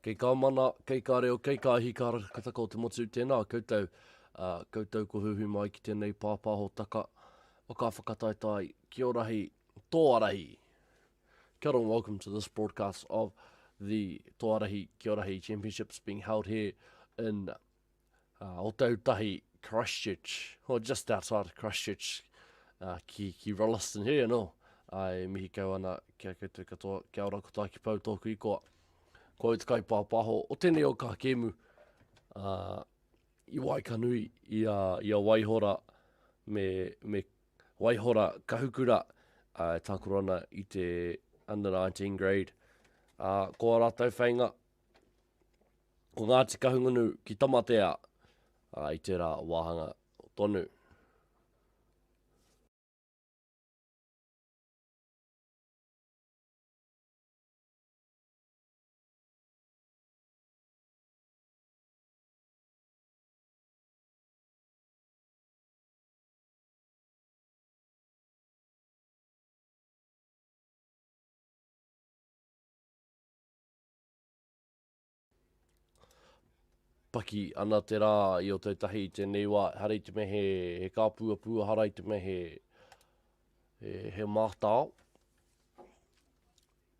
Kei kā mana, kei kā reo, kei kā hi kā katako te motu tēnā, koutou ko huhu mai ki tēnei pāpāho taka o ka whakataitai ki o rahi, Toarahi. Kia ora and welcome to this broadcast of the Toarahi Kia Rahi Championships being held here in Aotearoa, Christchurch, or just outside of Christchurch, ki Rolleston here, no? Ai mihi kau ana kia koutou katoa, kia ora kotai ki pau tōku i koa. Ko te kai pāpaho, o tēnei o ka kēmu, i Waikanui, i a Waihora, me Waihora kahukura, tākura ana i te under 19 grade. Ko a rātou whainga, ko ngā te kahungunu ki tamatea, i te rā wāhanga tonu. Paki ana te rā i o te tahi tēnei wā, harei te me he kāpua pua, harei te me he mātao.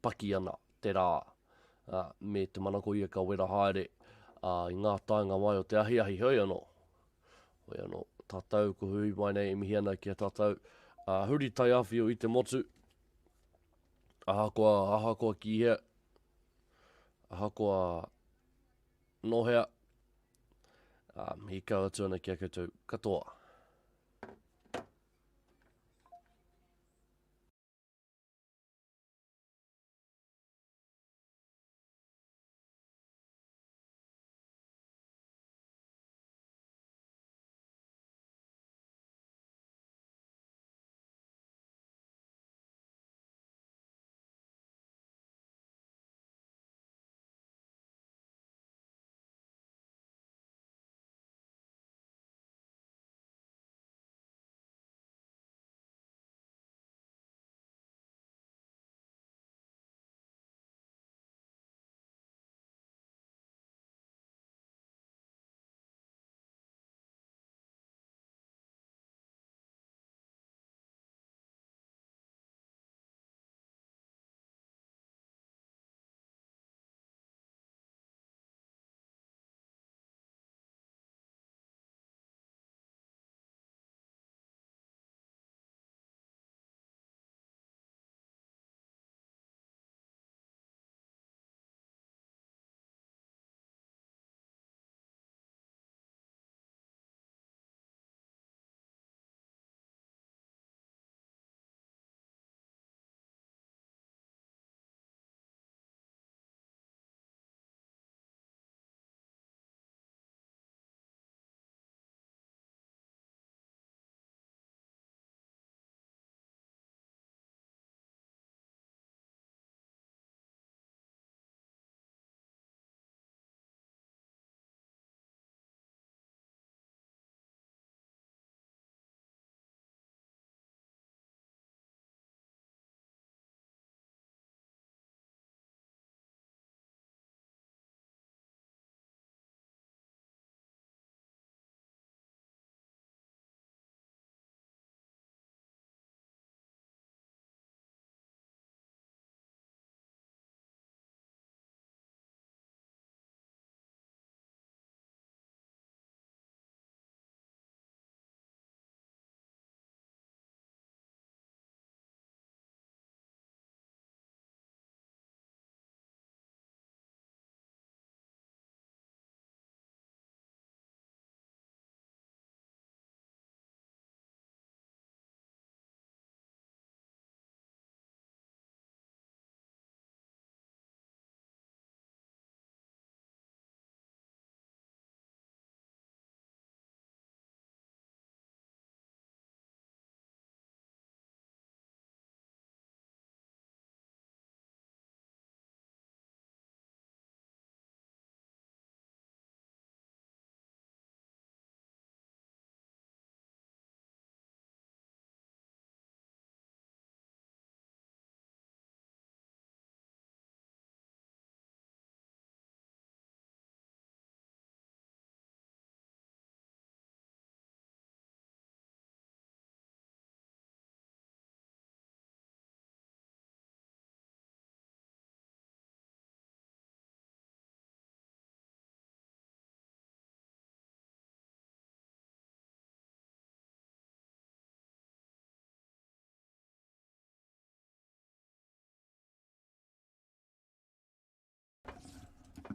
Paki ana te rā, me te manako ia ka wera haere, i ngā taenga mai o te ahi hoi anō. Hoi anō, tātou ko hui mai nei, mihi ana ki a tātou. Huri tai awhio i te motu, aha koa kihea, aha koa nohea, mihi kau atu ana ki a koutou katoa.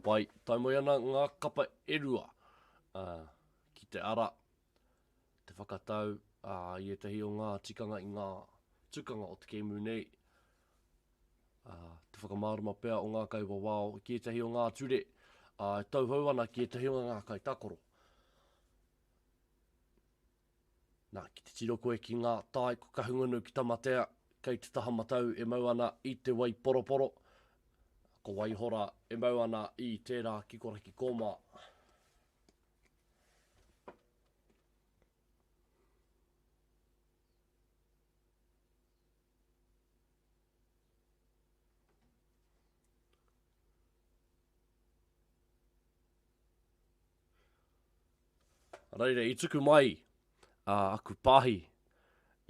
Pai, taimoi ana ngā kapa erua ki te ara, te whakatau, i etahi o ngā tikanga i ngā tukanga o te kēmu nei. Te whakamārama pēr o ngā kaua wao, ki etahi o ngā ture, tauhau ana ki etahi o ngā kai takoro. Nā, ki te tiro koe ki ngā tai, ko ka hungunu ki tamatea, kei te taha matau e mau ana i te wai poroporo, ko waihora e mau ana i tērā kikoraki kōmā. Reire, i tuku mai, aku pāhi,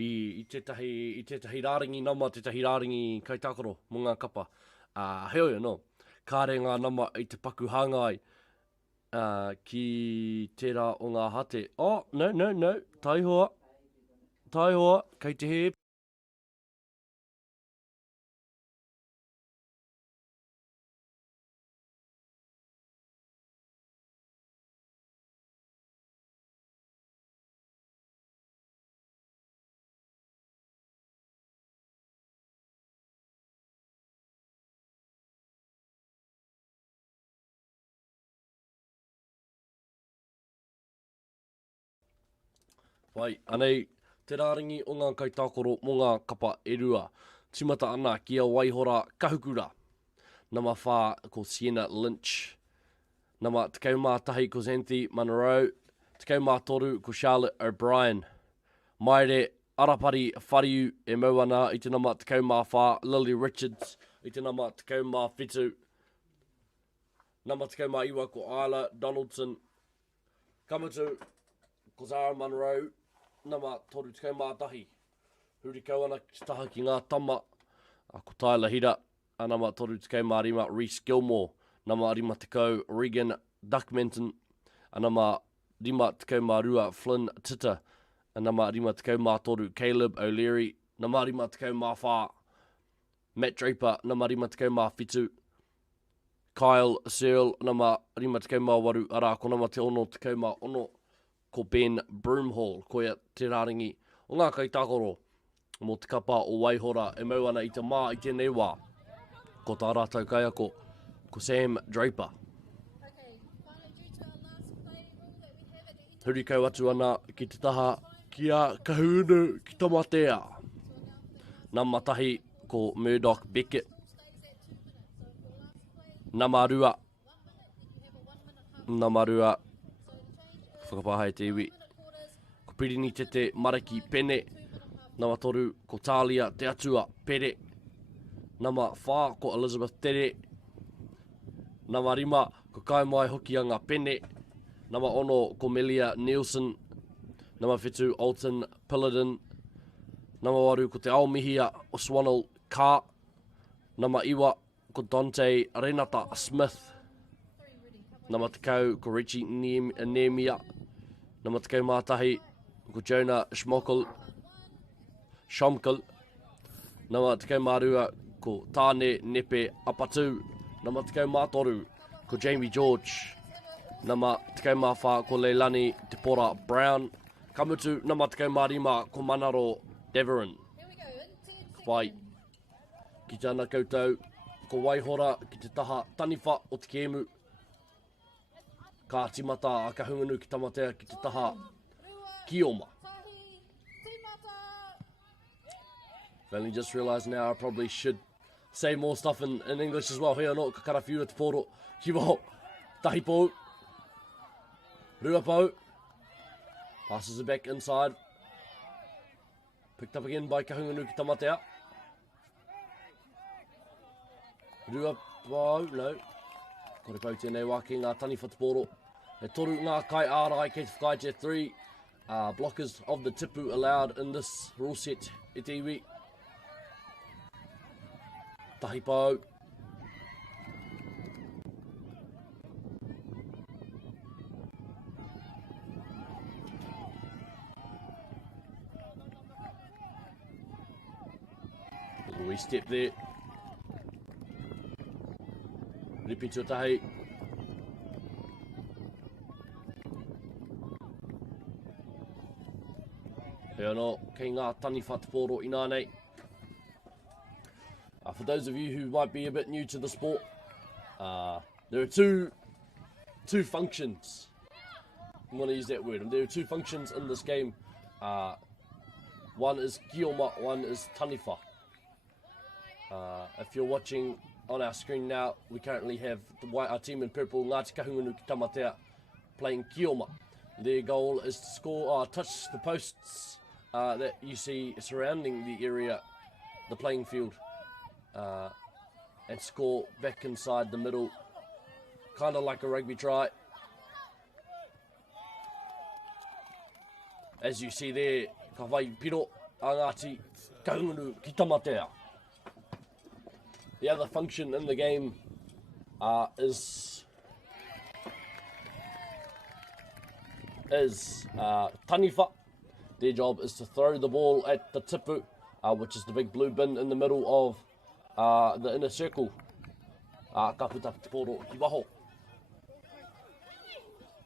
i tētahi rāringi nama, tētahi rāringi kaitakoro mō ngā kapa. Heoi anō, kāre ngā nama i te paku hāngai ki tērā o ngā hate. Oh, no, taihoa, kei te he. Wai, anei, te rāringi o ngā kaitākoro mō ngā kapa erua. Timata ana ki a waihora kahukura. Nama whā ko Sienna Lynch. Nama tekau mā tahi ko Xanthi Monroe. Tekau mā toru ko Charlotte O'Brien. Maere Arapari Whariu e mau ana i te nama tekau mā whā Lily Richards. I te nama tekau mā whetū. Nama tekau mā iwa ko Isla Donaldson. Kamutu ko Zara Monroe. Nama toru tekau mā tahi. Hurikau ana ki taha ki ngā tama. Ko Tyler Hira. Nama toru tekau mā rima Reese Gilmore. Nama rima tekau Regan Duckmanton. Nama rima tekau mā rua Flynn Tita. Nama rima tekau mā toru Caleb O'Leary. Nama rima tekau mā whā Matt Draper. Nama rima tekau mā whetū Kyle Searle. Nama rima tekau mā waru ara. Ko nama te ono tekau mā ono. Ko Ben Broomhall, koia te rāringi o ngā kaitākoro mō te kapa o waihora e mau ana i te mā i tēnei wā. Ko tā rātau kaiako, ko Sam Draper. Hurikau atu ana ki te taha ki a kahunu ki tamatea. Nama tahi ko Murdoch Beckett. Nama rua. Whakapāhai te iwi. Ko Pirini Tete Maraki Pene. Nama toru ko Talia Te Atua Pere. Nama whā ko Elizabeth Tere. Nama rima ko Kaimai Hokianga Pene. Nama ono ko Melia Nielsen. Nama whetū Alton Pillardin. Nama waru ko te Aomihia o Swanel Ka. Nama iwa ko Dante Renata Smith. Nama tekau ko Richie Nehemia. Nama tekau mātahi ko Jonah Schmokkel. Nama tekau mārua ko Tāne Nepe Apatu. Nama tekau mātoru ko Jamie George. Nama tekau māwha ko Leilani Te Pora Brown. Kamutu nama tekau mārima ko Manaro Deverin. Wai, ki tāna koutou, ko waihora ki te taha taniwha o te kēmu. Ka timata a ka hungunu ki tamatea ki te taha kioma. I've only just realised now I probably should say more stuff in English as well. Hea no, ka karawhiu te poro. Ki waho, tahi pou. Rua pou. Passes it back inside. Picked up again by ka hungunu ki tamatea. Rua pou, no. Kore pau tēnei wā ki ngā tani whataporo. He toru ngā kai ārai kei te whakaite 3 blockers of the tipu allowed in this rule set e te iwi. Tahi pau. Little wee step there. Ripi tuatahi. He anō, kei ngā taniwha te pōro ina nei. For those of you who might be a bit new to the sport, there are two functions. I'm going to use that word. There are two functions in this game. One is kioma, one is taniwha. If you're watching on our screen now, we currently have our team in purple, Ngāti Kahungunu ki Tamatea, playing kioma. Their goal is to score, touch the posts that you see surrounding the area, the playing field, and score back inside the middle, kind of like a rugby try. As you see there, ka whai piro a Ngāti Kahungunu ki Tamatea. The other function in the game is taniwha. Their job is to throw the ball at the tipu, which is the big blue bin in the middle of the inner circle. Ka puta te poro ki waho.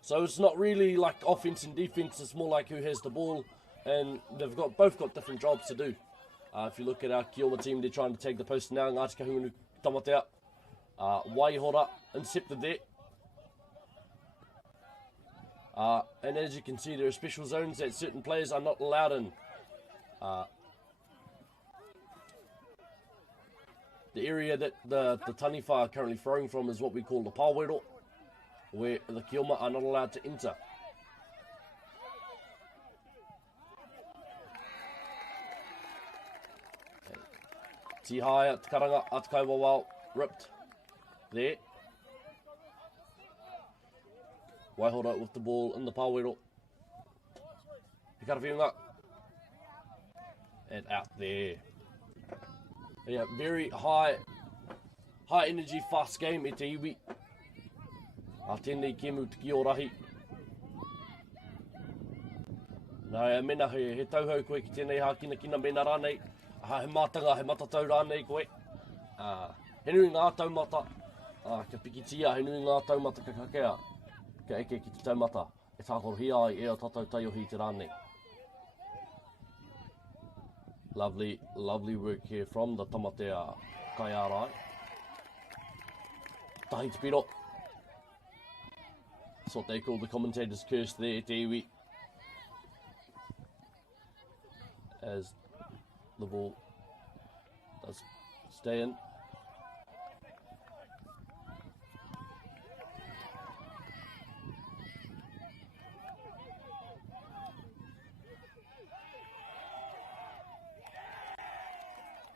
So it's not really like offense and defense, it's more like who has the ball, and they've both got different jobs to do. If you look at our Kioma team, they're trying to take the post now. Ngāti Kahungunu Tamatea. Waihora intercepted there. And as you can see, there are special zones that certain players are not allowed in. The area that the taniwha are currently throwing from is what we call the pāwero, where the Kioma are not allowed to enter. Tihaya, te karanga, Atakai Wawao, ripped there. Waihora with the ball in the pāwero. Hikarawhiunga. And out there. Yeah, very high energy, fast game e te iwi. A tēnei kemu te ki o rahi. Nā mena he tauhau koe ki tēnei hākina mena rānei. He mātanga, he matatau rānei koe. He nui ngā taumata, ka pikitia, he nui ngā taumata ka kakea. Ka eke ki te taumata, e tākoro hi ai e o tātou taiohi te rānei. Lovely work here from the Tamatea Kaiarai. Tahi te piro. That's what they call the commentator's curse there, te iwi. As the ball does stay in.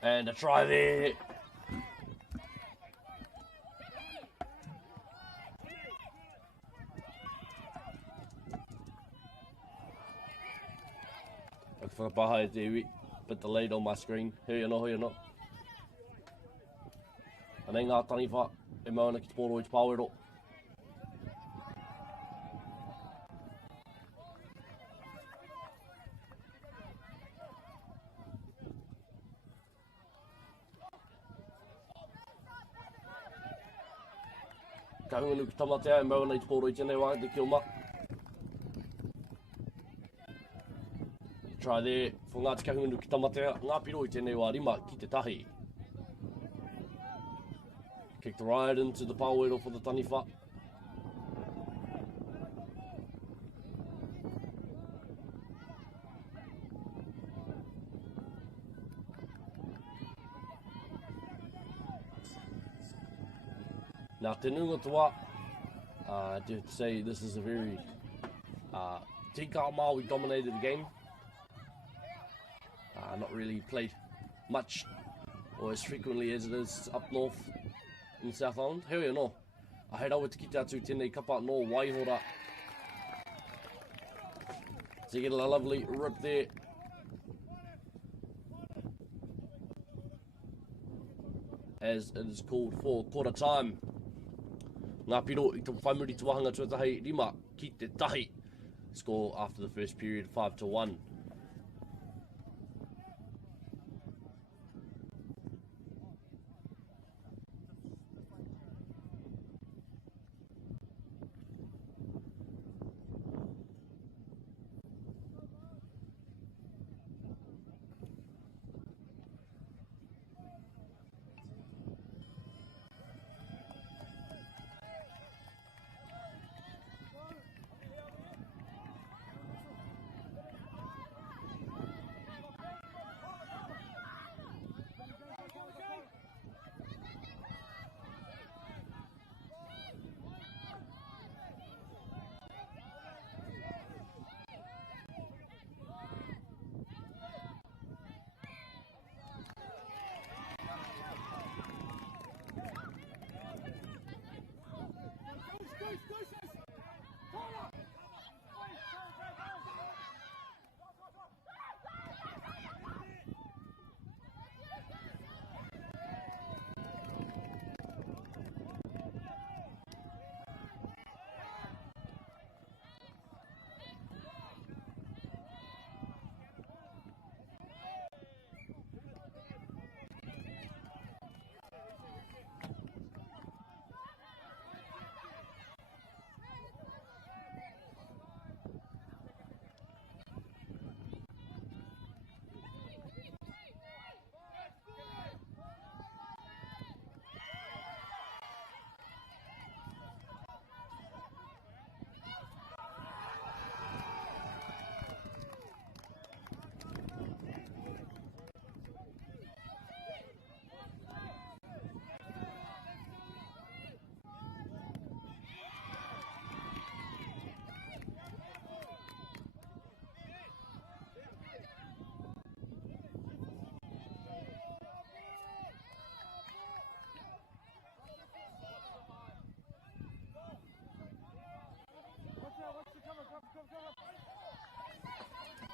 And a try there. Whakapaha e te iwi. Bit delayed on my screen. Hui anō. Anei ngā taniwha e mauna ki te pōro i te pāwero. Kahungunu ki Tamatea e mauna i te pōro i tēnei wā te kioma. Try there for Ngāti Kahungunu ki Tamatea. Ngā piro i tēnei wā rima ki te tahi. Kicked right into the pāwero for the taniwha. Nā te nunga toa, I have to say this is a very tika Māori dominated game. Not really played much or as frequently as it is up north in South Island. Heoi anō, a hei rawa te ki te atu tēnei kapa no Waihora. So you get a lovely rip there. As it is called for quarter time. Ngā piro i te whaimuri tuahanga tuatahi rima ki te tahi. Score after the first period 5-1.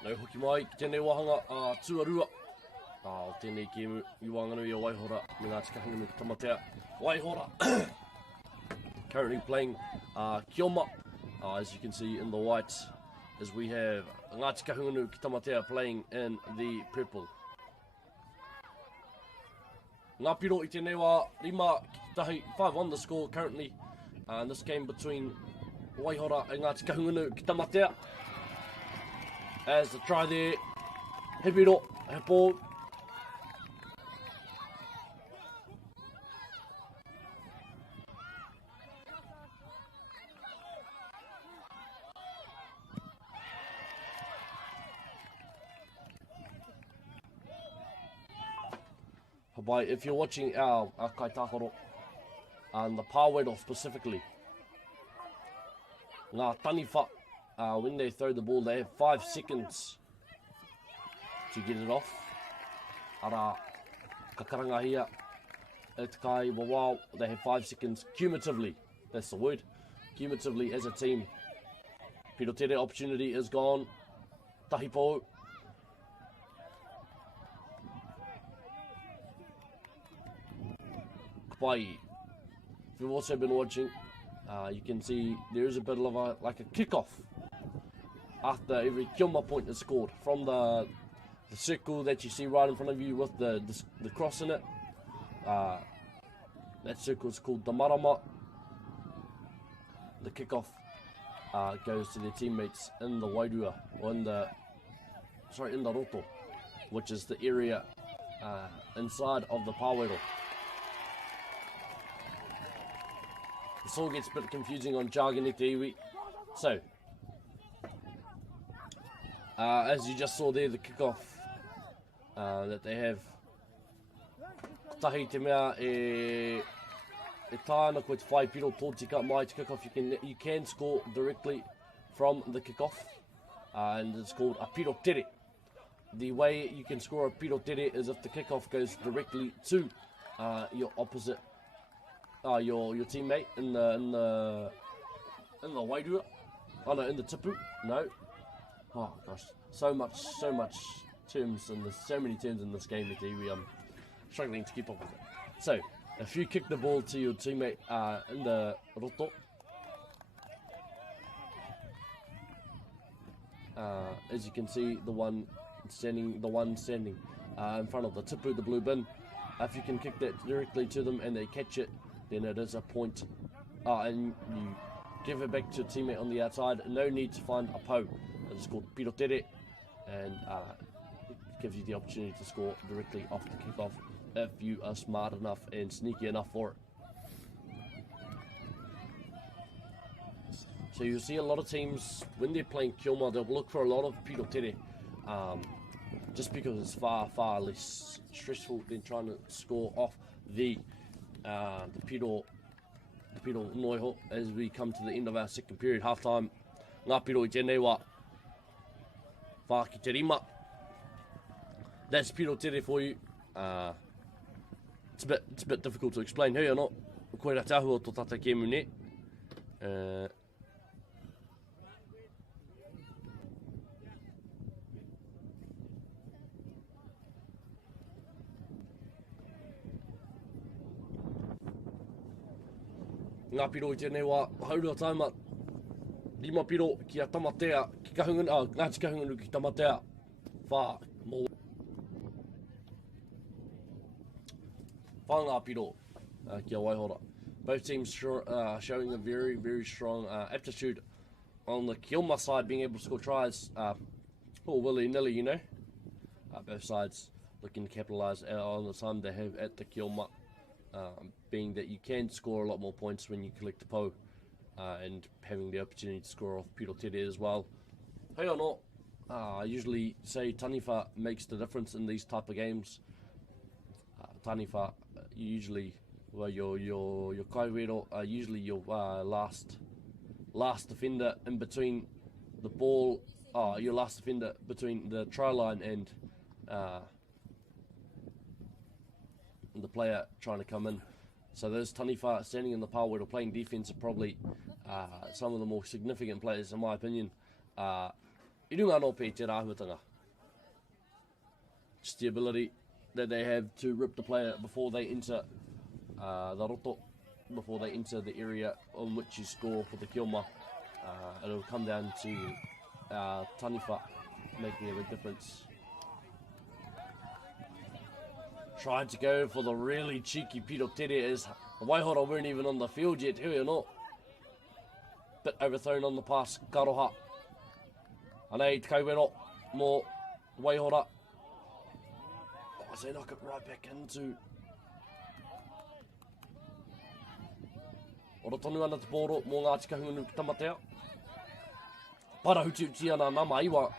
Nau hoki mai ki tēnei wahanga tuarua. O tēnei kēmu I Wanganui o Waihora me ngā tika hangunu ki tamatea. Waihora currently playing Kioma, as you can see in the white, as we have ngā tika hangunu ki tamatea playing in the purple. Ngā piro I tēnei wā, rima ki tahi, 5-1 the score currently. In this game between Waihora and ngā tika hangunu ki tamatea. As the try there, he piro, he ball. But if you're watching our kaitakoro, and the pāwero specifically, ngā taniwha, when they throw the ball, they have 5 seconds to get it off. Ara, ka karangahia, e te kai wawao, they have 5 seconds cumulatively, that's the word, cumulatively as a team. Piro tere opportunity is gone, tahi pou. If you've also been watching, you can see there is a bit of like a kick-off after every Kioma point is scored from the circle that you see right in front of you with the cross in it. That circle is called the marama. The kick-off goes to their teammates in the wairua, or in the roto, which is the area inside of the pāwero. This all gets a bit confusing on jargon e te iwi. So, as you just saw there, the kickoff that they have. Tahi te mea e tāna koe te whai piro tō tika mai te kickoff. You can score directly from the kickoff, and it's called a piro tere. The way you can score a piro tere is if the kickoff goes directly to your opposite. Your teammate in the wairua. Oh no, in the tipu. No. Oh gosh, so much terms in this, so many terms in this game. I'm struggling to keep up with it. So, if you kick the ball to your teammate in the roto, as you can see, the one standing in front of the tipu, the blue bin. If you can kick that directly to them and they catch it, then it is a point, and you give it back to a teammate on the outside. No need to find a po. It's called piro tere, and it gives you the opportunity to score directly off the kickoff if you are smart enough and sneaky enough for it. So you see a lot of teams, when they're playing Kioma, they'll look for a lot of piro tere, just because it's far less stressful than trying to score off the piro noiho as we come to the end of our second period, half time. Ngā piro I tēnei wā, whā ki te rima. That's piro tere for you. It's a bit difficult to explain, hey or not? Koe ra tāhua tō tata kēmu ne. Ngā piro I tēnei wā, haurua taima, 5 piro ki a tamatea, ki kahungunu, ngā tika hungunu ki tamatea, whā ngā piro ki a Waihora. Both teams showing a very strong aptitude on the Kioma side, being able to score tries all willy-nilly, you know. Both sides looking to capitalise on the time they have at the Kioma. Being that you can score a lot more points when you collect a po, and having the opportunity to score off piro tere as well. Hey or not, I usually say taniwha makes the difference in these type of games. Taniwha usually, well, your kaiwero are usually your last defender in between the ball, your last defender between the try line and the player trying to come in. So those taniwha standing in the pāwero playing defence are probably some of the more significant players, in my opinion, I runga no pē te rāhuatanga. Just the ability that they have to rip the player before they enter the roto, before they enter the area on which you score for the kioma. It'll come down to taniwha making a big difference. Tried to go for the really cheeky Piro Tere as Waihora weren't even on the field yet, hui anō. Bit overthrown on the pass, Karoha. Anei, te kauwero, mō Waihora. Oh, they knock it right back into. Ora tonu ana te pōro, mō ngā tika hungunu ki tamatea. Parahuti uti ana nama iwa.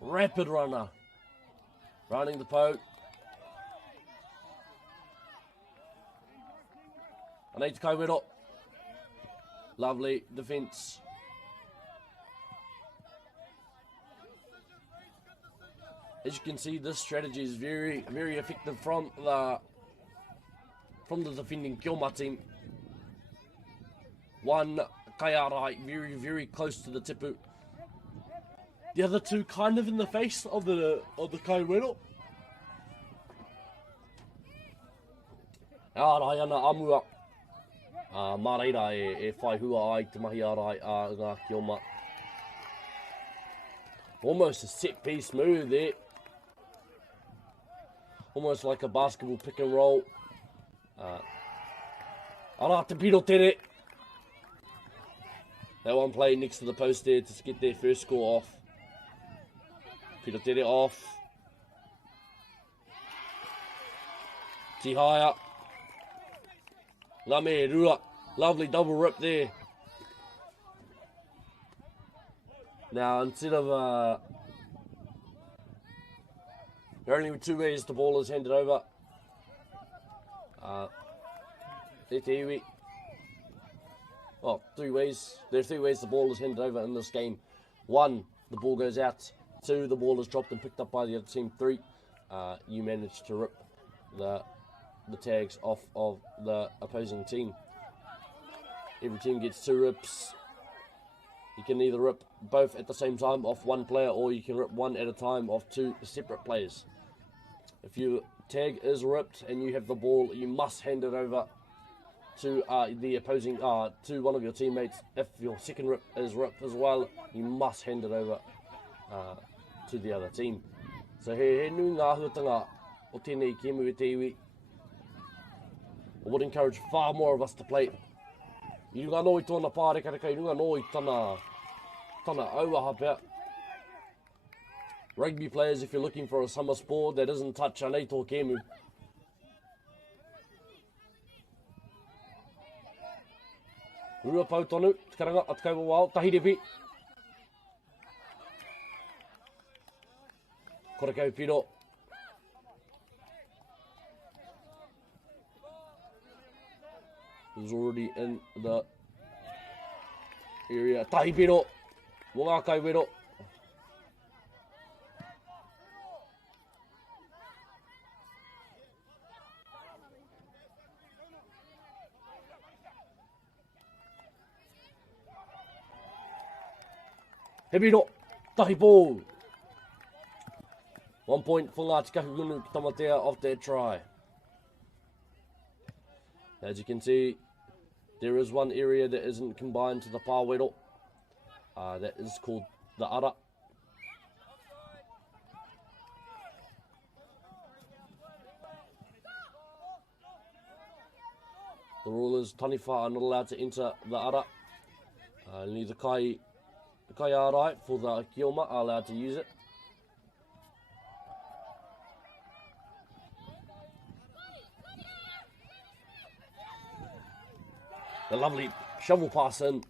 Rapid runner. Running the po. Anei te kauwero. Lovely defence. As you can see, this strategy is very, very effective from the defending Kioma team. One Kaiarai very, very close to the tipu. The other two kind of in the face of the Kaiwero. Ārai ana amua. Mā reira e whai hua ai te mahi ārai a ngā Kioma. Almost a set piece move there. Almost like a basketball pick and roll. Ara te Piro Tere. That one play next to the post there to get their first score off. Piro Tere off. Tihaya. Ngame Rua. Lovely double rip there. Now instead of there are only two ways the ball is handed over. Well, three ways. There are three ways the ball is handed over in this game. One, the ball goes out. Two, the ball is dropped and picked up by the other team. Three, you manage to rip the tags off of the opposing team. Every team gets two rips. You can either rip both at the same time off one player, or you can rip one at a time off two separate players. If your tag is ripped and you have the ball, you must hand it over to the opposing, to one of your teammates. If your second rip is ripped as well, you must hand it over to the other team. So he nui ngā huatanga o tēnei kemu e te iwi. I would encourage far more of us to play. I runga no I tōna pārekareka, I runga no I tana auaha pia. Rugby players, if you're looking for a summer sport that doesn't touch anei tō kemu. Rua pau tonu, te karanga, atu kaua wao, tahi repi. Kore kau piro. He's already in the area. Tahi piro. Mo ngā kauwero. He piro. Tahi pō. 1 point for ngā tika hukunu ki tamatea of their try. As you can see, there is one area that isn't combined to the pāwero. That is called the ara. The rulers, taniwha, are not allowed to enter the ara. Only the kai ārai for the kioma are allowed to use it. The lovely shovel pass in.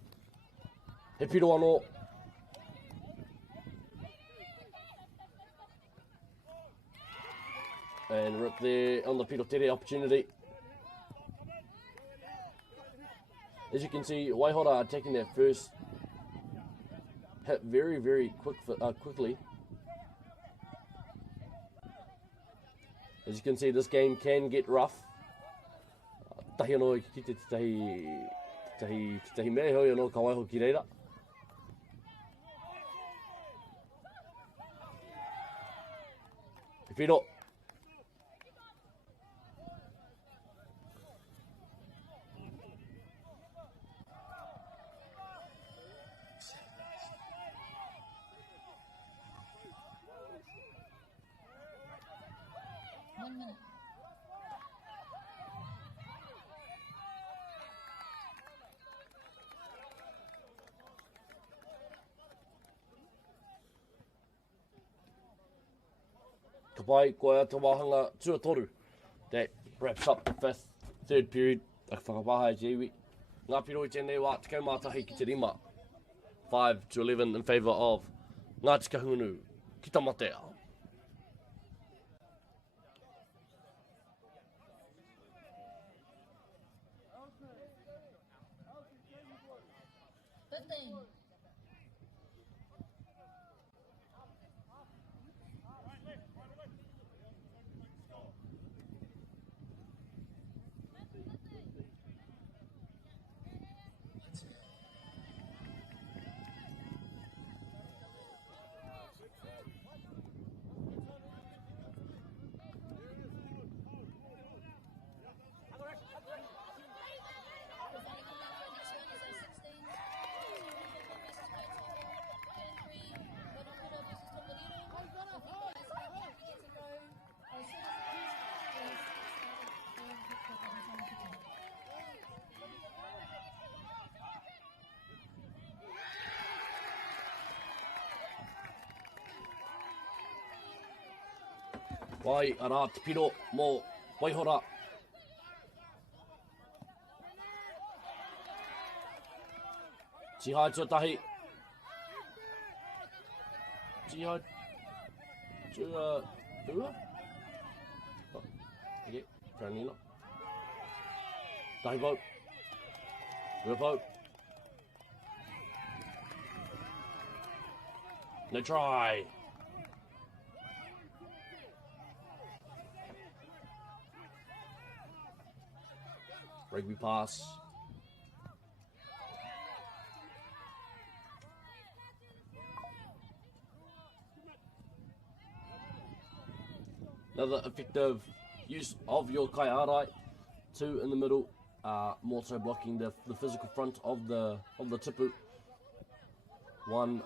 He piro anō. And rip there on the Piro Tere opportunity. As you can see, Waihora are taking their first hit very, very quickly. As you can see, this game can get rough. Tahi anō ki te tahi mea hoi anō ka waiho ki reira. piro. Ka pai, koe ata wahanga tuatoru. That wraps up the third period. Taka whakapahai te iwi. Ngā piro I tēnei wā, tekau mātahi ki te rima. 5-11 in favour of Ngāti Kahungunu. Ki ta matea. Wai, ara te piro mō Waihora. Tihai tuatahi. Tihai tua ua. Oh, okay, Franina. Tahi pau. Ua pau. No try. Rugby pass. Another effective use of your kaiarai. Two in the middle, more so blocking the physical front of the tipu. One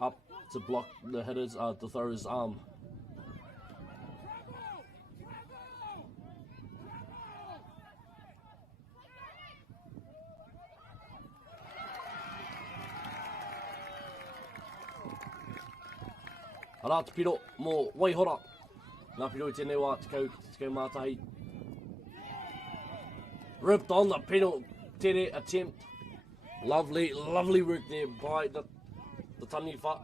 up to block the header's, the thrower's arm. Ara te piro mō Waihora. Ngā piro I tēnei wā, tekau mātahi. Ripped on the penalty attempt. Lovely work there by the taniwha.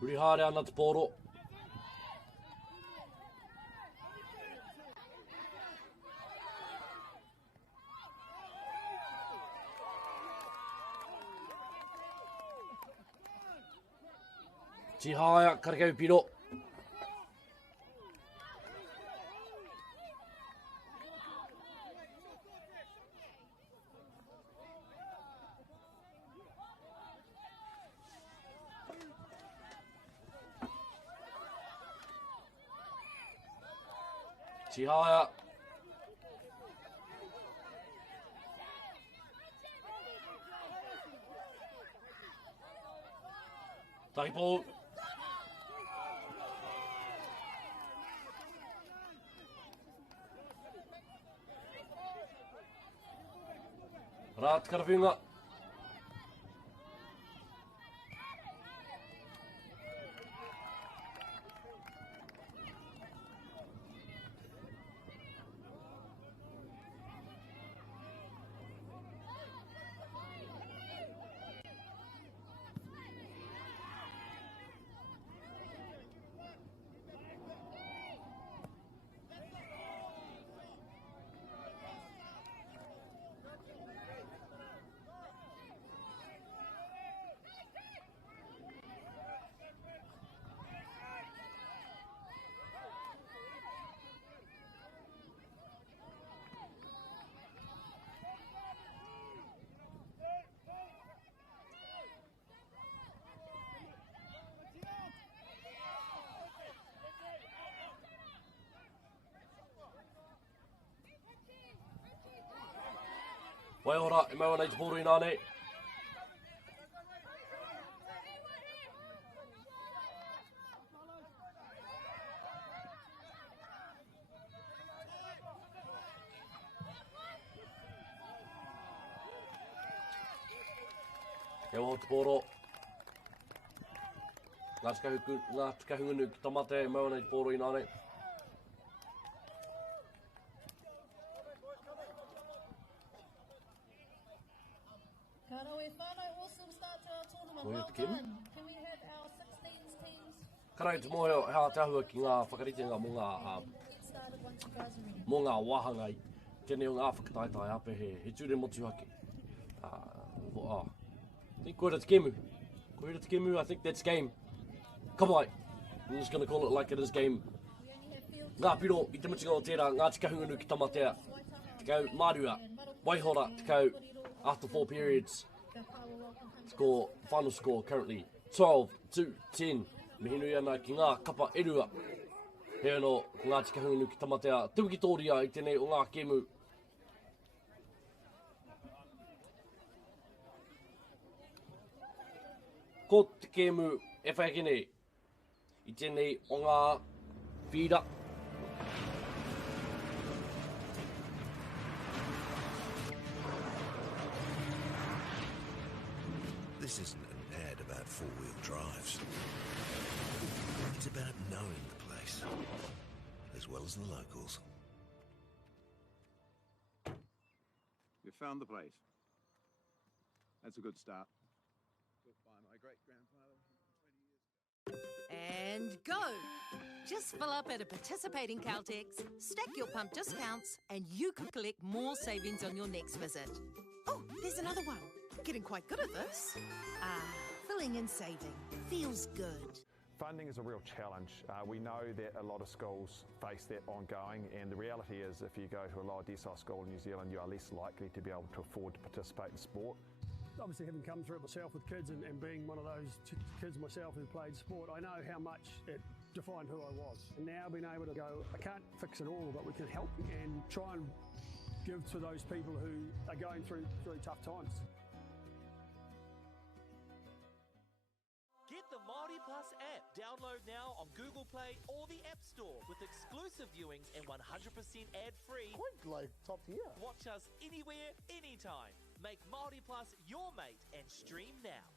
Uri haere ana te pōro. Tihaya, karekau piro. Tihaya. Taipo. Rāt karawhinga. Waiora, e maua nei te pōru ina nei. E o te pōro. Ngā tikahungunu ki tamate, e maua nei te pōru ina nei. Awesome start to our tournament. Well Kim? done. Can we have our 16s teams? Karai te mohe hea te ahua ki ngā whakaritenga Get started once you guys are ready. mō ngā wahanga i tēnei o ngā whakataitai ape he ture motu hake. I think koe te kemu. Koe te kemu, I think that's game. Come on. I'm just going to call it like it is game. We only have field Ngā piro i te mutinga o tērā, ngā tikahungunu ki tamatea. Te kau Marua, Waihora, te kau after 4 periods. Score, final score currently 12-10. Mihinui ana ki ngā kapa erua. He anō, ngā tikahungunu ki tamatea. Tuki tōria i tēnei o ngā kemu. Ko te kemu e whaikene i tēnei o ngā whira. This isn't an ad about four-wheel drives. It's about knowing the place, as well as the locals. We found the place. That's a good start. Built by my great-grandfather 20 years ago. And go! Just fill up at a participating Caltex, stack your pump discounts, and you could collect more savings on your next visit. Oh, there's another one. Getting quite good at this. Filling and saving. Feels good. Funding is a real challenge. We know that a lot of schools face that ongoing, and the reality is if you go to a lower decile school in New Zealand, you are less likely to be able to afford to participate in sport. Obviously, having come through it myself with kids and being one of those kids myself who played sport, I know how much it defined who I was. And now being able to go, I can't fix it all, but we can help and try and give to those people who are going through really tough times. Get the MāORI Plus app. Download now on Google Play or the App Store with exclusive viewings and 100% ad-free. Quite like top tier. Watch us anywhere, anytime. Make MāORI Plus your mate and stream now.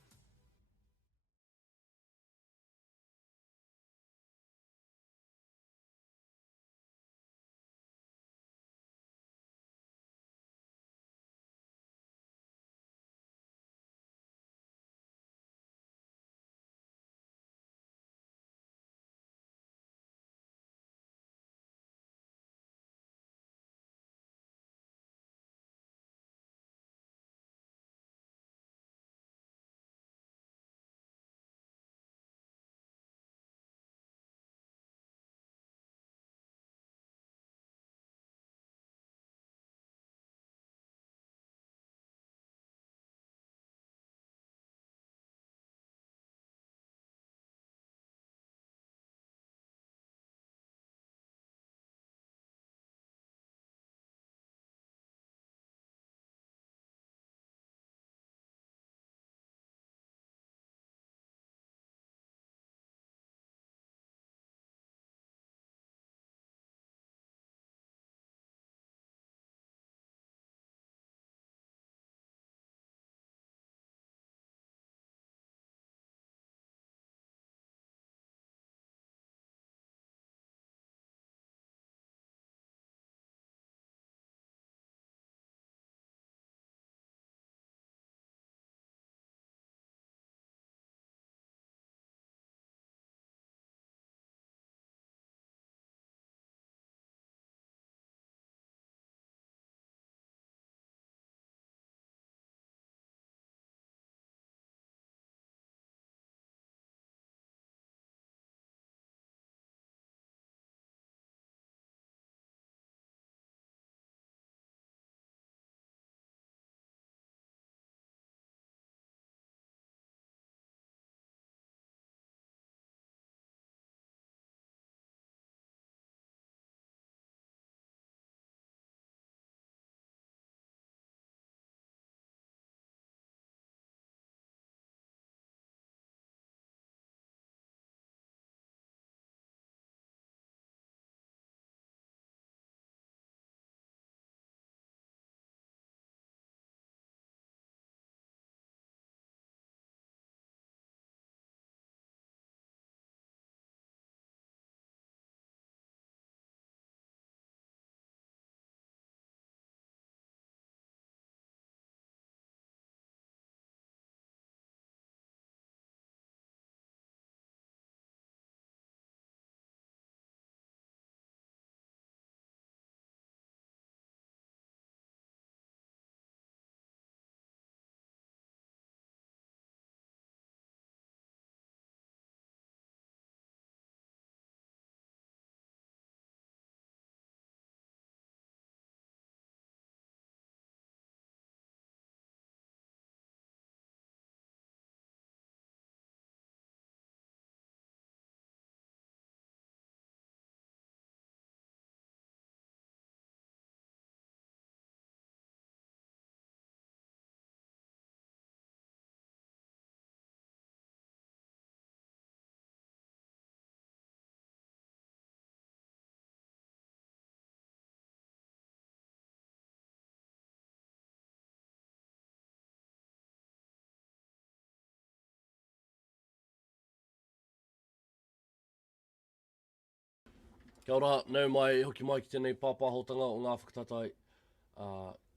Kia ora, nau mai, hoki mai ki tēnei pāpāhotanga o ngā whakatatai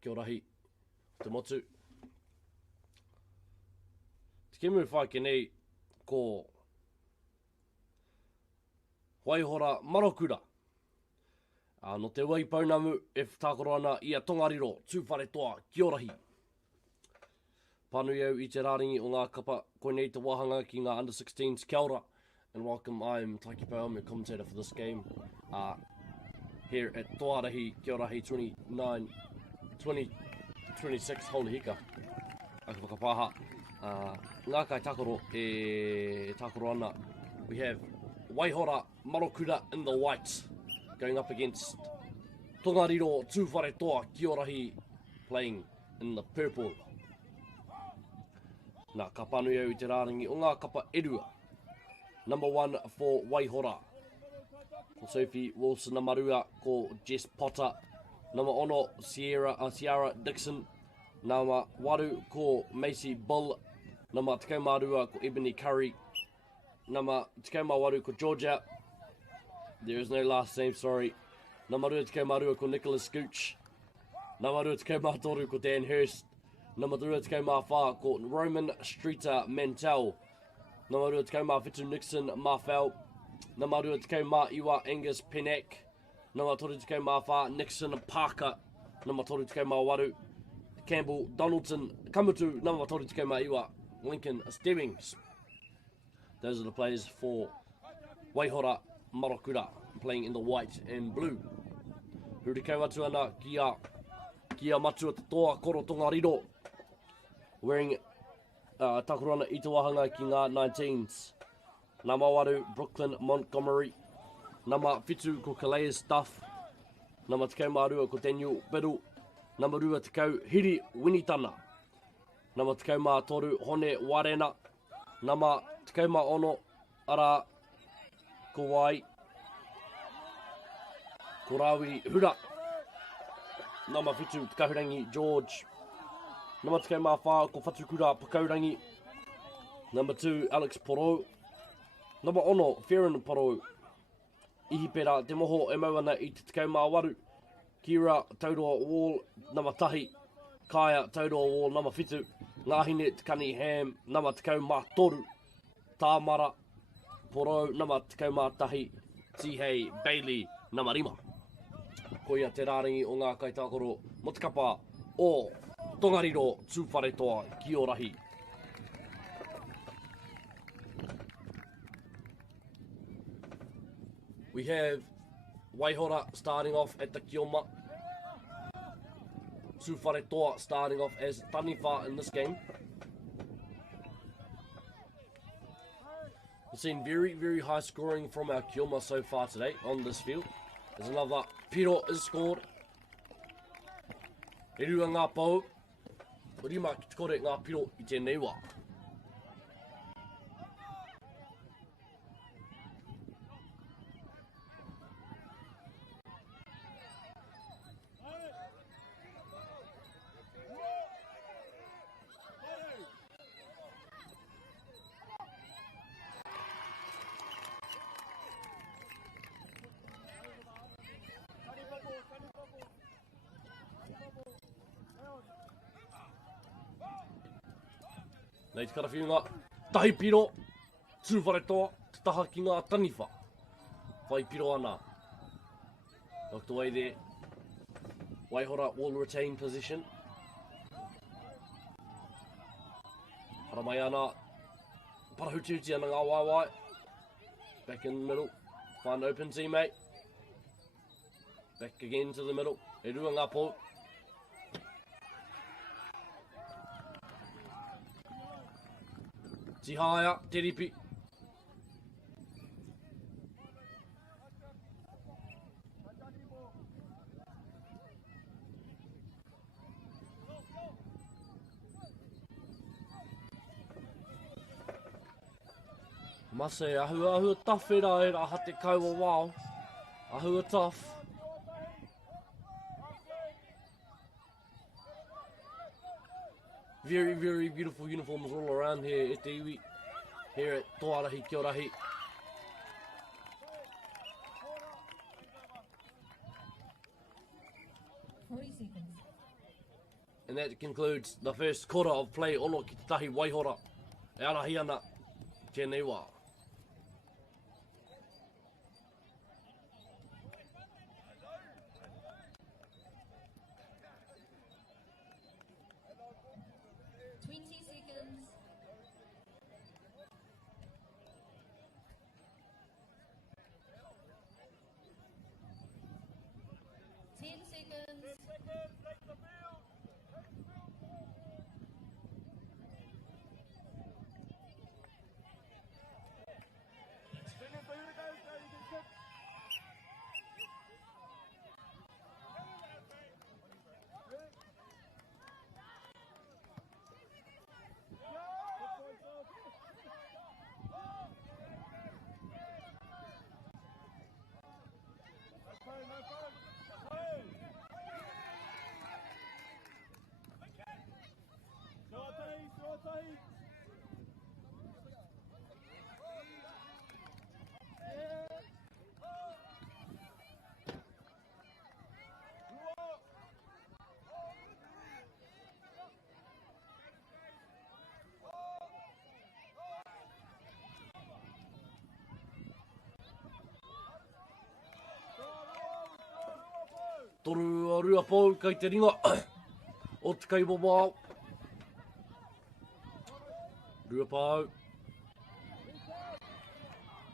kia rahi, te motu. Te kemu whai ke nei ko Waihora Marokura. No te wai paunamu e whākaro ana i a tongariro, tūwhare toa, kia rahi. Pānui au i te rāringi o ngā kapa, koe nei te wahanga ki ngā under-16s, kia ora. And welcome, I'm Taiki Pau, I'm your commentator for this game. Here at Toarahi, kia rahi 2026, holy hika. Aka whakapāha. Ngā kai takoro e takoro ana. We have Waihora Marokura in the white, going up against Tongariro Tūwhare Toa Kia Rahi, playing in the purple. Nā ka pānui au i te rāringi o ngā kapa erua. Number 1 for Waihora. Ko Sophie Wilson Namarua, ko Jess Potter. Number ono Ciara Dixon. Nama waru ko Macy Bull. Nama tekau marua ko Ebony Curry. Nama tekau waru ko Georgia. There is no last name, sorry. Nama rua tekau marua ko Nicholas Gooch. Nama rua tekau matoru ko Dan Hurst. Nama rua tekau mawha ko Roman Streeter Mantel. Nama rua tekau mawhitu Nixon Mafel. Nama rua tekau iwa Angus Pennack. Nama toru tekau mawha Nixon Parker. Nama toru tekau waru Campbell Donaldson Kamutu. Nama toru tekau iwa Lincoln Stebbings. Those are the players for Waihora Marokura, playing in the white and blue. Huri kau atu ana kia matua te toa koro Tongariro, wearing takurana i te wahanga ki ngā 19s. Nama waru Brooklyn Montgomery. Nama whitu ko Calais Duff. Nama tekau marua ko Daniel Biddle. Nama rua tekau Hiri Winitana. Nama tekau mā toru Hone Warena. Nama tekau mā ono ara ko Wai. Ko Rawi Hura. Nama whitu te kahurangi George. Nama tekau mā whā ko Whatukura Pakaurangi. Number 2 Alex Porou. Number ono Farron Porou. Ihi pera te moho e mau ana i te tekau mā waru. Kira Tauroa Wall Nama tahi. Kaya Tauroa Wall Nama whitu. Ngāhine te Cunningham Nama tekau mā toru. Tāmara Porou Nama tekau mā tahi. Tihei Bailey Nama rima. Ko ia te rāringi o ngā kaitākoro mo te kapa o Tongariro Tūwhare Toa Kia Rahi. We have Waihora starting off at the Kioma. Tūwhare Toa starting off as Taniwha in this game. We've seen very, very high scoring from our Kioma so far today on this field. There's another piro is scored. E rua ngā pau. Rima ki te kore ngā piro i tēnei wā. Nei te karawhiunga, tahi piro, tūwhare toa, te taha ki ngā taniwha. Whai piro ana. Locked away there. Waihora will retain position. Hara mai ana. Parahuti ana ngā waiwai. Back in the middle. Find open teammate. Back again to the middle. E rua ngā pō. Tihaya, Teripi. Mase, ahua tough e rā ha te kaua wao. Ahua tough. Very, very beautiful uniforms all around here at the iwi. Here at Toarahi, Kia Rahi. 40 seconds. And that concludes the first quarter of play ono ki te tahi waihora. E arahi ana, tēnei wā. Seconds. 10 seconds. Toru a rua pau kai te ringa o te kai wawao. Rua pau.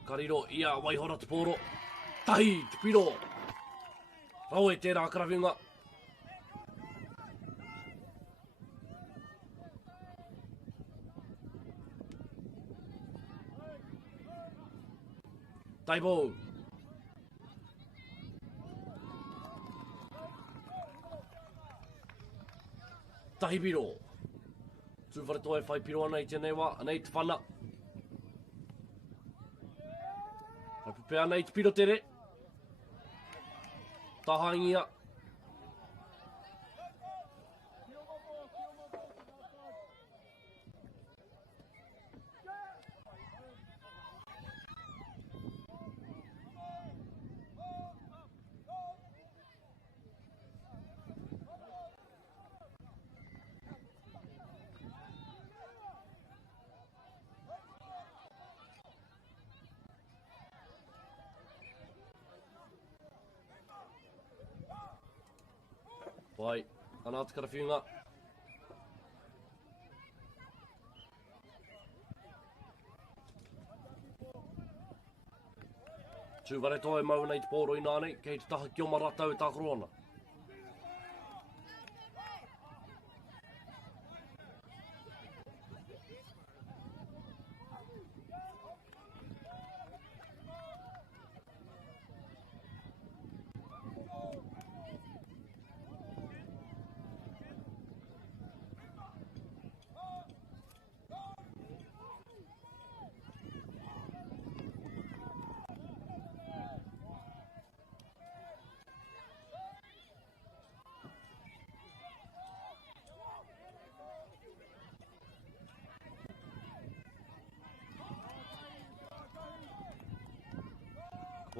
Kariro ia waihora te poro. Tahi te piro. Rau e tērā karawinga. Taipou. Tahi piro. Tūwhare toi whai piro ana I tēnei wā, anei te whana. Whai pupe ana I te piro tere. Tahangia. Vai, ana te karawhiunga. Tūwhare toi mau nei te pōro I nānei, kei te taha ki o maratau e tākoro ana.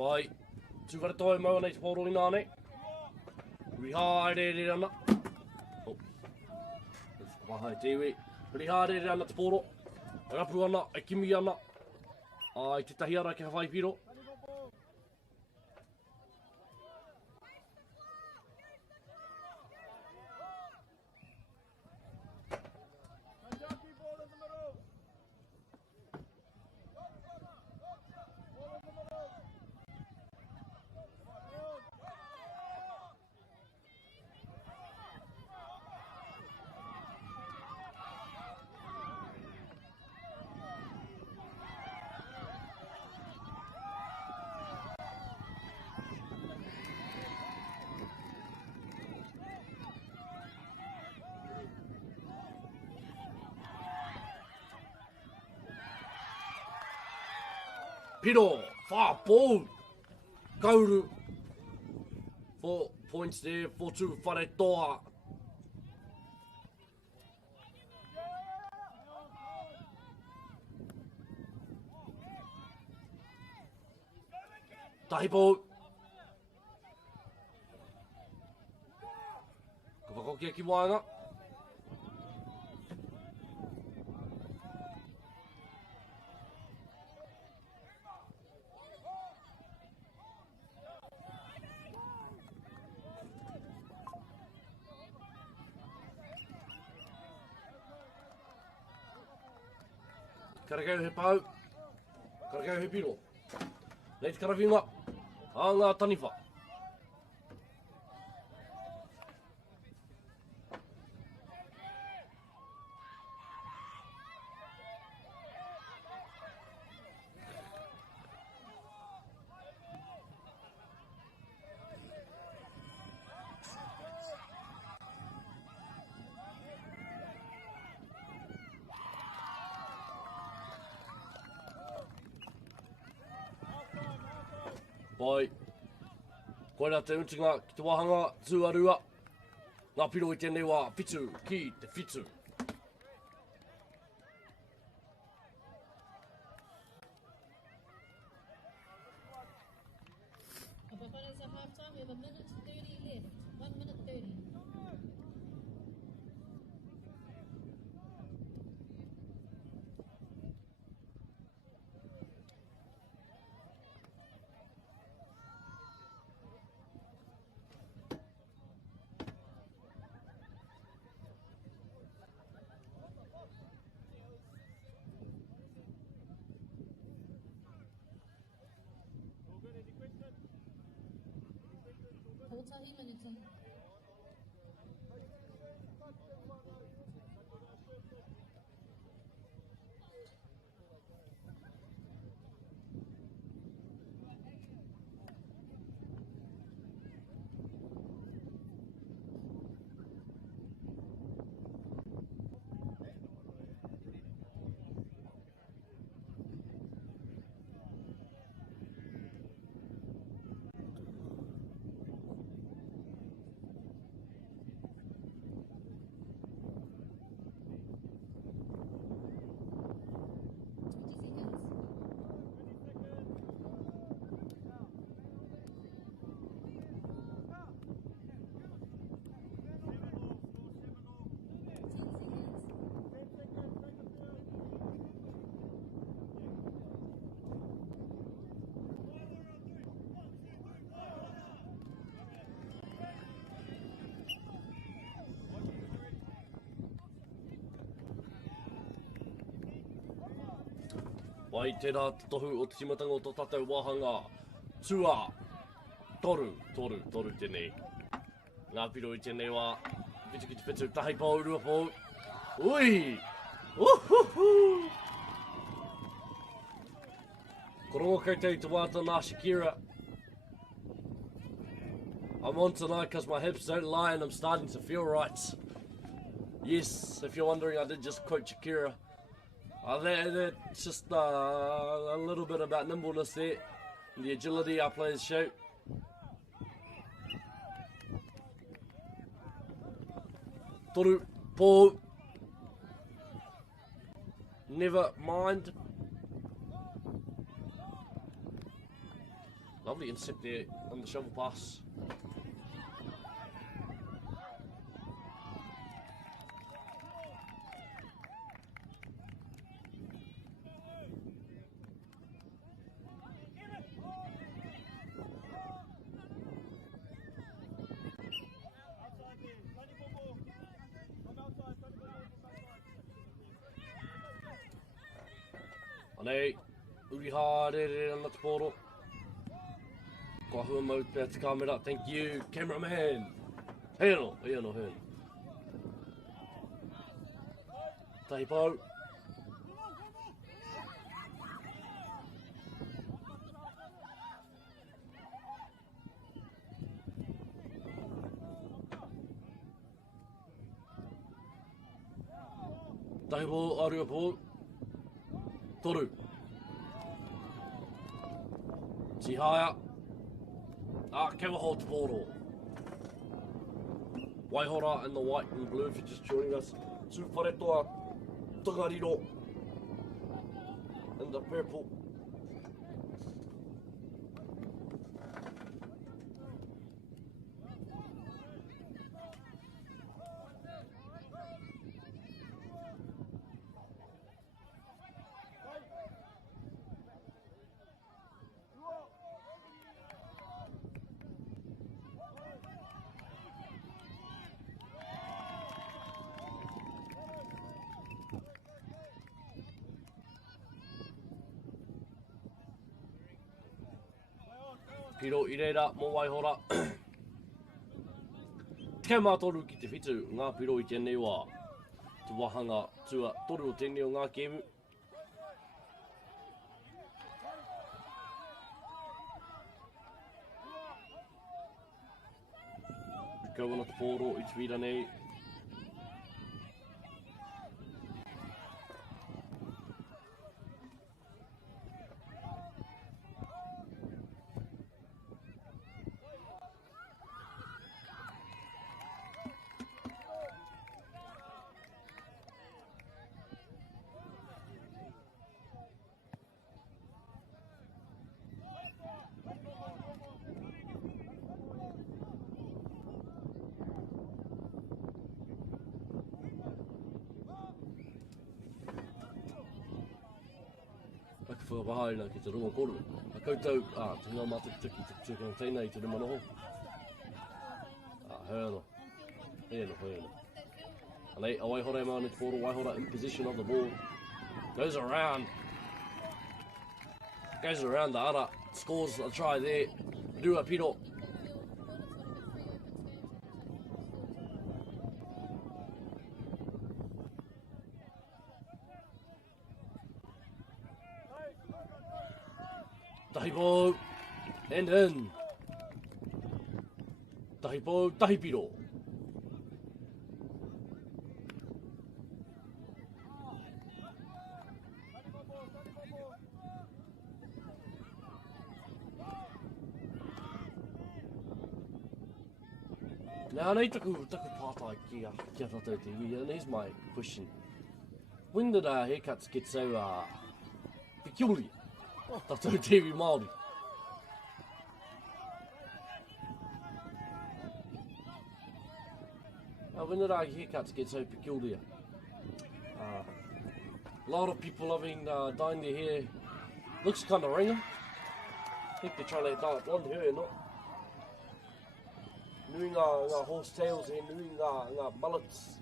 Vai, tūwhare toi mau nei te pōro I nānei. Uri haere ana. Oh. Wahai tewe. Uri haere ana te pōro. Rapu ana, e kimi ana. Ai te tahi ara ki hawhai piro. Piro, whāpou, kauru. 4 points there for Tūwhare toa. Tahipou. Ka whakokia ki waanga. Karakau he pau. Karakau he piro. Nei te karawhinga. A ngā taniwha. Pai. Koina te utinga ki te wahanga tūarua. Ngā piro i tēnei wā whitu ki te whitu. Whakares at half time, we have a minute 30 left. 1 minute 30. Toarahi Aotearoa. Wai tērā tohu o te timatanga o tō tātou wāhanga. Tua, toru tēnei. Ngā piro i tēnei wā, whitu ki te whitu, tahi pau, rua pau. Ui! Uhuhu! Korongo koutou te wāta nā Shakira. I'm on tonight because my hips don't lie and I'm starting to feel right. Yes, if you're wondering, I did just quote Shakira. That's just a little bit about nimbleness there, and the agility our players show. Toru, Paul, never mind. Lovely intercept there on the shovel pass. Anei, uriha re ana te poro. Kua hua mau pēr te kamera, thank you, cameraman. Hei anō. Tahi pau. Tahi pau, arua pau. Toru. Tihaya. Kewaho te poro. Waihora in the white and blue if you're just joining us. Tūwharetoa Tungariro in the purple. Piro I reira, mō Waihora. Te mātoru ki te whitu, ngā piro I tēnei wā. Te wahanga tua toru o tēnei o ngā kēmu. Kawana te pōro I te whira nei. Whakahaina ki te runga koro. A koutou, te ngā mātukutuki, te tūkanga tēnei, te rima noho. Hēno. Hēno. Anei, a Waihora maana te pōro, Waihora in possession of the ball. Goes around the ara, scores a try there. Rua piro. Tahi pō, and in. Tahi pō, tahi piro. Now, nei taku pātai ki a tātou te iwi, and here's my question. When did haircuts get so peculiar? Tātou te iwi Māori. When did our haircuts get so peculiar? A lot of people having dyeing their hair. Looks kind of ringa. I think they're trying to dye it blonde hair, not. Nui ngā horsetails e nui ngā mullets.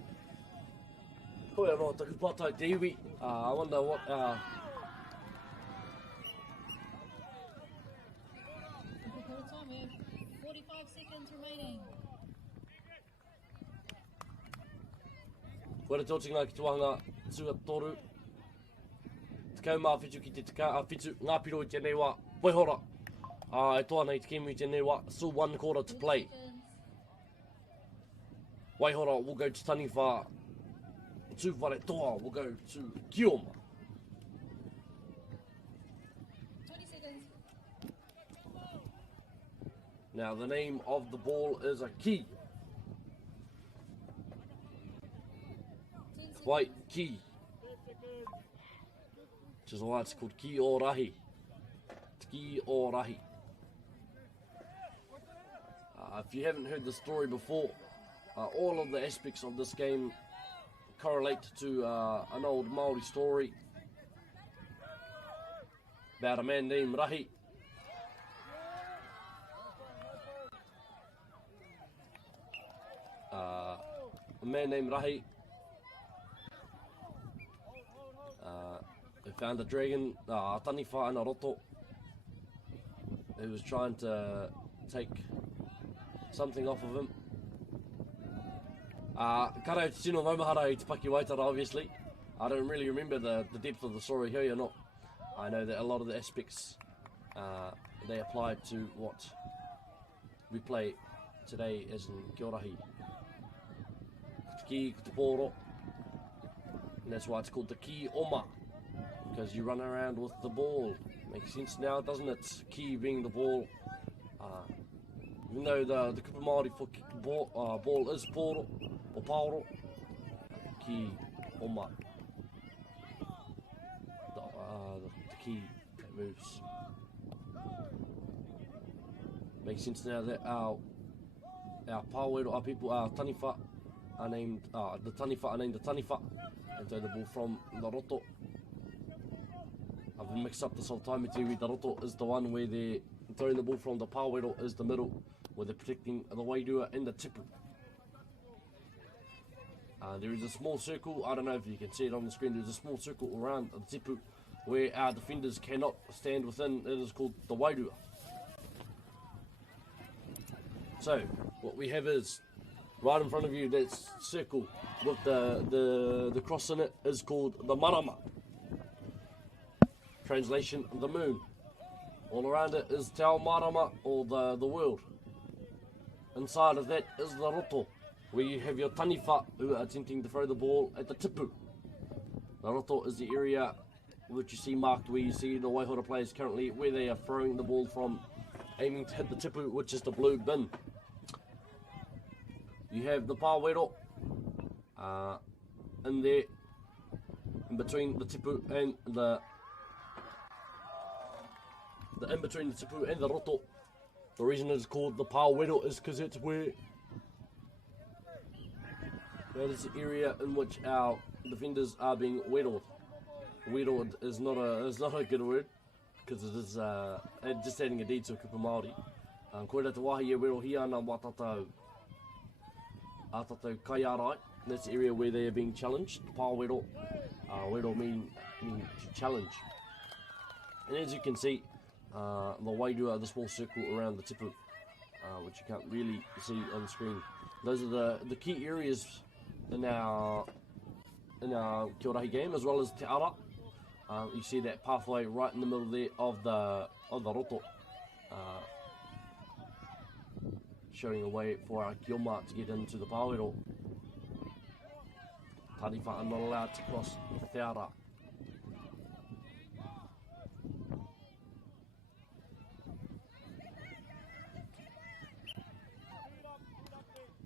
Koe anō taku pātai te iwi. I wonder what... 45 seconds remaining. Wera tōtinga ki tuanga tua toru. Te kau mā whitu ki te whitu ngā piro I tēnei wā. Waihora. E toa nei te kēmu I tēnei wā. Still 1 quarter to play. Waihora will go to Taniwha. Tūwhare toa will go to Kioma. 20 seconds. Now the name of the ball is a ki. White ki. Which is why it's called ki o rahi. Ki o rahi. If you haven't heard the story before, all of the aspects of this game correlate to an old Māori story about a man named Rahi. A man named Rahi who found a dragon, Taniwha and a roto, who was trying to take something off of him. Karau te tino maumahara I te Paki Waitara, obviously. I don't really remember the depth of the story here or not. I know that a lot of the aspects they apply to what we play today as in Kia Rahi. Ki te pōro, and that's why it's called the ki oma, because you run around with the ball. Makes sense now, doesn't it? Ki being the ball. Even though the kupa Māori for ball is pōro, or paoro, ki oma. The ki that moves. Makes sense now that our pāwero, our people, our Taniwha are named, the Taniwha are named the Taniwha, and so the ball from the roto. I've mixed up this whole time with you. The roto is the one where they're throwing the ball from, the pāwero is the middle, where they're protecting the wairua and the tipu. There is a small circle, I don't know if you can see it on the screen, there's a small circle around the tipu where our defenders cannot stand within. It is called the wairua. So, what we have is, right in front of you, that circle with the cross in it is called the marama. Translation, the moon. All around it is Te Ao Marama, or the world. Inside of that is the roto, where you have your taniwha who are attempting to throw the ball at the tipu. The roto is the area which you see marked where you see the Waihora players currently, where they are throwing the ball from, aiming to hit the tipu, which is the blue bin. You have the pāwero in there, in between the tipu and the in between the tipu and the roto. The reason it's called the pāwero is because it's where that is the area in which our defenders are being weroed. Weroed is not a good word because it is just adding a D to kupa Māori. Koe rā te wāhi e wero hi ana wā tātou kaiarai. That's the area where they are being challenged. Pāwero, wero mean to challenge. And as you can see, the wairua are the small circle around the tipu, which you can't really see on the screen. Those are the key areas in our Kia Rahi game, as well as Te Ara. You see that pathway right in the middle there of the roto, showing a way for our kioma to get into the pāwero. Tariwha are not allowed to cross Te Ara.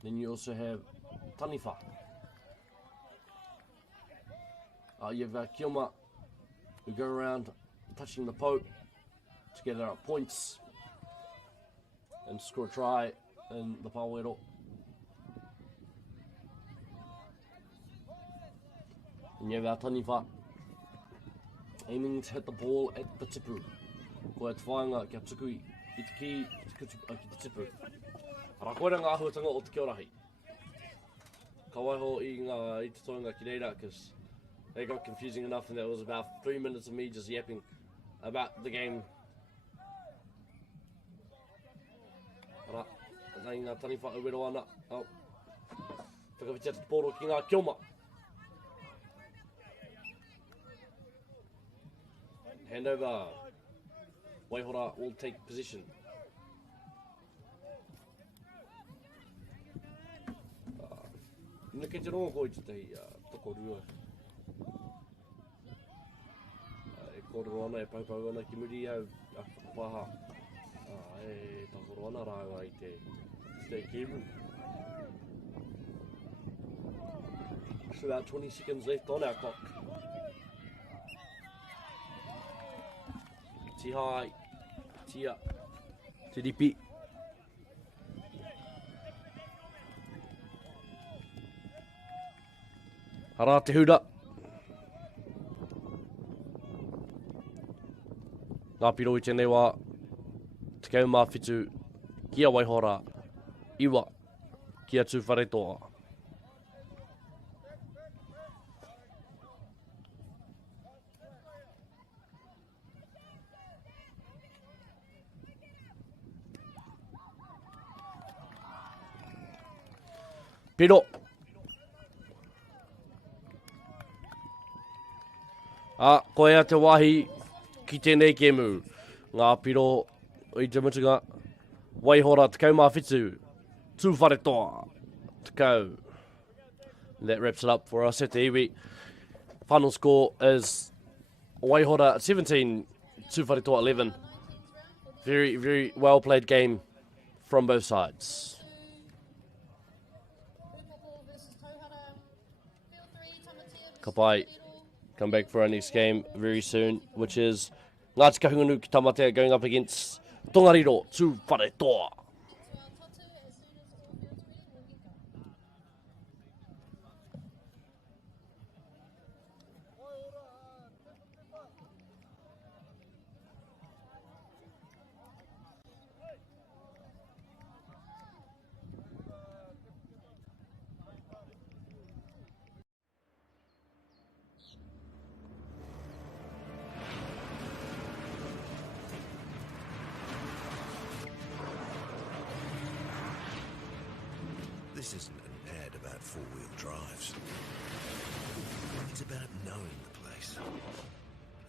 Then you also have taniwha. You have kioma who go around touching the po to gather up points and score a try in the pāwero. And you have our taniwha aiming to hit the ball at the tipu. Ko e te whāinga kia tuku i te ki, ki te tipu. Ara koe ngā ahuatanga o te Kia Rahi. Ka waiho i te toinga ki reira, because they got confusing enough, and that was about 3 minutes of me just yapping about the game. Ara, nei ngā taniwha o wero ana. Whakawhitia te pōro ki ngā kioma. Handover. Waihora will take position. Nā kei te rongo koe te tei toko rua. E kōrero ana, e paupau ana ki muri au a whakapaha. E takoro ana rāua i te kimu. There's about 20 seconds left on our clock. Tihai, tia, te ripi. Ara te hura. Ngā piro i tēnei wā, te kau mā whitu, kia Waihora, iwa, kia tū whare toa. Piro. Koe a te wahi ki tēnei kemu. Ngā piro i te mutunga. Waihora te kau mā whitu. Tū whare toa. Te kau. And that wraps it up for us at the iwi. Final score is Waihora 17, Tū whare toa 11. Very, very well played game from both sides. Ka pai. Come back for our next game very soon, which is Ngāti Kahungunu ki Tamatea going up against Tongariro Tū Whare Toa. This isn't an ad about four-wheel drives. It's about knowing the place,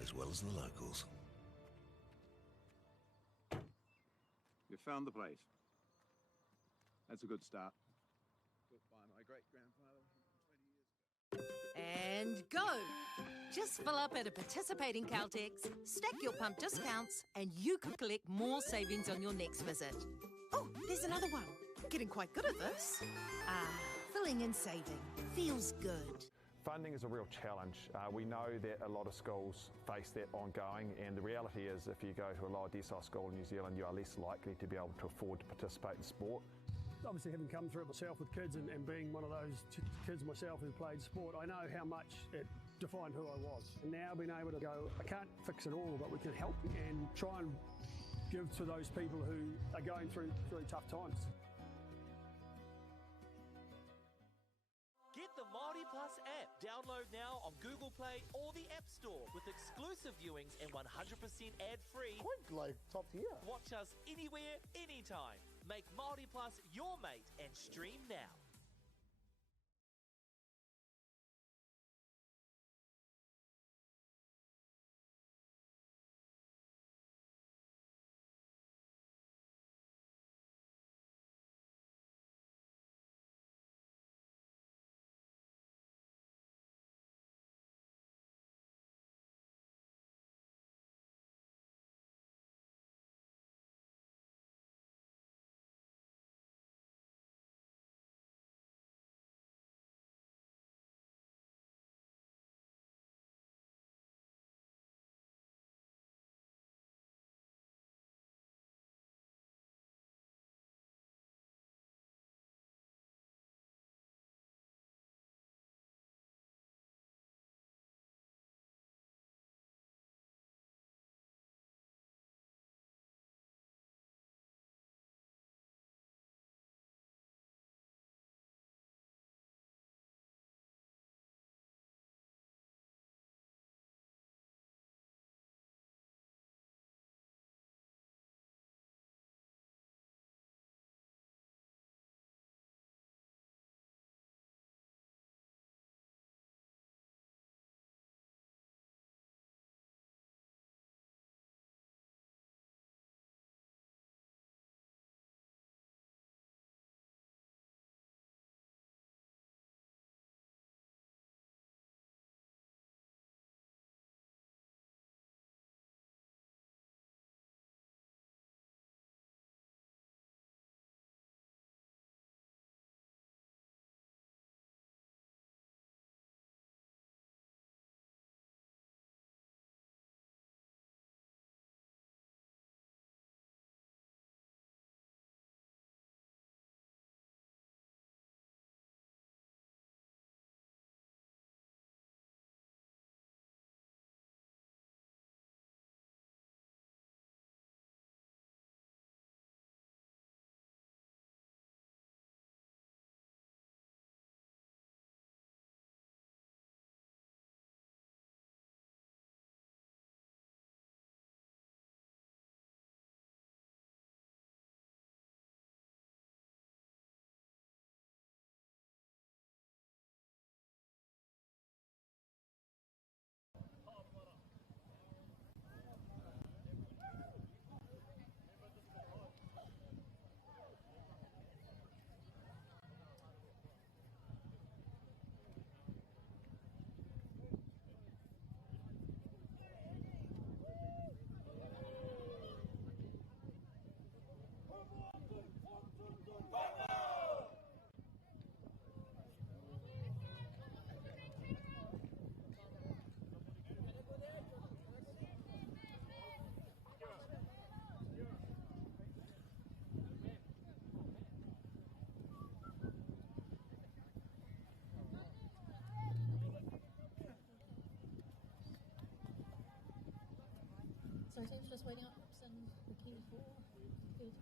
as well as the locals. You found the place. That's a good start. Built by my great-grandfather 120 years ago. And go! Just fill up at a participating Caltex, stack your pump discounts, and you could collect more savings on your next visit. Oh, there's another one. Getting quite good at this. Filling and saving. Feels good. Funding is a real challenge. We know that a lot of schools face that ongoing, and the reality is if you go to a lower decile school in New Zealand, you are less likely to be able to afford to participate in sport. Obviously, having come through it myself with kids and being one of those kids myself who played sport, I know how much it defined who I was. And now being able to go, I can't fix it all, but we can help and try and give to those people who are going through tough times. Get the MāORI Plus app. Download now on Google Play or the App Store with exclusive viewings and 100% ad-free. Quite like top tier. Watch us anywhere, anytime. Make MāORI Plus your mate and stream now. So team's just waiting up and the key for field.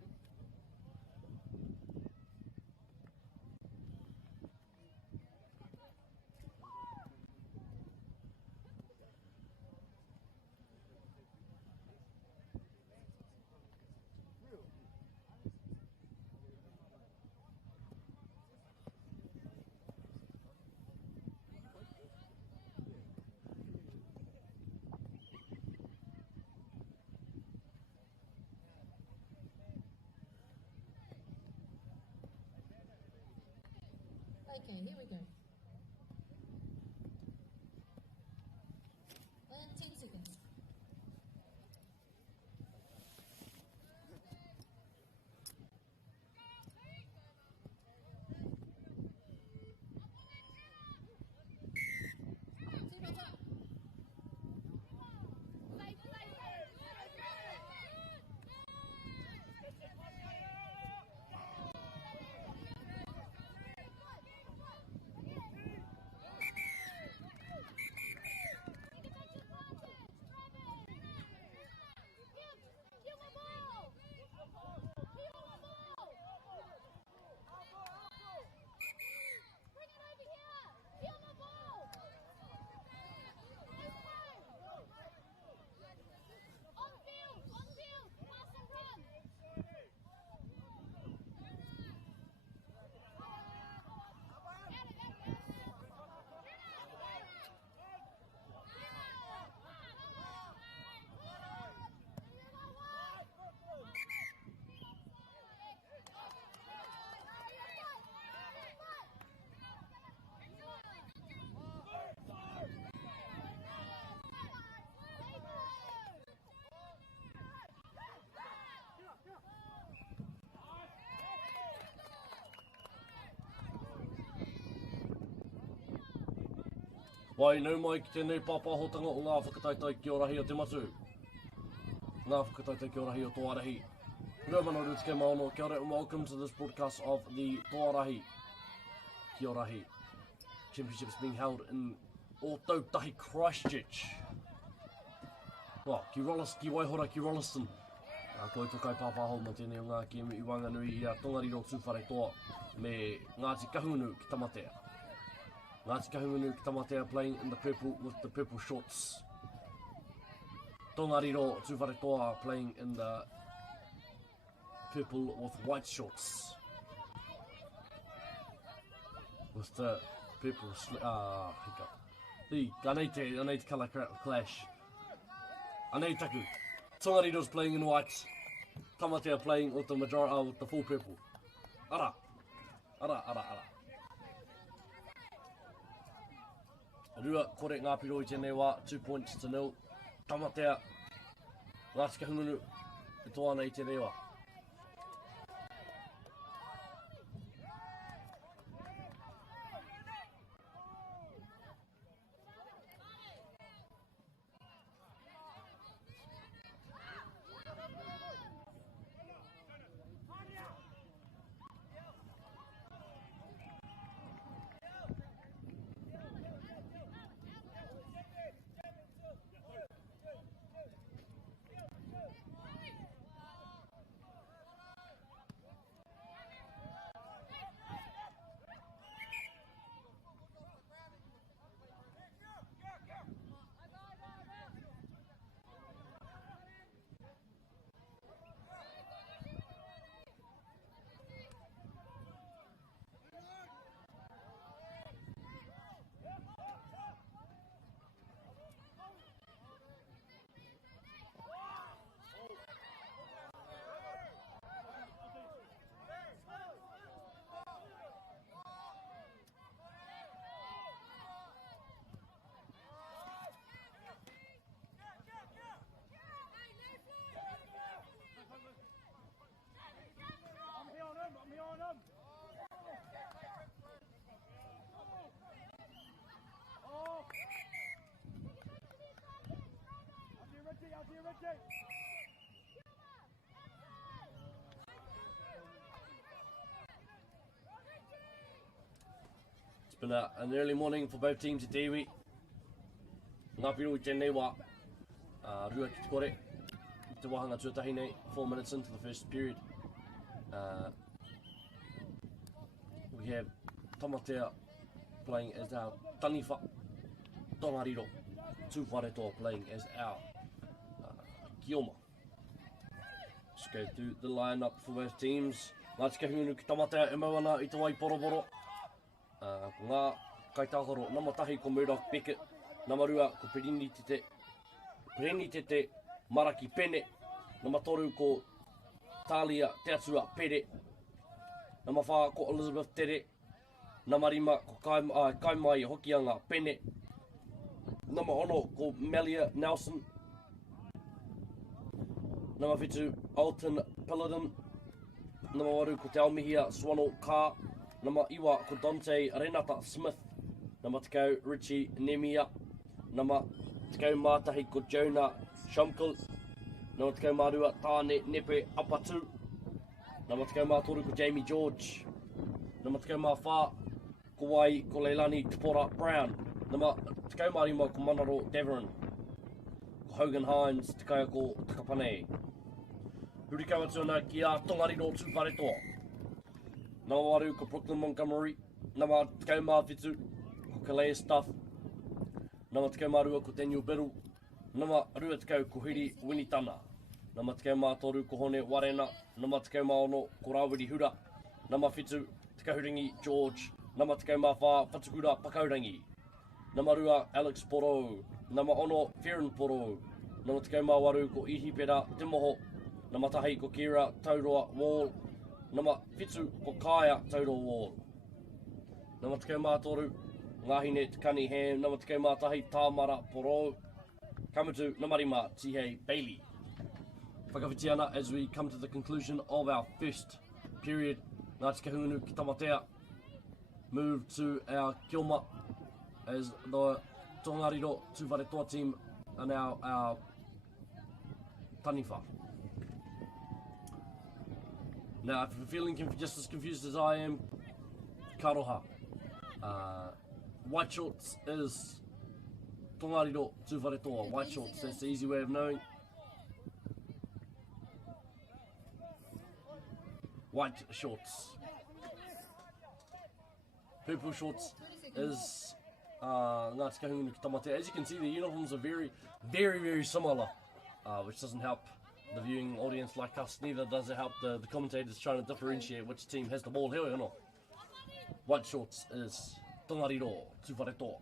Okay, here we go. And 10 seconds. Too much up. Wai nau mai ki tēnei pāpāhotanga o ngā whakataitai ki o rahi o te matu. Ngā whakataitai ki o rahi o Toarahi. Rua mana rutike maono, kia ora and welcome to this broadcast of the Toarahi ki o rahi Championships being held in Aotearoa, Christchurch. Well, ki Waihora ki Rolleston. Koe tokai pāpāho ma tēnei o ngā ki i Wanganui i a Tongariro tūwhare toa me Ngāti Kahungunu ki Tamatea. Ngāti Kahungunu ki Tamatea playing in the purple with the purple shorts. Tongariro tūwhare toa playing in the purple with white shorts. With the purple hika. Anei te colour clash. Anei taku. Tongariro's playing in white. Tamatea playing with the majority with the full purple. Ara. Rua, kore ngā piro i tēnei wā, 2-0. Tamatea, Ngāti Kahungunu, e toana i tēnei wā. It's been an early morning for both teams at Dewi. Ngā piro I tēnei wā. Rua ki te kore. I te wahanga tuatahi nei, 4 minutes into the first period. We have Tamatea playing as our taniwha. Tongariro tūwharetoa playing as our kioma. Just go through the line-up for both teams. Ngāti Kahungunu ki Tamatea e mauana I te wai poroboro. Ngā kaitahoro, nama tahi ko Murdoch Beckett, nama rua ko Perini Tete, Maraki Pene, nama toru ko Talia Te Atua Pere, nama wha ko Elizabeth Tere, Nama rima ko kaimai hokianga pene. Nama ono ko Melia Nelson. Nama whitu Alton Pillardin. Nama waru ko Te Aomihia Swano Ka. Nama iwa ko Dante Renata Smith. Nama tekau Richie Nemia. Nama tekau mātahi ko Jonah Shumkle. Nama tekau mārua Tāne Nepe Apatu. Nama tekau mātoru ko Jamie George. Nama tekau mawha ko Wai ko Leilani Tupora Brown. Nama tekau marima ko Manaro Deveron. Ko Hogan Hines tekau ko Takapane. Huri kaua tūna ki a Tongariro Tūwharetoa. Nama waru ko Brooklyn Montgomery. Nama tekau mawhitu ko Calais Stuff. Nama tekau marua ko Daniel Biddle. Nama rua tekau ko Hiri Winitana. Nama tekau mātoru ko Hone Warena. Nama tekau maono ko Rawiri Hura. Nama whitu tekau huringi George. Nama tekau mawha Whatukura Pakaurangi. Nama rua Alex Poro. Nama ono Fearon Poro. Nama tekau mawaru ko Ihipera Timoho. Nama tahi ko Kira Tauroa Wall. Nama whitu ko Kaya Tauroa Wall. Nama tekau mātoru Ngahine Te Cunningham. Nama tekau mātahi Tāmara Poro. Kamutu Namarima Tihei Bailey. Whakawhiti ana as we come to the conclusion of our first period. Ngā Te Kahungunu ki Tamatea move to our Kilma as the Tongariro Tūwharetoa team are now our taniwha. Now, if you're feeling just as confused as I am, karoha. White shorts is Tongariro Tūwharetoa. White shorts, that's the easy way of knowing. White shorts. Purple shorts is Ngā Te Kahungunu ki Tamatea. As you can see, the uniforms are very similar, which doesn't help the viewing audience like us. Neither does it help the commentators trying to differentiate which team has the ball. Here we go. White shorts is Tongariro Tūwharetoa.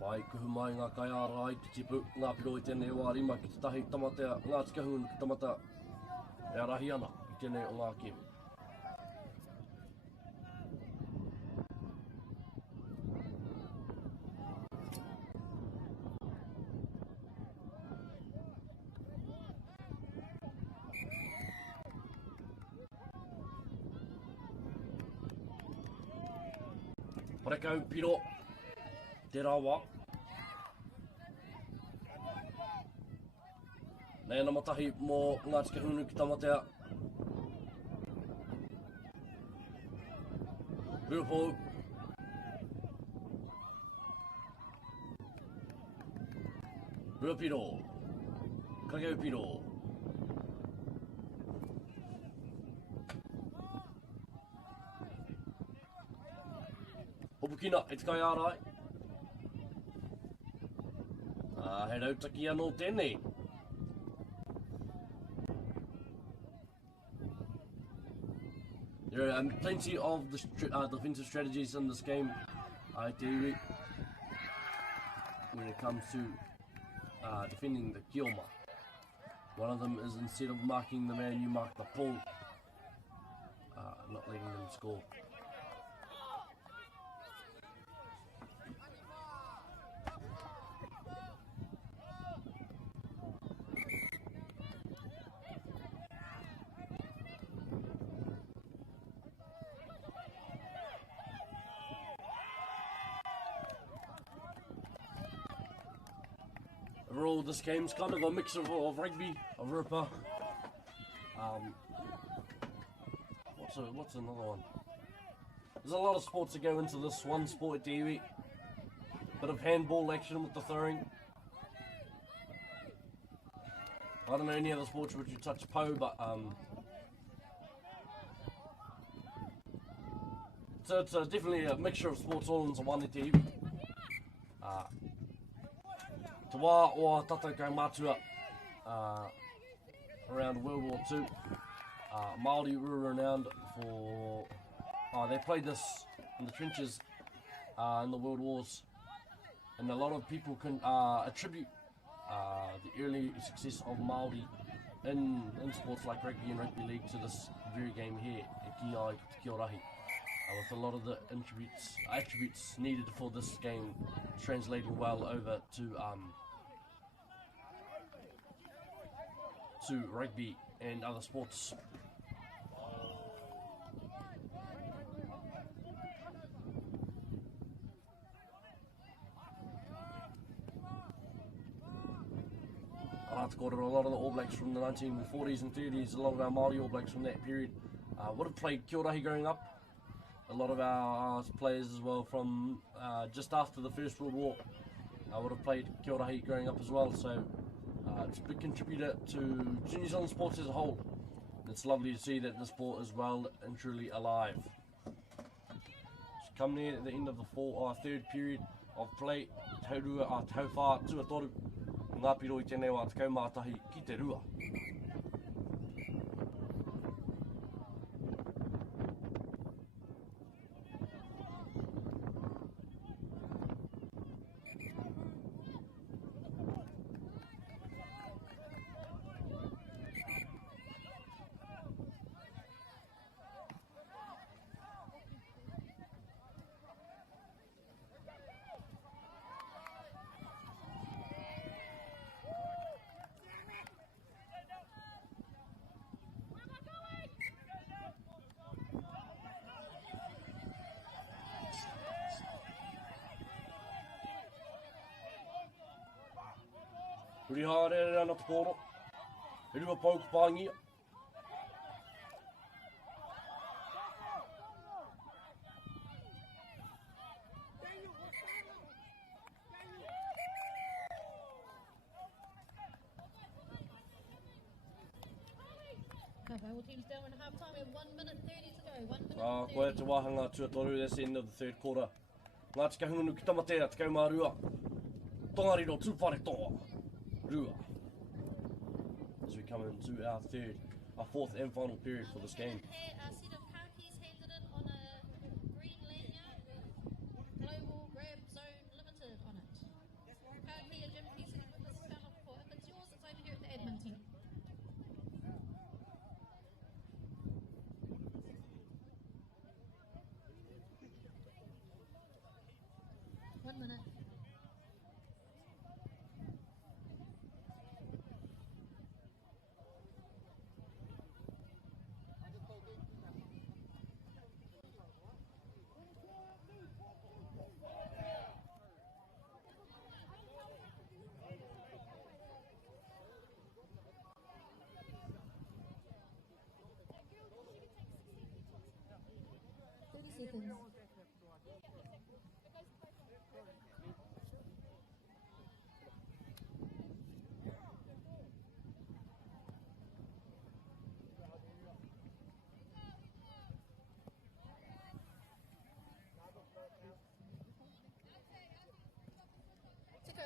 Mai kuhu mai ngā kai RAHI ki tipu, ngā piro i tēnei o ārima ki te tahi Tamatea, Ngā Te Kahungunu ki Tamatea, e rahi ana i tēnei o ngā kiwi. Parekau piro, te rawa. Nei ana matahi mō Ngā Te Kahungunu ki Tamatea. Rupo. Ruapiro. Kakau piro. Hopukina, e te kai ārai. He rautaki anō tēnei. There are plenty of defensive strategies in this game, I tell you, when it comes to defending the Kioma. One of them is instead of marking the man, you mark the pull, not letting them score. overall, this game's kind of a mix of rugby, a ripper. What's another one? There's a lot of sports that go into this one sport TV. Bit of handball action with the throwing. I don't know any other sports which you touch po, but so it's definitely a mixture of sports all into one TV. Te wā o tātou kaumātua around World War II. Māori were renowned for... they played this in the trenches in the World Wars, and a lot of people can attribute the early success of Māori in sports like rugby and rugby league to this very game here at Ki Ai Te Toarahi, with a lot of the attributes needed for this game translating well over to rugby and other sports. A lot of the All Blacks from the 1940s and 30s, a lot of our Māori All Blacks from that period would have played Kia Rahi growing up. A lot of our players as well from just after the First World War would have played Kia Rahi growing up as well, so it's a big contributor to New Zealand sports as a whole. It's lovely to see that the sport is well and truly alive. Come near at the end of the third period of play, taurua tauwha tuatoru. Ngā piro I tēnei wā te kaumātahi ki te rua. Huri haere ana te koro. He rua pauku pāngia. Okay, all teams down in half time. We have 1 minute 30 to go. 1 minute 30. Koe te wāhanga tuatoru, that's the end of the third quarter. Ngā tika hungunu ki tamatera, te kaumārua. Tongariro tūwhare toa. Rua. As we come into our fourth and final period for this game. Here, a set of car keys handed in on a green lanyard with Global Grab Zone Limited on it. Car key and gym key sitting with this found off before. If it's yours, it's over here at the admin team. One minute. Seconds. To go.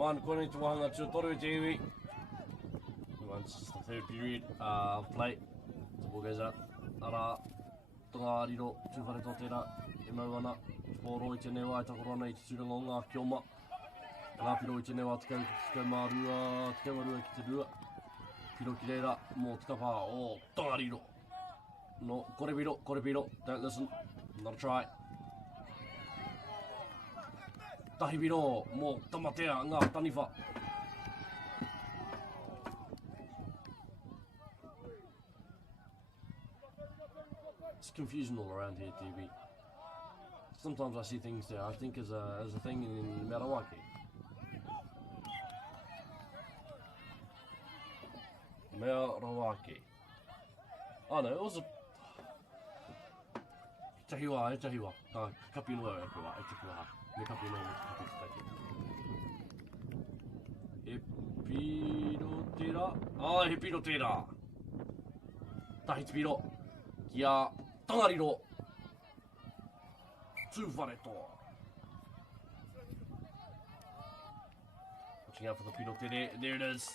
Man, kone te wahanga tuatoru te iwi. Once it's the third period of play. The ball goes up. Ara, tonga riro, tūwhare tō tērā, e mau ana. Sporo I tēnei wā, e takorana I te tūranga o ngā kioma. Ngā piro I tēnei wā tikau marua ki te rua. Piro ki reira mō tikapā o Tongariro. No, kore piro, don't listen, not a try. Tahi piro mō tamatea ngā taniwha. It's confusion all around here, TV. Sometimes I see things there I think as a thing in MāORI. MāORI. Oh no, it was a... Tahiwa. Ka kapi noa e kua, e te kua. Me kapi noa me te kapi te take. He piro tērā. Ah, he piro tērā. Tahi te piro. Kia Tongariro. Tūwhare toa. Watching out for the piro tere. There it is.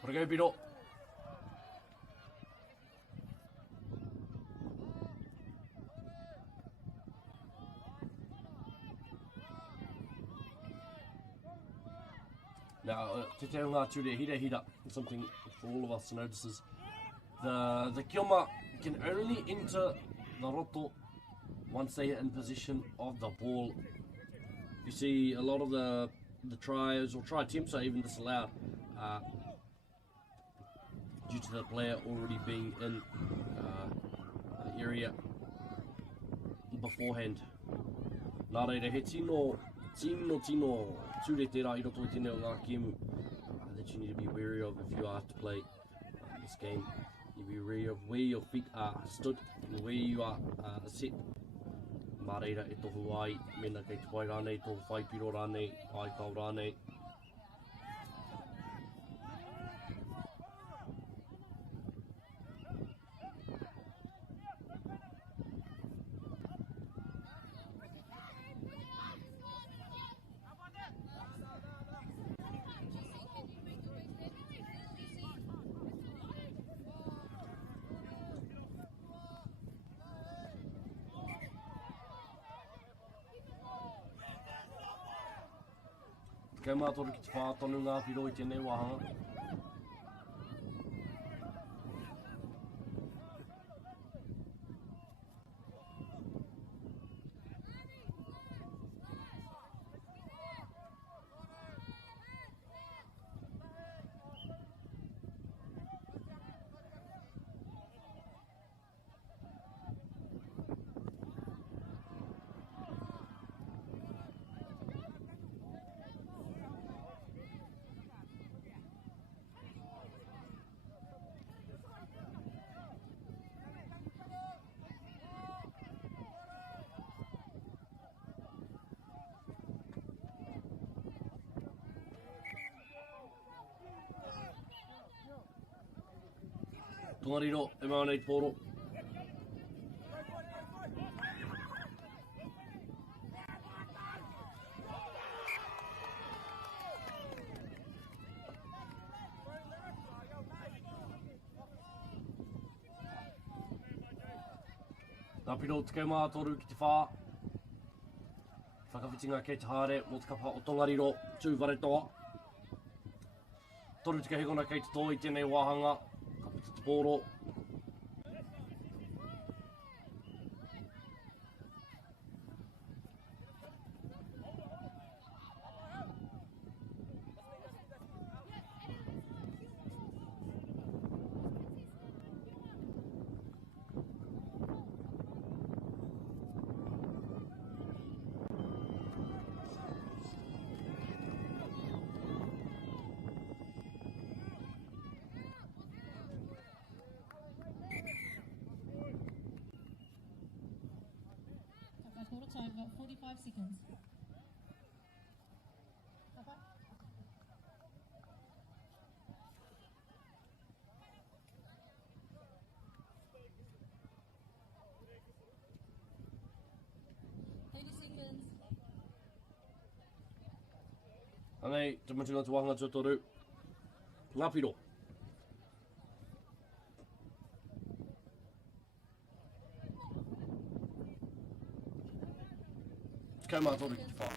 Kore piro. Now, te teo ngā ture hira, something for all of us notices. The kioma can only enter the roto once they are in possession of the ball. You see, a lot of the tries or try attempts are even disallowed due to the player already being in the area beforehand. Nā reira, he tino ture tērā I roto I tēnei o ngā kēmu that you need to be wary of if you are to play this game. You be wary of where your feet are stood and where you are set. Mā reira, e tohu ai, mena kei te pai rānei, tohu whaipiro rānei, ai kau rānei. Kei mātoru ki te whātonu ngā piro I tēnei wahanga. Tongariro, e mau nei poro. Nā piro te kei mātoru ki te whā. Whakawhitinga kei te haere mo te kapa o Tongariro, tūwhare toa. Toru te hegona kei te tō I tēnei wāhanga. Kapiti te pōro. Total time, about 45 seconds. Papa? Anei, te mutunga te wahanga tuatoru. Ngā piro. Kau mātori ki te whā.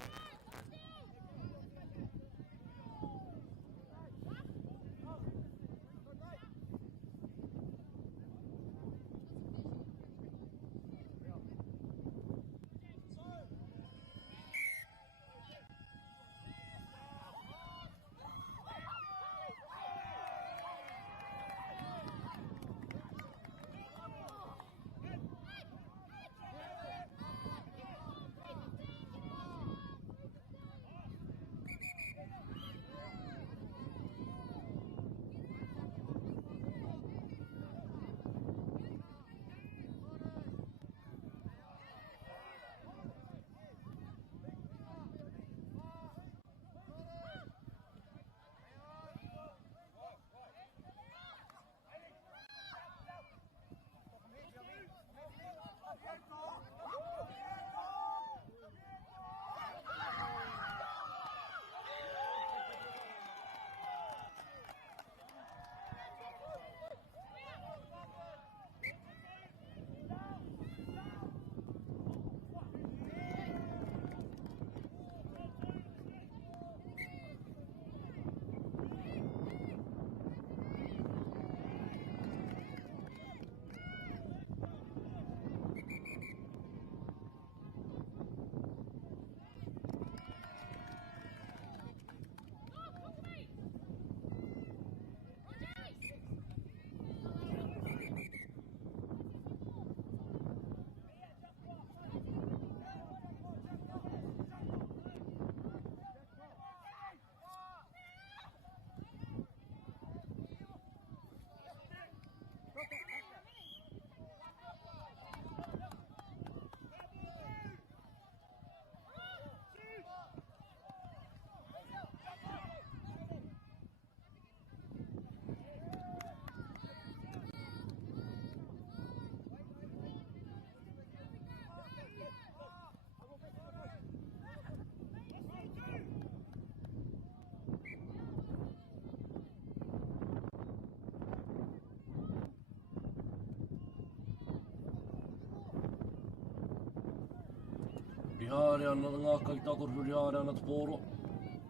Rihare ana ngā kaitako rihare ana te pōro.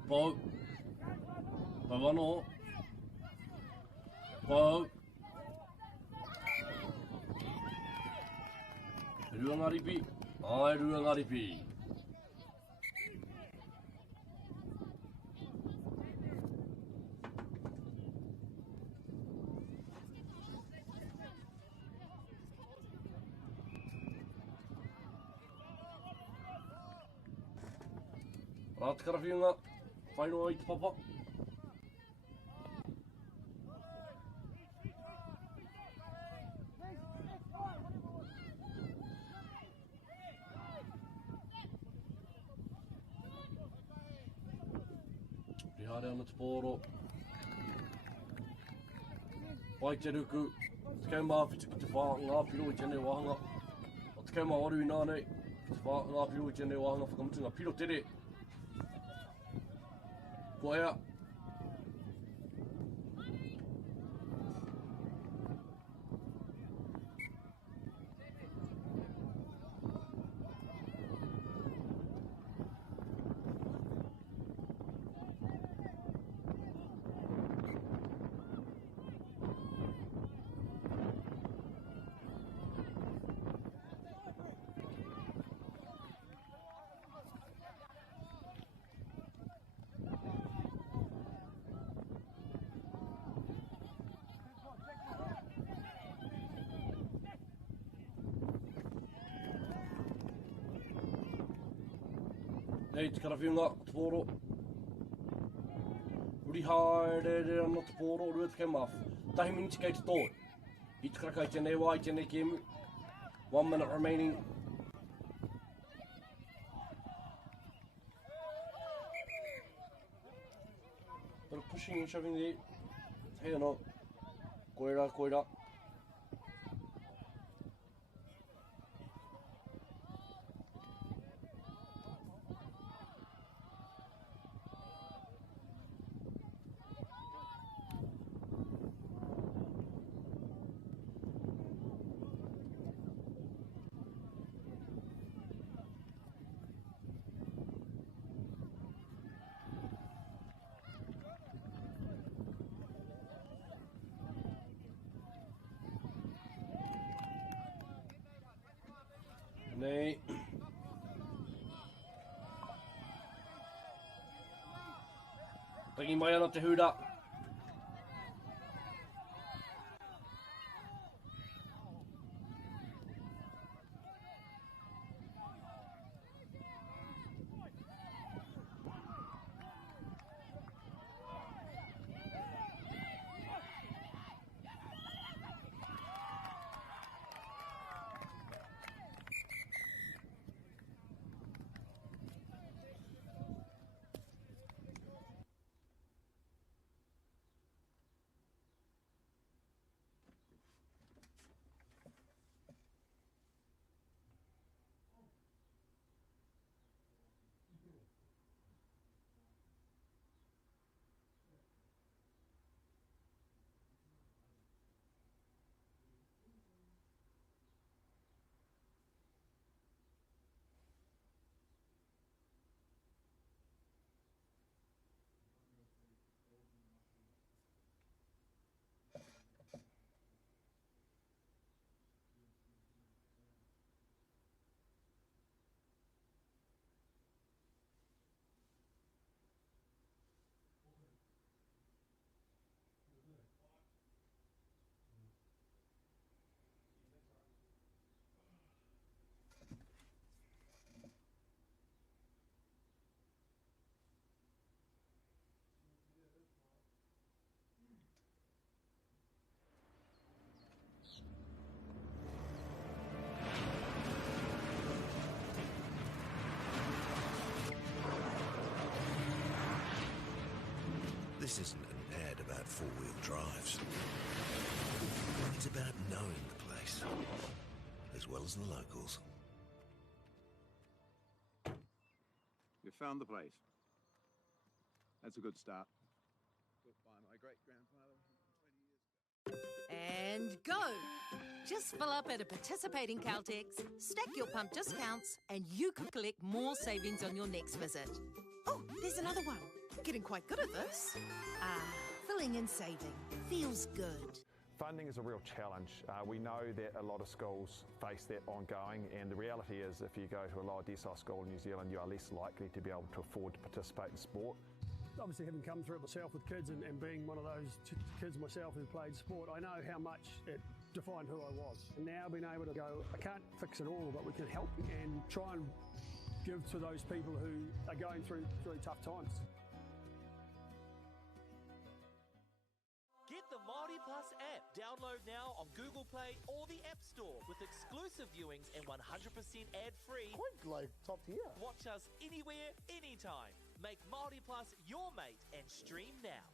Pau. Pau anō. Pau. Rua ngā ripi. Ai rua ngā ripi. Rāta karawhiunga, whainoa i te papa. Rihare ana te pōro. Pai te ruku, te kau māwhiti ki te whā ngā piro i tēnei wahanga. O te kau MΑORI nānei, ki te whā ngā piro i tēnei wahanga whakamutunga. Piro tere. Ko ea. Nei te karawhiunga, te pōro. Uri haere ana te pōro, rua te kei mawh. Tahi miniti kei te toi. I te karakai tēnei wā, i tēnei kēmu. 1 minute remaining. Bit of pushing and shoving there. Hei anō. Koira, koira. Rangi mai ana te hura. This isn't an ad about four-wheel drives. It's about knowing the place, as well as the locals. You found the place. That's a good start. Built by my great-grandfather 20 years ago. And go! Just fill up at a participating Caltex, stack your pump discounts, and you could collect more savings on your next visit. Oh, there's another one. Getting quite good at this. Filling and saving. Feels good. Funding is a real challenge. We know that a lot of schools face that ongoing, and the reality is if you go to a lower decile school in New Zealand, you are less likely to be able to afford to participate in sport. Obviously, having come through it myself with kids and being one of those kids myself who played sport, I know how much it defined who I was. And now being able to go, I can't fix it all, but we can help and try and give to those people who are going through really tough times. Get the MāORI Plus app. Download now on Google Play or the App Store with exclusive viewings and 100% ad-free. Quite like top tier. Watch us anywhere, anytime. Make MāORI Plus your mate and stream now.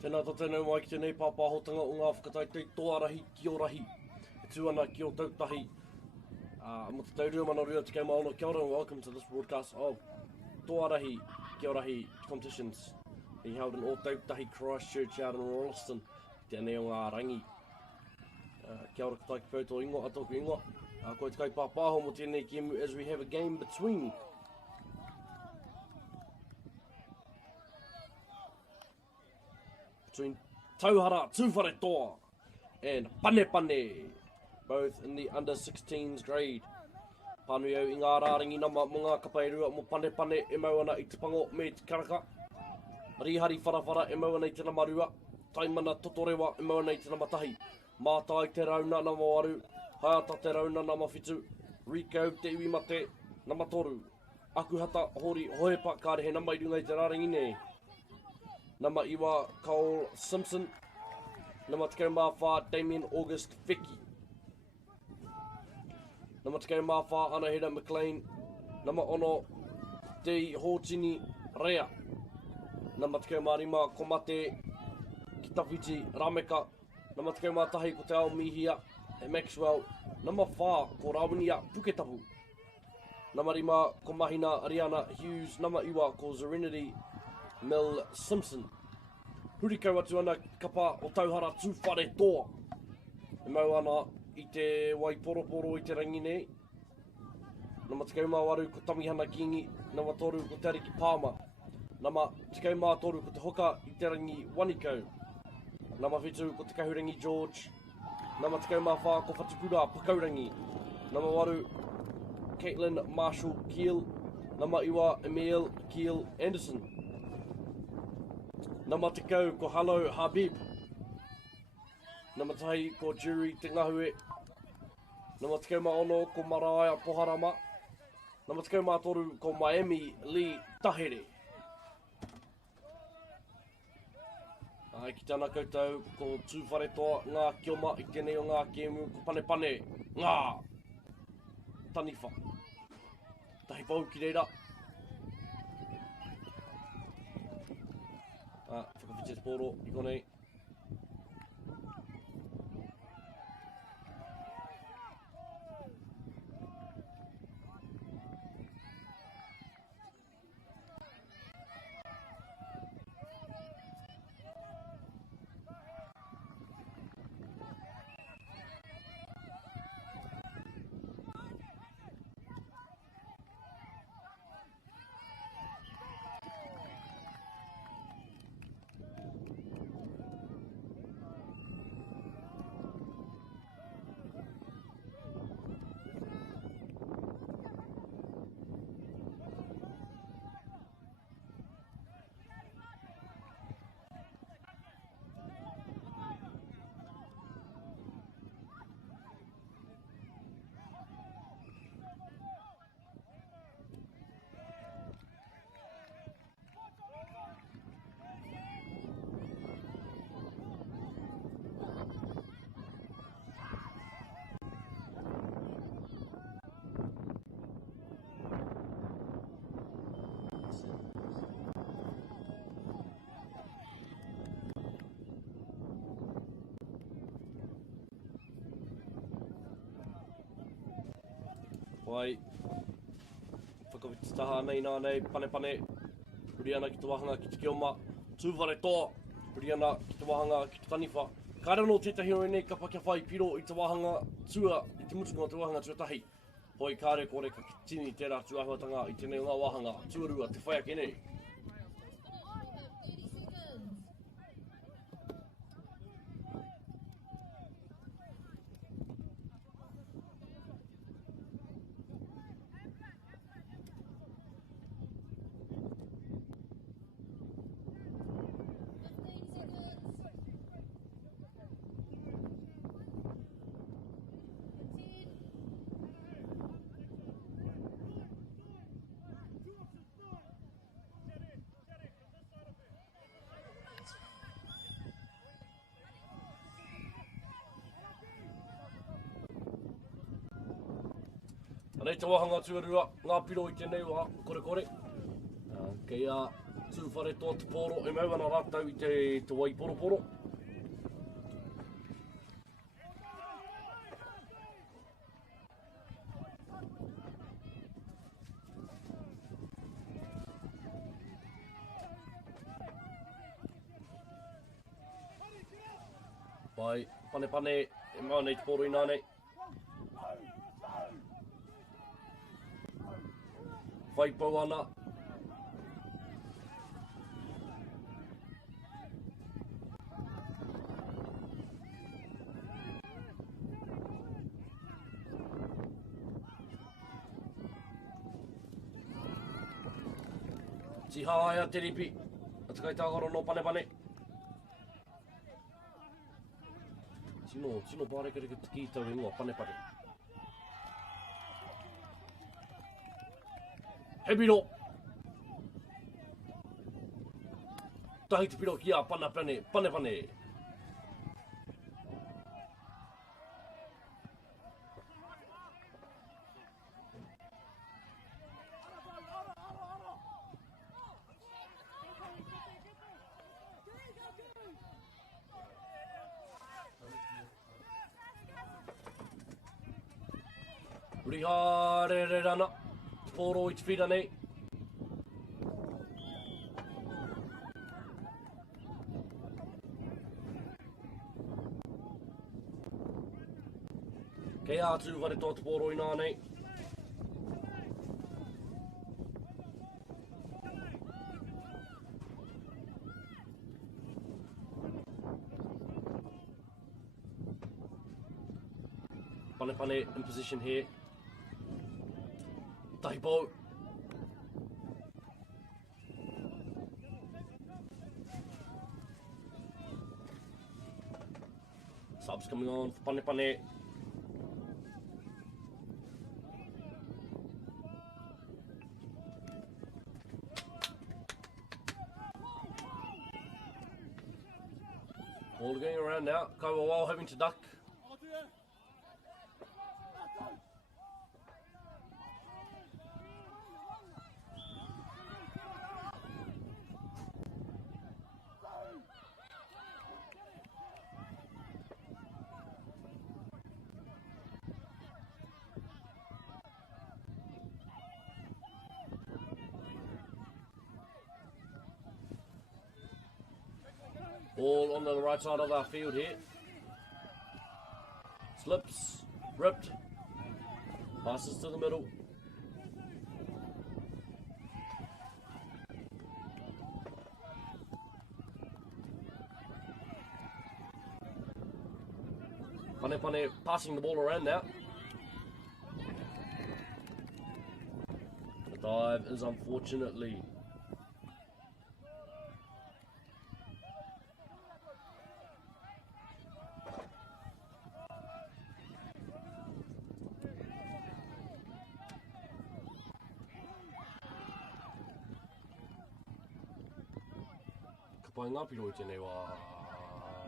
Tēnā tā tēnau mai ki tēnei pāpāhotanga o ngā whakataitei Toarahi ki Orahi. E tūana ki o tautahi. Mo te taurua mana rua te maono kia ora and welcome to this broadcast of Toarahi ki Orahi competitions being held in all tautahi Christchurch out in Rolleston. Tēnei o ngā rangi. Kia ora kataiki pōto ingo, atoku ingo. Koe te kai pāpāho mo tēnei kiemu as we have a game between Tauhara Tūwhare Toa and Pane Pane, both in the under 16s grade. Pānui au I ngā rārangi nama mo ngā kapairua mo Pane Pane e mau ana I te pango me te karaka. Rihari wharawhara e mau ana I te namarua. Taimana totorewa e mau ana I te namatahi. Mātai te rauna nama waru. Hāta te rauna nama whitu. Rikau te iwi mate nama toru. Akuhata hori hoepa kārehe nama I runga I te rārangi nei. Nama iwa Cole Simpson. Nama te kau mawha Damien August Feki. Nama te kau mawha Anahira McLean. Nama ono Te Hōtini Rea. Nama te kau marima Komate Kitawhiti Rameka. Nama te kau mātahi ko te ao mihia e Maxwell. Nama whā ko Rawinia Puketapu. Nama rima ko Mahina Ariana Hughes. Nama iwa ko Serenity Mel Simpson. Huri kau atu ana kapa o Tauhara Tūwhare Toa. E mau ana I te Waiporoporo I te rangi nei. Nama te kaumāwaru ko Tamihana Kingi. Nama toru ko Tariki Palmer. Nama te kaumātoru ko te hoka I te rangi Wanikau. Nama whitu ko te kahurangi George. Nama te kaumāwha ko Whatukura Pakaurangi. Nama waru Caitlin Marshall Keel. Nama iwa Emil Keel Anderson. Nama te kau ko Halo Habib. Nama tahi ko Jury Te Ngahue. Nama te kau maono ko Maraia Poharama. Nama te kau mātoru ko Miami Lee Tahere. Ai ki tāna koutou ko Tūwhare Toa ngā kioma I tēnei o ngā kēmu ko Pane Pane ngā taniwha. Tahi pau ki reira. Whakawhiti te pōro I konei. Wai, whakawhiti taha nei nā nei, Pane Pane, huri ana ki te wahanga ki te kioma, Tūwhare Toa, huri ana ki te wahanga ki te taniwha. Kāra no tētahi ore nei ka pakia whai piro I te wahanga tua, I te mutunga te wahanga tuatahi. Hoi kāre kore ka tini tērā tuahuatanga I tēnei o ngā wahanga, tuarua te whaiake nei. Anei te wahanga tuarua, ngā piro I tēnei wā, kore kore. Kei a Tūwhare toa te poro, e mau ana rātau I te wai poro. Pai, pane, e mau nei te poro I nānei. Whai pau ana. Tihaia te ripi. Atakai tākaro no pane. Tino pārekereke te ki tau ingoa pane. Hebiro. Tahi te piro ki a pane. Riha re rana. Te poro I te whira nei. Kei ātu whare toa te poro I nānei. Pane in position here. Tahi pau. Subs coming on for pane. Ball going around now. Kaua Wau having to duck. Ball on the right side of our field here. Slips, ripped, passes to the middle. Pane passing the ball around now. The dive is unfortunately Kapai ngāpiro I tēnei wā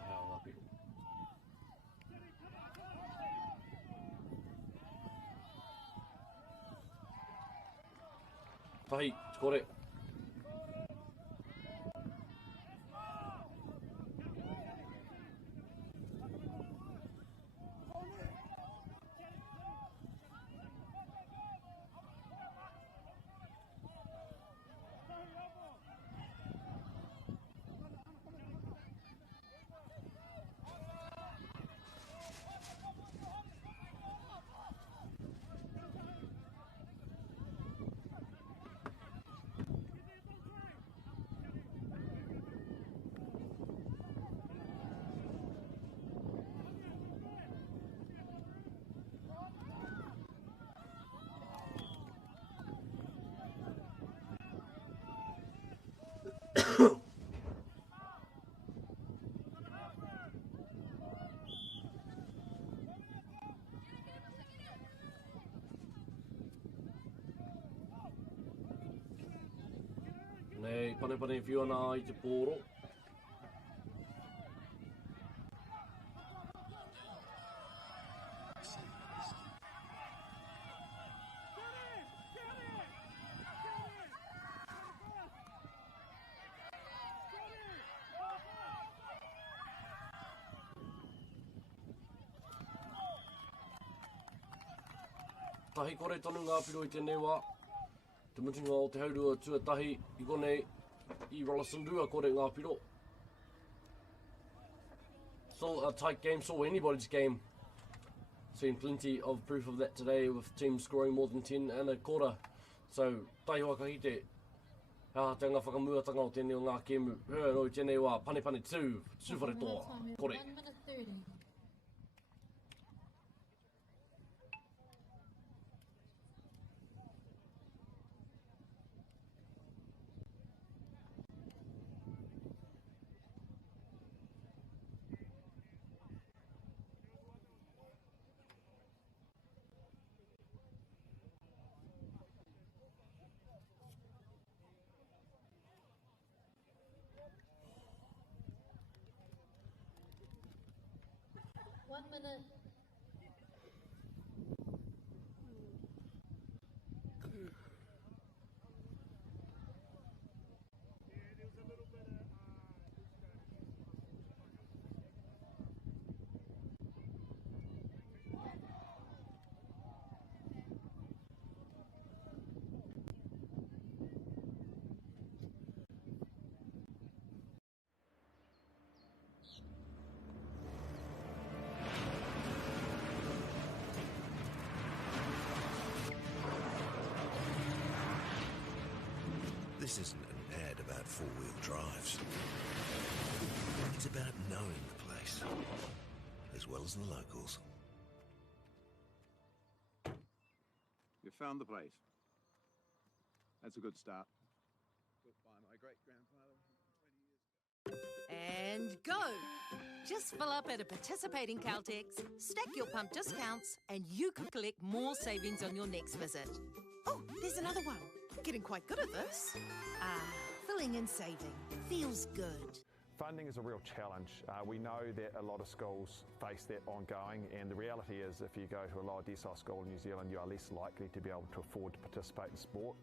hea ngāpiro. Tahi, te kore. Nei, pane whiu ana I te poro. tahi kore tonu ngā piro I tēnei wā. Te mutunga o te haurua tuatahi I konei I Rolleston rua kore ngā piro. Still a tight game, still anybody's game. Seen plenty of proof of that today with teams scoring more than 10 and a quarter. So, tai hoa ka hite. Te ngā whakamuatanga o tēnei o ngā kēmu. No I tēnei wā, pane 2, sūwhare toa. Kore. 1 minute 30. One minute. This isn't an ad about four-wheel drives. It's about knowing the place, as well as the locals. You found the place. That's a good start. Built by my great-grandfather 20 years ago. And go! Just fill up at a participating Caltex, stack your pump discounts, and you could collect more savings on your next visit. Oh, there's another one. Getting quite good at this. Filling and saving. Feels good. Funding is a real challenge. We know that a lot of schools face that ongoing, and the reality is if you go to a lower decile school in New Zealand, you are less likely to be able to afford to participate in sport.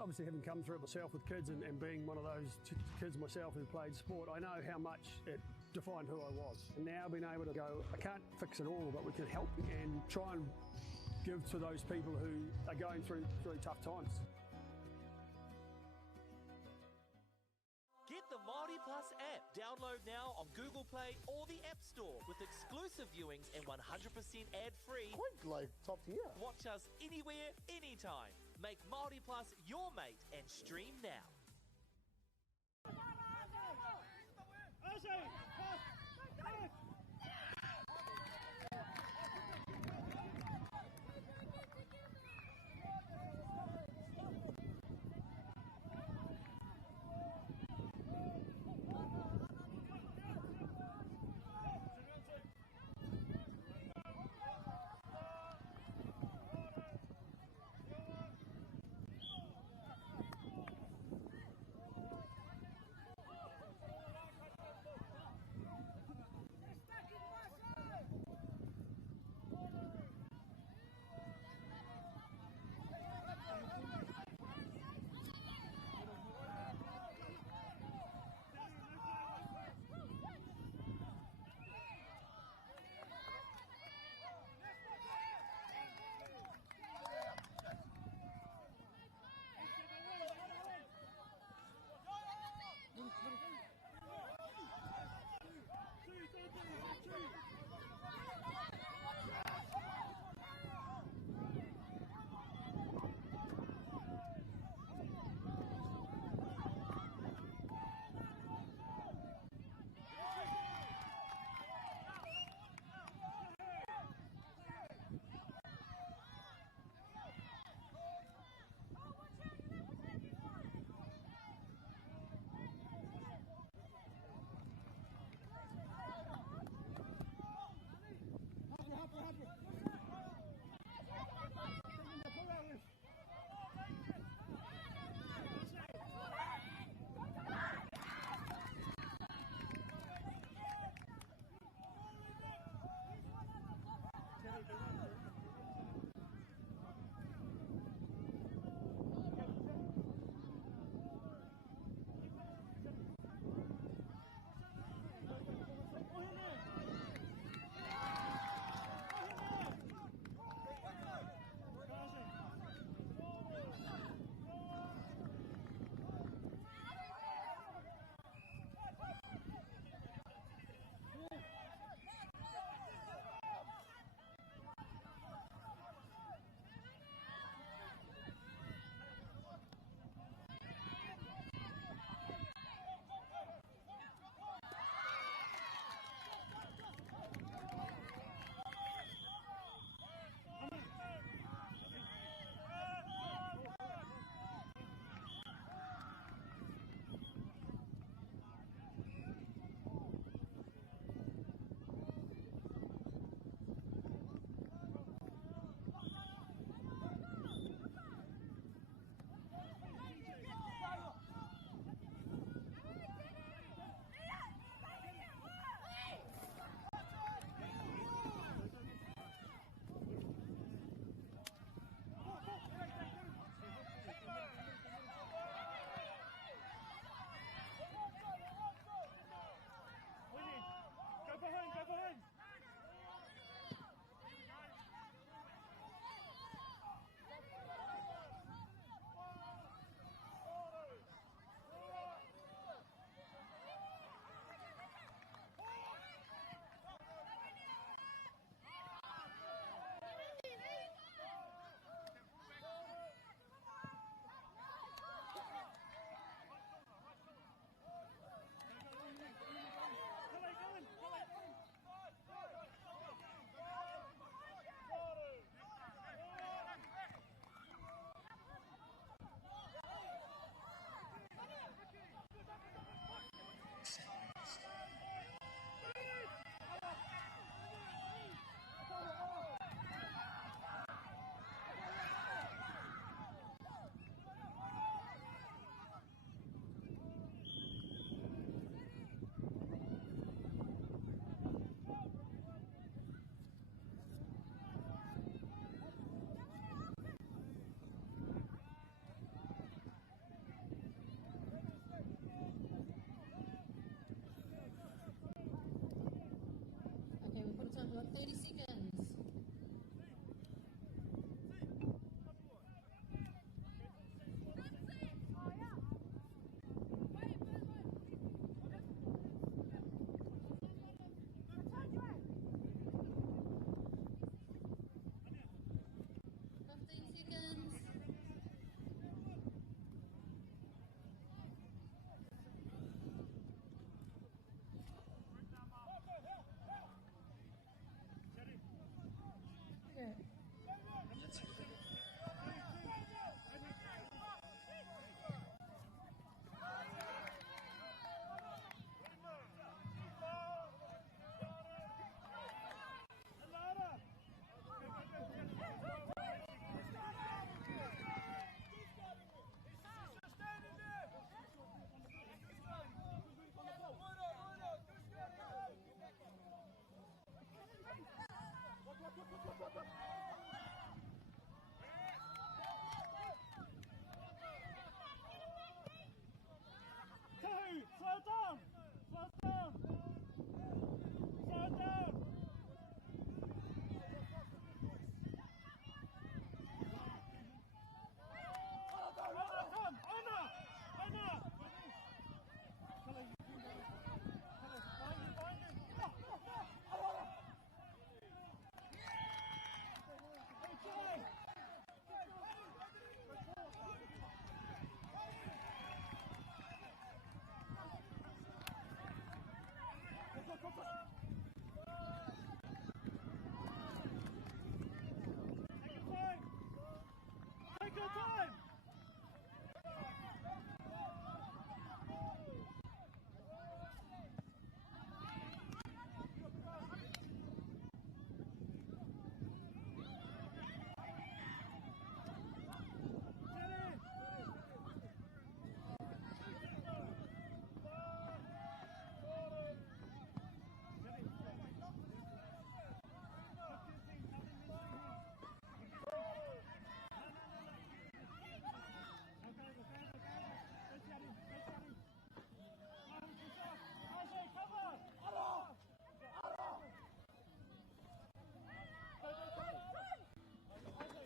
Obviously, having come through it myself with kids and being one of those kids myself who played sport, I know how much it defined who I was. And now being able to go, I can't fix it all, but we can help and try and give to those people who are going through really tough times. Get the MāORI Plus app. Download now on Google Play or the App Store with exclusive viewings and 100% ad-free. Quite like top tier. Watch us anywhere, anytime. Make MāORI Plus your mate and stream now.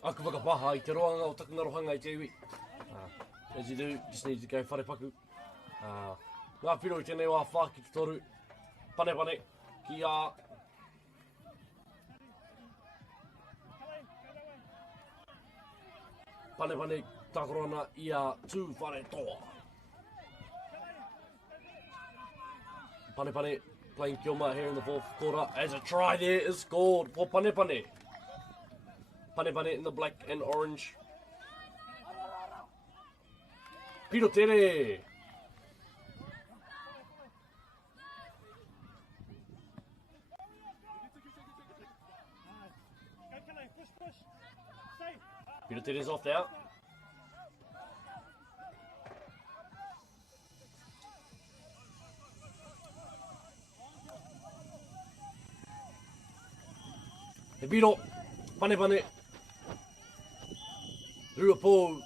Aku whakapaha I te roanga o takanga rohanga I te iwi. As you do, just need to go wharepaku. Ngā piro I tēnei wā whā ki te toru. Pane pane, ki a... Pane pane, takorona I a tū whare toa. Pane pane, playing Kioma here in the fourth quarter as a try there is scored for Pane pane. Pane pane in the black and orange. Piro tere! Piro tere's off now. He Piro, pane pane. Ruapō.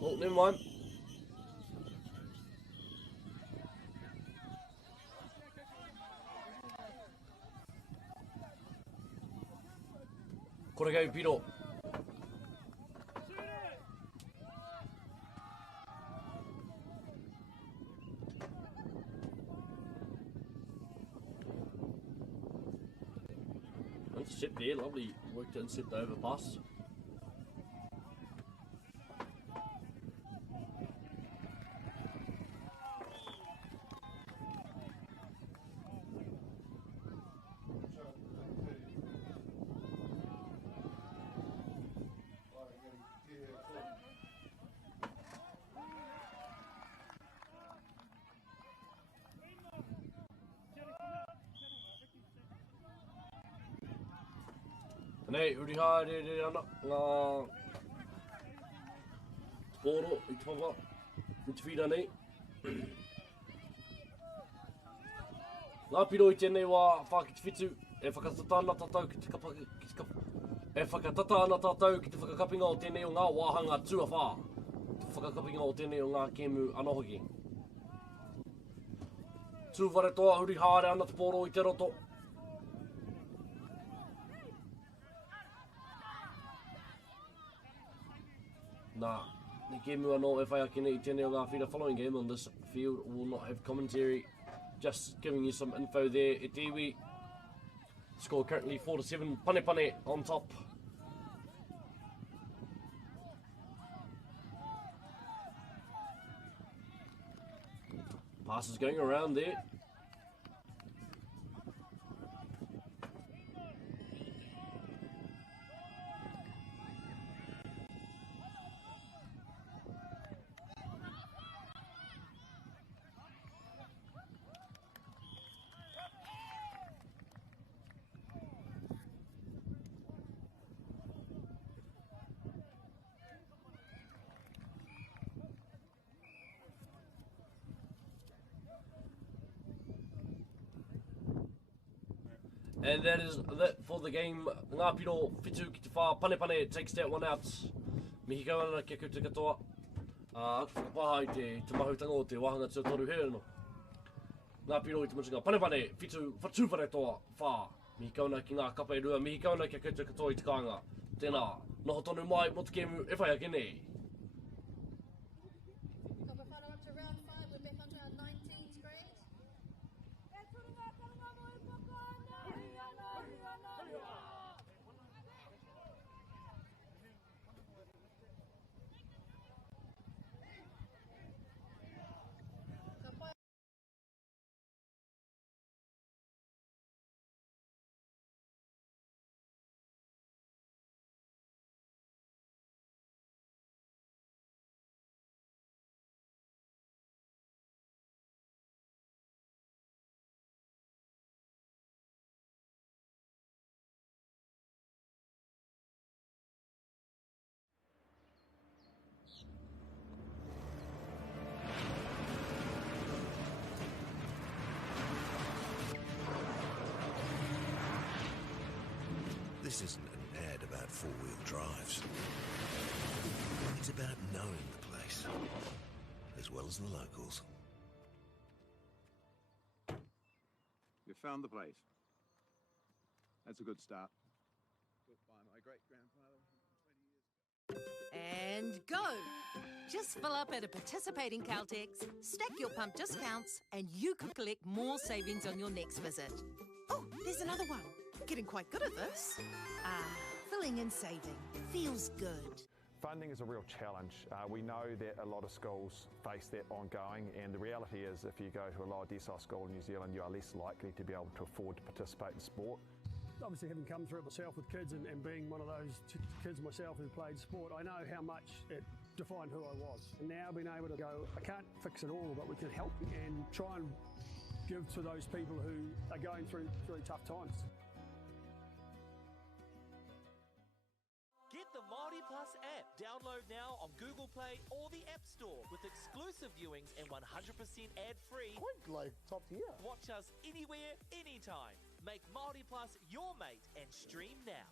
Oh, never mind. Korega Piro. Sit there, lovely worked in, sit over pass. Nei, uri haere re ana, ngā pōro I te whawha, I te whira nei. Ngā piro I tēnei wā whaki te whitu, e whakatata ana tātou ki te whakakapinga o tēnei o ngā wāhanga tuawhā. Te whakakapinga o tēnei o ngā kēmu anohoki. Tūwhare toa uri haere ana te pōro I te roto. Nah, the game will not if I can eat any of that. The following game on this field will not have commentary. Just giving you some info there. Itiwi score currently 4-7. Pane pane on top. Passes going around there. And that is that for the game. Ngā piro whitu ki te whā pane pane takes that one out. Mihi kau ana kia koutou katoa. Aku whakapaha I te mahutanga o te wahanga tuatoru here no. Ngā piro I te mutunga pane pane whitu whatūwhare toa whā. Mihi kau ana ki ngā kapa I rua. Mihi kau ana kia koutou katoa I te kāinga. Tēnā, noho tonu mai mo te kēmu e whai ake nei. Got the follow up to round 5. We're back onto our 19th grade. This isn't an ad about four-wheel drives. It's about knowing the place, as well as the locals. found the place. That's a good start. Built by my great-grandfather 20 years ago. And go! Just fill up at a participating Caltex, stack your pump discounts, and you could collect more savings on your next visit. Oh, there's another one. Getting quite good at this. Filling and saving. Feels good. Funding is a real challenge. We know that a lot of schools face that ongoing, and the reality is if you go to a lower decile school in New Zealand, you are less likely to be able to afford to participate in sport. Obviously, having come through it myself with kids and being one of those kids myself who played sport, I know how much it defined who I was. And now being able to go, I can't fix it all, but we can help and try and give to those people who are going through tough times. Get the MāORI Plus app. Download now on Google Play or the App Store with exclusive viewings and 100% ad-free. Quite like top tier. Watch us anywhere, anytime. Make MāORI Plus your mate and stream now.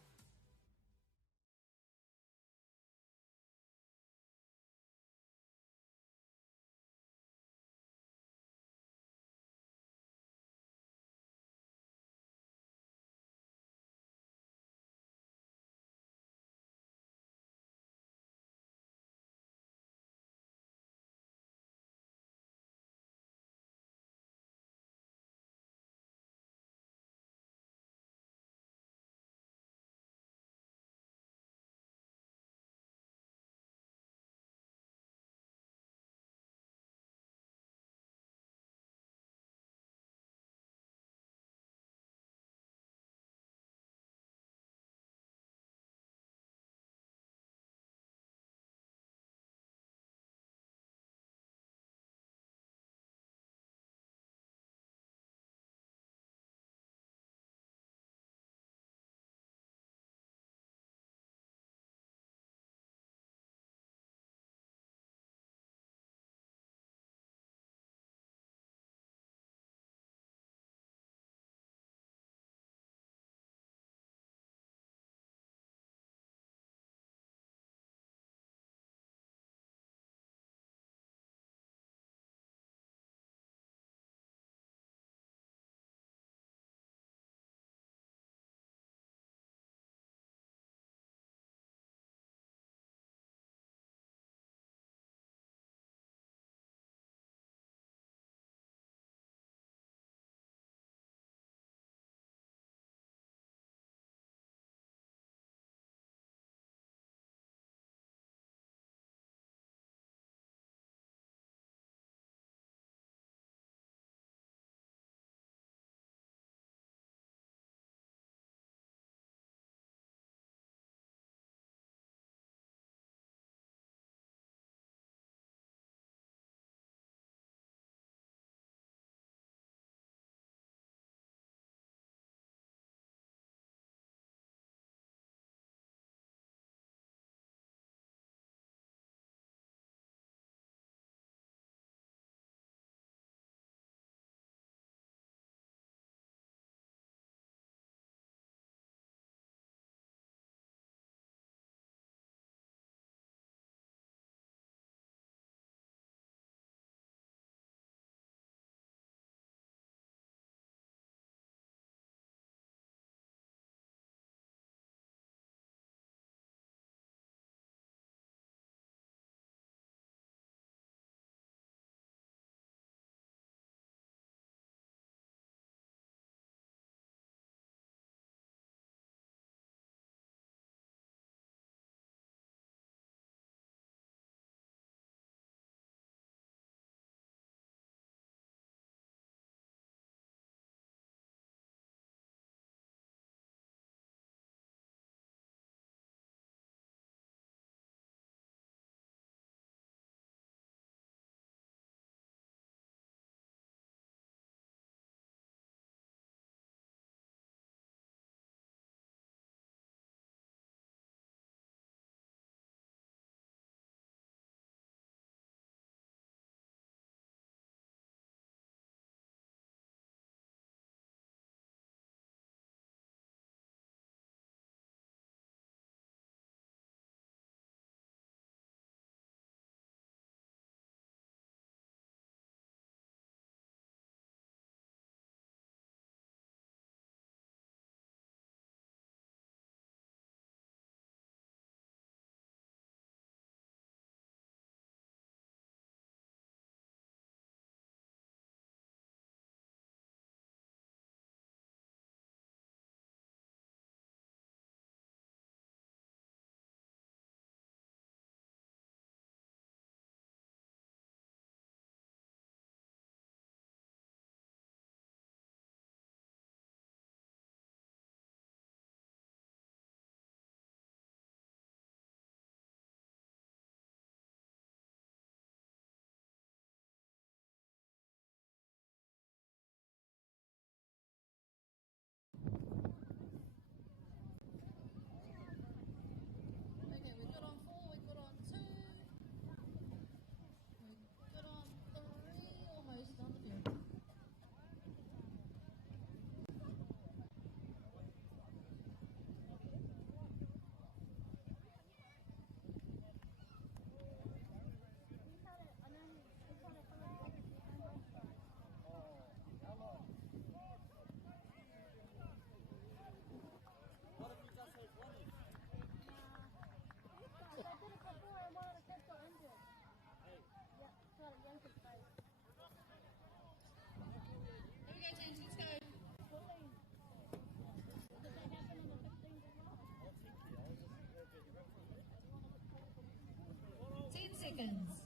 seconds.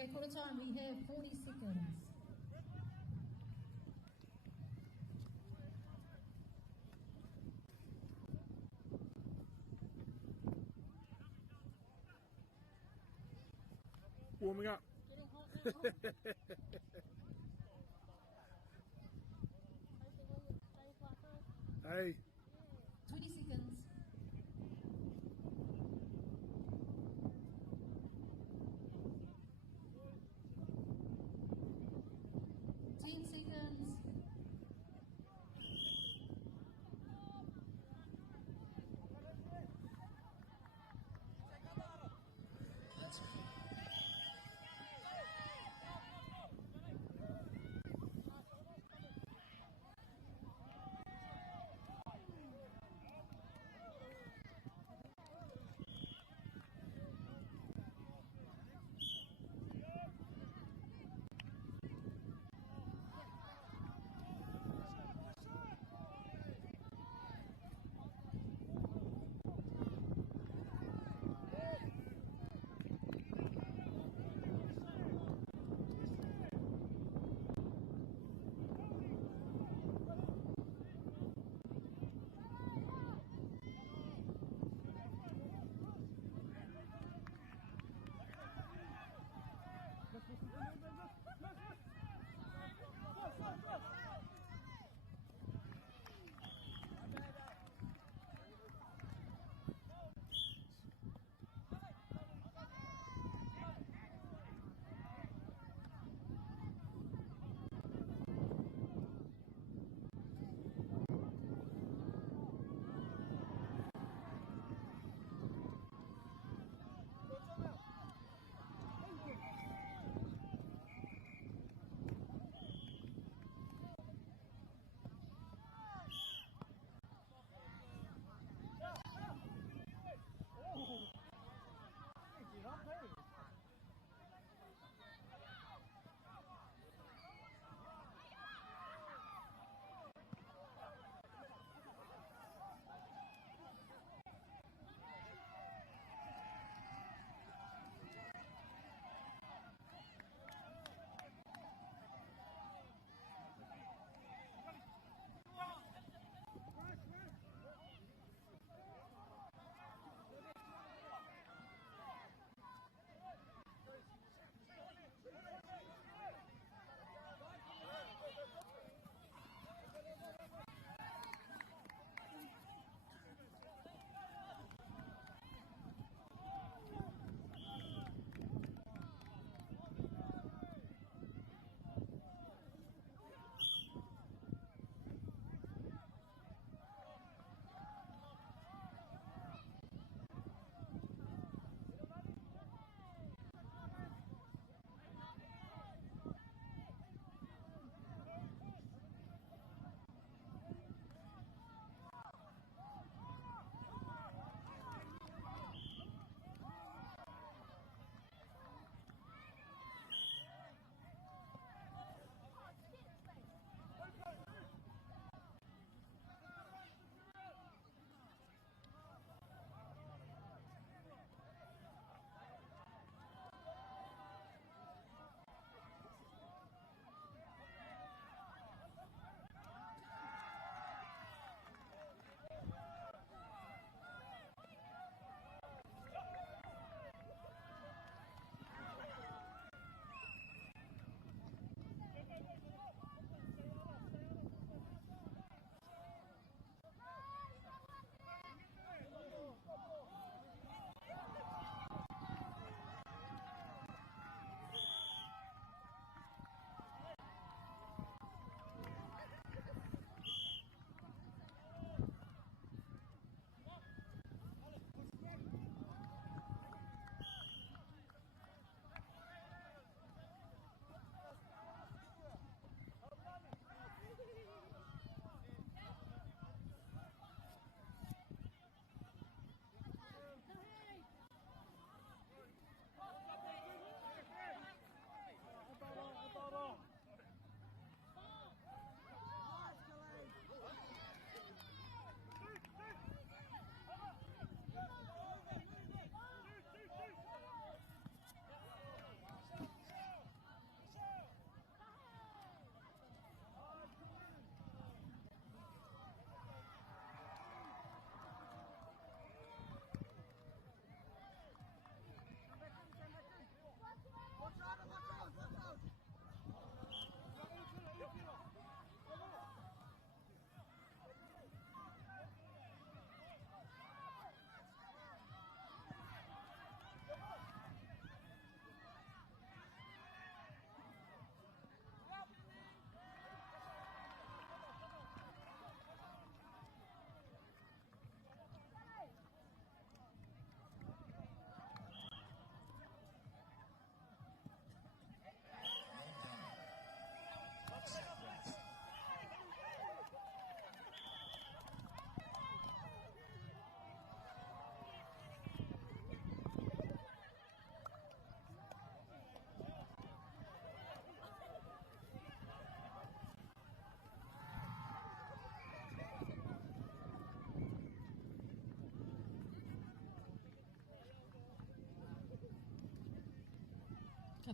Okay, quarter time, we have 40 seconds. Warming up. Getting hot now. Hey. 20 seconds. 10 seconds.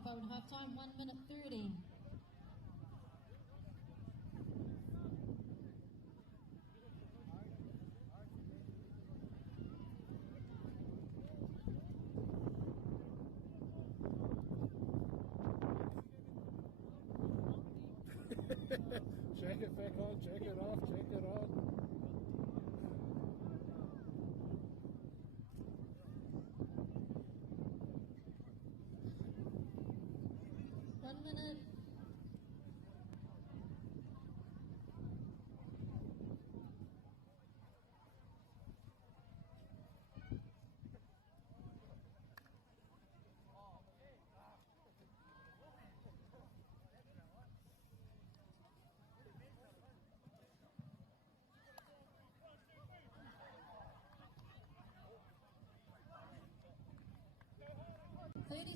Over half time, 1 minute 30. Check it back on, check it off, check it on. One minute.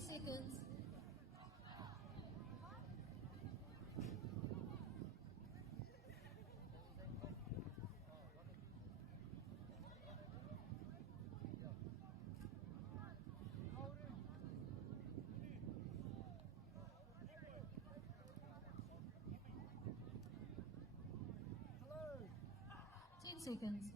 Seconds. Hello. 10 seconds.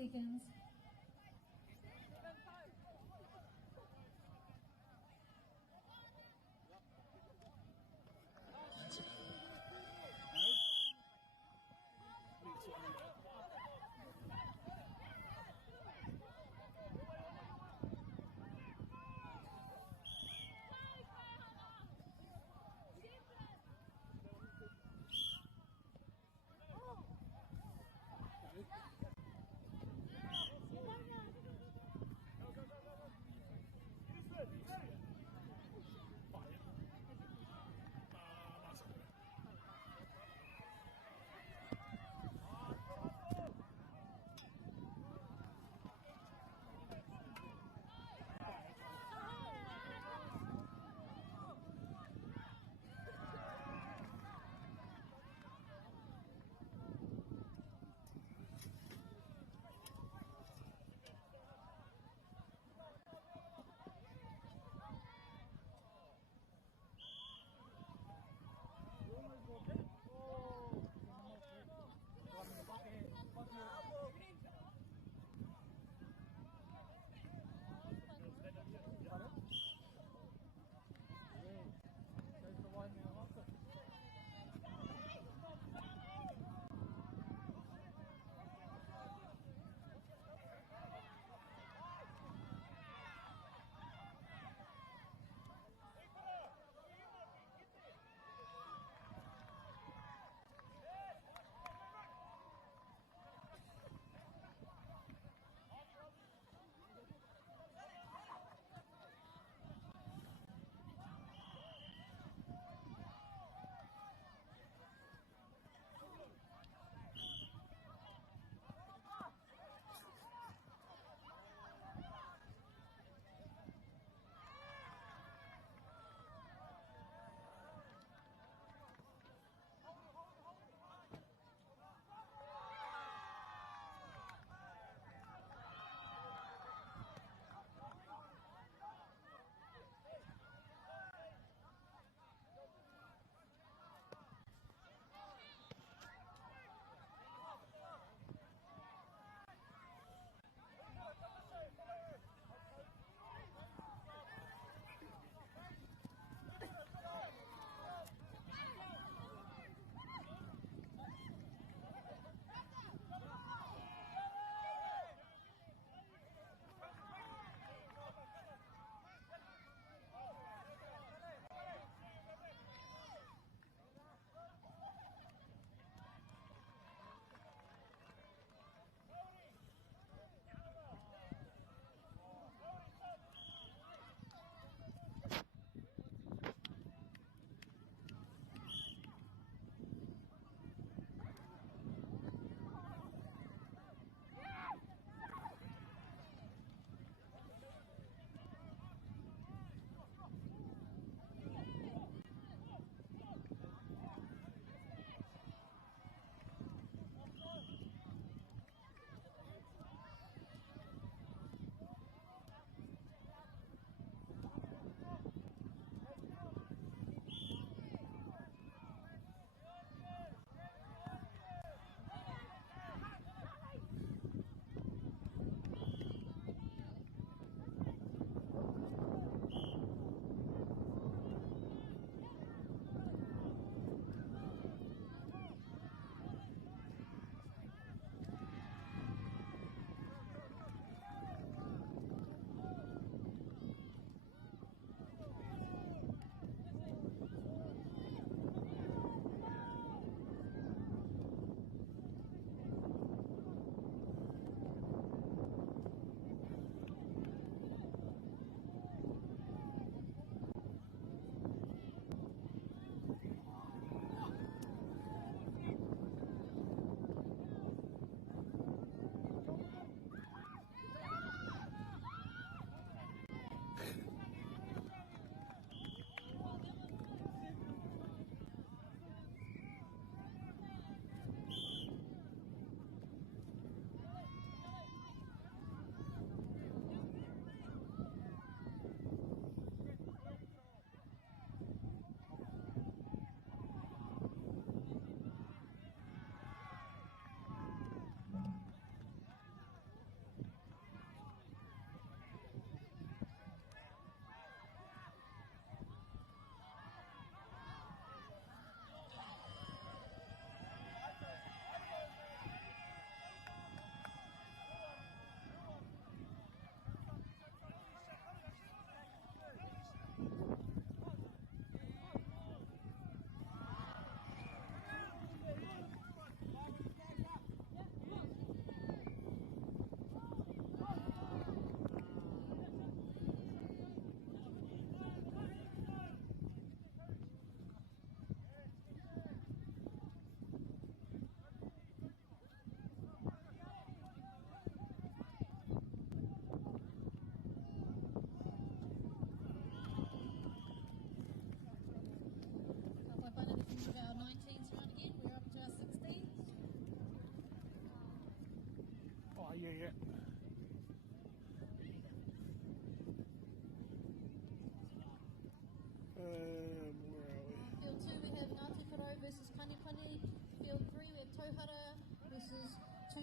seconds.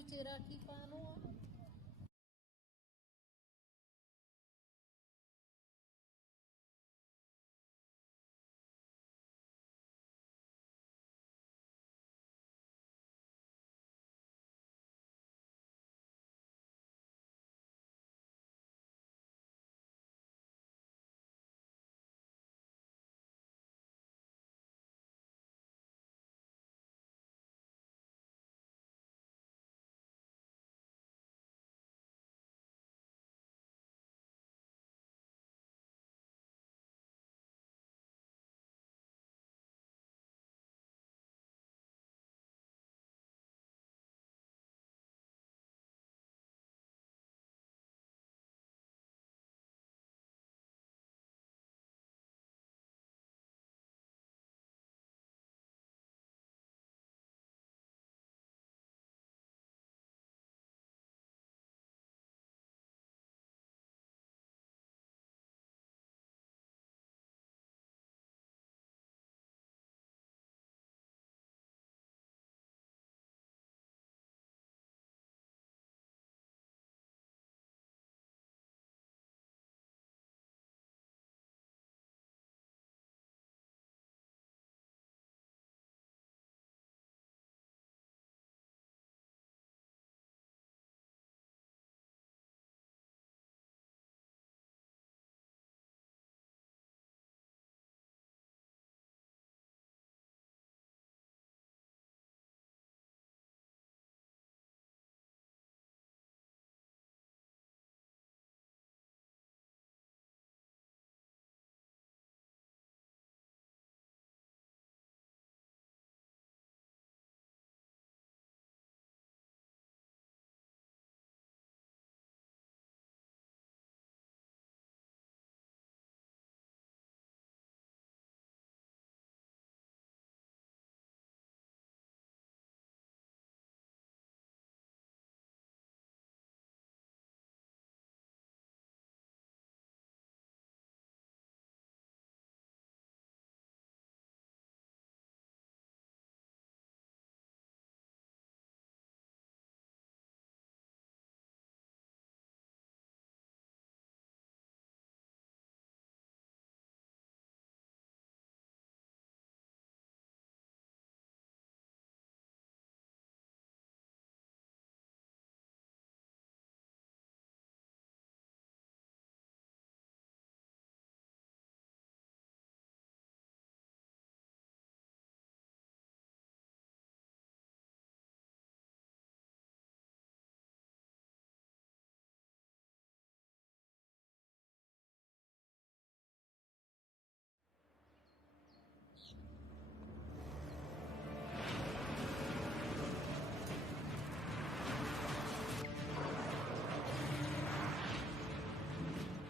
te raki whānoa.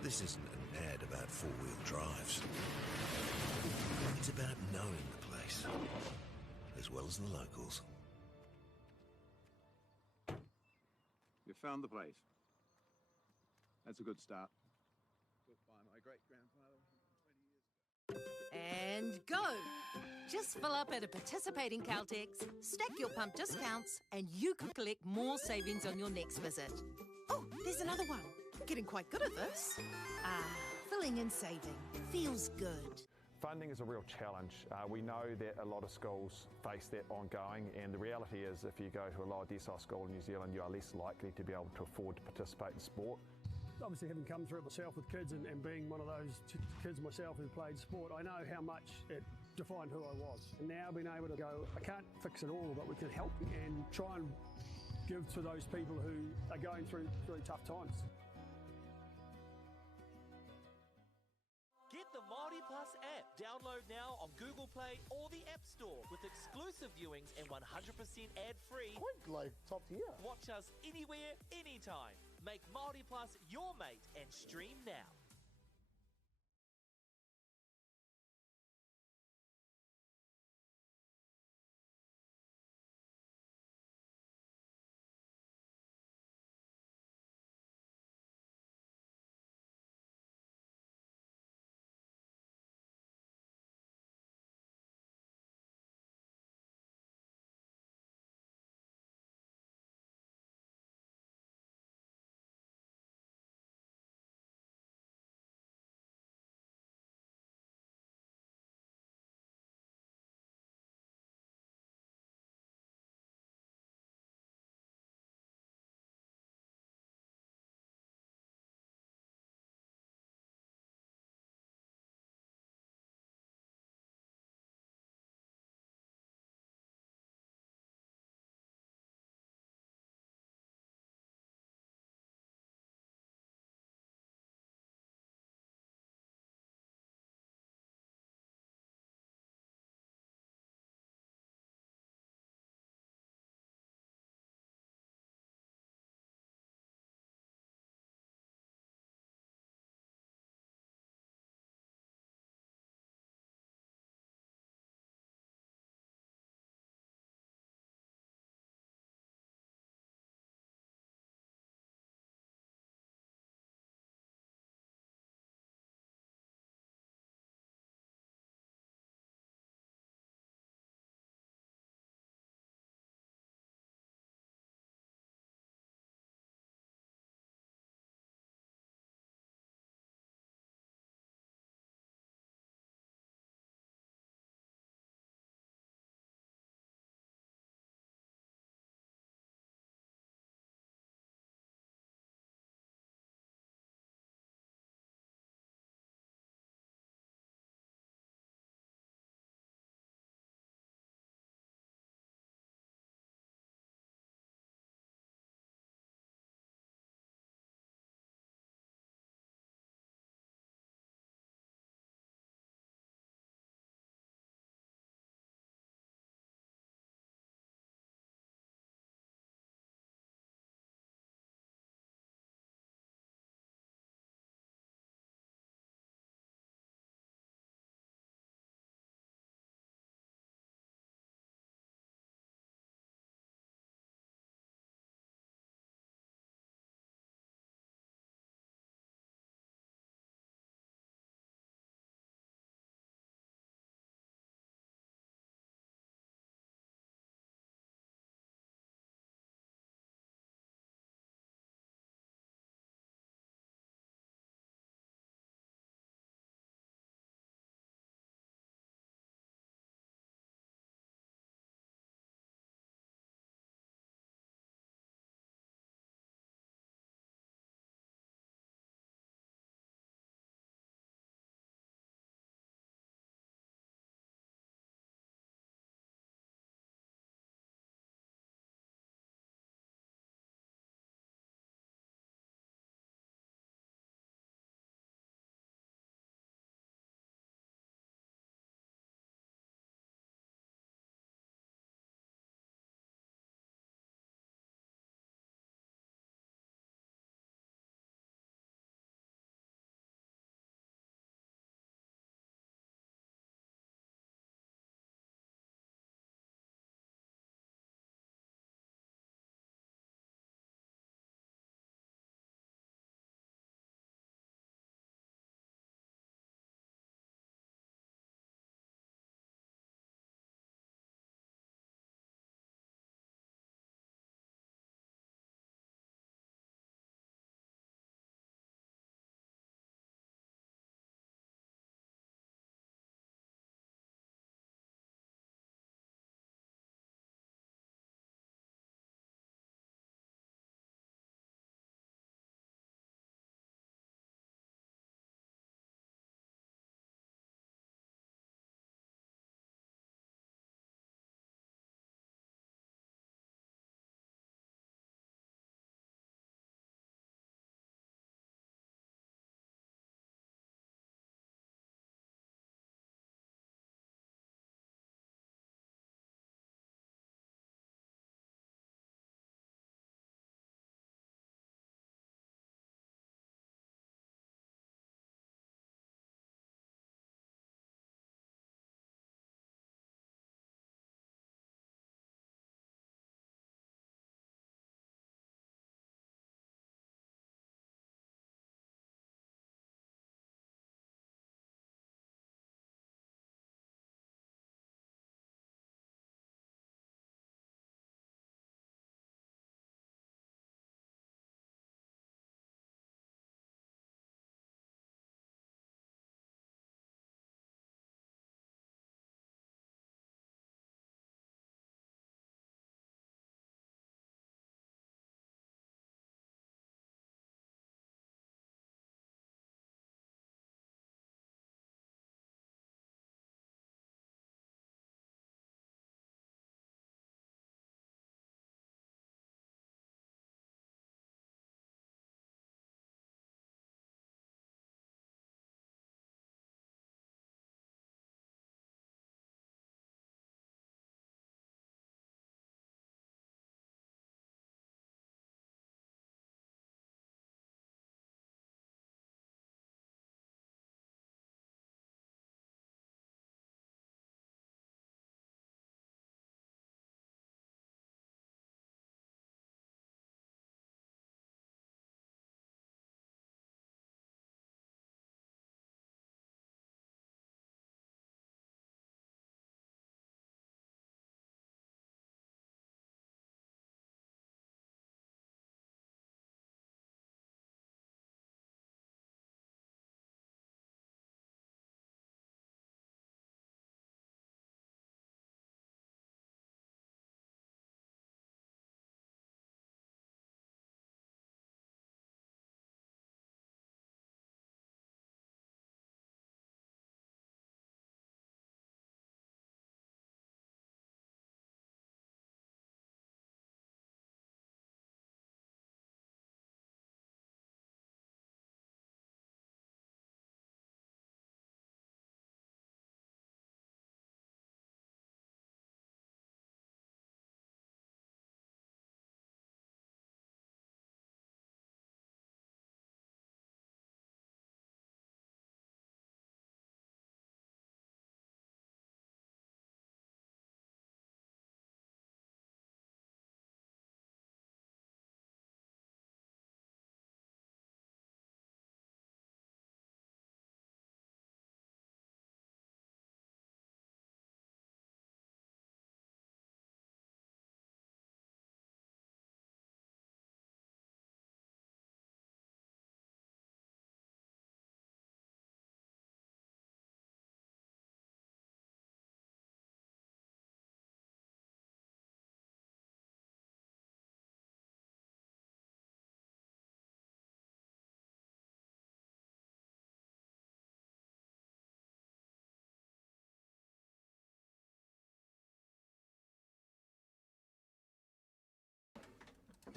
This isn't an ad about four-wheel drives. It's about knowing the place, as well as the locals. You found the place. That's a good start. Built by my great-grandfather 120 years ago. And go! Just fill up at a participating Caltex, stack your pump discounts, and you could collect more savings on your next visit. Oh, there's another one. Getting quite good at this. Filling and saving. Feels good. Funding is a real challenge. We know that a lot of schools face that ongoing, and the reality is if you go to a lower decile school in New Zealand, you are less likely to be able to afford to participate in sport. Obviously, having come through it myself with kids and being one of those kids myself who played sport, I know how much it defined who I was. And now being able to go, I can't fix it all, but we can help and try and give to those people who are going through tough times. Get the MāORI Plus app. Download now on Google Play or the App Store with exclusive viewings and 100% ad-free. Quite like top tier. Watch us anywhere, anytime. Make MāORI Plus your mate and stream now.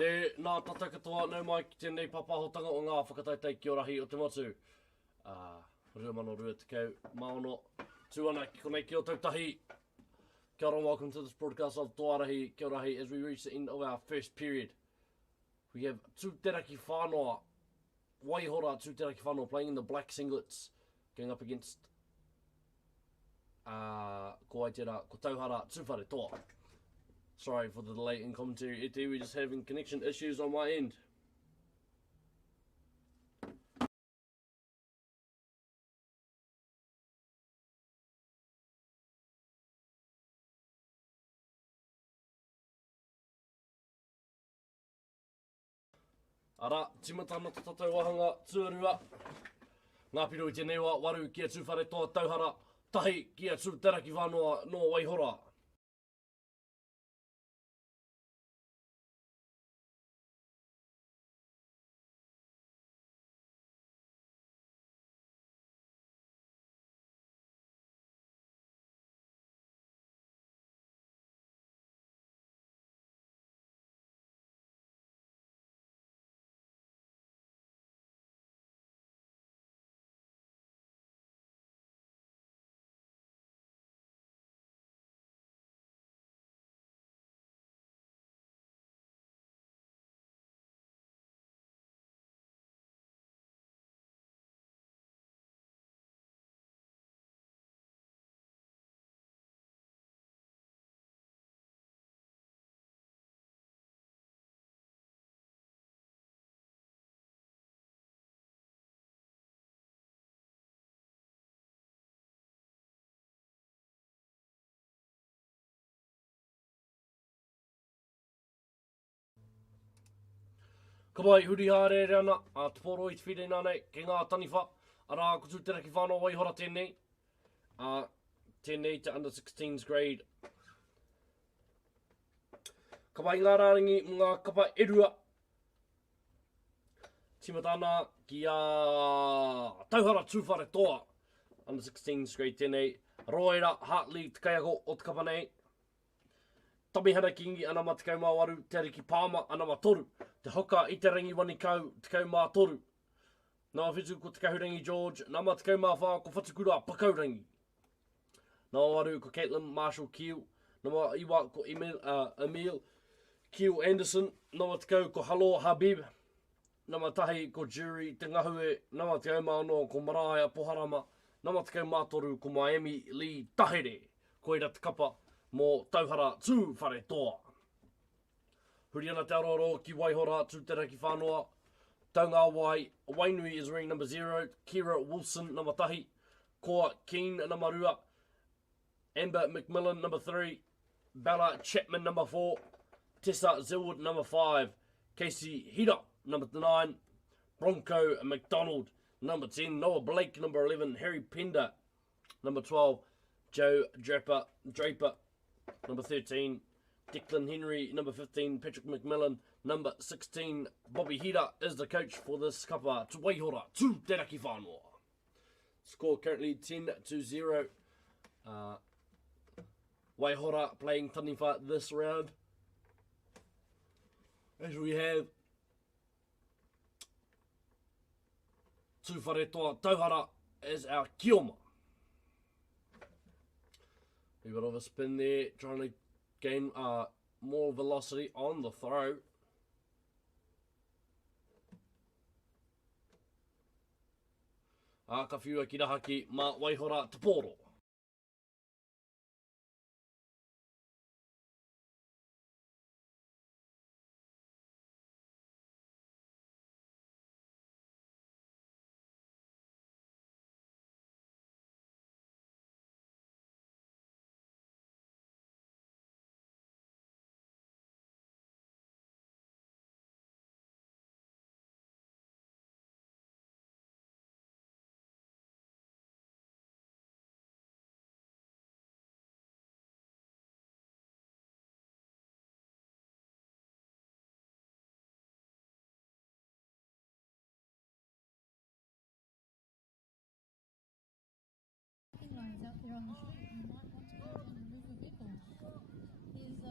Nā tata katoa nau mai ki tēnei papahotanga o ngā whakataitei ki o rahi o te motu. Rua mano rua tekau, maono, tūana ki konei ki o tautahi. Kia ora, welcome to this broadcast of Toarahi, Kia ora, as we reach the end of our first period. We have Tūteraki whānoa, Waihora Tūteraki whānoa playing in the black singlets, going up against ko Aotearoa, ko Tauhara Tūwhare Toa. Sorry for the delay in commentary, Iti, we're just having connection issues on my end. Ara, timatana tatatau wahanga, tuarua. Ngā piro I tēnei wā, waru kia Tūwhare Toa Tauhara, tahi kia Tūteraki whānoa no Waihora. Ka mai, huri hāre reana, te poro I te whire nānei, ki ngā taniwha, ara ko Tūteraki whānoa Waihora tēnei, tēnei te under 16s grade. Ka mai ngā rārangi ngā kapa erua, timatana ki a Tauhara Tūwhare Toa, under 16s grade tēnei, Roera Hartley te kaiako o te kapa nei, Tamihana kingi ana ma tekau mā waru, te ariki pāma ana ma toru, te hoka I te rangi wani kau, tekau mā toru. Nā whitu ko te kahurangi George, nā ma tekau mā whā ko whatukura pakaurangi. Nā waru ko Caitlin Marshall Keel, nā ma iwa ko Emil Keel Anderson, nā ma tekau ko Halo Habib, nā ma tahi ko Jury Te Ngahue, nā ma tekau mā no ko Mariah Poharama, nā ma tekau mā toru ko Miami Lee Tahere, koira te kapa, mō Tauhara Tūwhare Toa. Huri ana te aroaro ki Waihora Tūteraki whānoa. Taunga Wai, Wainui is ring number 0, Kira Wilson number tahi, Koa Keen number 2, Amber McMillan number 3, Bella Chapman number 4, Tessa Zilwood number 5, Casey Hira number 9, Bronco McDonald number 10, Noah Blake number 11, Harry Pender number 12, Joe Draper number 13, Declan Henry, number 15, Patrick McMillan, number 16, Bobby Hira is the coach for this kapa to Waihora, Tūteraki whānoa. Score currently 10-0. Waihora playing taniwha this round. As we have Tūwhare Toa Tauhara as our kioma. A bit of a spin there, trying to gain more velocity on the throw. Ka whiua ki raha ki mā Waihora te poro. Lines out there on the street, you might want to go and remove a vehicle. Here's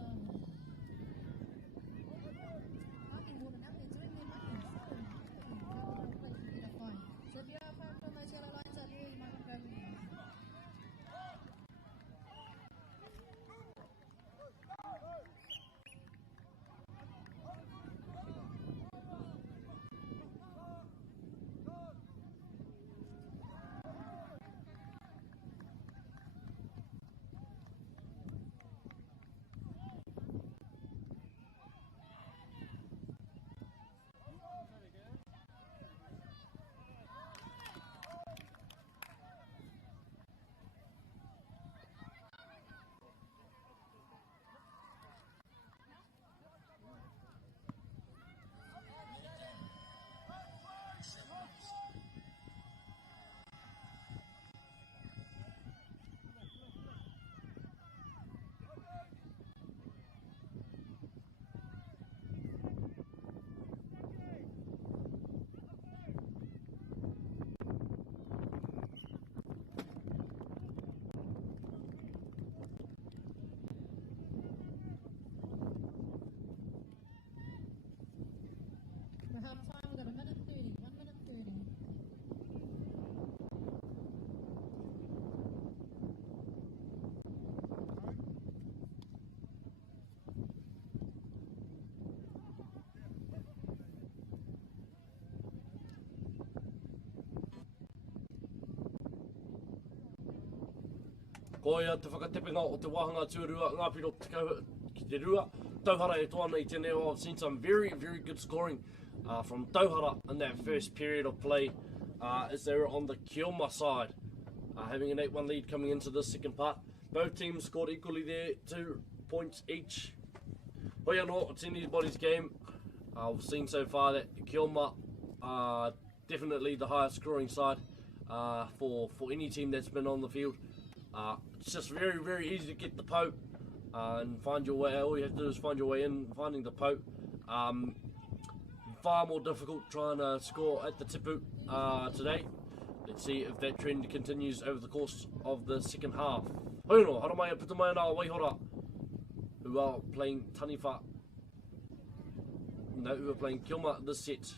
Ko ia te whakatepenga o te wahanga tuarua, ngā piro ki te rua. Tauhara e toana I tēnei o. I've seen some very, very good scoring from Tauhara in that first period of play as they were on the Kioma side. Having an 8-1 lead coming into the second part. Both teams scored equally there, 2 points each. Hoi anō, it's anybody's game. We've seen so far that Kioma are definitely the highest scoring side for any team that's been on the field. It's just very, very easy to get the poke and find your way. All you have to do is find your way in, finding the poke. Far more difficult trying to score at the tipu today. Let's see if that trend continues over the course of the second half. Hoi no, haramai puta mai nā Waihora, who are playing Taniwha. No, who are playing Kioma this set.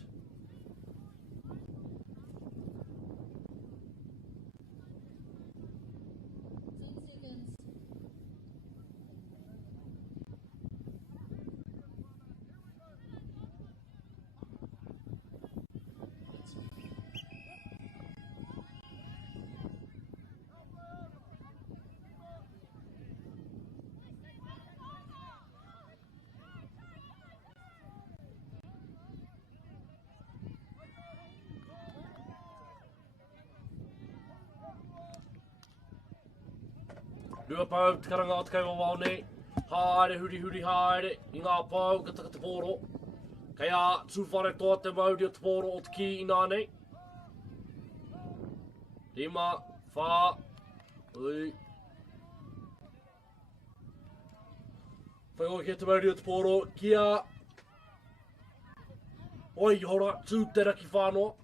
Rua pau, te karanga o te kaiwa wao nei. Haere, huri huri haere, I ngā pau, kata te pōro. Kei a, tūwhare toa te mauri o te pōro o te ki I nā nei. 5, 4, ui. Whaingo ki te mauri o te pōro, kia. Oi, hora, tū te raki whānoa.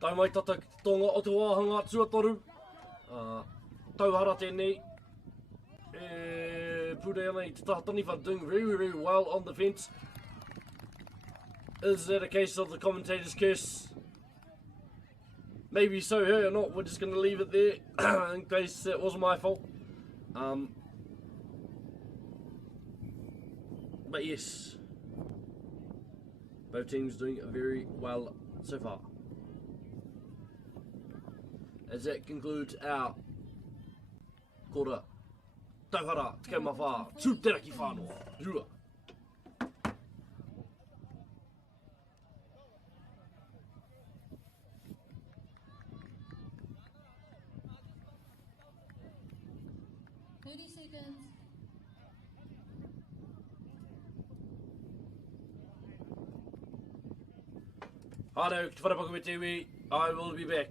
Tai mai tata tonga o te wāhanga tuatoru. Tauhara tēnei. Pure ana I te tahataniwha doing very, very well on the fence. Is that a case of the commentator's curse? Maybe so, hey or not, we're just going to leave it there in case it wasn't my fault. But yes, both teams doing very well so far. As that concludes our kora tauhara te mawha tūteraki whānau. Rua. Hello, ki te wharapako me te iwi. I will be back.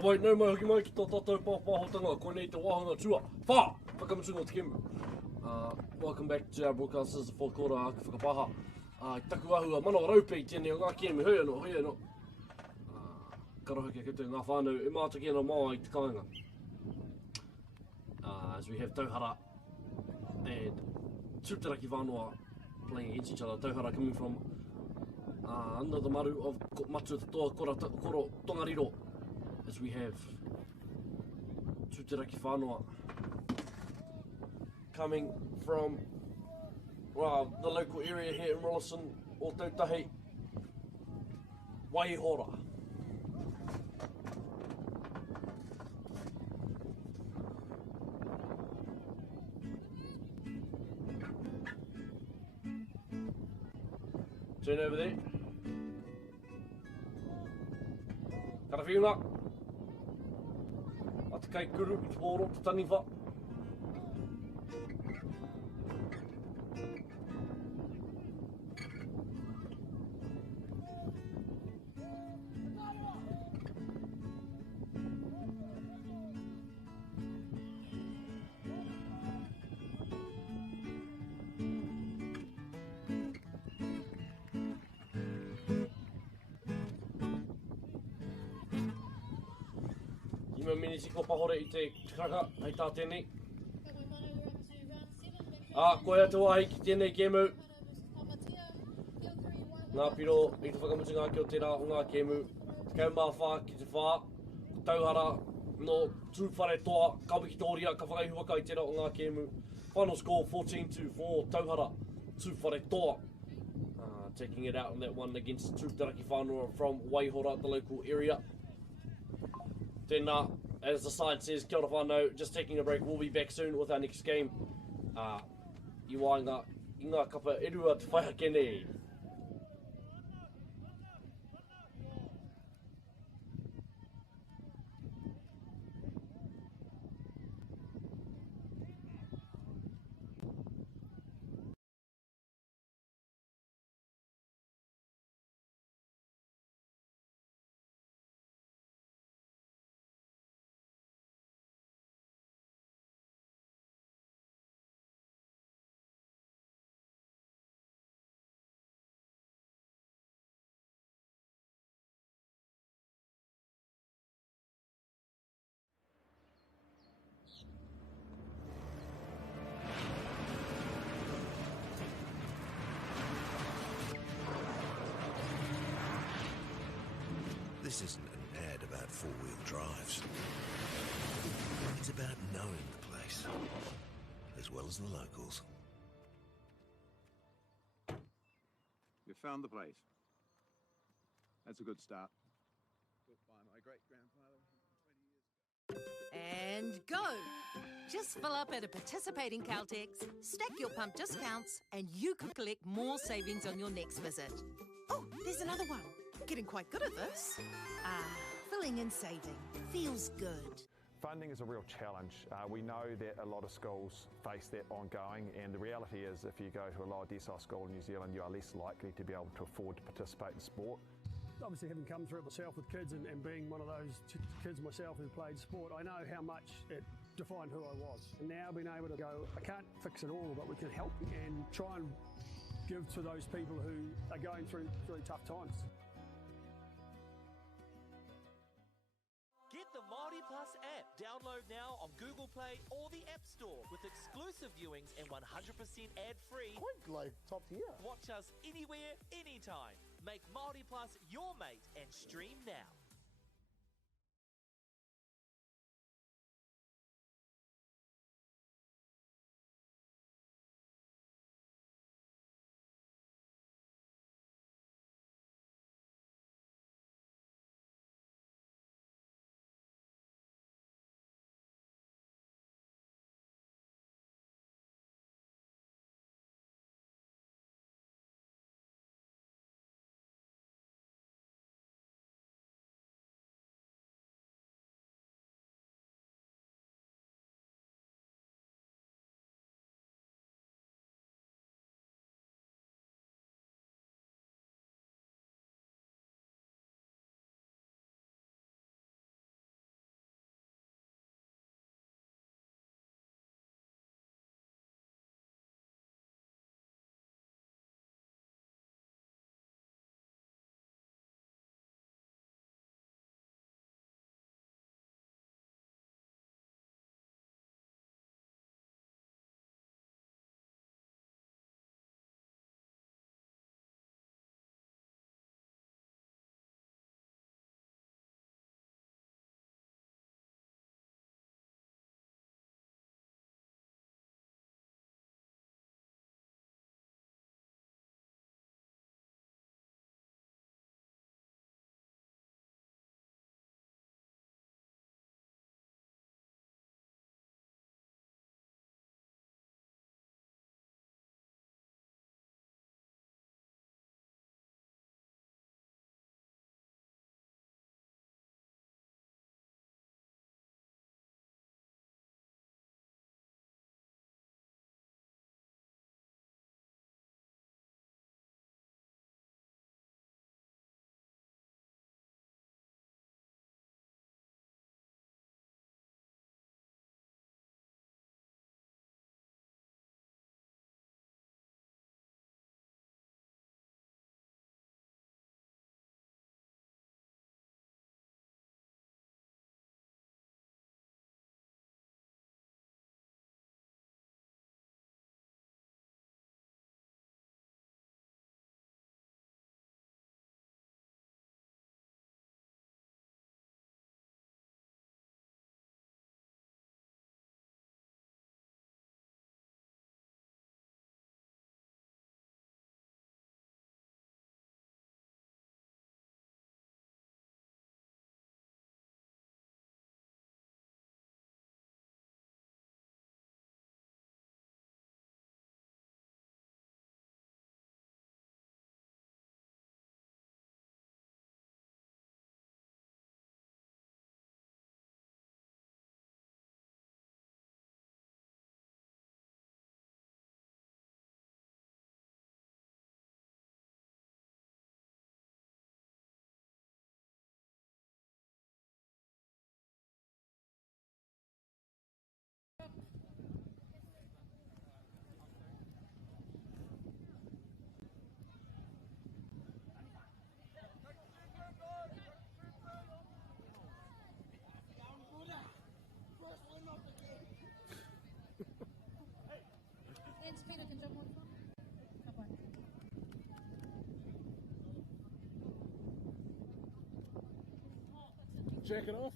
Ka mai, nau mai hoki mai ki tō tātou pāpāhotanga, ko nei te wāhanga tua. Whā! Whakamutunga o te kemu. Welcome back to our broadcast. This is the fourth quarter, ka whakapaha. I taku ahua, mana o raupe I tēnei o ngā kēmu, hui anō. Karoha kia koutou ngā whānau, e mātaki ana māua I te kāinga. As we have Tauhara and Tūtaraki whānoa playing against each other. Tauhara coming from under the maru of Matu Te Toa Koro Tongariro. As we have Tūtaraki whānoa coming from the local area here in Rolleston, o Tautahi, Waihora. Turn over there. Karawhiunga. Ata kai kuru I te pōro, te taniwha. Ima miniti ko pahore I te kaka, hei tā tēnei. Koe atu wahi ki tēnei kēmu. Ngā piro I te whakamutunga ki o tērā o ngā kēmu. Te kaumāwha ki te whā. Tauhara no tūwhare toa, kawikitoria, ka whakaihuaka I tērā o ngā kēmu. Final score 14-4, Tauhara, tūwhare toa. Taking it out on that one against Tūtaraki whānoa from Waihora, the local area. Then, as the sign says, kia ora whānau, just taking a break. We'll be back soon with our next game. I ngā kapa erua te whaihake nei. This isn't an ad about four-wheel drives. It's about knowing the place, as well as the locals. You found the place. That's a good start. Built by my great-grandfather 20 years ago. And go! Just fill up at a participating Caltex, stack your pump discounts, and you could collect more savings on your next visit. Oh, there's another one. Getting quite good at this. Filling and saving. Feels good. Funding is a real challenge. We know that a lot of schools face that ongoing, and the reality is if you go to a lower decile school in New Zealand, you are less likely to be able to afford to participate in sport. Obviously, having come through it myself with kids and being one of those kids myself who played sport, I know how much it defined who I was. And now being able to go, I can't fix it all, but we can help and try and give to those people who are going through really tough times. Get the MāORI Plus app. Download now on Google Play or the App Store with exclusive viewings and 100% ad-free. Quite like top tier. Watch us anywhere, anytime. Make MāORI Plus your mate and stream now. jacket off.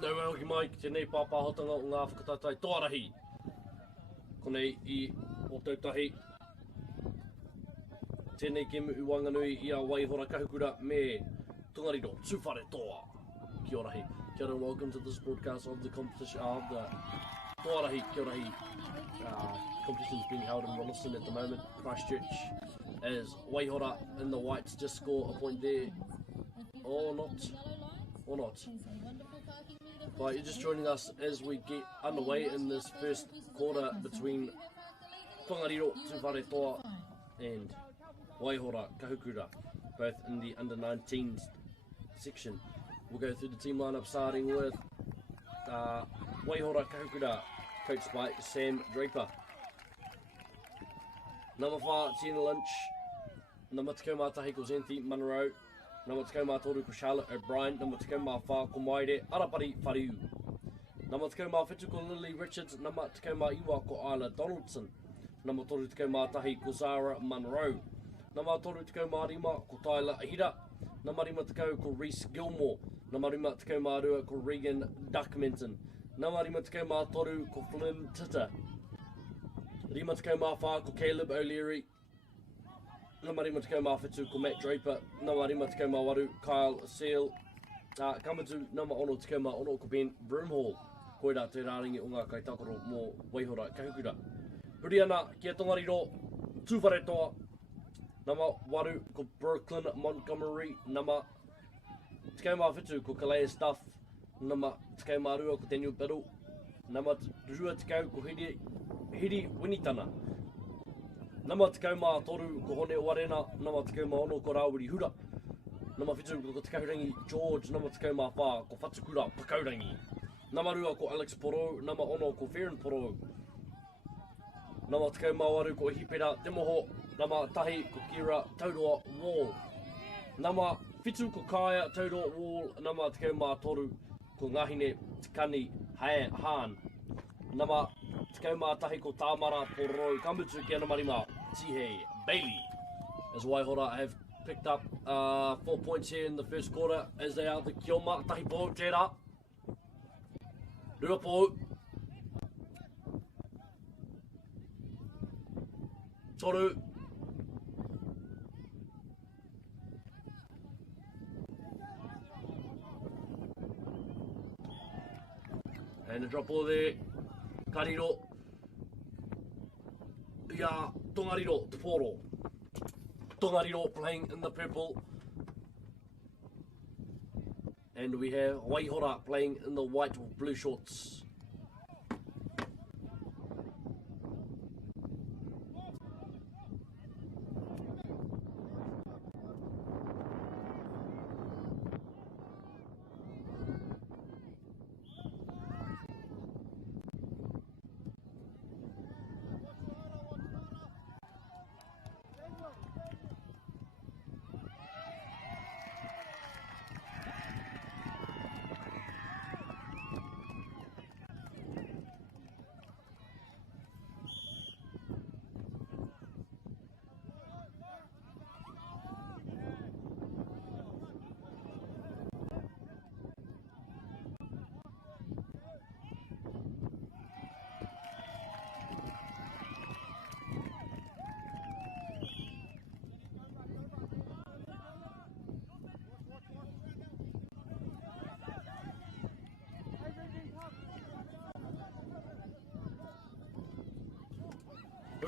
Nau hoki mai ki tēnei pāpāhotanga o ngā whakatatai Toarahi. Konei I o tautahi. Tēnei ke mu wanganui I a Waihora Kahukura me Tungariro Tūwhare Toa. Kia ora hi. Kia ora and welcome to this broadcast of the competition of the Toarahi. Kia ora hi. Competition's being held in Rolleston at the moment, Christchurch, as Waihora in the whites just score a point there. Or not. Or not. But you're just joining us as we get underway in this first quarter between Tongariro Tūwhare Toa and Waihora Kahukura, both in the under-19s section. We'll go through the team lineup starting with Waihora Kahukura, coached by Sam Draper. Number 4, Tina Lynch. Number 2, Mātahi ko Zenthi Munro. Number 2, Mātoru ko Charlotte O'Brien. Number 2, Mā ko Maire Arapari Whariu. Number 2, Mā ko Lily Richards. Number 2, Iwa ko Isla Donaldson. Number 3, Mātahi ko Zara Munro. Number 3, Mārima ko Tyler Ahira. Number 5, ko Reese Gilmore. Number 5, Mārua ko Regan Duckminton. Number 5, Mātoru ko Flynn Tita. 5, Mā ko Caleb O'Leary. Number 5, Mā ko Matt Draper. Number 5, Mā Kyle Seal. Kamatu number 6, Mā ko Ben Broomhall. Koira te rāringi o ngā kaitakoro mō Waihora Kahukura. Huri ana kia Tongariro Tūwhare Toa. Number 8 ko Brooklyn Montgomery. Number 5 ko Calais Stuff. Number 2 ko Daniel Biddle. Number 2 ko Hiri Winitana. Number 2 ko Hone Warena. Number 2 ko Rawiri Hura. Number 5 ko Takahurangi George. Number 2 ko Whatukura Pakaurangi. Number 2 ko Alex Poro. Number 1 ko Farron Poro. Number 2 ko Hipera Temoho. Number 3 ko Kira Tauroa Wall. Number 7 ko Kaya Tauroa Wall. Number 2 ko Ngahine Tikani Haan. Number 2 ko Tāmara Poro. Kamutu kia namarima Tihe Bailey. As Waihora have picked up 4 points here in the first quarter as they are the Kioma Tahi Po Tērā. Ruapo. Toru. And a drop ball there. Kariro. Ia Tongariro Tuporo. Tongariro playing in the purple. And we have Waihora playing in the white with blue shorts.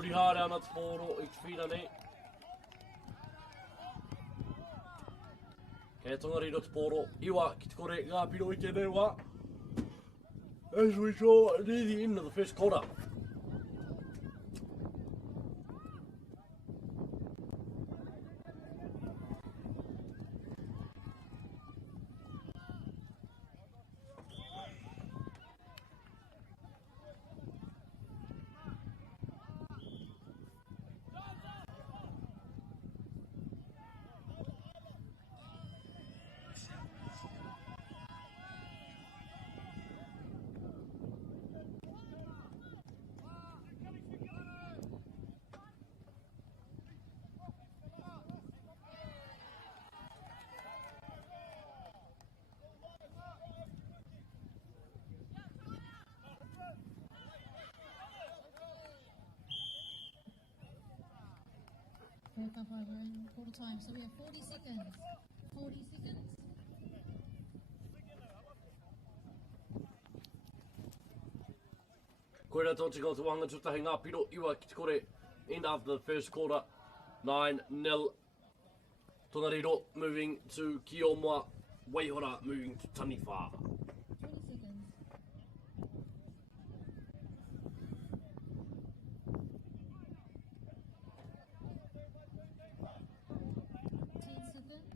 Ruri hāre ana te pōro i te whina nei. Kei tongariro te pōro, iwa ki te kore ngā piro i tēnei wā. As we saw near the end of the first quarter. Fourth up over in quarter time, so we have 40 seconds. 40 seconds. Koera tō tika o te wahanga tutahi ngā piro iwa ki te kore. End after the first quarter, 9-0. Tongariro moving to Kioma, Waihora moving to Taniwha. 20 seconds. 10 seconds.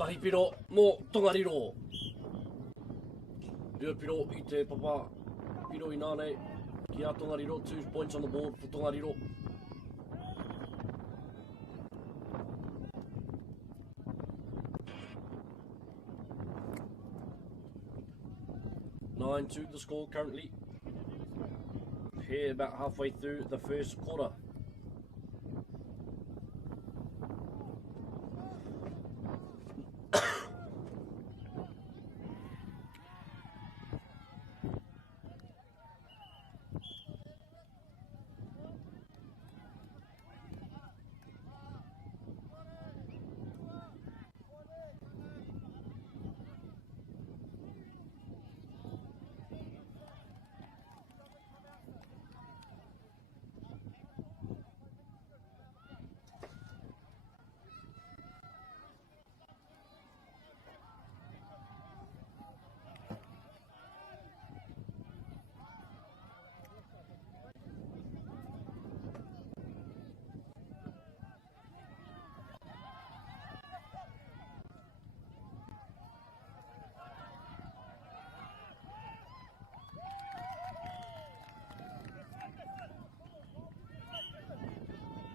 Tahi piro mō Tongariro. Rua piro i te papa piro I nānei ki a Tongariro. 2 points on the board for Tongariro. Nine to the score currently. Here about halfway through the first quarter.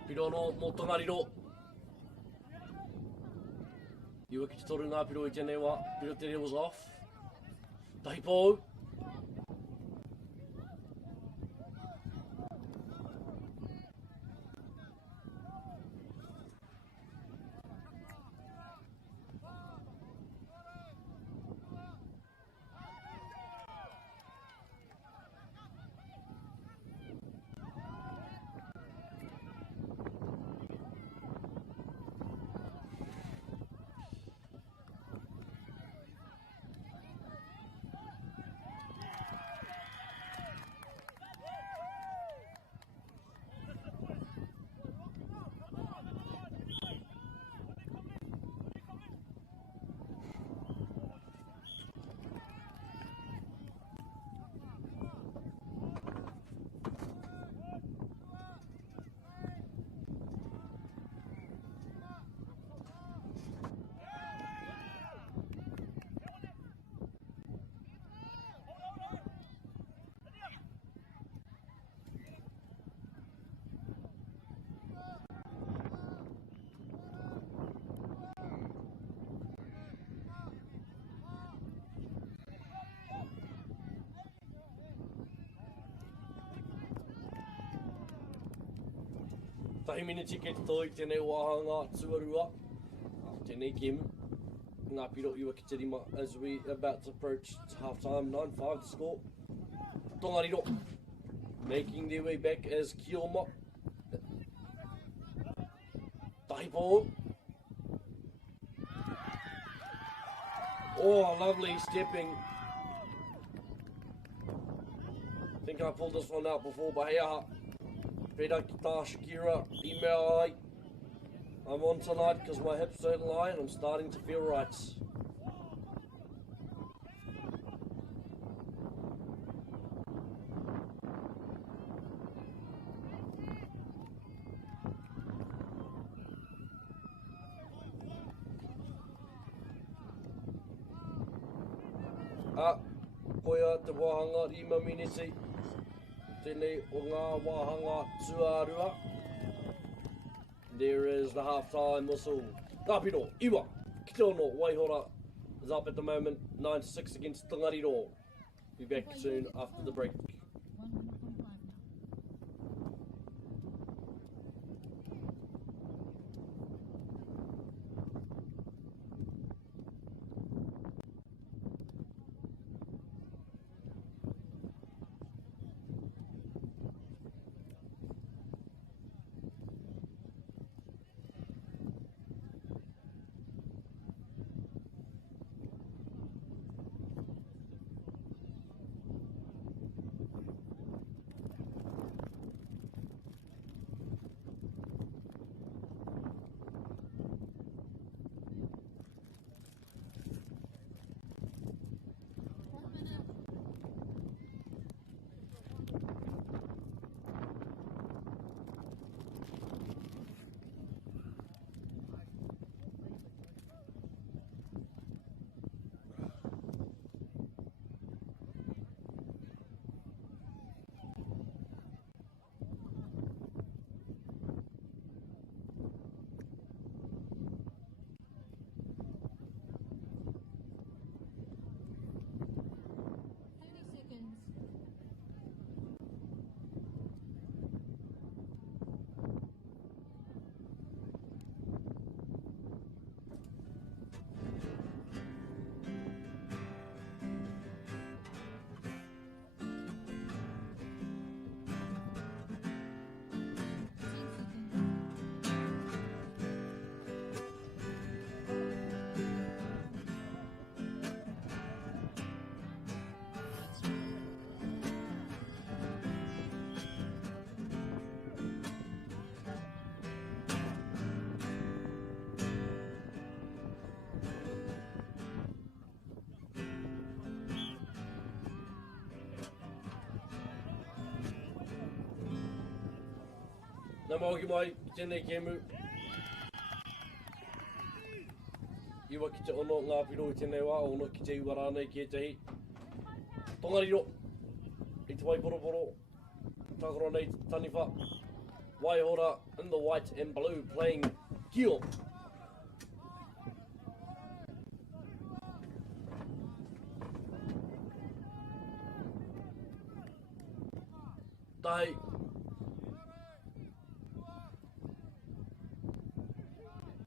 Piro no mō Tongariro. Iwa ki te toru ngā piro I tēnei wā. Piro tere was off. Tahi pōu. Tahi miniti kei te toi tēnei wāhanga tuarua. Tēnei kemu. Ngā piro iwa ki te rima as we about to approach half time, 9-5 the score. Tongariro making their way back as Kioma. Tahi pō. Oh, lovely stepping. I think I pulled this one out before, but hey, Pēra ki tā Shakira, I MΑORI. I'm on tonight because my hips don't lie and I'm starting to feel right. Koia te wāhanga 5 miniti. Tēnei o ngā wāhanga tuarua. There is the half-time whistle. Ngā piro, iwa, ki te ono, Waihora is up at the moment, 9-6 against Tongariro. Be back soon after the break. Nā mauki mai, ki tēnei kemu. Iwa ki te ono ngā piro i tēnei wā, ono ki te iwa rānei ki e tehi. Tongariro, i te wai poroporo, tākoro nei taniwha. Waihora in the white and blue playing Kio. Tai.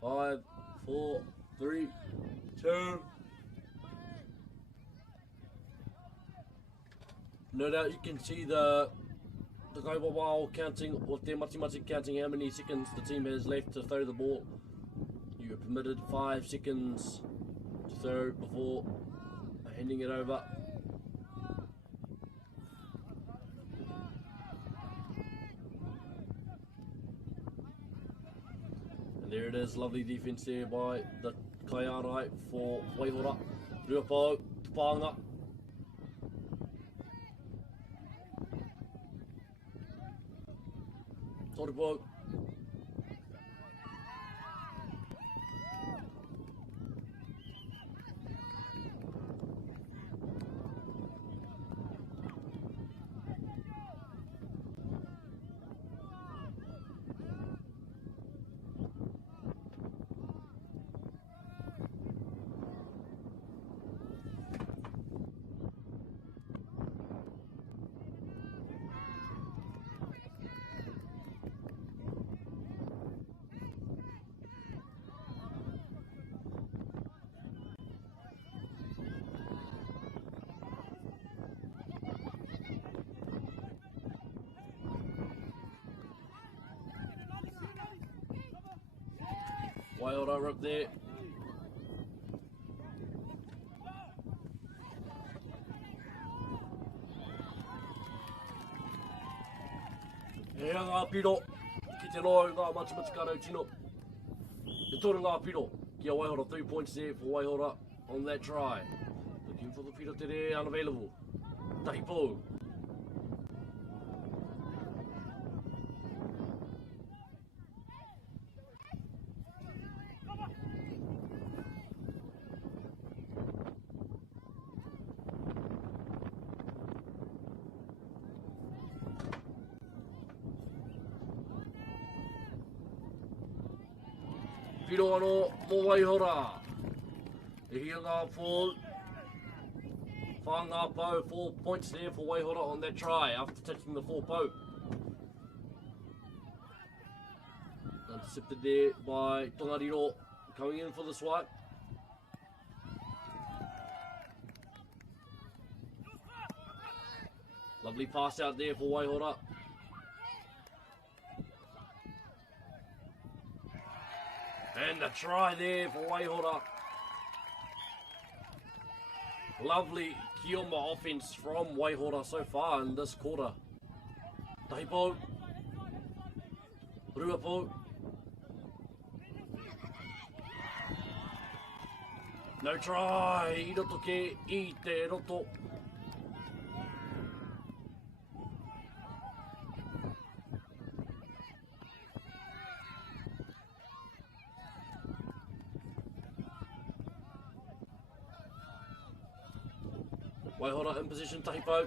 Five, 4, 3, 2. No doubt you can see the Kaipawao counting, or te mati counting how many seconds the team has left to throw the ball. You are permitted 5 seconds to throw before handing it over. And there it is, lovely defence there by the Kaiarai for Waihora. Ruapo, Tupanga. Toripo. Waiora rip there. E ngā piro, ki te roa ngā Matamata tino. E tōru ngā piro, ki a Waihora 3 points there for Waihora on that try. Looking for the piro te re, unavailable. Tahi pō. Piro anō mō Waihora. E hia ngā fall. Whā ngā pau, 4 points there for Waihora on that try after touching the 4 pau. Intercepted there by Tongariro coming in for the swipe. Lovely pass out there for Waihora. And a try there for Waihora. Lovely Kioma offense from Waihora so far in this quarter. Tahipo. Ruapo. No try. I roto ke I te roto. Waihora in position, Tahipo.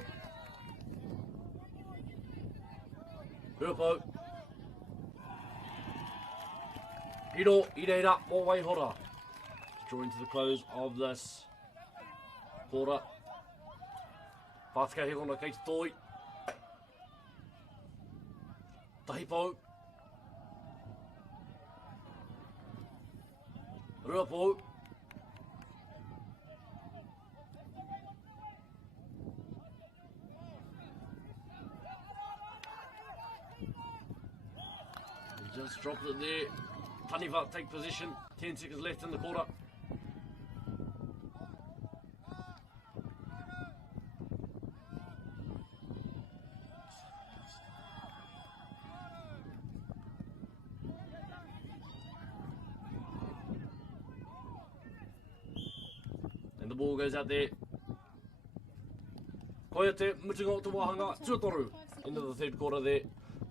Ruapo. Piro, I reira, mō Waihora. Drawing to the close of this quarter. Pātika he kona kei te toi. Tahipo. Ruapo. Just dropped it there. Taniva take position. 10 seconds left in the quarter. And the ball goes out there. Koia te mutunga o te wahanga. Tuatoru into the third quarter there.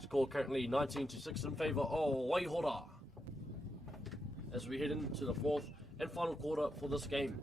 Score currently 19-6 in favour of Waihora as we head into the fourth and final quarter for this game.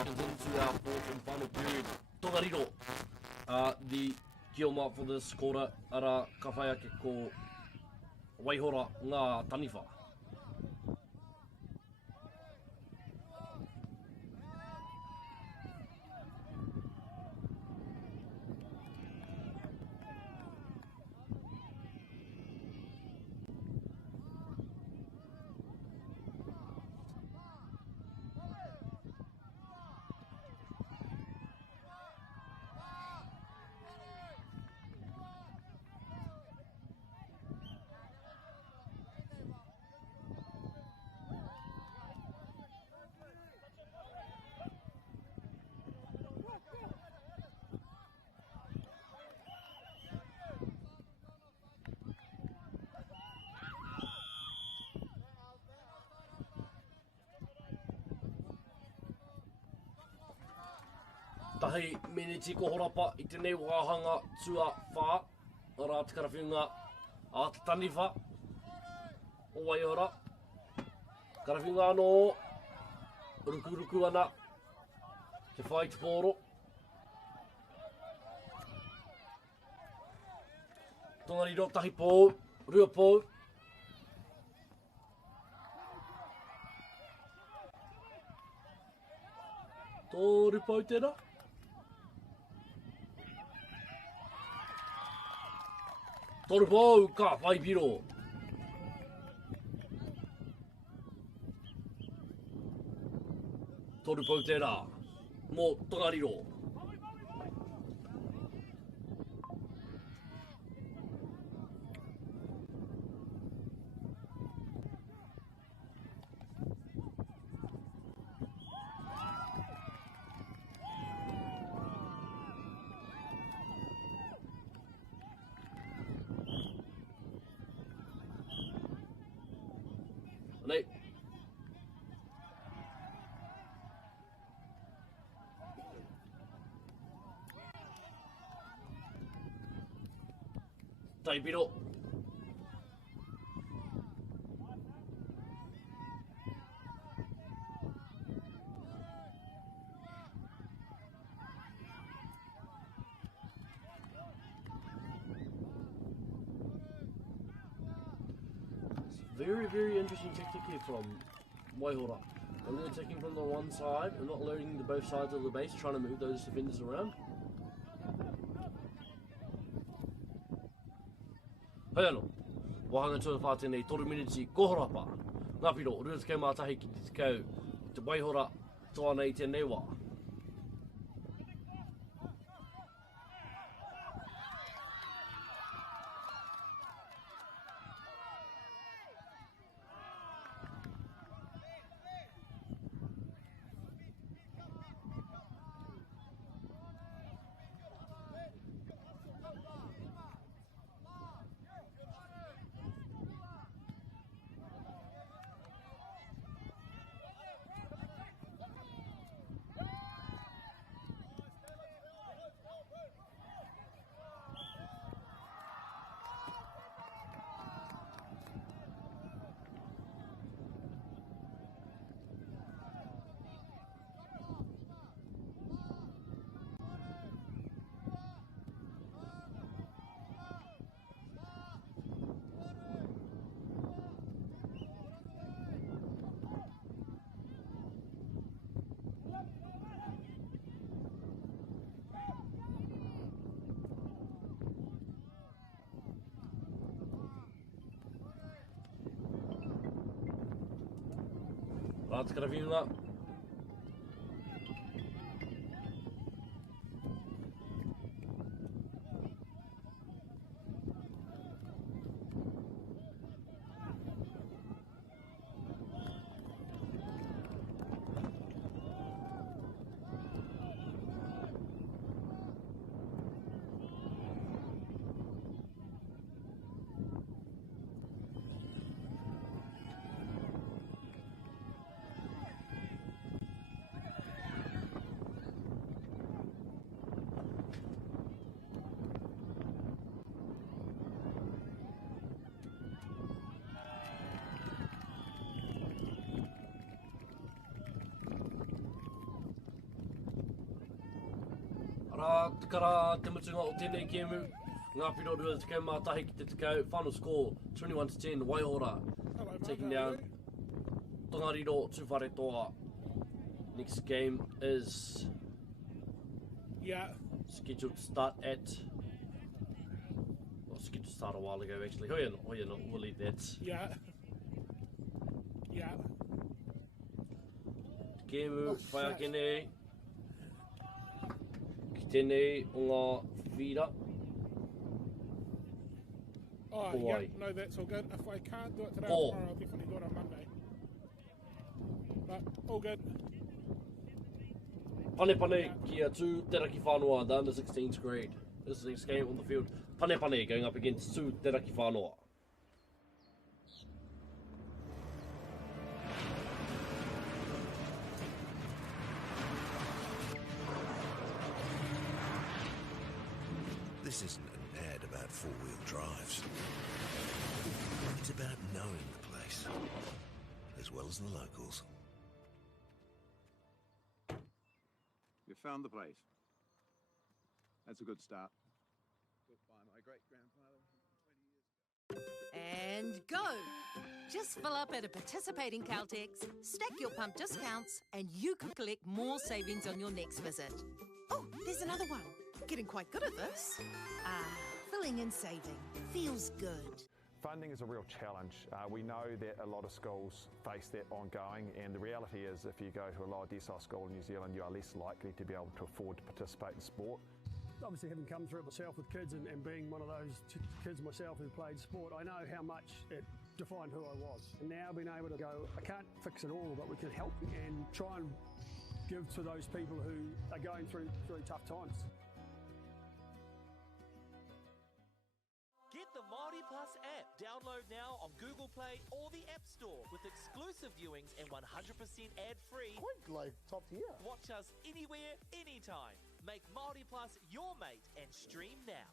Into our fourth and final period. Tongariro, the kioma for this quarter, ara ka whai ake ko Waihora ngā taniwha. Tahi miniti ko horapa I tenei wahanga tua wha. Ora te karawhiunga a te taniwha. O Waiora. Karawhiunga anō. Ruku ana. Te whai te pōro. Tongariro tahi pō. Rua pō. Tōru pō tēnā. Tōru pō ka whai piro. Tōru pō tēnā. Mō Tongariro. Nei. Taipiro. Very interesting tactic here from Waihora. I'm really taking from the one side and not loading the both sides of the base, trying to move those defenders around. Hei anō, wahanga tua whā tēnei toru miniti kohorapa. Ngā piro, rua te kau mātahi ki te kau, te Waihora toa nei tēnei wā. Rā te karawhiunga. Rā kara te mutunga o tēnei kēmu. Ngā piro rua te kau mātahi ki te tekau. Final score 21-10 Waihora. Taking down Tongariro Tūwhare Toa. Next game is scheduled to start at scheduled to start a while ago actually. Hoi anō, we'll leave that. Kēmu whaiake nei. Tēnei o ngā whira. Oh, yeah, no, that's all good. If I can't do it today, tomorrow, I'll definitely do it on Monday. But, all good. Pane kia tū Teraki whanua, the under 16s grade. This is the next game on the field. Pane going up against tū Teraki whanua. This isn't an ad about four-wheel drives. It's about knowing the place, as well as the locals. You found the place. That's a good start. Built by my great-grandfather 20 years ago. And go! Just fill up at a participating Caltex, stack your pump discounts, and you could collect more savings on your next visit. Oh, there's another one. Getting quite good at this. Filling and saving. Feels good. Funding is a real challenge. We know that a lot of schools face that ongoing, and the reality is if you go to a lower decile school in New Zealand, you are less likely to be able to afford to participate in sport. Obviously, having come through it myself with kids and being one of those kids myself who played sport, I know how much it defined who I was. And now being able to go, I can't fix it all, but we can help and try and give to those people who are going through tough times. Get the MāORI Plus app. Download now on Google Play or the App Store with exclusive viewings and 100% ad-free. Quite like top tier. Watch us anywhere, anytime. Make MāORI Plus your mate and stream now.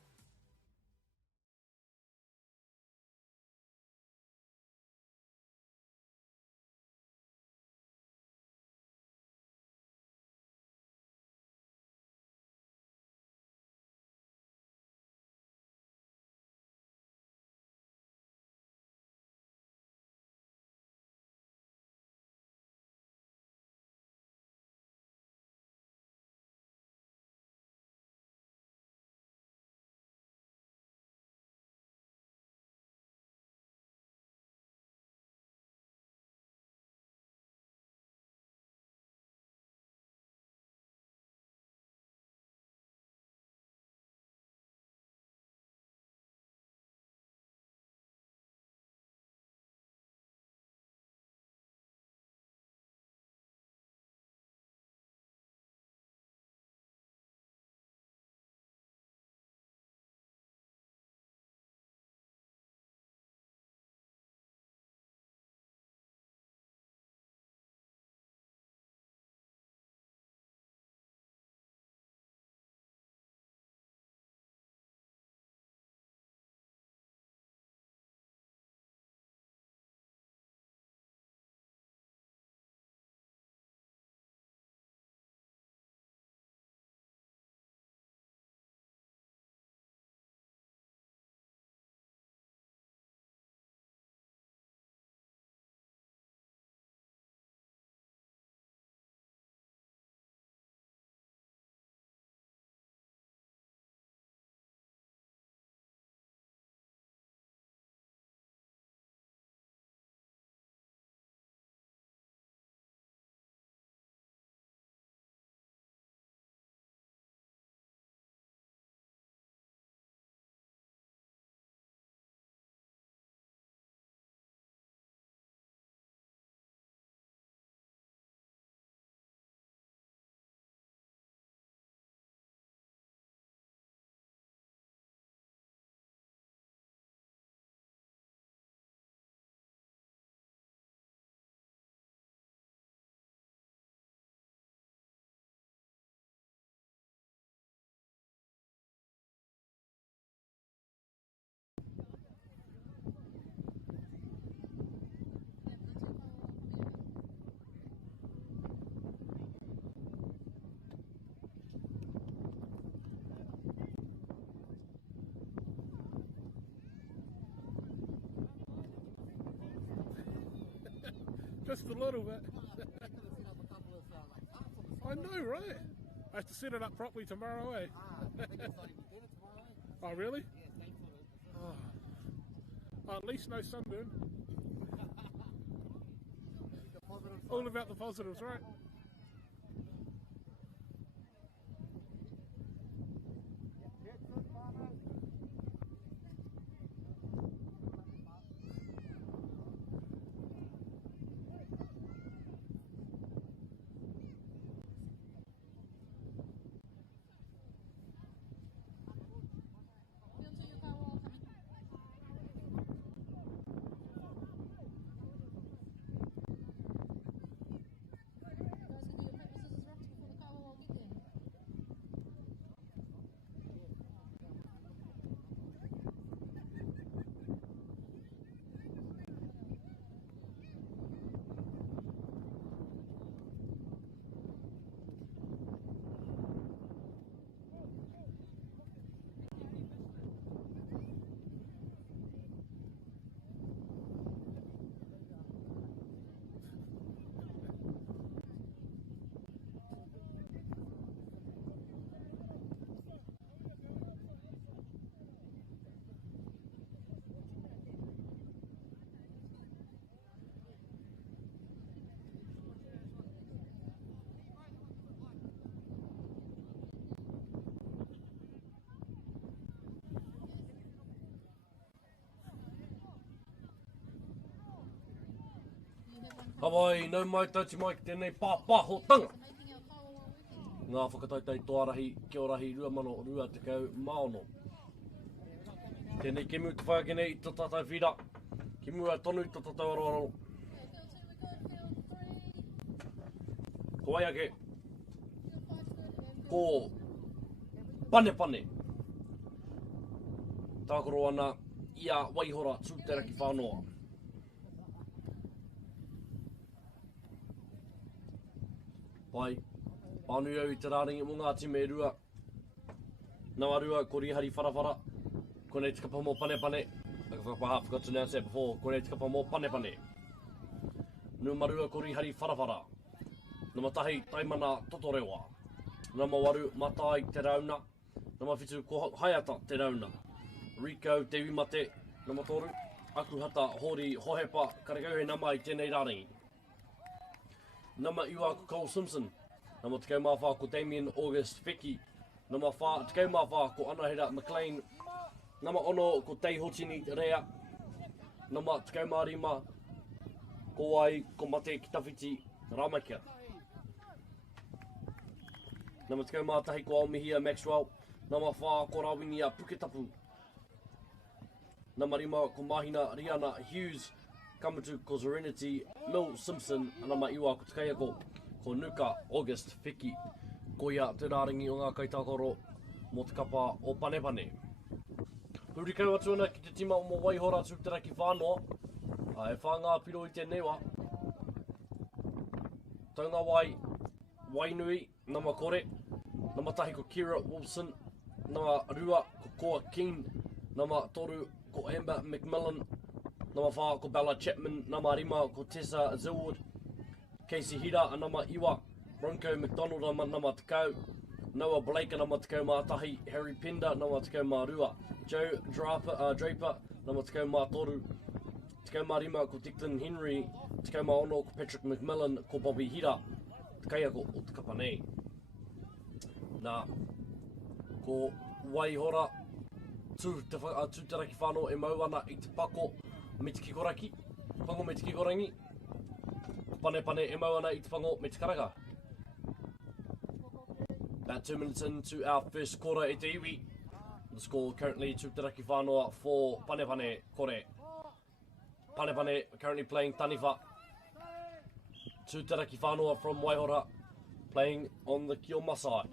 Just a little bit. I know, right? I have to set it up properly tomorrow, eh? Oh, really? Oh, at least no sunburn. All about the positives, right? Hawaii, nau mai tauti mai ki tēnei pāpāhotanga. Ngā whakataitai Toarahi, kia orahi, 2 tekau maono. Tēnei kemu te whakene i te tātai whira. Kemu a tonu i te tātai aroaro. Ko waiake. Ko pane pane. Tākoro ana ia waihora tūteraki whānoa. Pai, anu au i te rāringi mo ngā time e rua. Nā rua, ko rihari wharawhara. Ko nei te kapa mō pane pane. Like I forgot to announce that before. Ko nei te kapa mō pane pane. Nū marua ko rihari wharawhara. Nā matahi taimana totorewa. Nā mawaru matai te rauna. Nā mawhitu ko haiata te rauna. Rico te wimate. Nā matoru. Aku hata hori hohepa karekau he nama i tēnei rāringi. Nama iwa ko Cole Simpson. Nama te kaumawha ko Damien August Feki. Nama te kaumawha ko Anahera McLean. Nama ono ko Tei Hotini Rea. Nama te kaumarima ko ai ko Mate Kitawhiti Ramakia. Nama te kaumatahi ko Aomihia Maxwell. Nama wha ko Rawinia Puketapu. Nama rima ko Mahina Rihanna Hughes. Kamatu ko Serenity Mill Simpson. Nama iwa ko Tukaiako ko Nuka August Feki. Ko ia te rāringi o ngā kaitākoro mō te kapa o Panepane. Huri kau atu ana ki te tima o mō waihora tūteraki whānoa. E whāngā piro i tēnei wā. Taunga wai, Wainui, nama kore. Nama tahi ko Kira Wilson. Nama rua ko Koa King. Nama toru ko Amber McMillan. Nama wha ko Bella Chapman. Nama rima ko Tessa Zilwood. Casey Hira, nama iwa. Bronco McDonald, nama tekau. Noah Blake, nama tekau mātahi. Harry Pender, nama tekau mārua. Joe Draper, nama tekau mātoru. Tekau mārima ko Declan Henry. Tekau maono ko Patrick McMillan, ko Bobby Hira. Tekaiako o te kapa nei. Nā, ko waihora tūteraki whānau e mau ana i te pako me te kikoraki. Pango me te kikorangi. Pane pane e mau ana i te pango me te karaka. About 2 minutes into our first quarter e te iwi. The score currently tūteraki whānoa for Panepane kore. Panepane currently playing Taniwha. Tūteraki whānoa from Waihora playing on the Kioma side.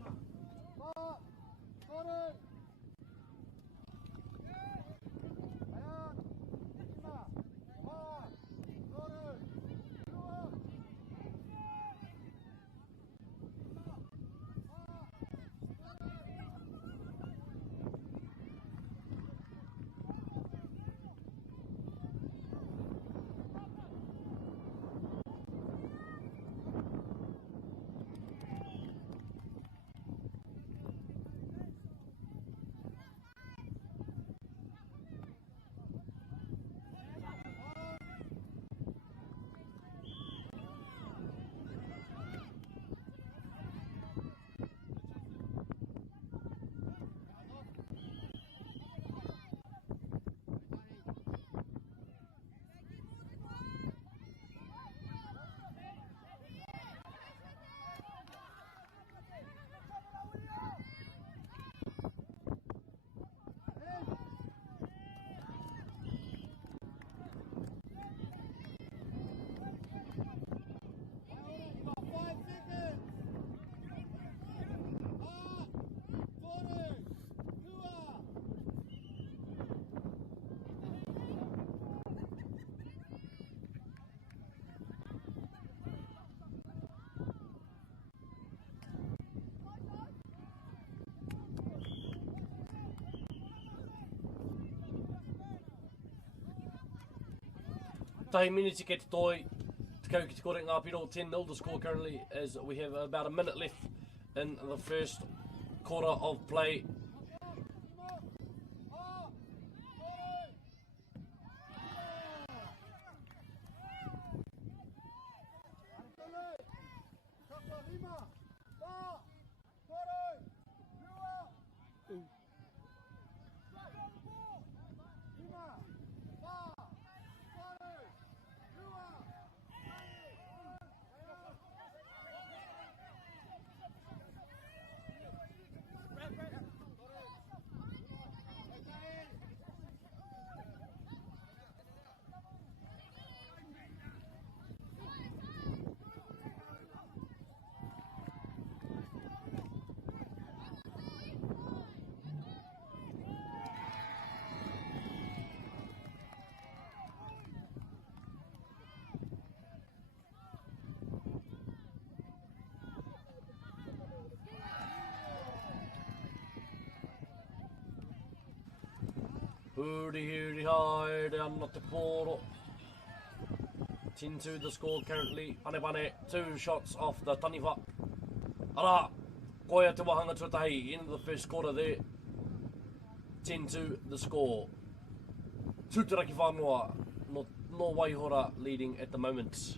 Tahi miniti ke te toi, te kau ki te kore ngā piro, 10-0 the score currently as we have about a minute left in the first quarter of play. Uri hai, te ana te pōro. 10-2 the score currently. Pane, 2 shots off the taniwha. Ara, koia te wahanga tuatahi, end of the first quarter there. 10-2 the score. Tūtaraki whanua, no Waihora leading at the moment.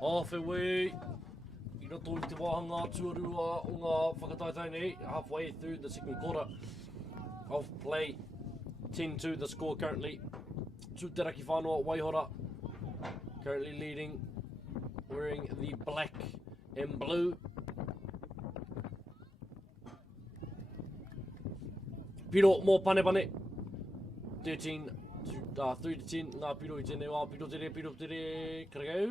Awhiwi, I roto I te wahanga tuarua o ngā whakataitai nei, halfway through the second quarter of play. 10-2 the score currently. Tūtaraki whanua Waihora currently leading, wearing the black and blue. Piro mō pane, 13 3 to 10, ngā piro I tēnei wā, piro tere, karakau,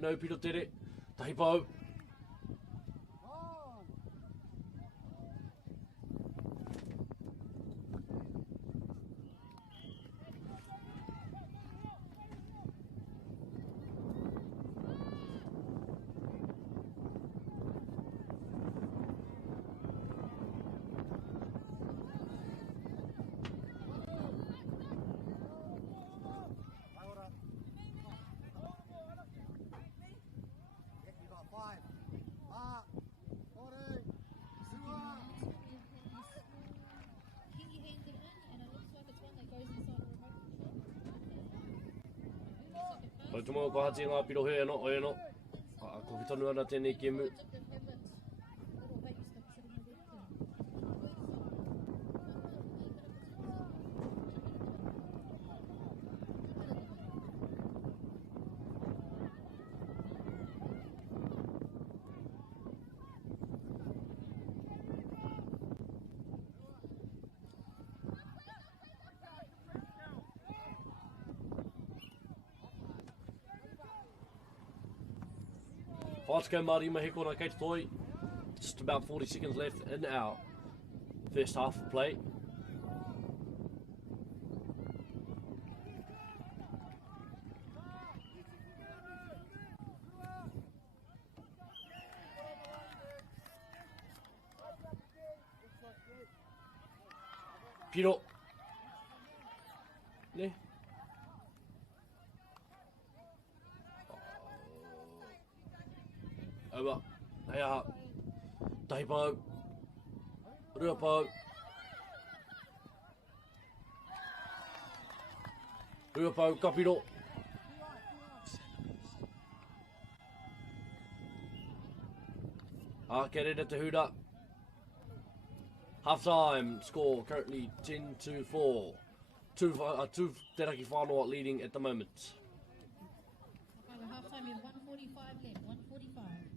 no piro tere, tahi pau. Five. Ko te mo ko hati ngā piro he no, o no. Ko ki tonu ana tēnei ki mu. Whātukau Māori mahi kona kei te toi. Just about 40 seconds left in our first half of play. Piro. Ne? Over. Hei aha. Tahi pau. Rua pau. Rua pau, ka piro. Ke rere te hura. Half time score currently 10-4. Two te raki whānoa leading at the moment. Okay, we're half time in 1:45 left. 1:45.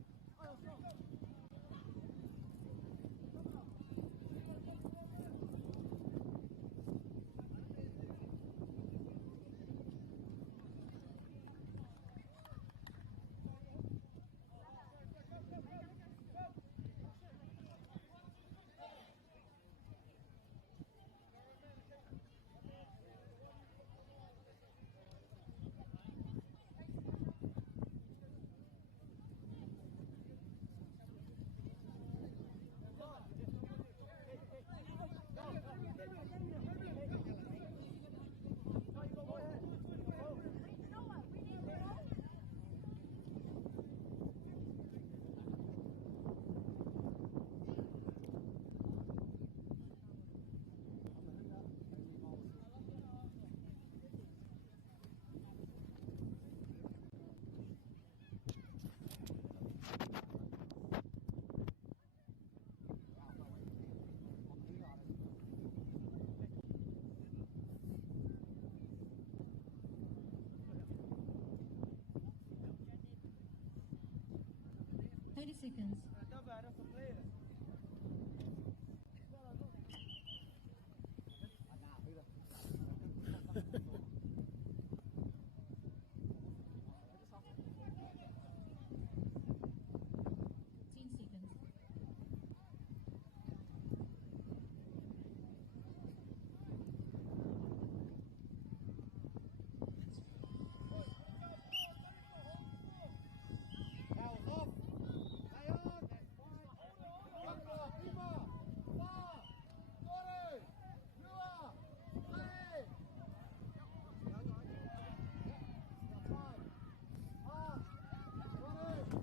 30 seconds.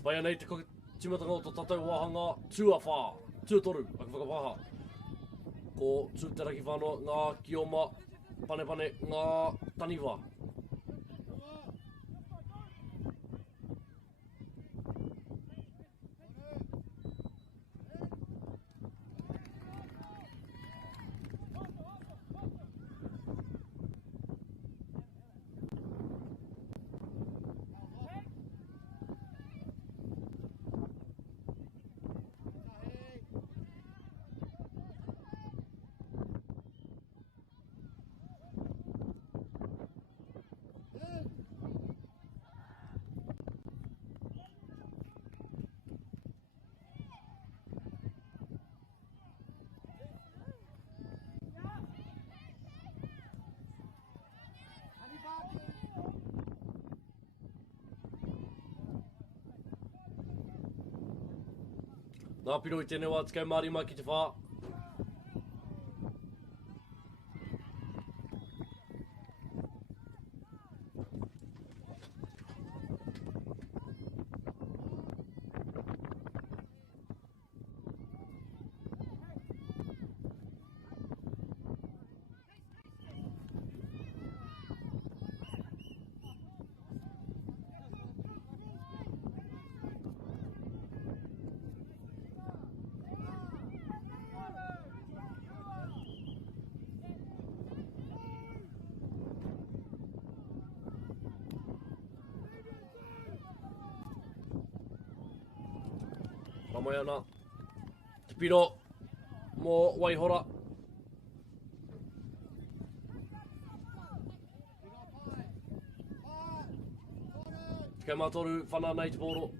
Pai anei te timatanga o tō tātou wāhanga tuawha, tuatoru, aka whakawaha. Ko tūteraki whānoa ngā kioma, panepane ngā taniwa. Nā piro I tēnei wā tikau Māori mai ki te whā. Ramai ana. Te piro. Mō Waihora. Kei mātoru whana nei te boro.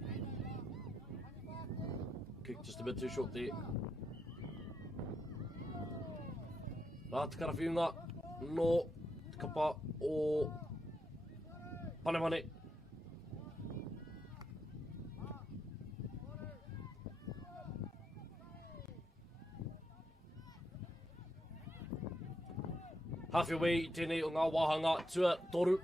Kick just a bit too short there. Rā te karawhiunga no te kapa o Panemane. Hawhi wei I tēnei o ngā wāhanga tua toru.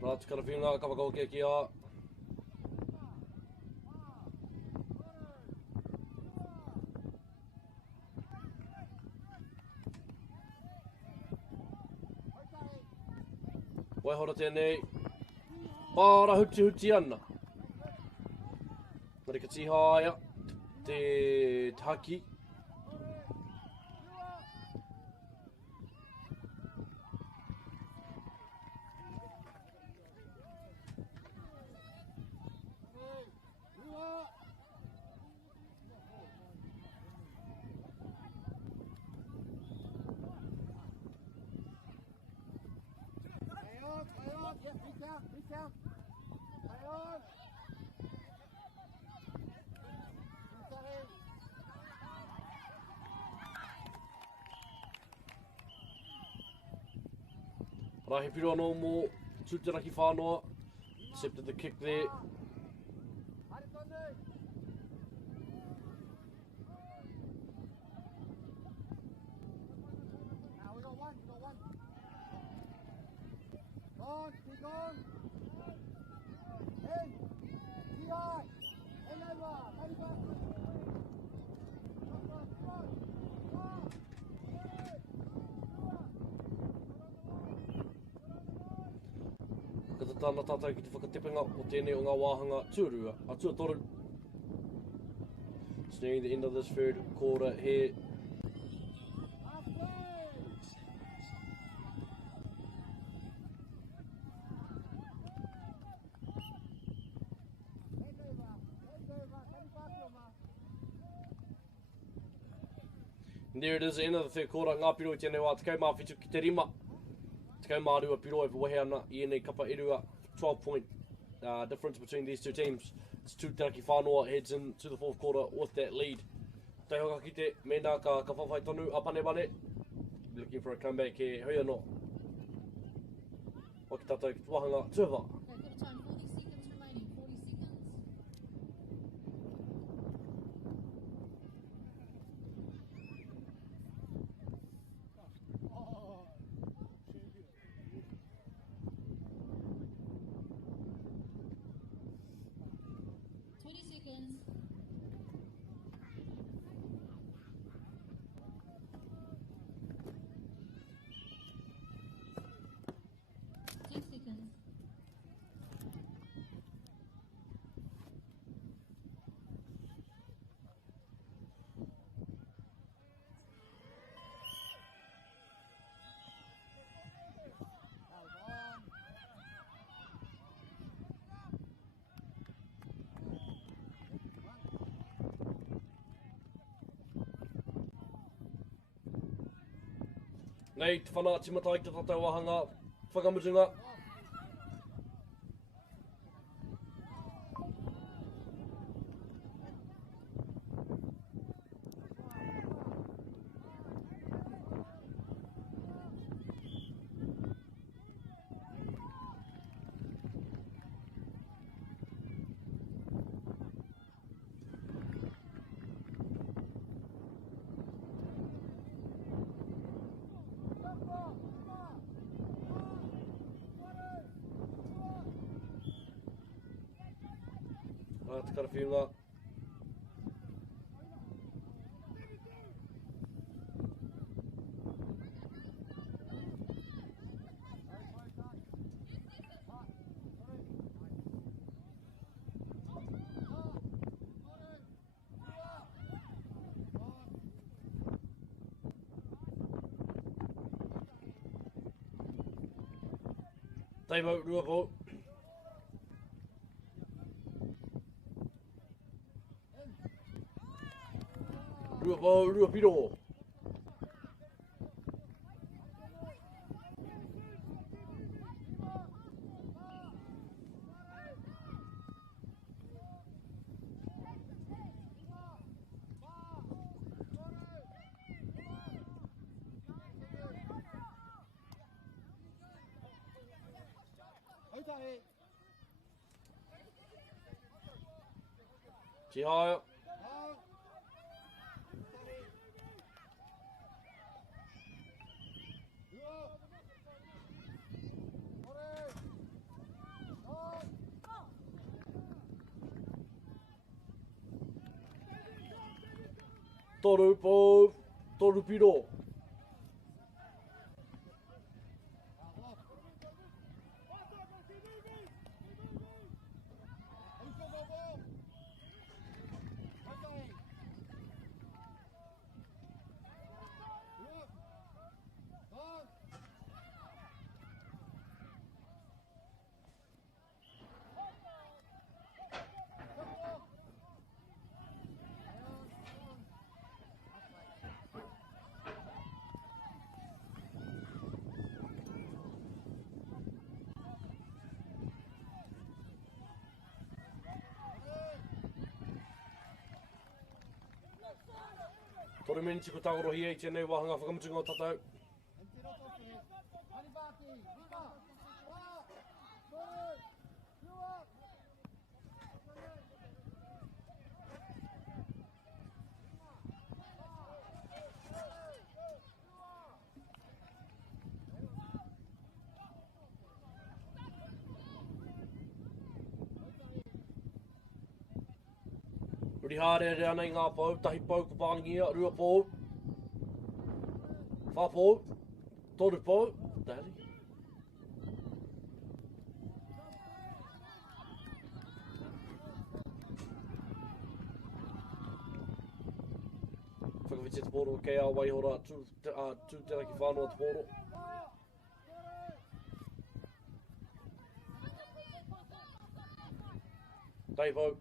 Rā te karawhiunga ka whakaokia ki a. Waihora tēnei. Pāra huti ana. Nari ka tihāia. Te haki. Rahi piro anō mō tūtaraki whānoa. Accepted the kick there. Tāna tātou ki te whakatepinga o tēnei o ngā wāhanga tuarua, a tuatoru. It's nearing the end of this third quarter here. And there it is, the end of the third quarter. Ngā piro I tēnei wā, te kaumāwhitu ki te rima. Te kaumārua piro e wahe ana I enei kapa erua. 12-point difference between these two teams. It's Tūtaraki whānoa heads into the fourth quarter with that lead. Te hoka ki te mena ka whawhai tonu a Panemane. Looking for a comeback here. Hui anō. Waki tātou ki te wahanga tuawa. Nei, te whana atimatai ki te tātou wahanga whakamutunga. Te karawhiunga. Time out, rua po. Rua po, rua piro. Chị hỏi toru po, toru piro. Toru meni tiku tangorohi e tēnei wahanga whakamutunga o tatau. Uri hāre rea nei ngā pau, tahi pau ko pāngia, rua pau. Whā pau, toru pau, tari. Whakawhiti te pōro kei a waihora tū tēnā ki whānua te pōro. Tai pau.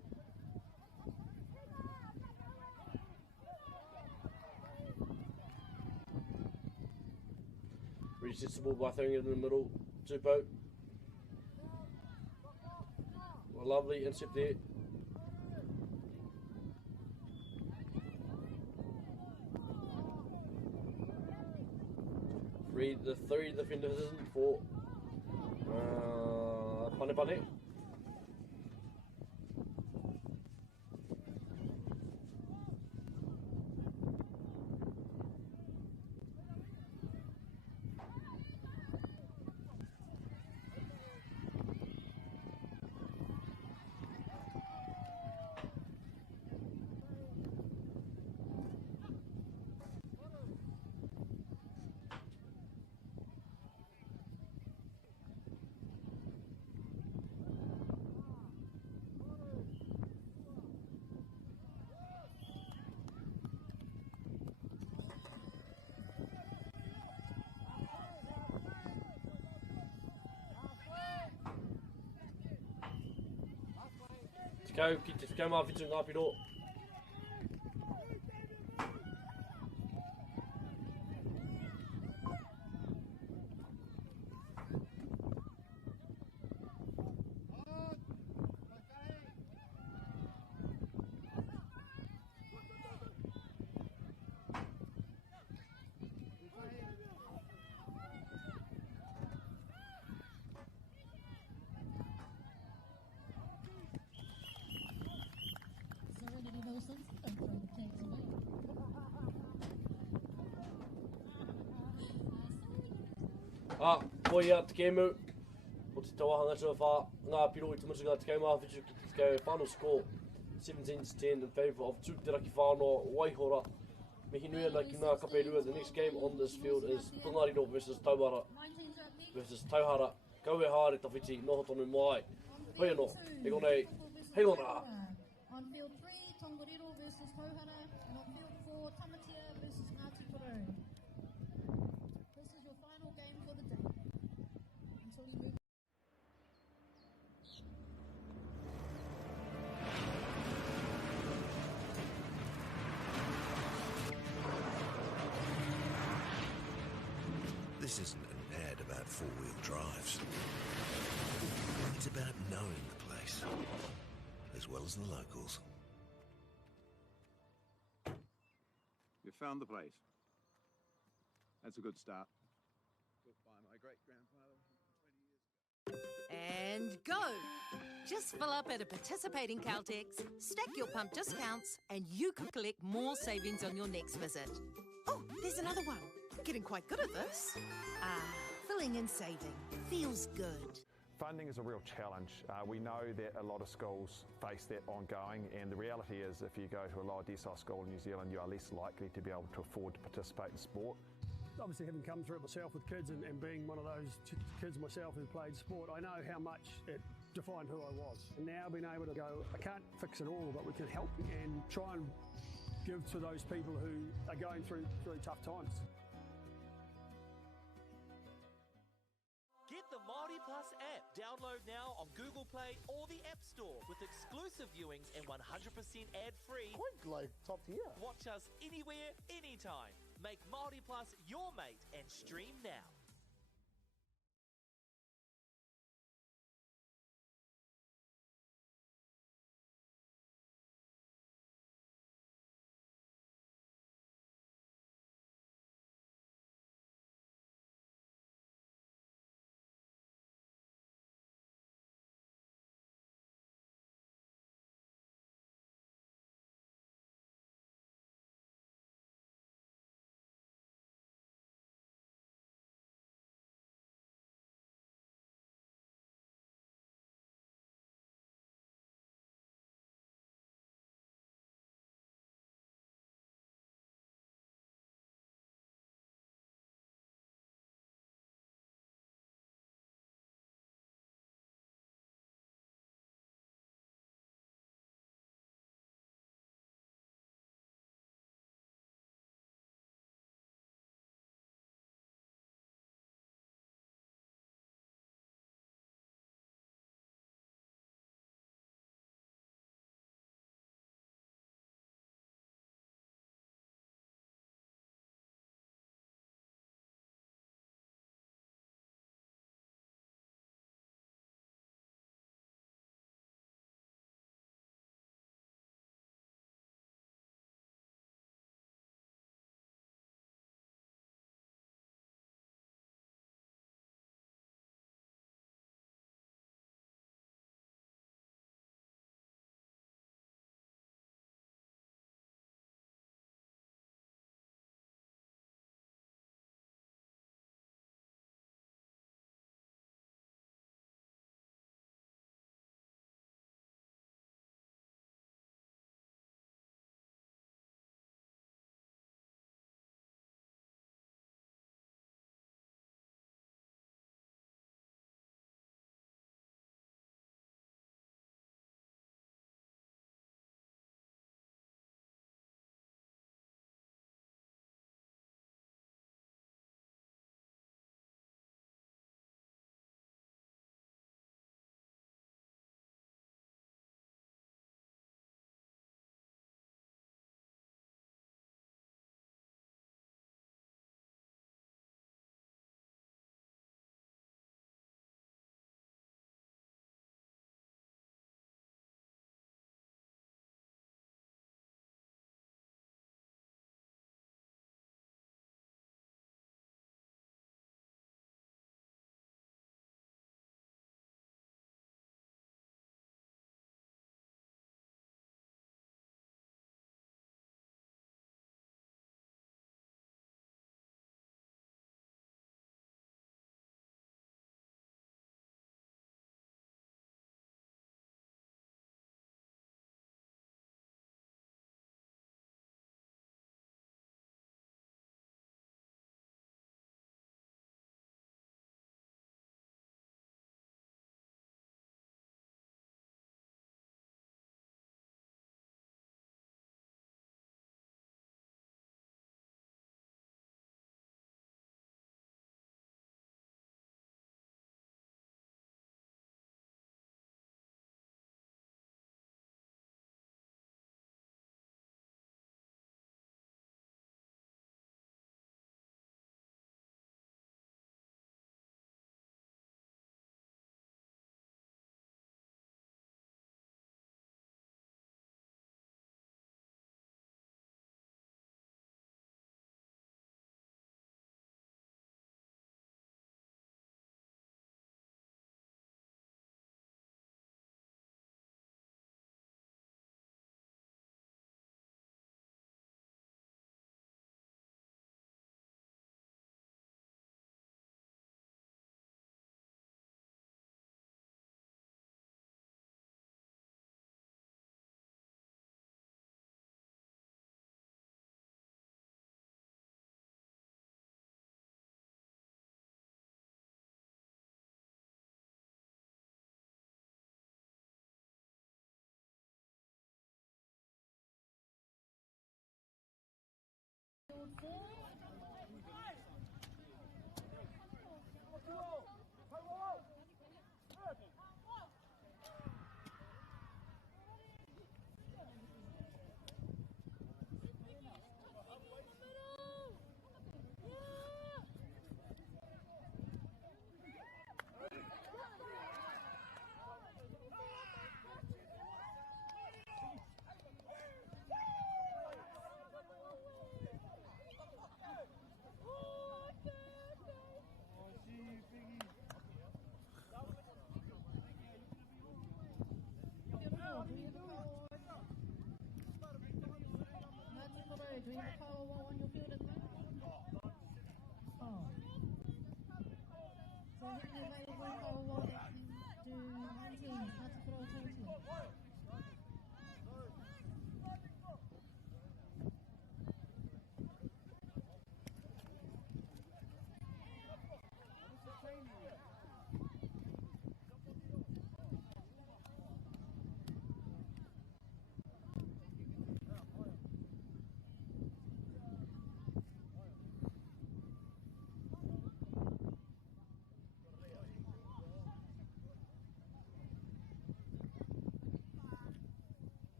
Resets the ball by throwing it in the middle. Tupo. Well, lovely intercept there. Three defenders for Pane. Ki te whakau mawhitu ngā piro. Poi a te kemu, o te tauahanga tua wha, ngā piro i te mutunga te kemu mawhitu ki te Okay, final score 17-10 in favour of Tūteraki whānau Waihora. Me hinuia ki ngā kapirua. The next game on this field is Tongariro versus Tauara versus Tauhara. Kaue haere tawhiti, noho tonu mai. Hoi anō, he konei, hei ona. On field 3, Tongariro versus Tauhara, and on field 4, Tamatea versus Ngāti Porou. This is your final game for the day. Until you move. This isn't an ad about four-wheel drives. It's about knowing the place, as well as the locals. You found the place. That's a good start. Built by my great-grandfather 20 years ago. And go! Just fill up at a participating Caltex, stack your pump discounts, and you could collect more savings on your next visit. Oh, there's another one. Getting quite good at this. Filling and saving. Feels good. Funding is a real challenge. We know that a lot of schools face that ongoing, and the reality is if you go to a lower decile school in New Zealand, you are less likely to be able to afford to participate in sport. Obviously, having come through it myself with kids and being one of those kids myself who played sport, I know how much it defined who I was. And now being able to go, I can't fix it all, but we can help and try and give to those people who are going through really tough times. Get the MāORI Plus app. Download now on Google Play or the App Store with exclusive viewings and 100% ad-free. Quite like top tier. Watch us anywhere, anytime. Make MāORI Plus your mate and stream now.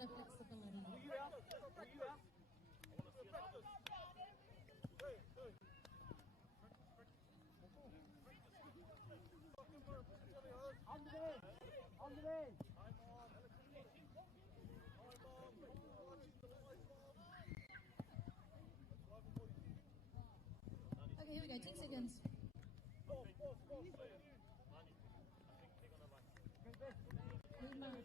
lot of flexibility. Okay, here we go, 10 seconds. Good mark.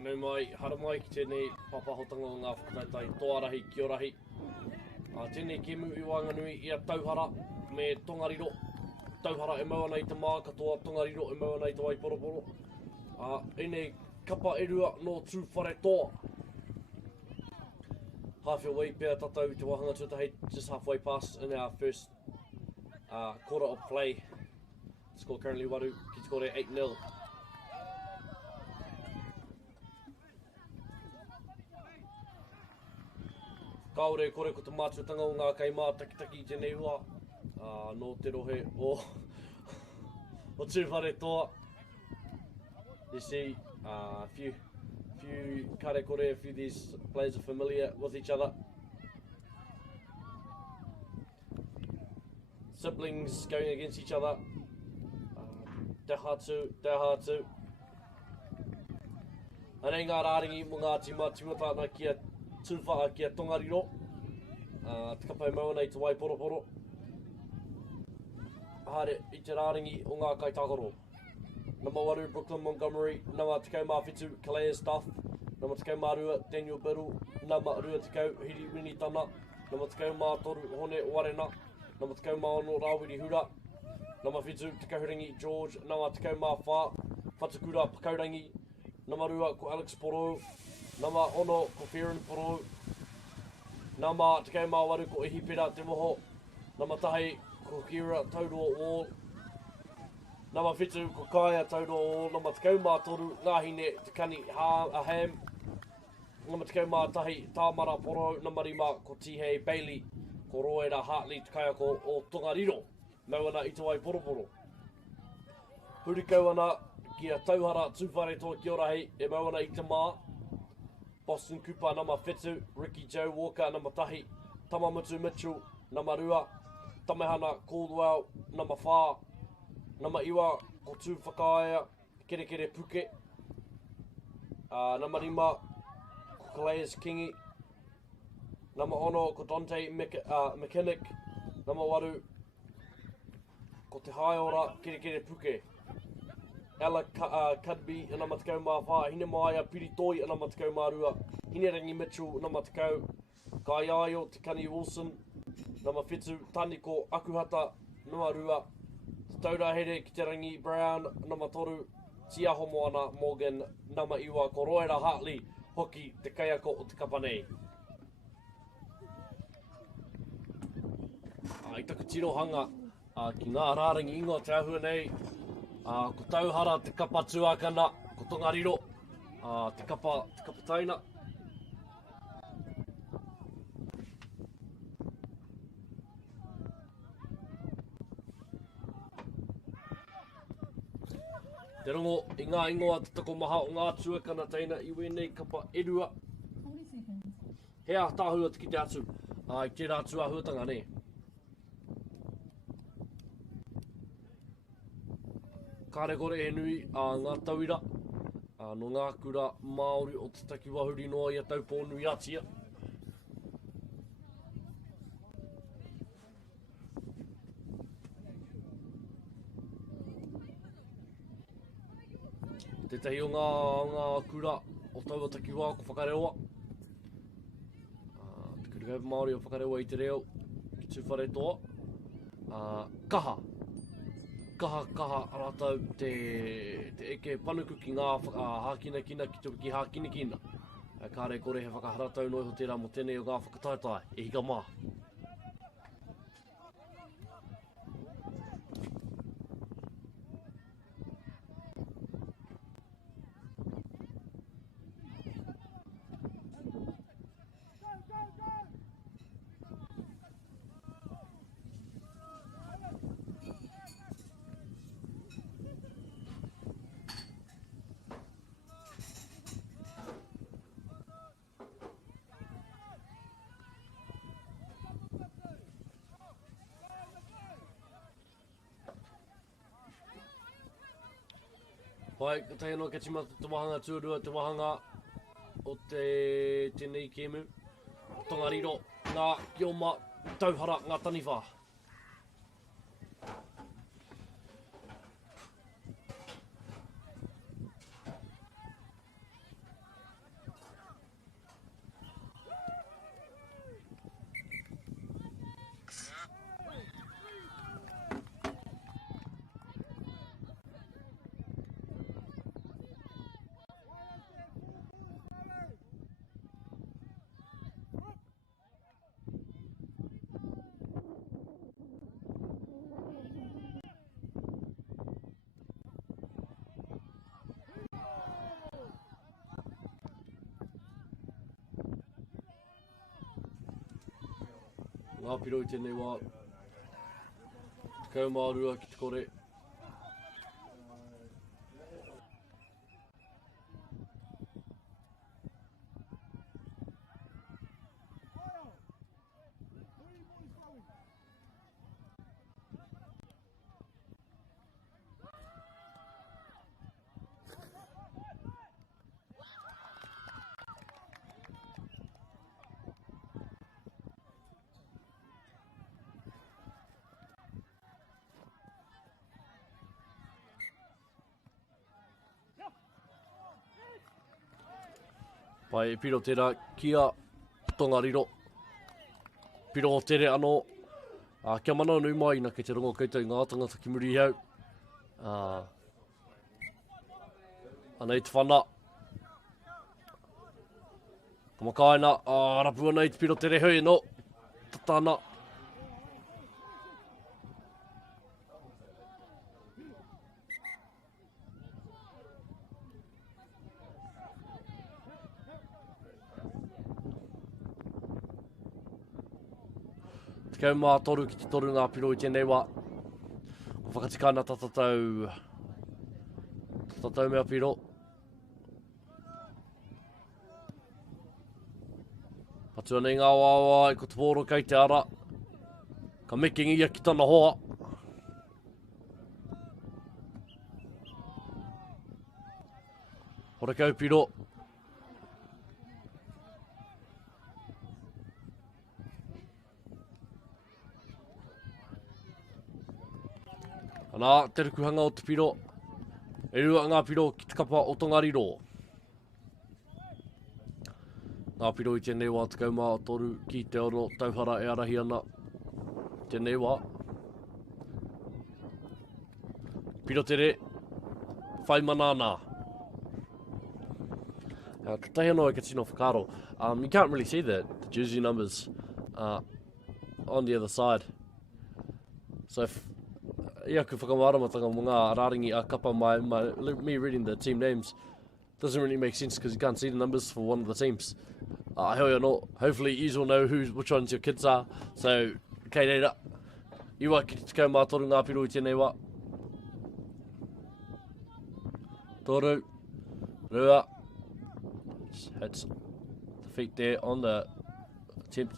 Nau mai, hara mai ki tēnei papahotanga o ngā whakatautai Toarahi ki Orahi. Tēnei kemu i Wanganui i a tauhara me tongariro. Tauhara e maua nei te mā katoa, tongariro e maua nei te waiporoporo. Enei kapa erua no tūwhare toa. Half your way pēr tatau te wahanga tuatahi, just halfway past in our first quarter of play. Score currently waru, ki te kore 8-0. Kaore kore ko te mātuatanga o ngā kaimā takitaki i tēnei ua. No te rohe o tūwhare toa. You see a few kare kore, a few of these players are familiar with each other. Siblings going against each other. Te hatu. Anei ngā rāringi mo ngā tima tāna ki a tūwhaa ki a tongariro. Te kapa e maua nei te waiporoporo. Haere, i te rāringi o ngā kaitākaro. Number 1, Brooklyn Montgomery. Number 2, Mawhitu, Calais Stuff. Number 2, Marua, Daniel Biddle. Number 2, Hiri Winitana. Number 2, Mātoru, Hone Warena. Number 2, Maono, Rawiri Hura. Number 3, Te Kahurangi, George. Number 2, Mawha, Whatukura, Pakaurangi. Number 2, ko Alex Poro. Number 1, ko Fearon Poro. Number 2, Māwaru, ko Ihipera Te Moho. Number 3, ko Kira Taurua Wall. Number 5, ko Kaya Taurua Wall. Number 2, Mātoru, Ngāhine, Te Kani Aham. Number 2, Mātahi, Tāmara Poro. Number 5, ko Tihei Bailey, ko Roera Hartley, Te Kaiako o Tongariro. Maua i te Waiporoporo. Hurikau ana ki a tauhara tūwhare toa ki Orahi, e maua i te mā. Boston Cooper, number 5, Ricky Joe Walker, number 3, Tamamutu Mitchell, number 2, Tamehana Caldwell, number 4, number 1, ko tū whakaia, Kere Puke, number 5, ko Calais Kingi. Number ono ko Dante Mechanic. Number waru ko Te Haiora Kere Puke. Ella Cudby ana matakau mā wha. Hine Maia Piritoi ana matakau mā rua. Hine Rangi Mitchell ana matakau. Kai Aio Te Kani Wilson. Nama Whitu Taniko Akuhata Nua Rua. Taurahere ki te Rangi Brown. Nama Toru Tia Homo ana Morgan. Nama Iwa ko Roera Hartley. Hoki te kaiako o te kapanei. I taku tirohanga ki ngā rārangi ingoa te ahua nei. Ko tauhara te kapa tuakana, ko tongariro, te kapa taina. Te rongo i ngā ingoa te tako maha o ngā tuakana teina I wēnei kapa erua. Hea tāhua te ki te atu, I te rātua huatanga ne. Kāre kore e nui ngā tauira, no ngā kura Māori o te taki wahuri noa I a taupō nui atia. Tētahi o ngā kura o taua taki wā ko whakareoa. Te kurikau Māori o whakareoa I te reo ki tūwhare toa. Kaha rātau te eke panuku ki ngā hākina kina ki te wiki hākina kina. Kāre kore he whakaharatau noi ho tērā mo tēnei o ngā whakataetai, e hika mā. Pai, ka tahi anō katimata te wahanga tūrua, te wahanga o tēnei kēmu. Tongariro, ngā kioma, tauhara, ngā taniwha. Ngā piro I tēnei wā. Te kau mārua ki te kore. Pai, piro tērā kia tongariro. Piro o tere anō. Kia mana nui mai na kei te rongo koutou ngā tangata ki muri hau. Anei te whana. Ka makaina, rapua nei te piro tere hui no. Tatana. Kau mā toru ki te toru ngā piro I tēnei wā. Ko whakatikana tatatau. Tatatau mea piro. Patua nei ngā wāwā I ko te pōro kei te ara. Ka mekingi ia ki tana hoa. Hora kau piro. Ana, te rukuhanga o te piro. E rua ngā piro ki te kapa o Tongariro. Ngā piro I tēnei wā 13 ki te oro tauhara e arahi ana. Tēnei wā. Piro tere. Whai manana. Ka tahi anō e ka tino whakaro. You can't really see the jersey numbers on the other side. So, ia ku whakamāramatanga mo ngā rāringi a kapa me reading the team names doesn't really make sense because you can't see the numbers for one of the teams. Hoi anō, hopefully you will know which ones your kids are. So, kei reira. Iwa ki te kaumātoru ngā piro I tēnei wā. Toru, rua. Hits the feet there on the attempt.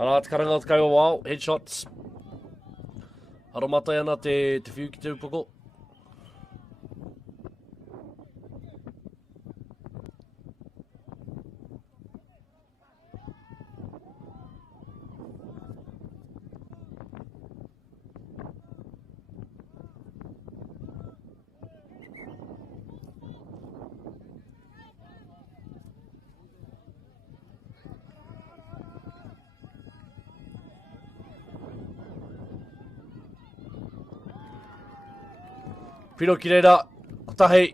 Ara, te karanga o te kaua wao, headshots. Aromatai ana te whiu ki te upoko. Piro ki reira, tahi.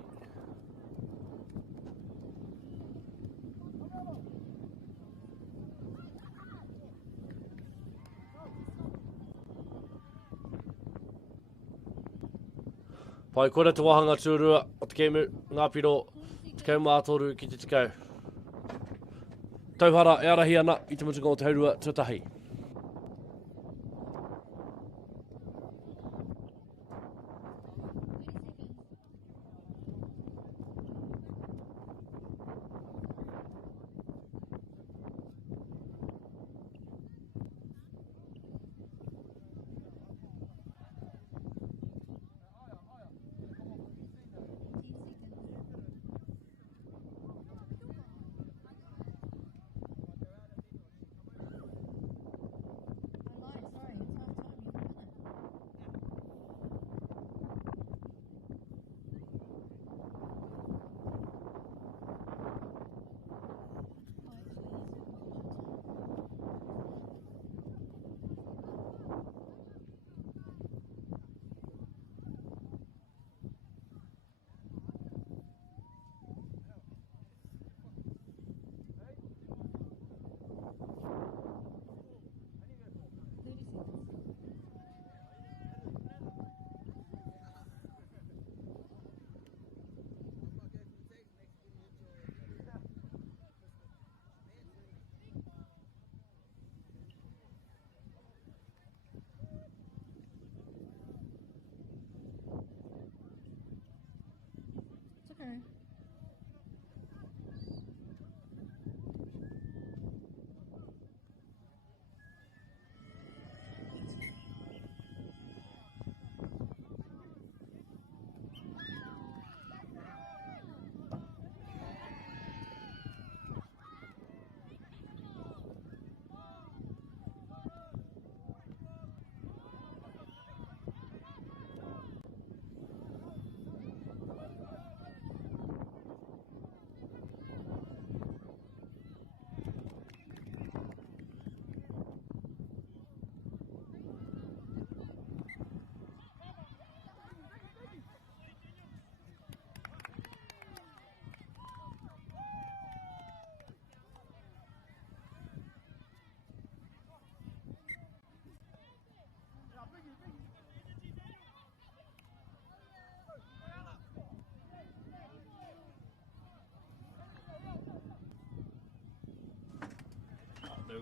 Pai kore te wahanga tūrua o te kemu, ngā piro, te kaumātoru ki te tikau. Tauhara e arahi ana I te mutunga o te haurua tuatahi.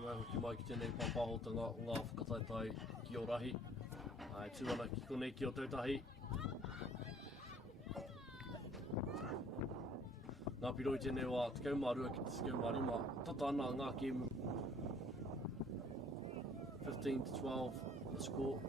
Nau hoki mai ki tēnei papahotanga o ngā whakataitai ki o RAHI. Tūana ki konei ki o tautahi. Ngā piro I tēnei wā te kaumārua ki te kaumārima. Tata ana ngā kemu. 15 to 12 the score.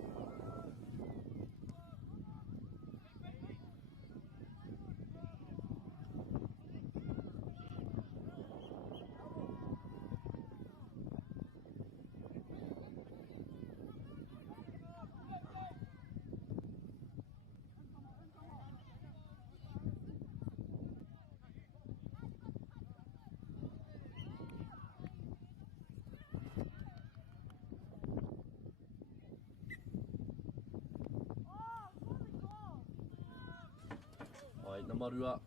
Ai, nā marua.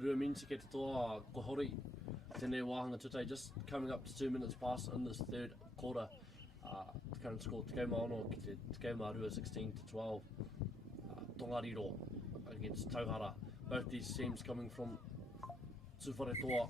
Rua minti ke te toa ko hori. Tēnei wāhanga tute, just coming up to 2 minutes past in this third quarter. The current score, te ono ki te rua 16 to 12. Tongariro against Tauhara. Both these teams coming from Tūwhare Toa.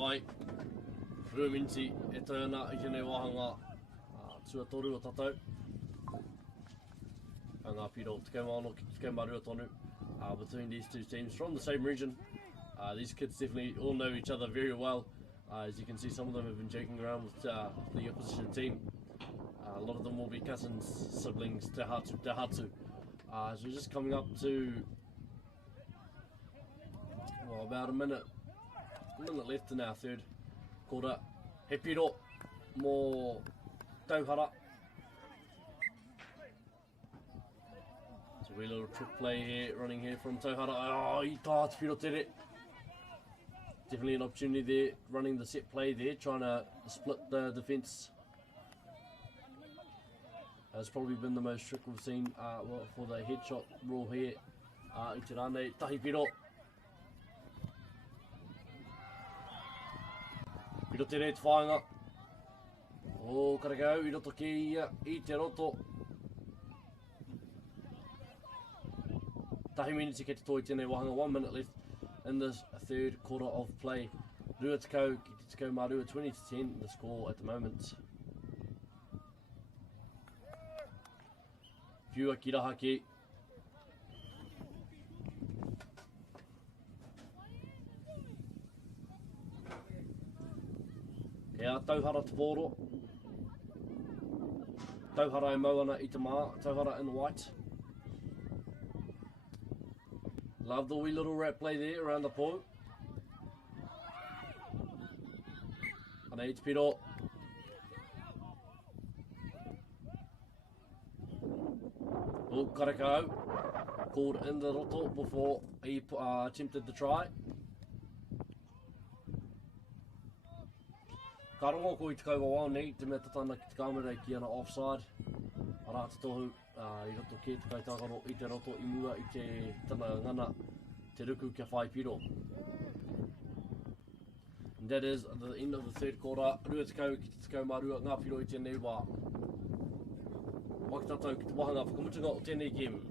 Wai, rua minti e tōna i tēnei wāhanga tua toru o tātou. Ngā piro, te ono ki te rua tonu between these two teams from the same region. These kids definitely all know each other very well. As you can see, some of them have been joking around with the opposition team. A lot of them will be cousins, siblings, te hatu. So we're just coming up to about a minute left in our third quarter. He piro mō Tauhara. It's a wee little trick play here, running here from Tauhara. I tā te piro tere. Definitely an opportunity there, running the set play there, trying to split the defence. That's probably been the most trick we've seen for the headshot rule here. I te rānei, tahi piro. Piro tere te whāinga. Karakau, I roto ki ia, I te roto. Tahi minutes ke te toi tēnei wahanga, 1 minute left in this third quarter of play. Rua tekau, ki te tekau mā rua, 20 to 10 the score at the moment. Whiua ki raha ki. Kia Tauhara te pōro. Tauhara e mauana I te mā, Tauhara in white. Love the wee little rat play there around the pole. Anei te piro. Karakau called in the roto before he attempted the try. Ka rongo ko I te kaua wā nei, te mea tatana ki te kamera ki ana offside. Arā te tohu, I roto ke te kaitakaro I te roto I mua I te tana ngana, te ruku kia whai piro. And that is the end of the third quarter. Rua tekau ki te tekau mārua, ngā piro I tēnei wā. Waki tātou ki te wahanga whakamutunga o tēnei game.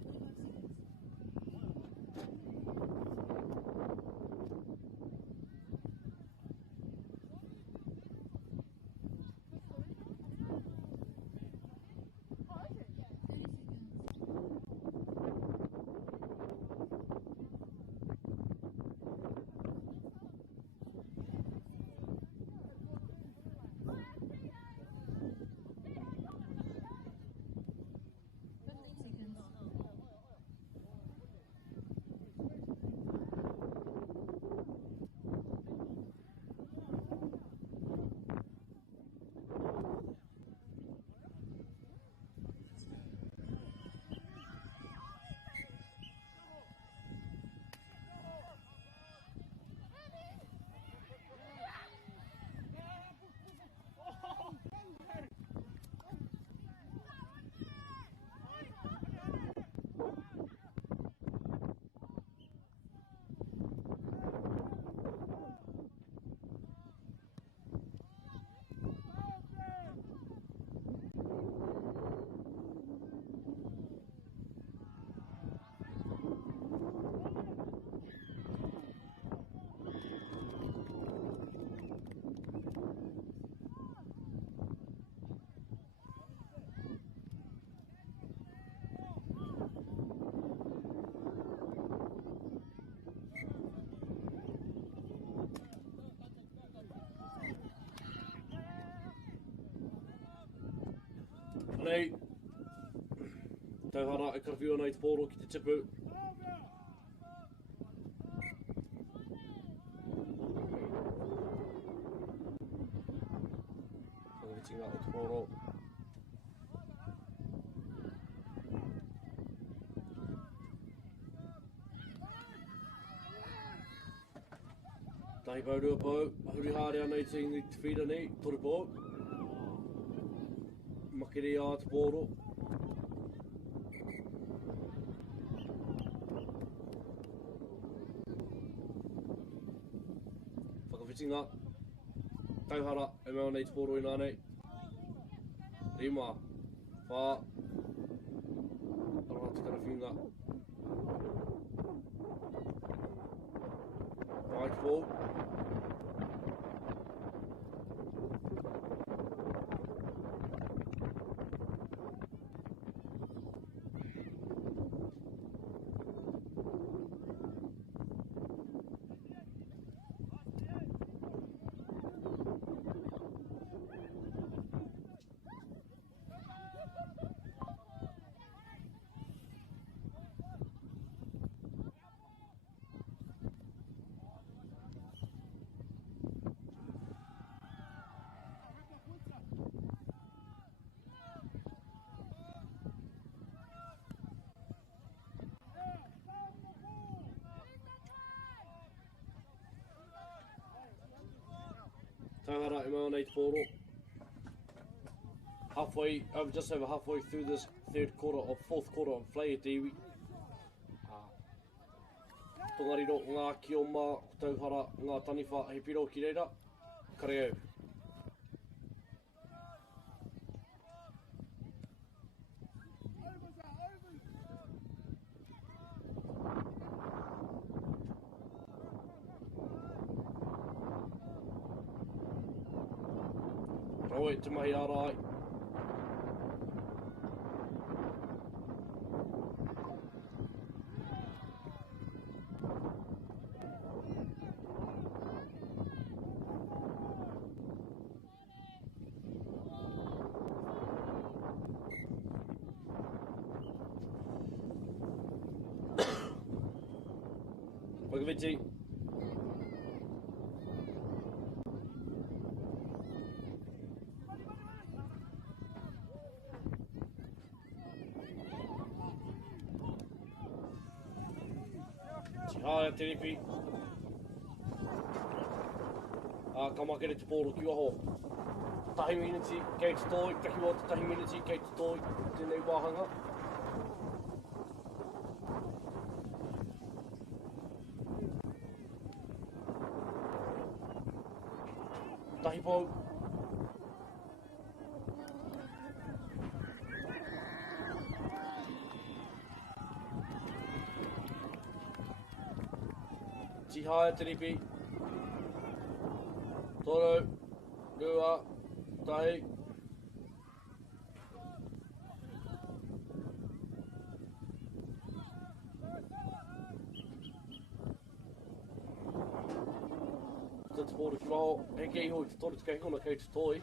nei. Tauhara e karawhiua nei te pōro ki te tipu. Whakawitinga o te pōro. Tahi pau rua pau, huri hārea nei te ingi te whira nei, toru pau. Makere a te pōro. Whakawhitinga. Tauhara e mea nei te pōro i nānei. Rima. Whā. Arana te karawhiunga. Whai te pō. Tauhara e mea nei te pōro. Halfway, just over halfway through this fourth quarter of play at iwi. Tongariro ngā kioma, tauhara ngā taniwha he piro ki reira. Kare au. Roi te mahi ārai. Whakawhiti. Haia te ripi. Ka makere te pōro ki waho. Tahi miniti kei te toi, taki wā te tahi miniti kei te toi, tēnei wāhanga. Tahi pau. Ti haia te ripi. Toro, rua, tahi. Te pōro ki waho, he kei hoi te tore te kei hona kei te toi.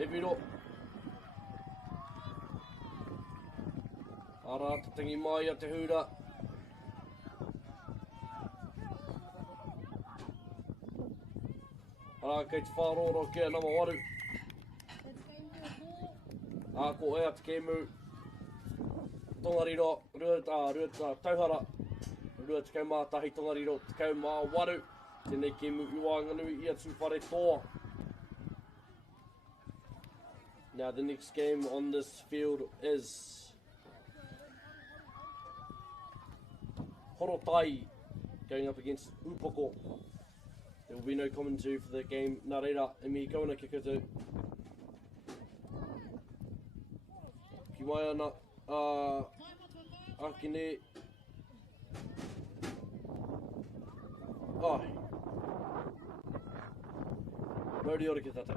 He piro. Ara te tingi mai a te hura. Ara kei te whāroro kia nama waru. Ko ea te kēmu. Tongariro, rua tauhara. Rua te kaumā tahi tongariro, te kaumā waru. Tēnei kēmu i wānganui i atu whare toa. Now the next game on this field is Horotai going up against Upoko. There will be no commentary for the game. Nā reira, e mihi kauna ki koutou. Ki mai ana, Akine. Ai. No Moriori ki tātou.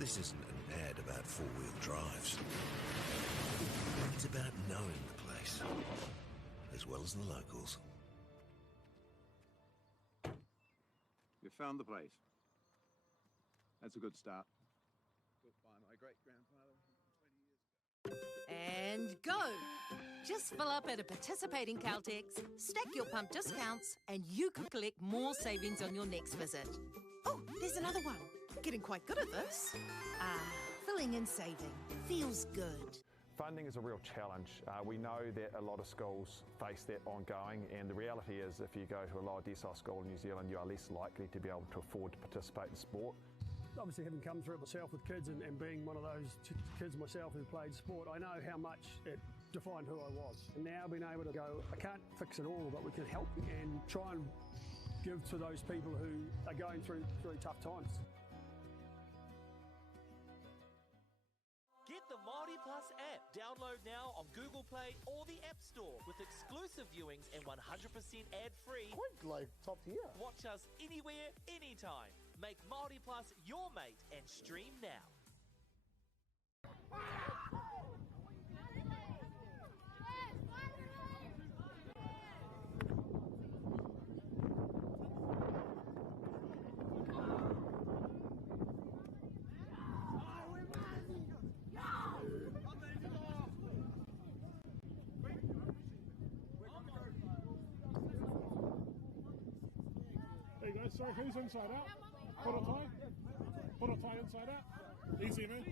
This isn't an ad about four-wheel drives. It's about knowing the place, as well as the locals. You found the place. That's a good start. Built by my great-grandfather 20 years ago. And go! Just fill up at a participating Caltex, stack your pump discounts, and you could collect more savings on your next visit. Oh, there's another one. Getting quite good at this. Filling and saving. Feels good. Funding is a real challenge. We know that a lot of schools face that ongoing, and the reality is if you go to a lower decile school in New Zealand, you are less likely to be able to afford to participate in sport. Obviously, having come through it myself with kids and being one of those kids myself who played sport, I know how much it defined who I was. And now being able to go, I can't fix it all, but we can help and try and give to those people who are going through tough times. Get the MāORI Plus app. Download now on Google Play or the App Store with exclusive viewings and 100% ad-free. Quite like top tier. Watch us anywhere, anytime. Make MāORI Plus your mate and stream now. There you go. Sorry, who's inside out? Put a tie inside out. Easy, man.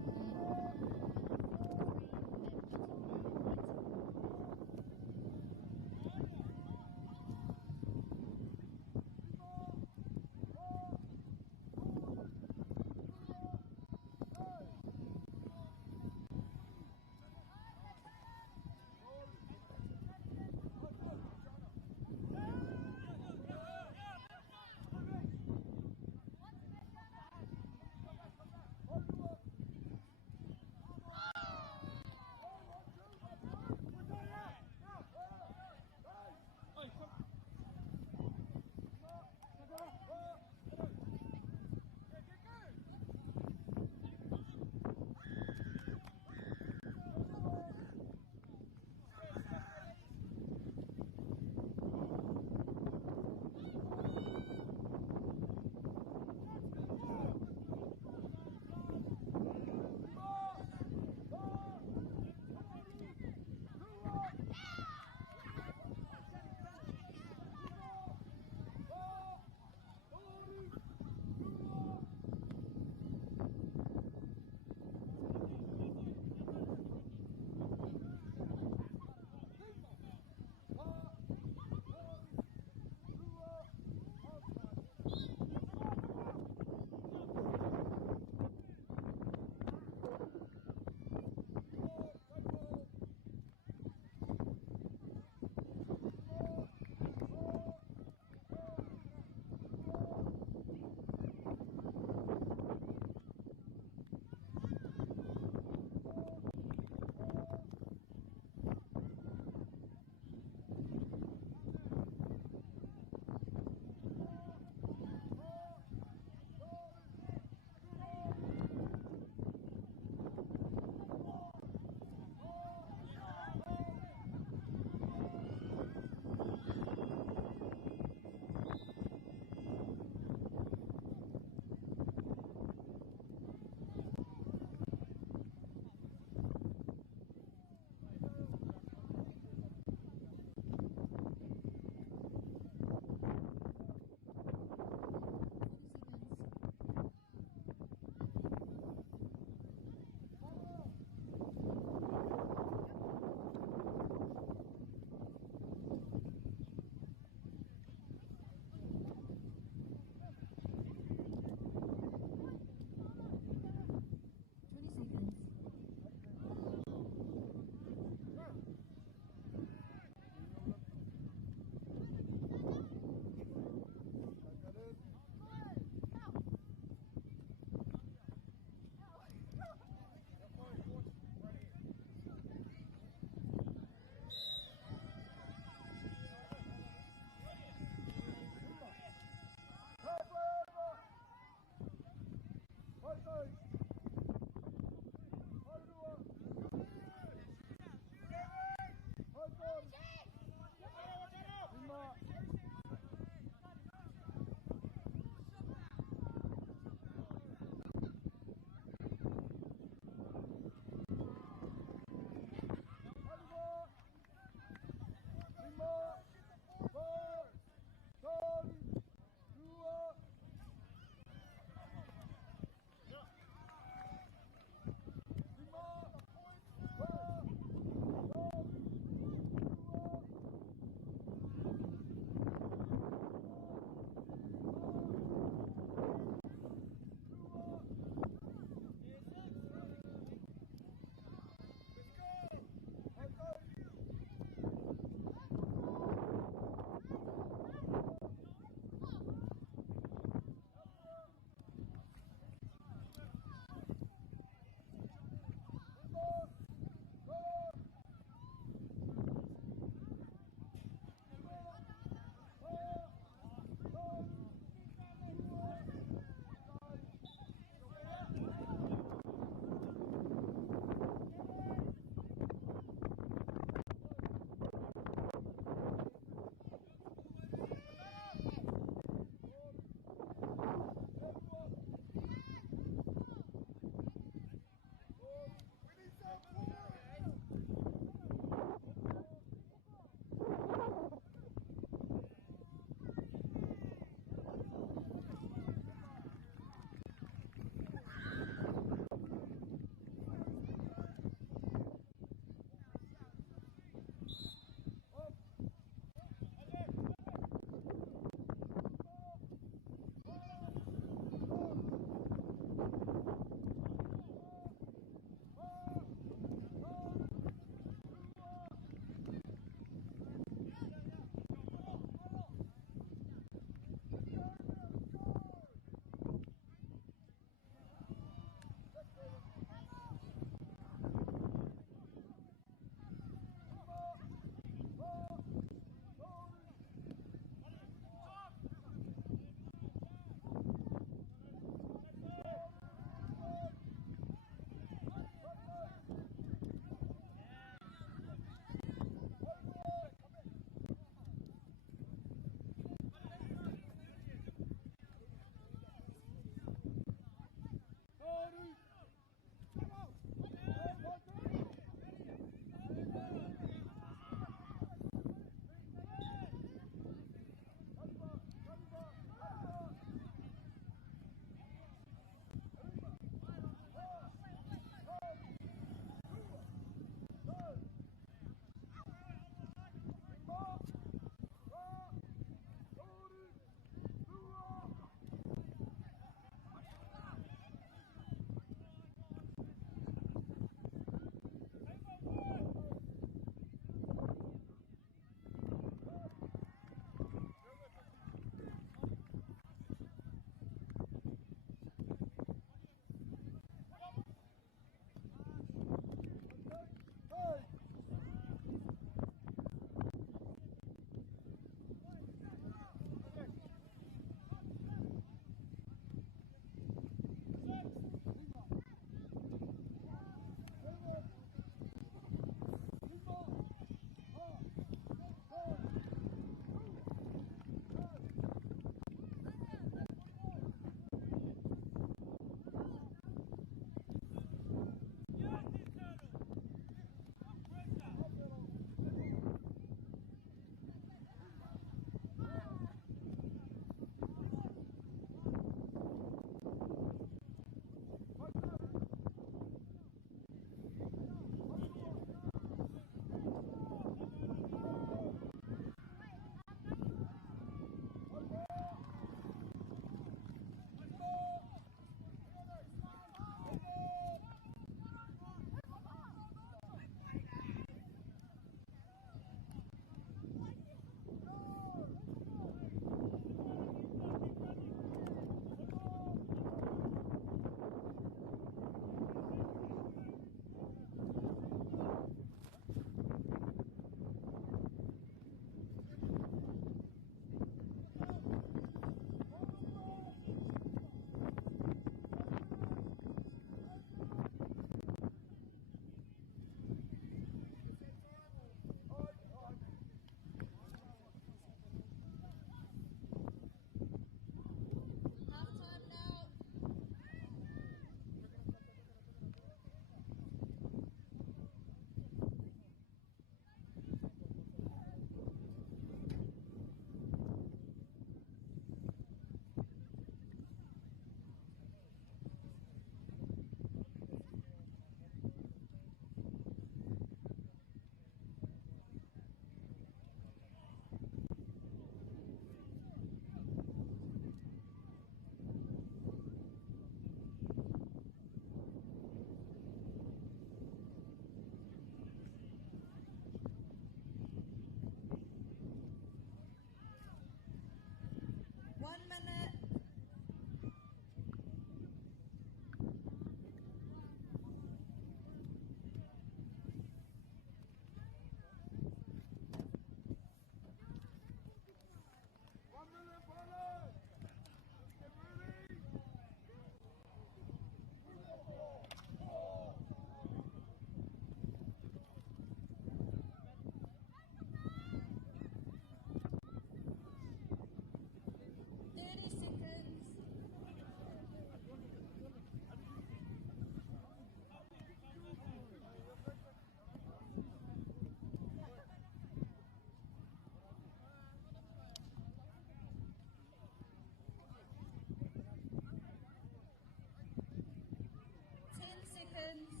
seconds.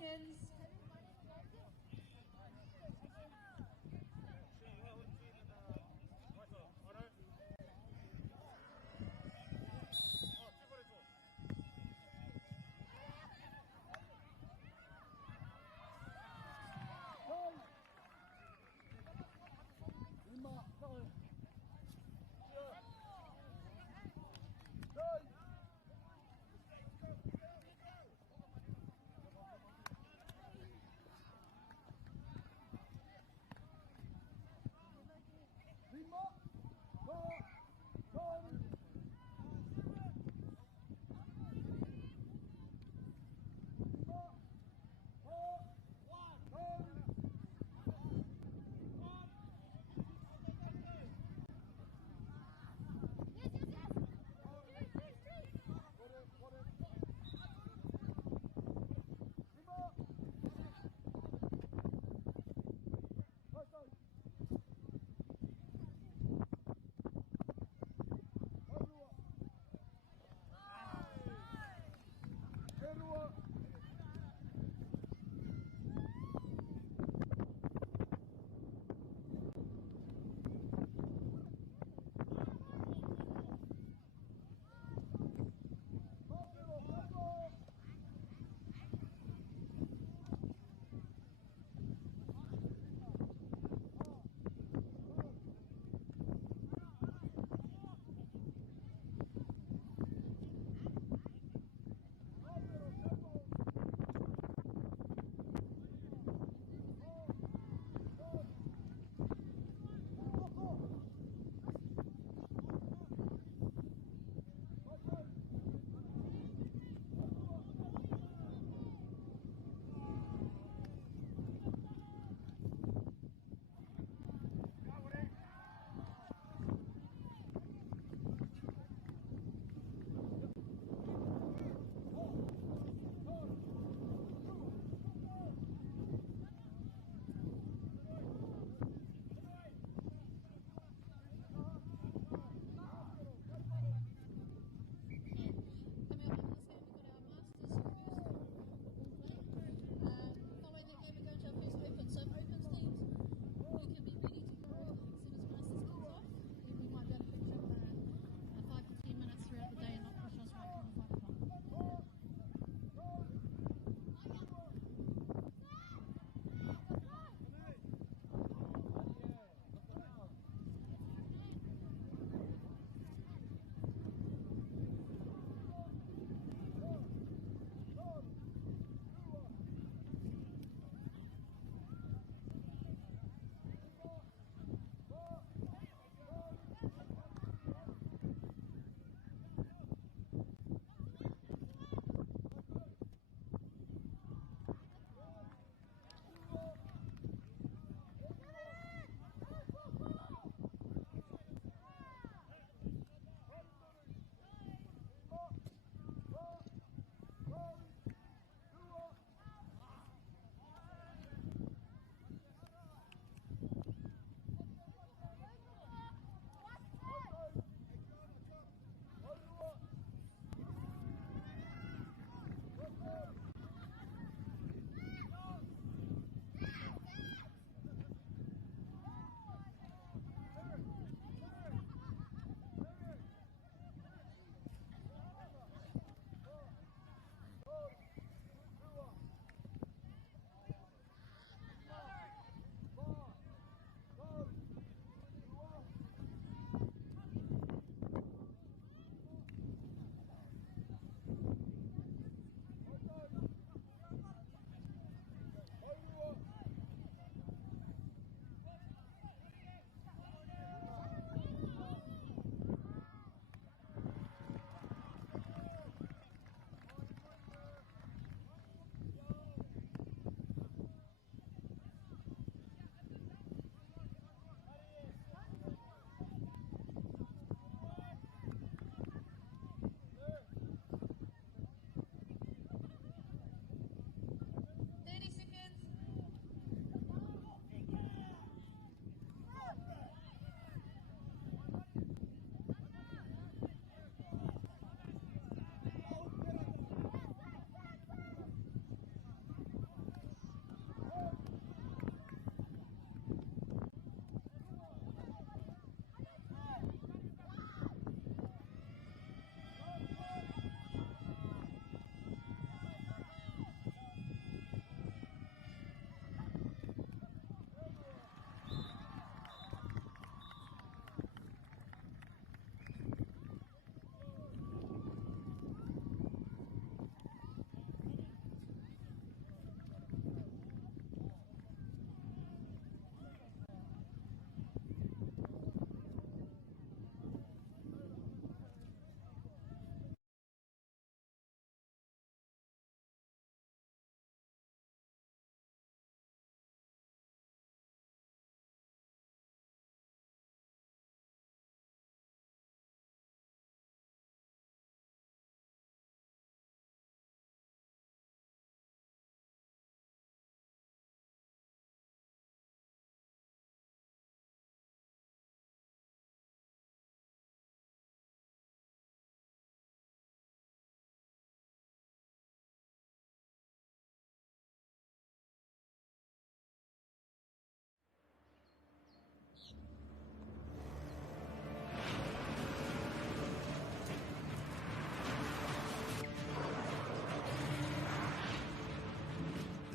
seconds.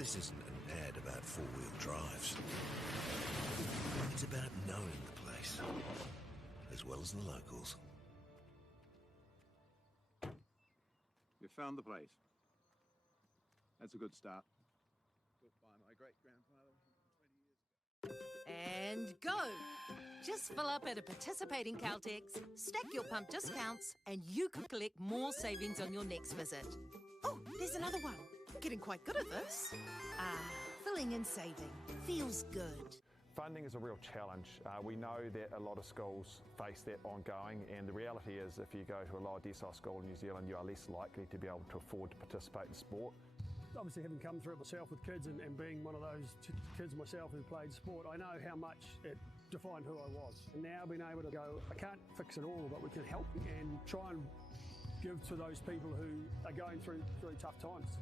This isn't an ad about four-wheel drives. It's about knowing the place, as well as the locals. You found the place. That's a good start. Built by my great-grandfather 120 years ago. And go! Just fill up at a participating Caltex, stack your pump discounts, and you could collect more savings on your next visit. Oh, there's another one. Getting quite good at this. Filling and saving. Feels good. Funding is a real challenge. We know that a lot of schools face that ongoing, and the reality is if you go to a lower decile school in New Zealand, you are less likely to be able to afford to participate in sport. Obviously, having come through it myself with kids and being one of those kids myself who played sport, I know how much it defined who I was. And now being able to go, I can't fix it all, but we can help and try and give to those people who are going through really tough times.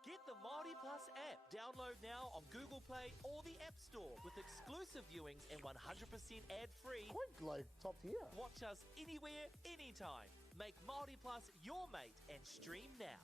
Get the MāORI Plus app. Download now on Google Play or the App Store with exclusive viewings and 100% ad-free. Quite like top tier. Watch us anywhere, anytime. Make MāORI Plus your mate and stream now.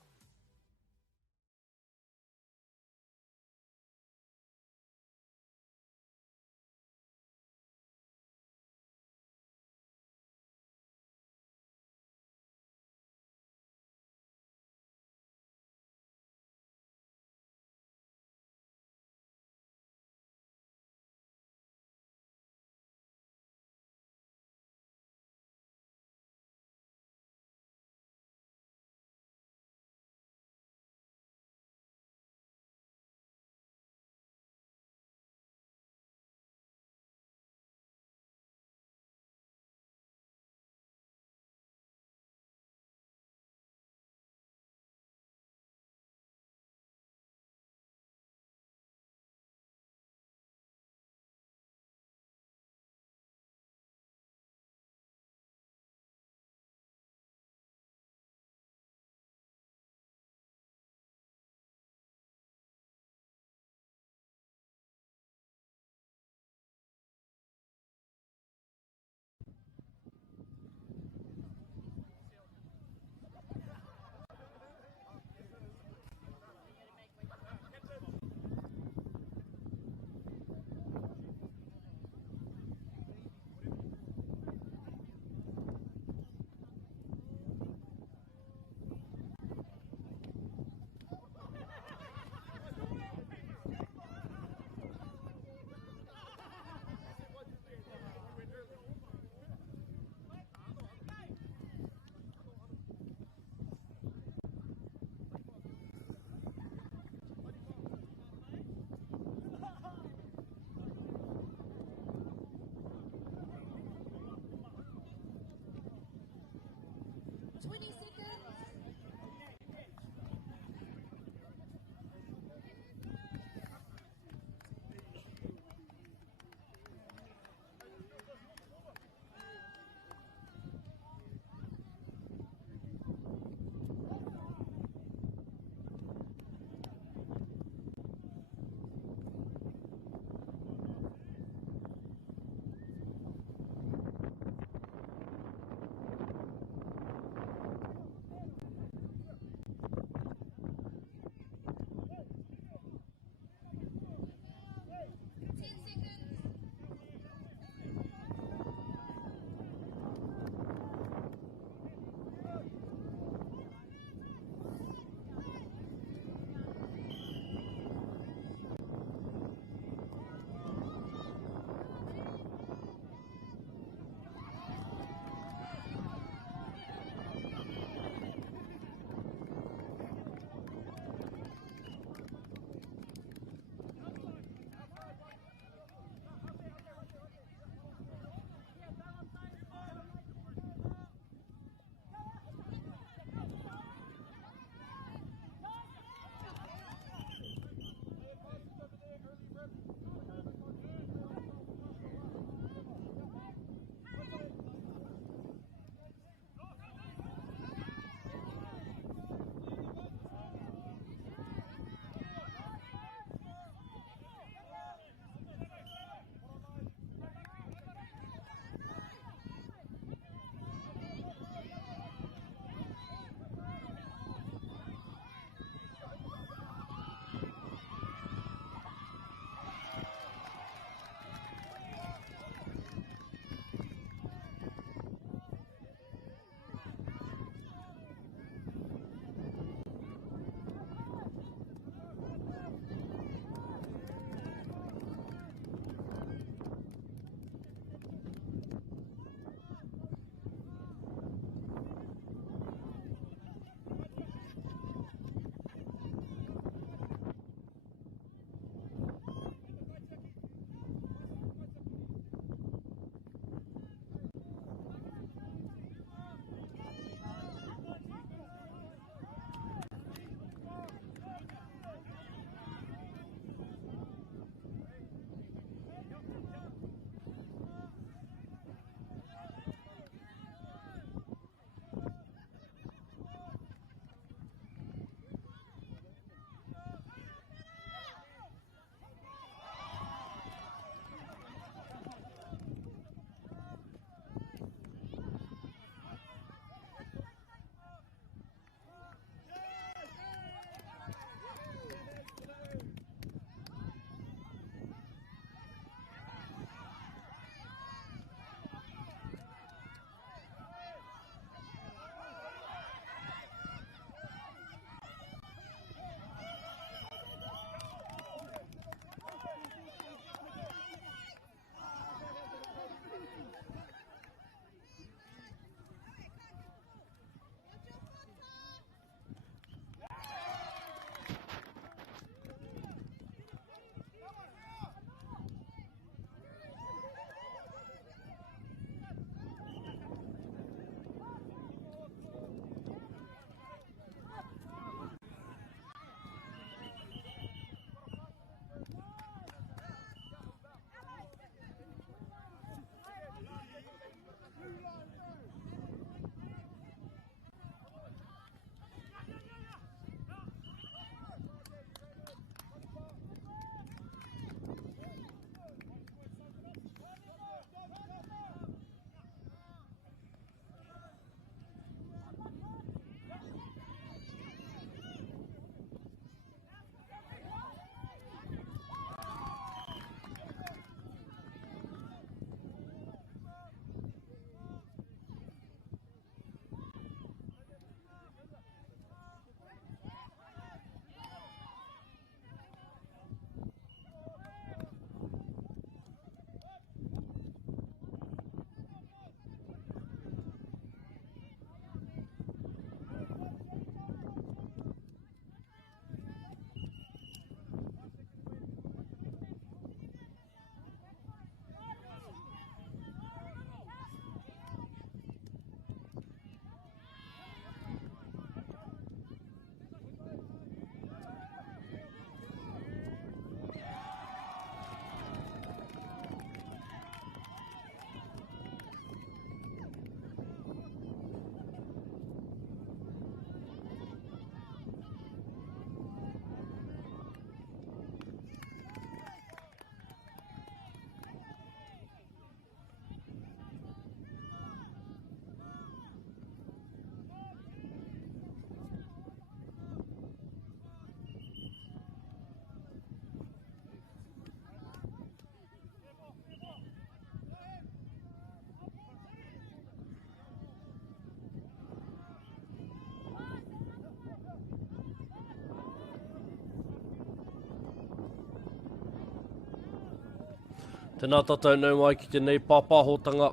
Tēnā tātou nau mai ki tēnei pāpāhotanga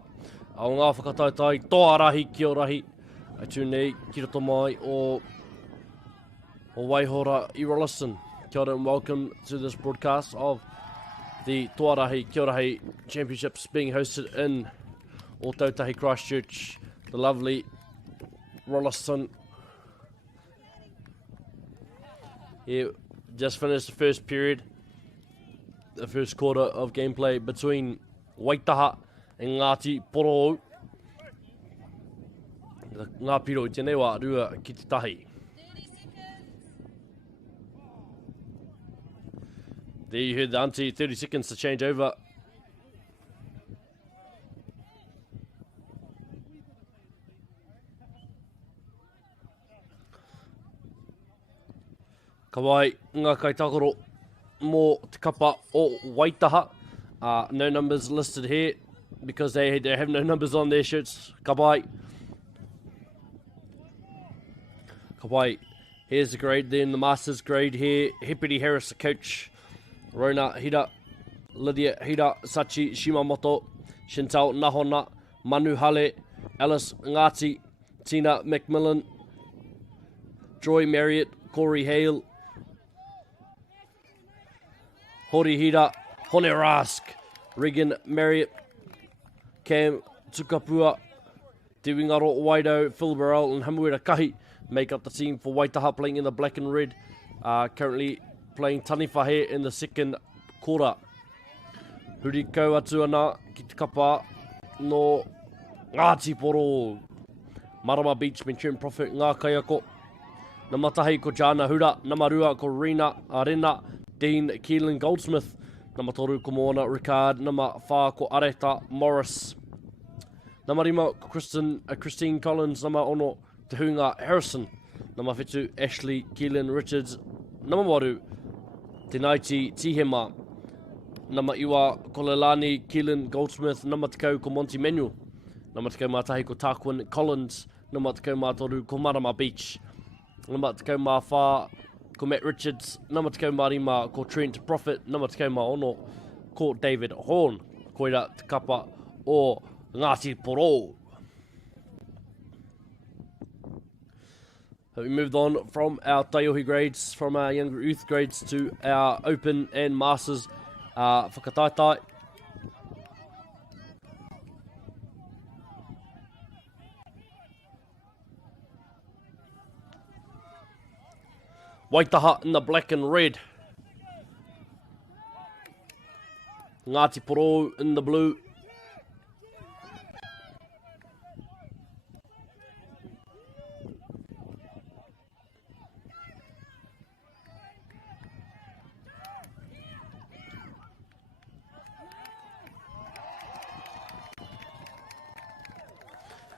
o ngā whakatautai Toarahi ki Rahi. I tū nei ki roto mai o Waihora I Rolleston. Kia ora and welcome to this broadcast of the Toarahi ki Rahi Championships being hosted in Tautahi Christchurch, the lovely Rolleston. Yeah, just finished the first period, the first quarter of gameplay between Waitaha and Ngāti Porou. Ngā piro I tēnei wā rua ki te tahi. There you heard the auntie, 30 seconds to change over. Ka wai ngā kaitakoro mō te kapa o Waitaha. No numbers listed here because they have no numbers on their shirts. Ka wai. Ka wai. Here's the grade then, the Masters grade here. Hipiri Harris, the coach. Rona Hira, Lydia Hira, Sachi Shimamoto, Chantal Nahona, Manu Hale, Alice Ngati, Tina McMillan, Joy Marriott, Corey Hale, Hori Hira, Hone Rask, Regan Marriott, Cam Tukapua, Te Wingaro Waido, Phil Burrell and Hamuera Kahi make up the team for Waitaha playing in the black and red. Currently playing Taniwhahe in the second quarter. Huri kau atu ana ki te kapa no Ngāti Porou. Marama Beach, Manchurian Prophet, Ngā Kaiako. Namatahi ko Jana Hura, Namarua ko Arena, Dean Keelan Goldsmith. Namatoru ko Moana Ricard, Nama Whā ko Areta Morris. Namarima ko Christine Collins, Nama Ono Te Hunga Harrison. Namawhitu Ashley Keelan Richards. Namawaru Te Naiti Tihema. Nama Iwa ko Leilani Keelan Goldsmith. Nama Tekau ko Monty Manuel. Nama Tekau Mātahi ko Tarquin Collins. Nama Tekau Mātoru ko Marama Beach. Nama Tekau Mā Whā ko Matt Richards. Nama Tekau Marima ko Trent Prophet. Nama Tekau Mā Ono ko David Horn. Koira te kapa o Ngāti Porou. We moved on from our Taiohi grades, from our younger youth grades to our Open and Masters whakataitai. Waitaha in the black and red. Ngāti Porou in the blue.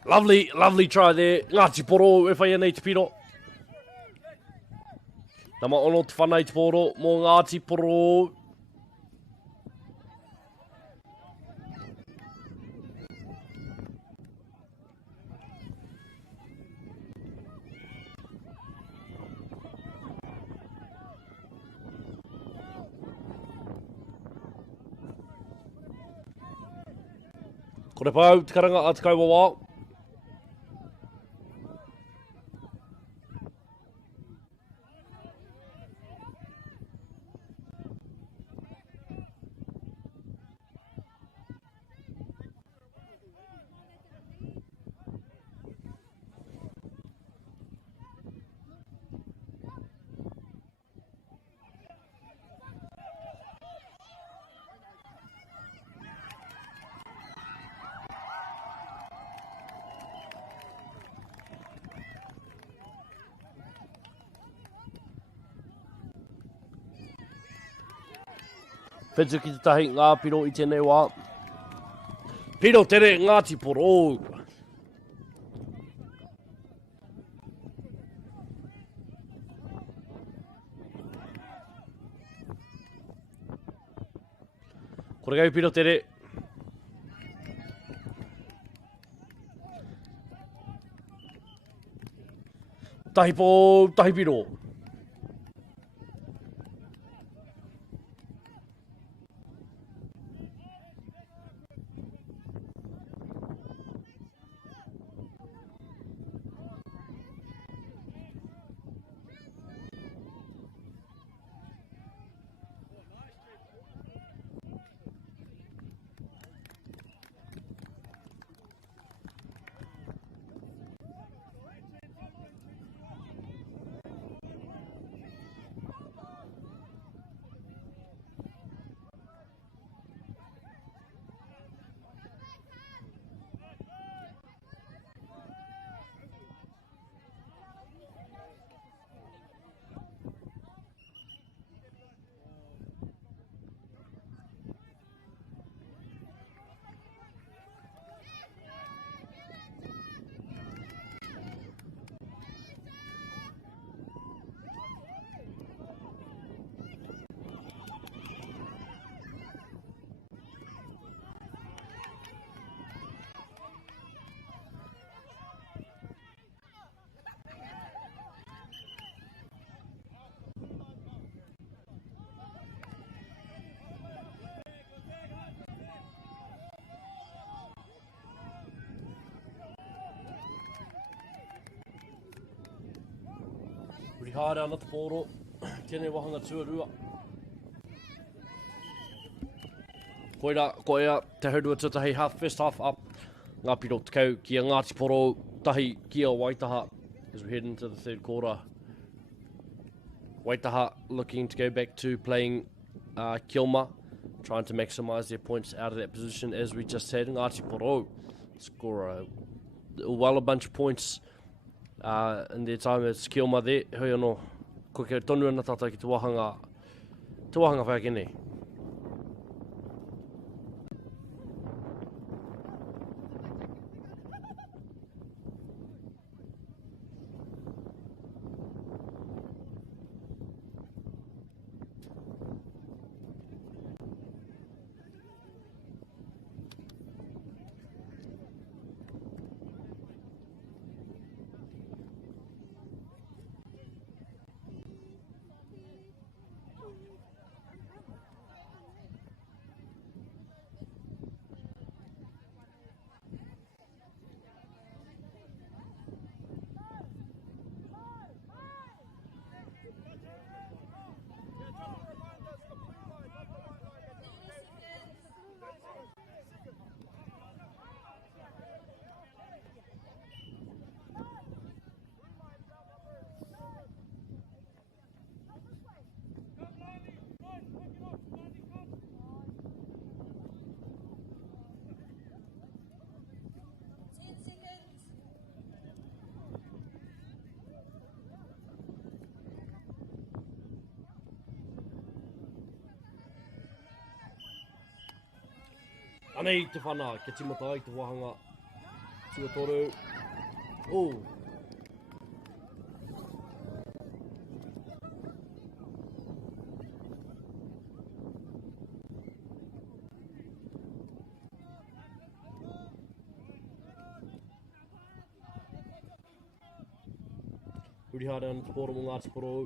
Lovely try there. Ngāti Porou, e whai nei te piro. Nama ono te whanai te poro mō Ngāti Porou. Kore pau, te karanga a te kauwawa. Whetsu ki te tahi ngā piro I tēnei wā. Piro tere Ngāti Porou. Kore kau piro tere. Tahi pō, tahi piro. Uri haere ana te pōro, tēnei wahanga tuarua. Koira, koea, te haurua tutahi half first half up. Ngā piro tekau ki a Ngāti Poro, tahi ki a Waitaha as we head into the third quarter. Waitaha looking to go back to playing Kilma, trying to maximise their points out of that position as we just said. Ngāti Poro score a bunch of points in their time as Kilma there. Hui anō, ko kei tonu ana tātou ki te wahanga whakene. Anei te whana, ke timata ai te wahanga tuatoru. Oh. Uri haere ana te pōro mo Ngāti Poro.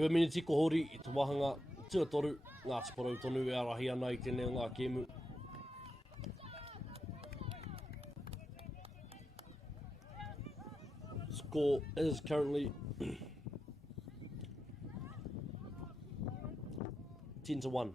Rua miniti ko hori I te wahanga tuatoru Ngāti Poro tonu e arahi ana I tēnei o ngā kēmu. Score is currently 10-1.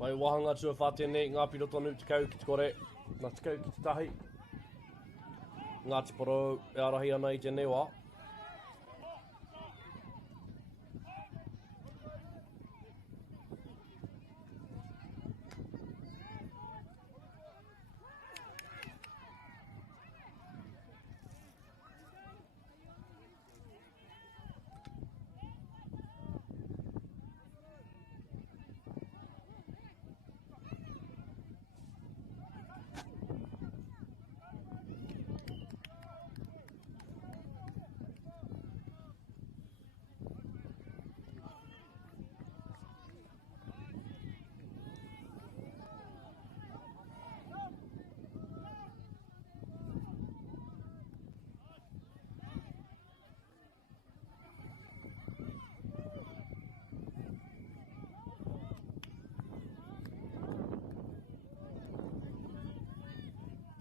Mai wahanga tua whātene, ngā piro tonu te kau ki te kore, ngā te kau ki te tahi. Ngā te poro, e arahi ana i te newa.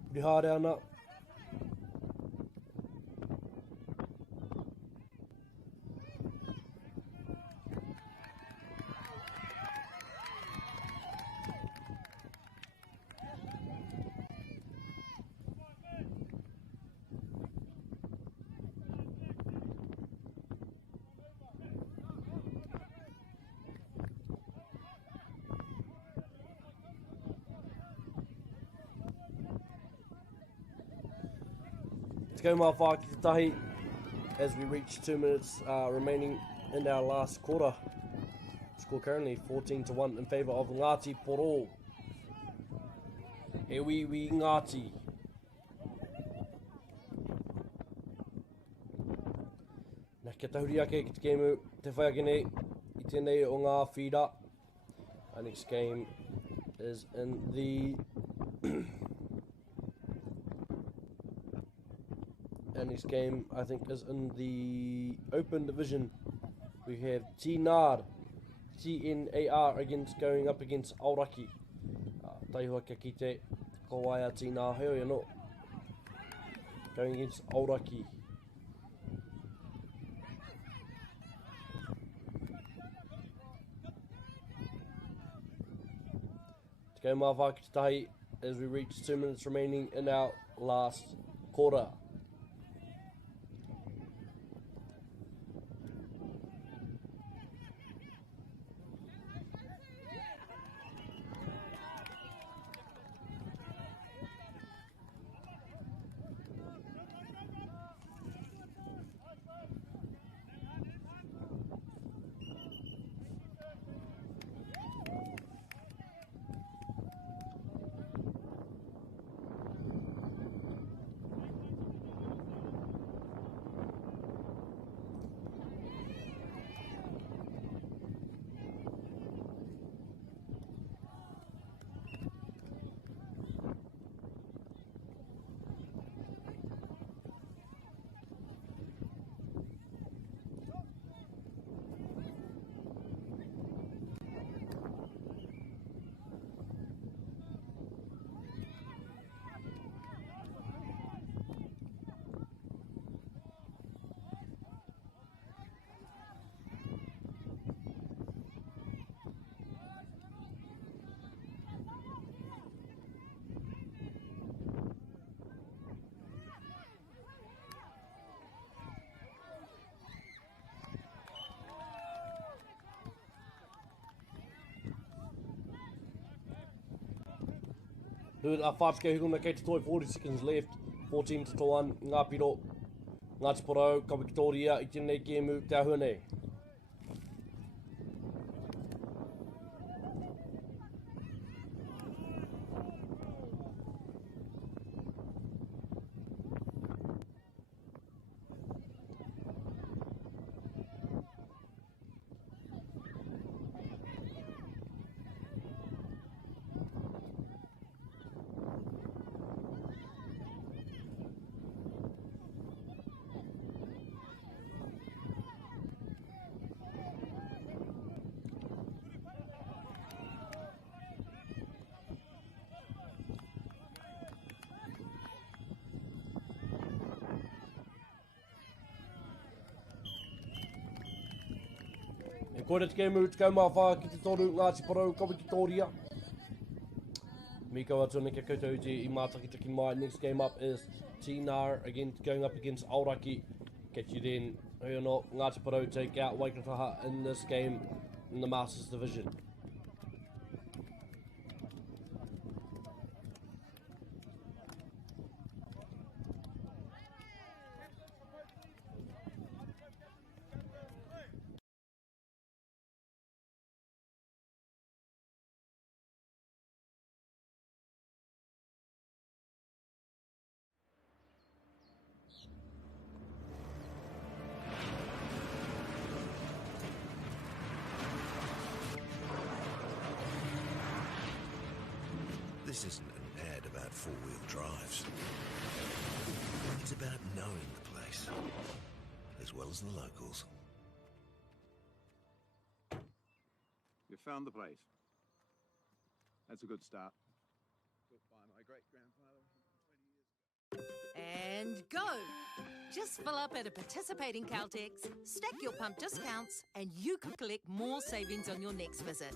Puri haere ana. Te kau mā whā ki te tahi as we reach 2 minutes remaining in our last quarter. Score currently 14-1 in favour of Ngāti Poro. E wi Ngāti. Nā kia tahuri ake ki te kēmu te whaiakene I tēnei o ngā whira. Our next game is in the our next game, I think, is in the Open Division. We have TNAR going up against Aoraki. Taihua kia kite, ko waia TNAR heo no. Going against Aoraki. Te kau mā whā ki te tahi as we reach 2 minutes remaining in our last quarter. A whāpika hukuna kei te toi, 40 seconds left, 14-1, ngā piro, Ngāti Porou, ka Victoria, I tēnei kēmu, te ahua nei. Koe te kei mūtukau mā whā ki te toru Ngāti Porou kawi ki tōria. Miko atu nika koutou uti I mātakitaki mai. Next game up is Tīnar going up against Aoraki. Catch you then. Hui anō, Ngāti Porou take out Waikataha in this game in the Masters Division. This isn't an ad about four-wheel drives. It's about knowing the place, as well as the locals. You found the place. That's a good start. Built by my great-grandfather 20 years ago. And go! Just fill up at a participating Caltex, stack your pump discounts, and you could collect more savings on your next visit.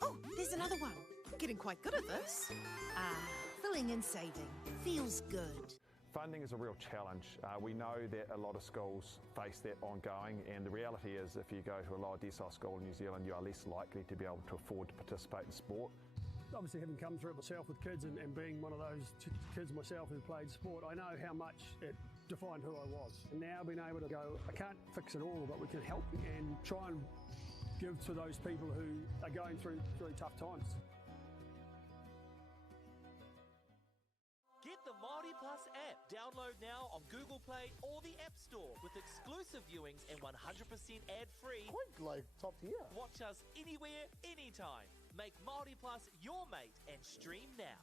Oh, there's another one. Getting quite good at this. Filling and saving. Feels good. Funding is a real challenge. We know that a lot of schools face that ongoing, and the reality is if you go to a lower decile school in New Zealand, you are less likely to be able to afford to participate in sport. Obviously, having come through it myself with kids and being one of those kids myself who played sport, I know how much it defined who I was. And now being able to go, I can't fix it all, but we can help and try and give to those people who are going through really tough times. Get the MāORI Plus app. Download now on Google Play or the App Store with exclusive viewings and 100% ad-free. Point like top tier. Watch us anywhere, anytime. Make MāORI Plus your mate and stream now.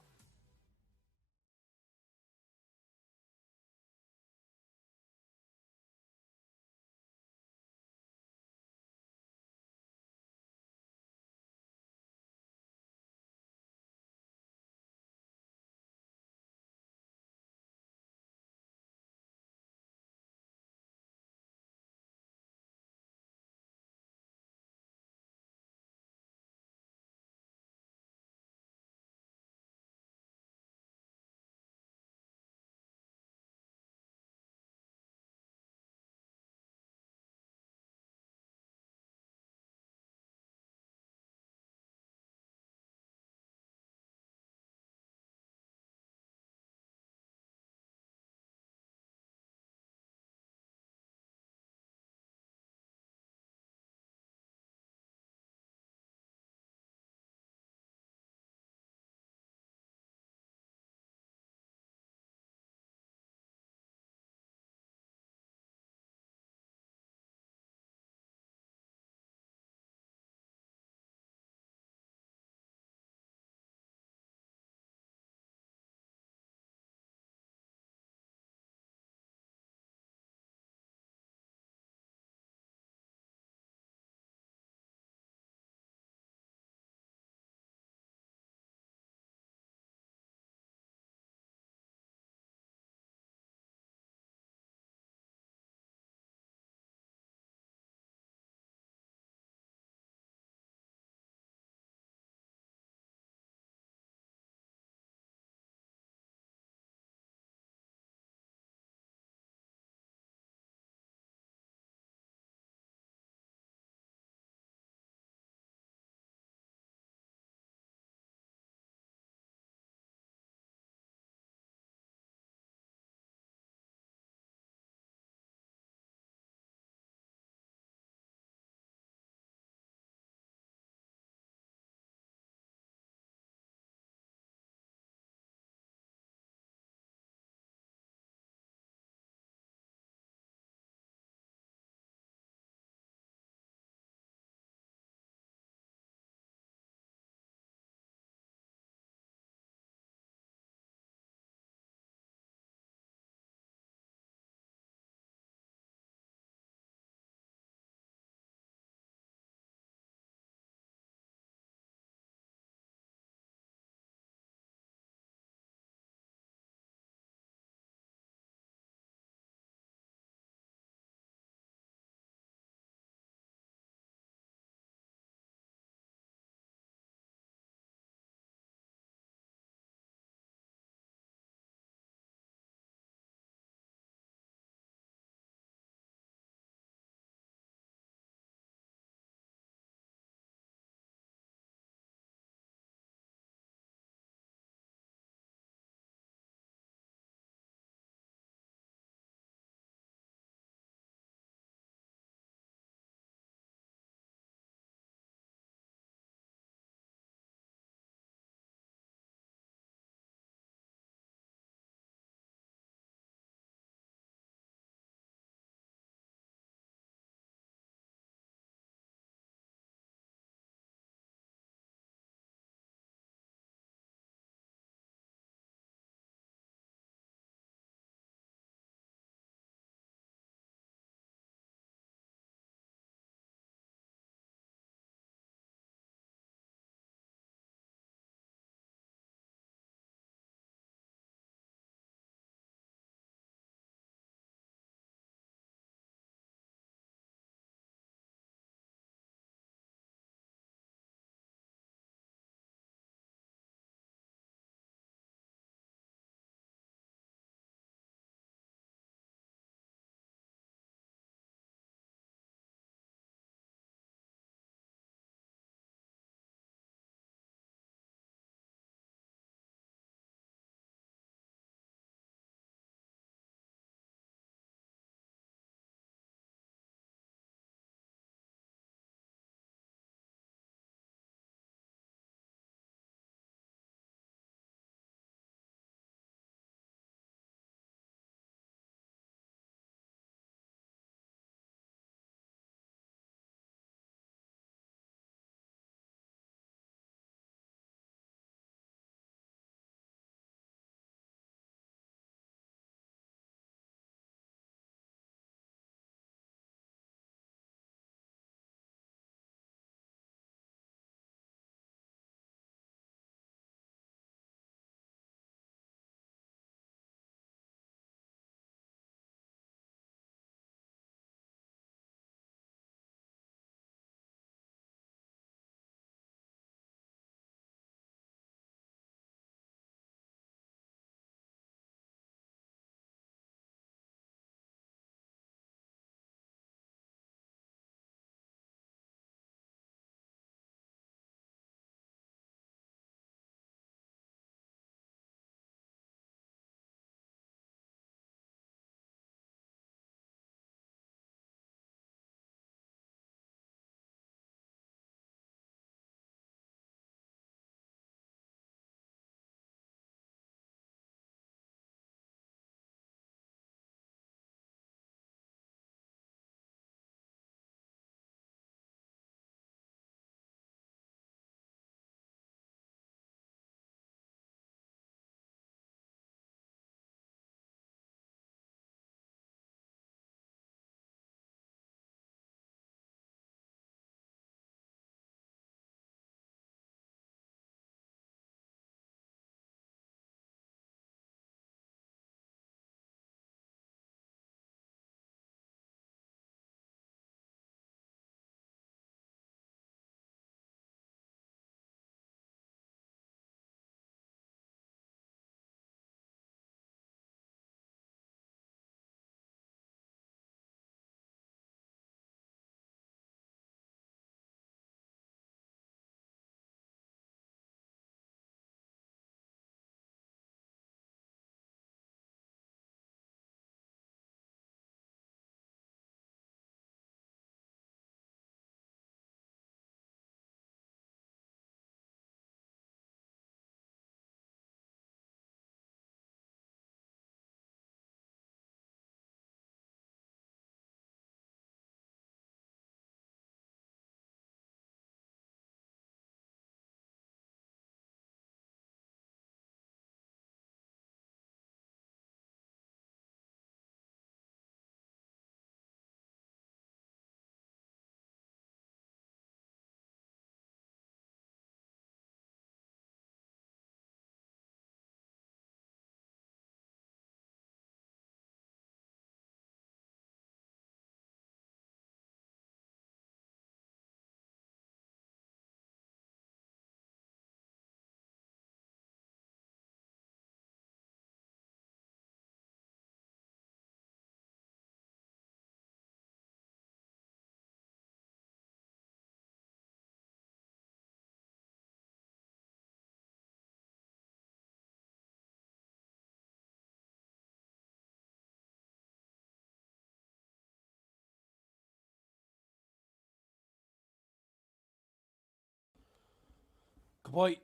pai,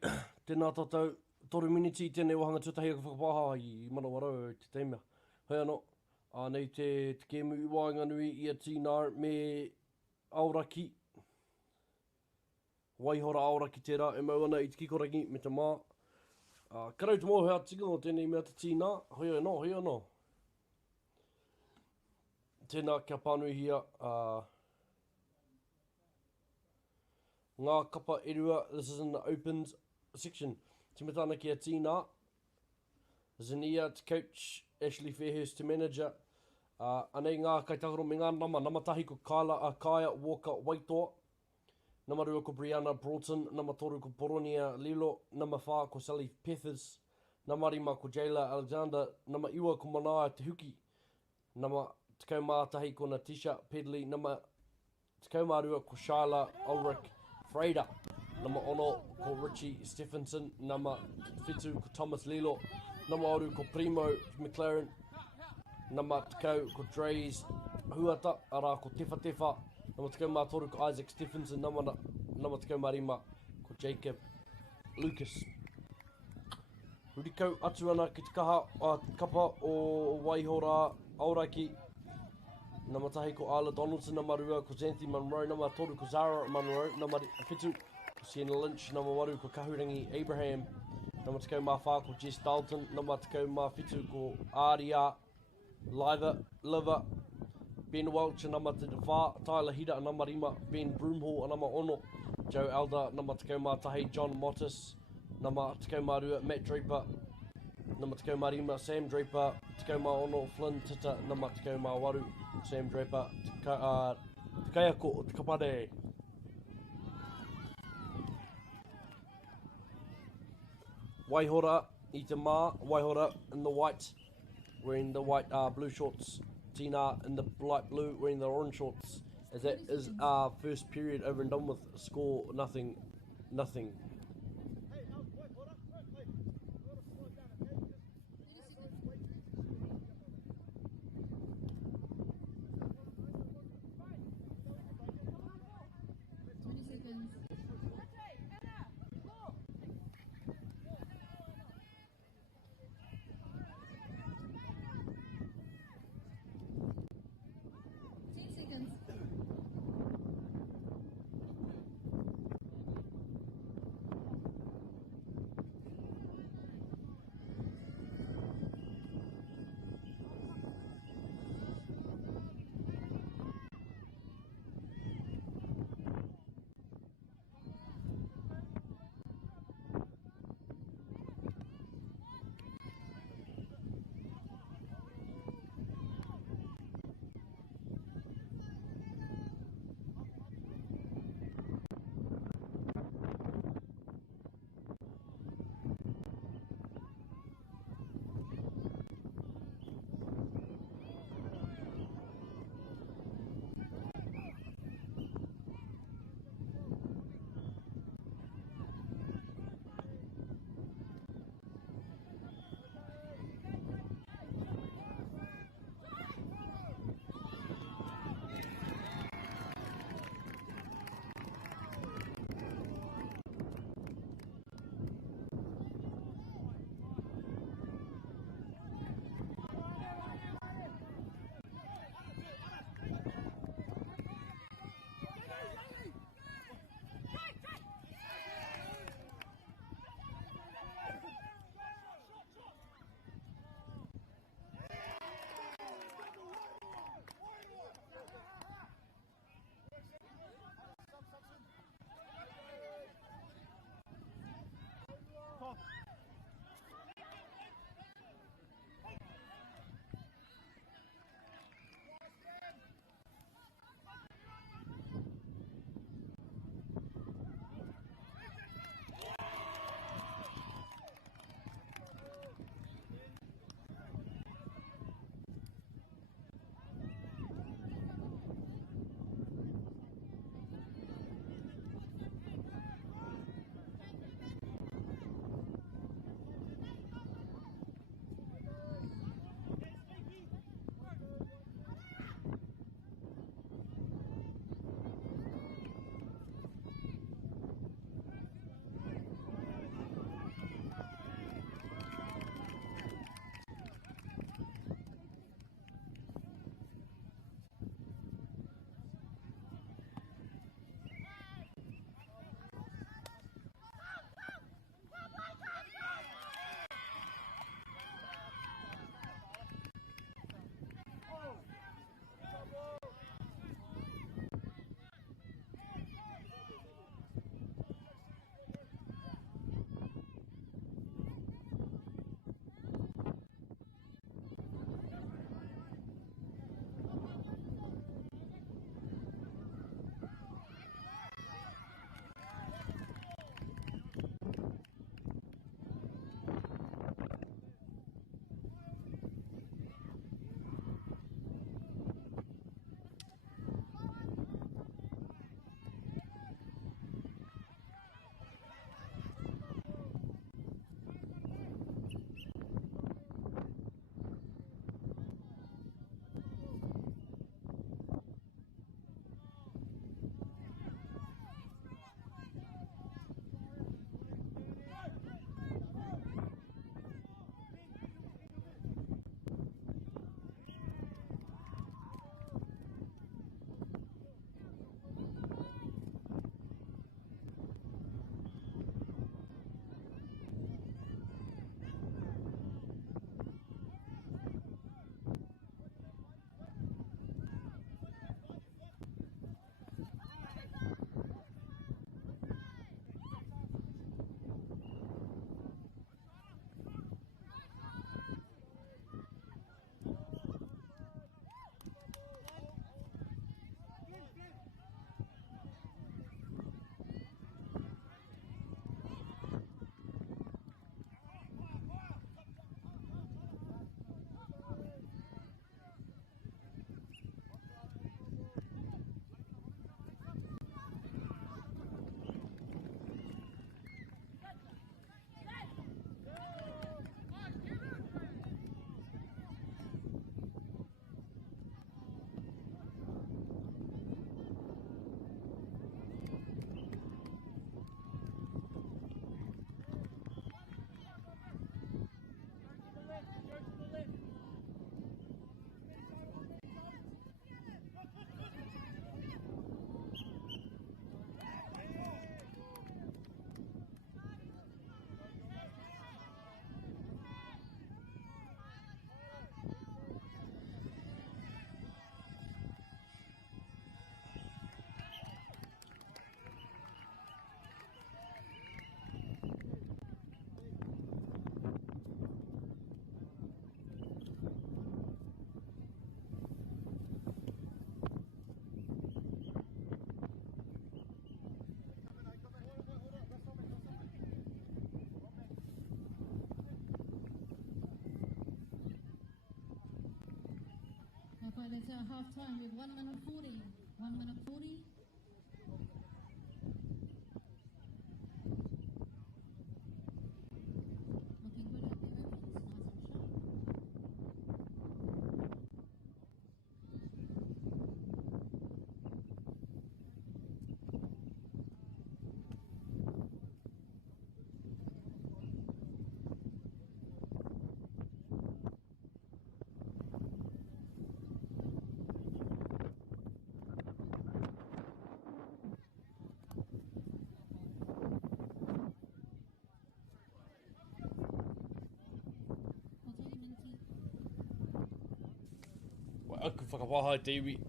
tēnā tātou, 3 miniti tēnei wahanga tūtahi ka whakapaha i Manawarau o te teimea. Hei anō, nei te kēmu i wāinga nui i a tīnā me auraki. Waihora auraki tērā, e mau ana i te kikoraki me te mā. Karau te mō hea tika o tēnei mea te tīnā, hoi anō. Tēnā kia pānuhia, ngā kapa erua, this is in the opened section. Te metana ki a tīnā. Zania to coach, Ashley Fairhurst to manager. Anei ngā kaitakaro me ngā nama tahi ko Kaya Walker Waitoa. Nama rua ko Brianna Broughton. Nama toru ko Poronia Lilo. Nama whā ko Sally Peppers. Nama rima ko Jayla Alexander. Nama iwa ko Manaia Te Huki. Nama tekau mā tahi ko Natisha Pedley. Nama tekau mā rua ko Shyla Ulrich Frader. Nama ono ko Richie Stephenson. Nama whitu ko Thomas Lilo. Nama oru ko Primo McLaren. Nama tekau ko Dreys Huata. Ara ko Tefa. Nama tekau mā toru ko Isaac Stephenson. Nama tekau mā rima ko Jacob Lucas. Rurikau atu ana ki te kapa o Waihora Aoraki. Nama tahi ko Isla Donaldson. Nama rua ko Xanthi Monroe. Nama toru ko Zara Monroe. Nama whitu ko Sienna Lynch. Nama waru ko Kahurangi Abraham. Nama tekau mā whā ko Jess Dalton. Nama tekau mā whitu ko Aria Liver. Ben Welch. Nama te whā Tyler Hida. Nama rima Ben Broomhall. Nama ono Joe Elder. Nama tekau mā tahi John Mottis. Nama tekau mā rua Matt Draper. Nama tekau mā rima Sam Draper. Tekau mā ono Flynn Tita. Nama tekau mā waru Sam Draper. Tekau ko o te kapare. Waihora i te mā. Waihora in the white. Wearing the white blue shorts. Tina in the light blue wearing the orange shorts. As that is our first period over and done with. Score nothing. That's our half time. We have 1 minute 40. 1 minute 40. Looking good out there, Evans. Nice Aku whakawahai te iwi.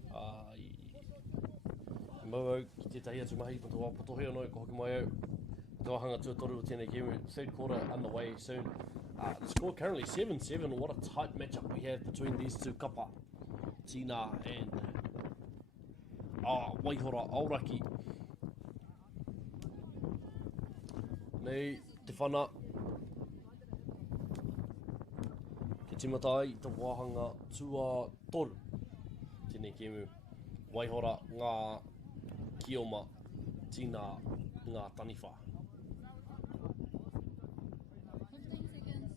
Mau ki te tahi atu mahi, pato wapotohe anō, ko hoki mai au. Te wahanga tuatoru o tēnei kēmu. Third quarter underway soon. The score currently 7-7. What a tight matchup we have between these two kapa. Tina and Waihora Aoraki. Nei, te whana. Ke timatai, te wahanga tua toru. Tēnei kēmu. Waihora ngā kioma. Tina ngā taniwha. 15 seconds.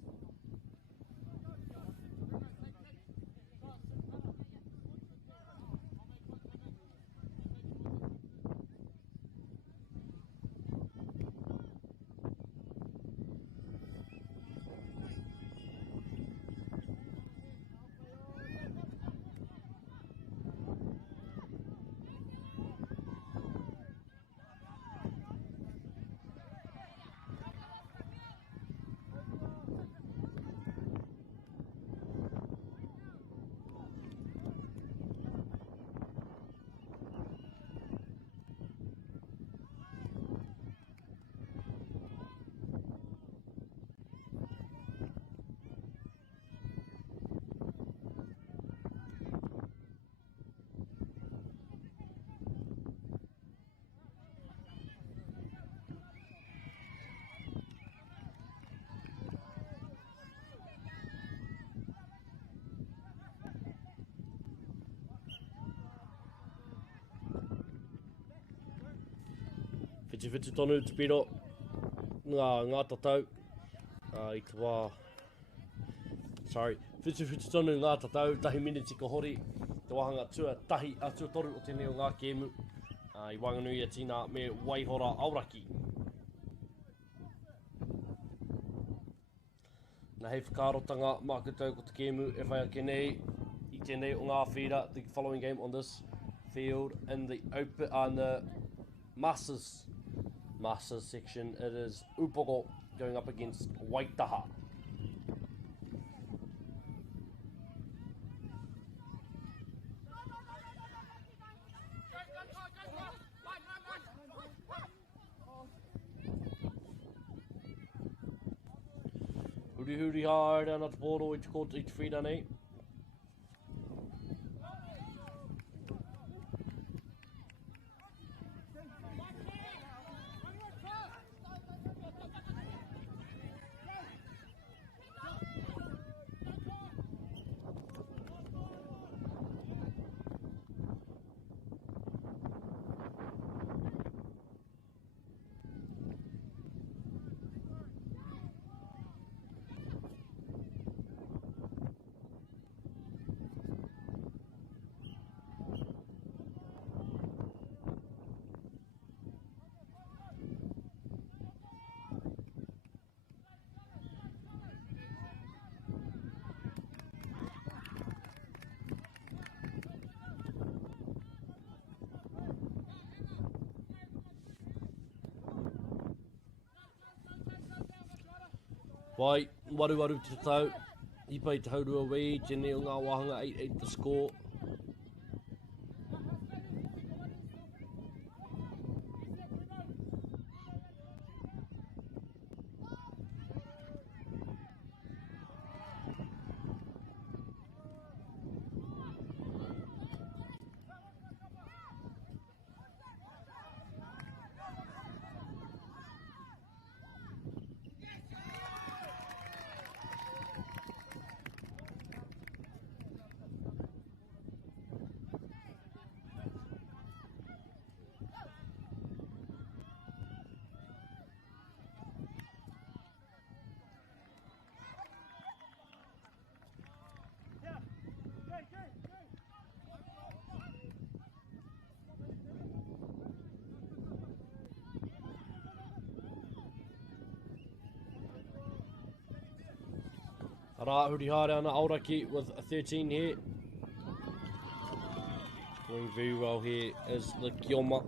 Whitu tonu te piro. Ngā tatau. I te wā... Sorry. Whitu tonu ngā tatau. Tahi miniti ka hori. Te wahanga tua tahi atu toru o tēnei o ngā kēmu. I wanganui a tina me Waihora Aoraki. Nā hei whakarotanga mākutau ko te kēmu e whai ake nei I tēnei o ngā whira. The following game on this field in the open on the Masters section, it is Upoko going up against Waitaha. Huri hard down at the border, each court, each feet on 8. Wai, waru te tau. I pai te haurua wei, tēnei o ngā wahanga 8-8 the score. Rahuri Hare ana Aoraki with a 13 here. Doing very well here is the Kioma.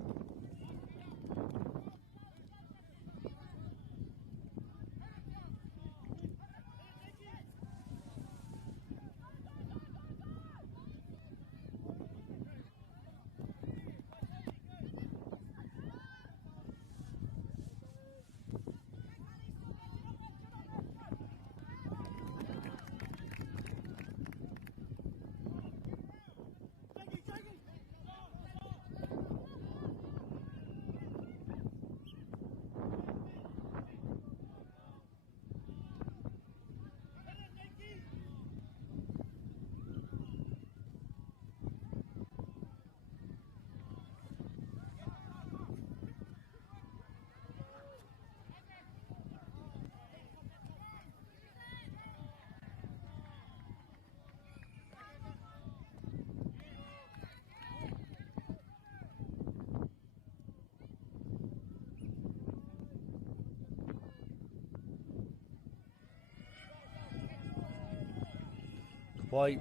Pai,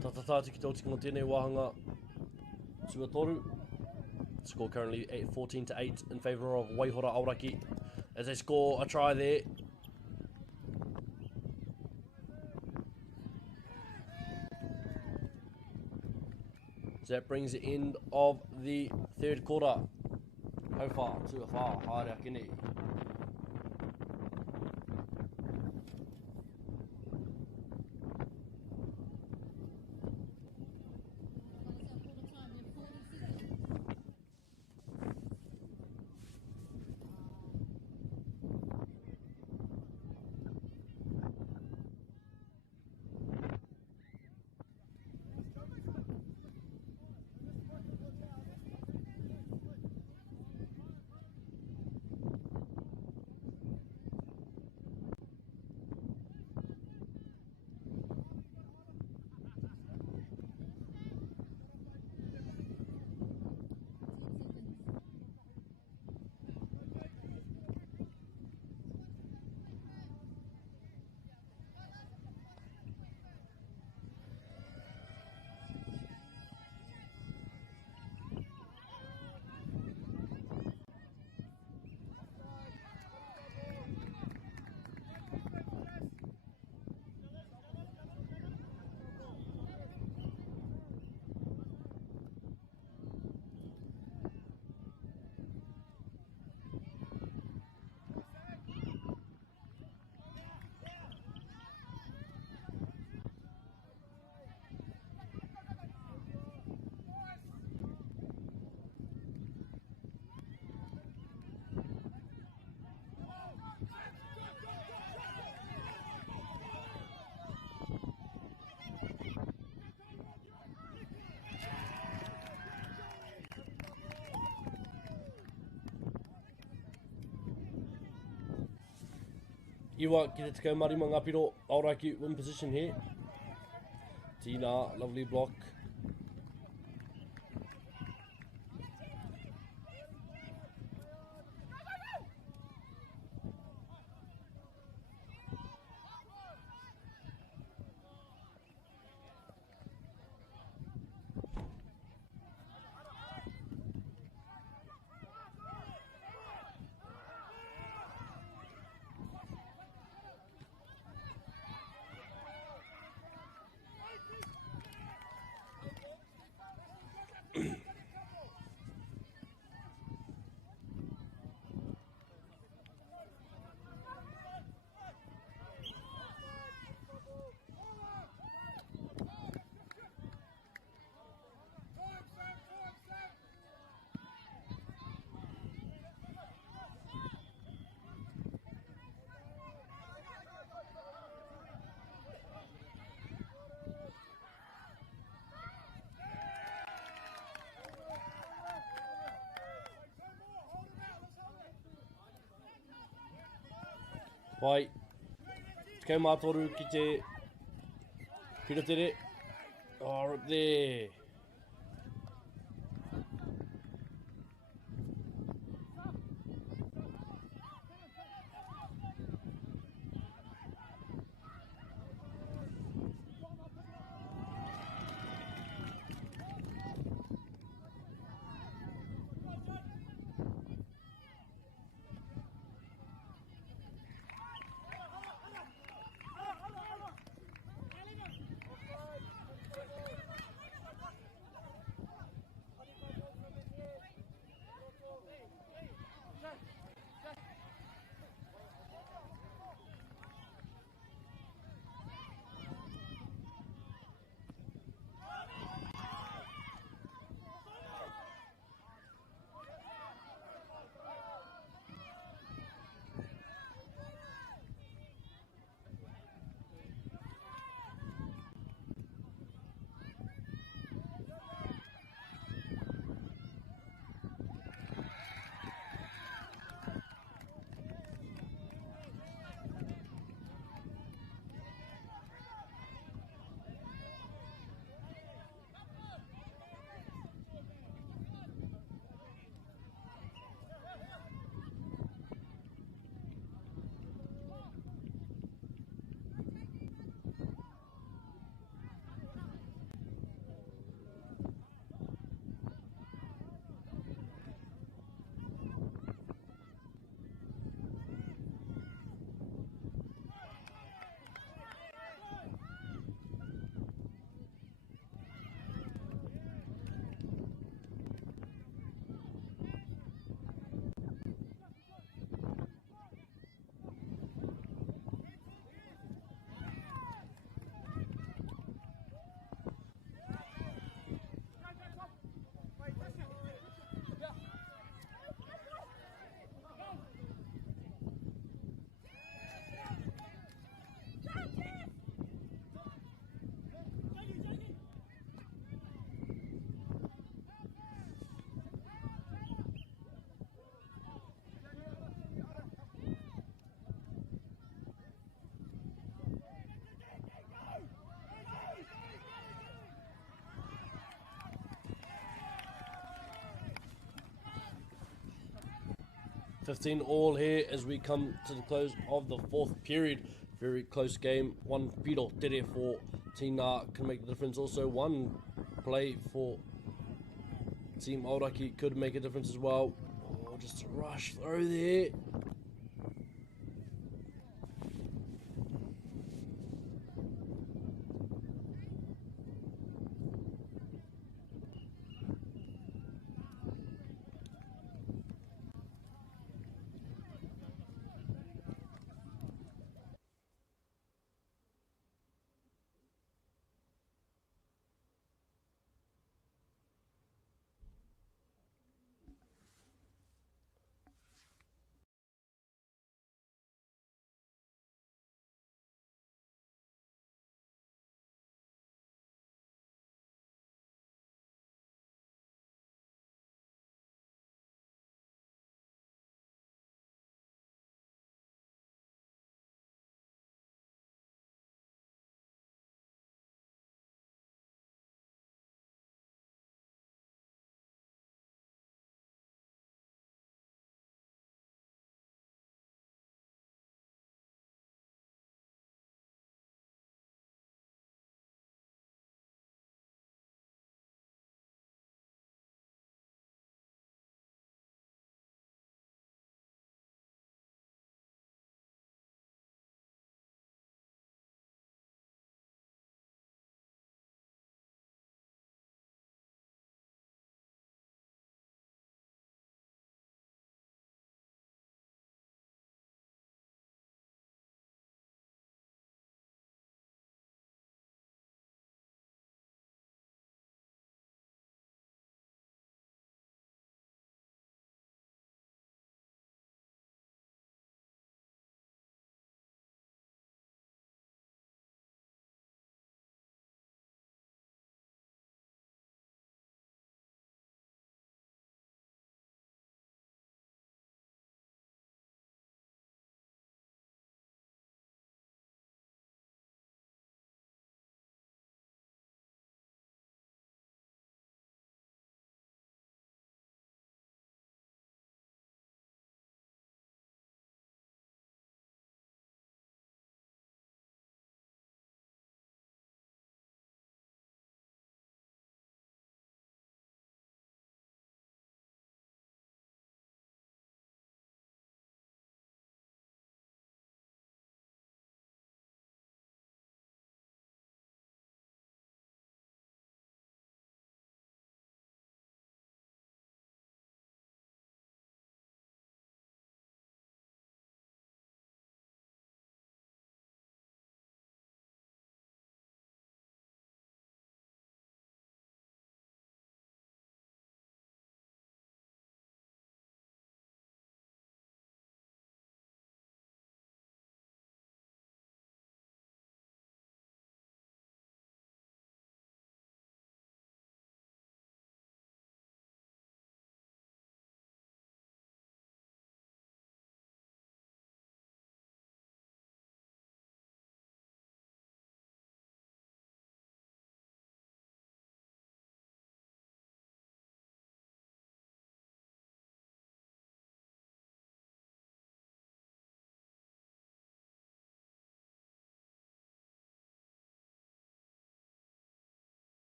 tatatati ki tau tiki mo tēnei wahanga, tua toru. Score currently 14-8 in favour of Waihora Aoraki as they score a try there. So that brings the end of the third quarter. How far? Too far. Haere akini. Iwa ki te tekau marima ngapiro, Aoraki win position here. Tina, lovely block. Pai, tekau mātoru ki te piratere. Oh, right there. 15 all here as we come to the close of the fourth period. Very close game. One piro tere for Tina can make the difference. Also one play for Team Aoraki could make a difference as well. Oh, just a rush through there.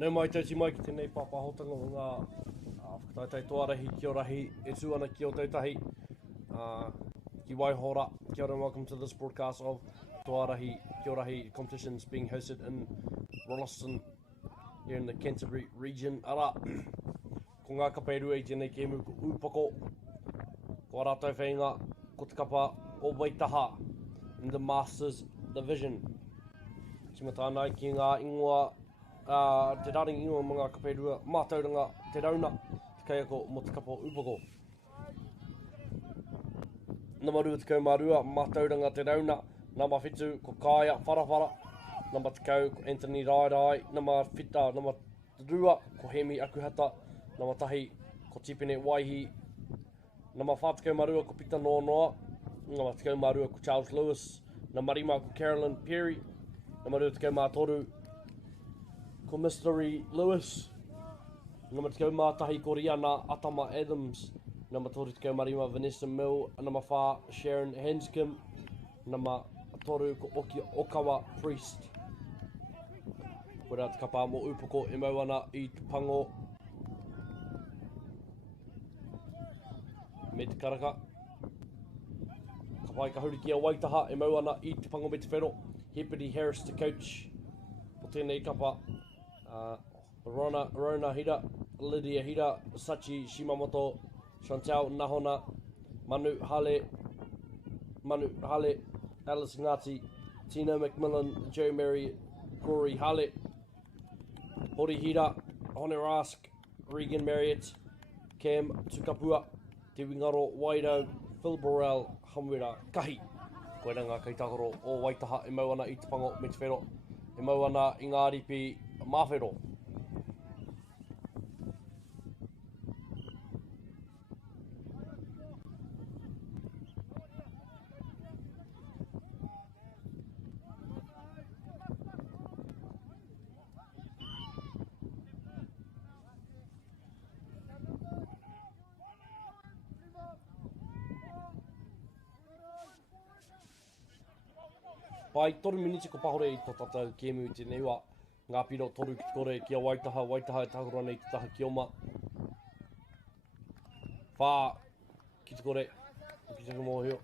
Nau mai tauti mai ki tēnei pāpahotanga o ngā whakataitai Toarahi, kia ora hi, e tūana ki o tautahi. Ki Waihora, kia ora and welcome to this broadcast of Toarahi, kia ora hi competitions being hosted in Rolleston, here in the Canterbury region. Ara, ko ngā kapairu e tēnei kēmu ko upako, ko rātou whainga, ko te kapa o Waitaha in the Masters Division. Tima tānai ki ngā ingoa, te raring ingoa mga kapairua, mātauranga te rauna, te kaiako mo te kapa o upako. Namarua te kaumārua, mātauranga te rauna, nama whitu ko Kāia Wharawhara, nama te kau ko Anthony Rairai, nama whita, nama rua ko Hemi Akuhata, nama tahi ko Tipene Waihi, nama whātekau marua ko Pita Nonoa, nama te kaumārua ko Charles Lewis, nama rima ko Carolyn Perry, nama rua te kaumātoru ko Mystery Lewis, nama te kaumātahi ko Rihanna Atama Adams, nama toru te kaumarima Vanessa Mill, nama whā Sharon Hanscom, nama toru ko Oki Okawa Priest. Korea te kapa mo upoko e mau ana i te pango me te karaka. Ka pai ka huriki a Waitaha e mau ana i te pango me te whero. Hipidi Harris te coach. Po tēnei kapa Rona Hira, Lydia Hira, Sachi Shimamoto, Chantal Nahona, Manu Hale, Alice Ngati, Tina McMillan, Joe Mary, Corey Hale, Hori Hira, Hone Rask, Regan Marriott, Cam Tukapua, Te Wingaro Waido, Phil Burrell, Hamwera Kahi. Koe ranga kei takoro o Waitaha e mau ana i te pango me te whero, e mau ana i ngā ripi mawhero. Pai 3 miniti ko pahore i tō tātou kēmu i tēnei wā. Ngā piro toru ki kore ki a Waitaha, Waitaha e tākura nei te taha ki oma. Whā ki te kore, ki te mōhio.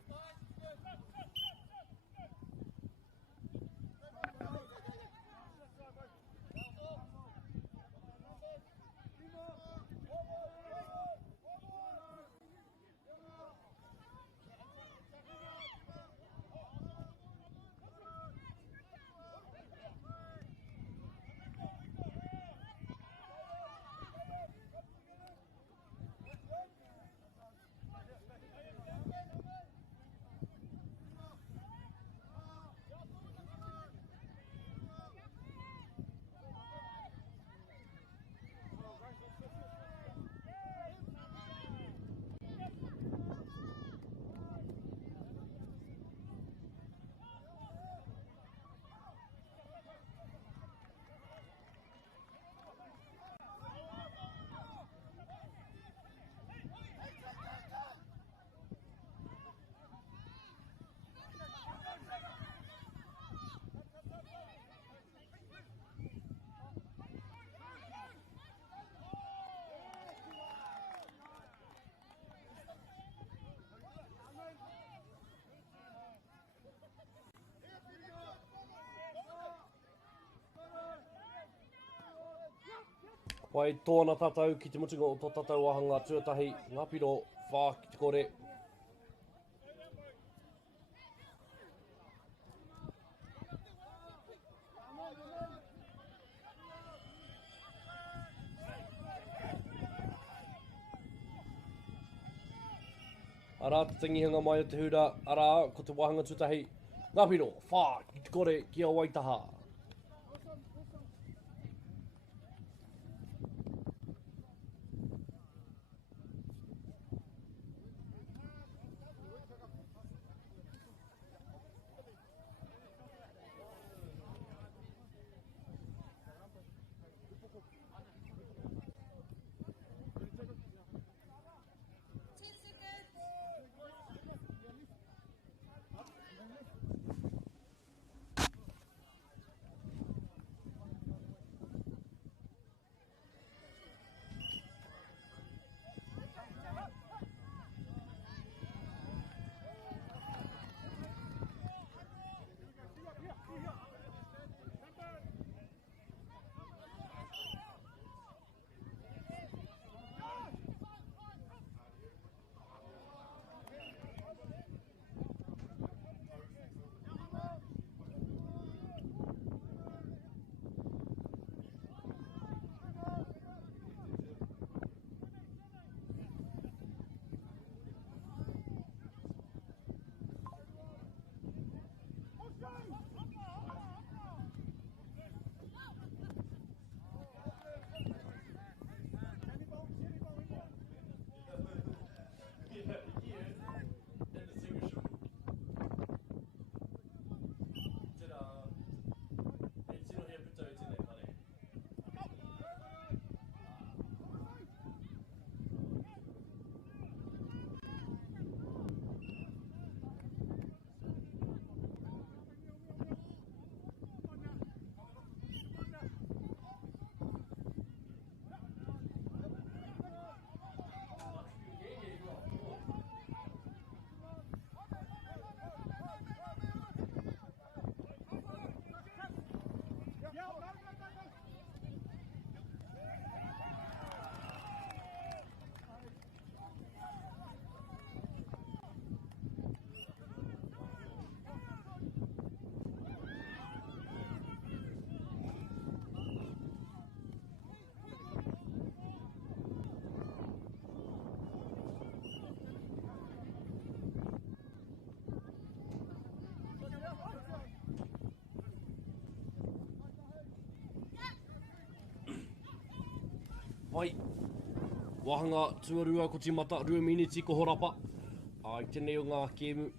Pai tōna tātou ki te mutunga o tō tātou ahanga tuatahi, ngā piro whā ki te kore. Arā te tangihanga mai o te hura, arā ko te wahanga tuatahi, ngā piro whā ki te kore ki a Waitaha. Pai, wahanga tuarua ko timata 2 miniti ko horapa. Ai tēnei o ngā kēmu.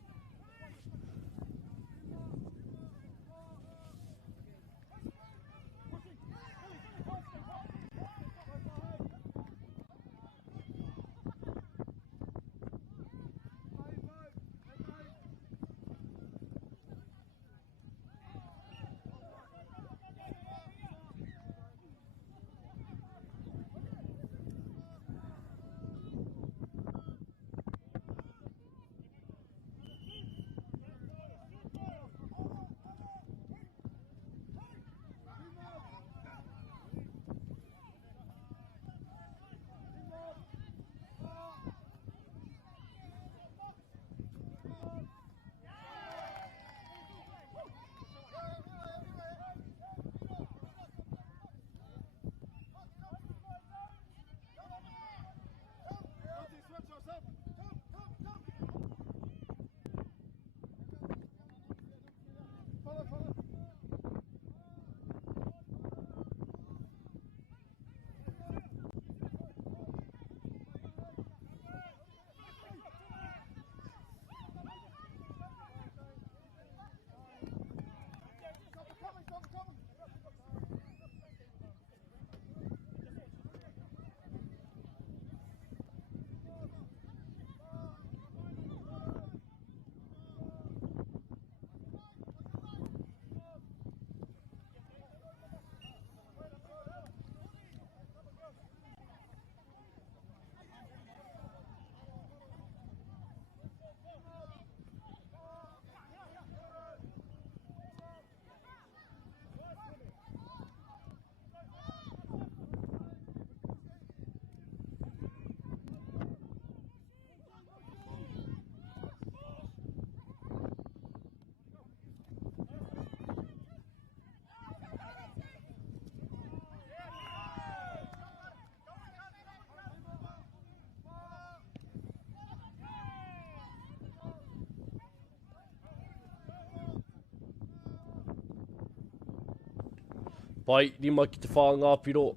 Pai, rima ki te whāngā piro.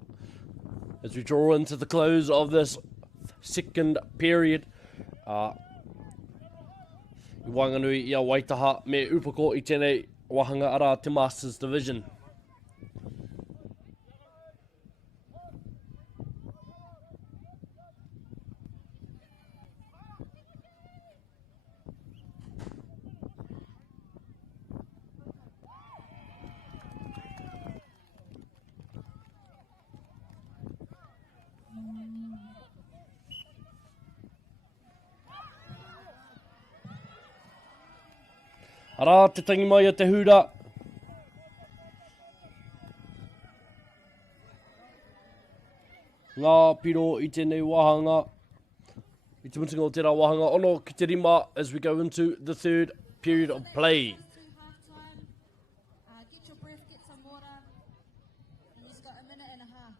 As we draw into the close of this second period. I wanganui I a Waitaha me upako I tēnei wahanga ara te Masters Division. Ara te tangi mai a te hura. Ngā piro I tēnei wahanga. I te mutinga o tērā wahanga. Ono ki te rima as we go into the third period of play. Get your breath, get some water, and you've got a minute and a half.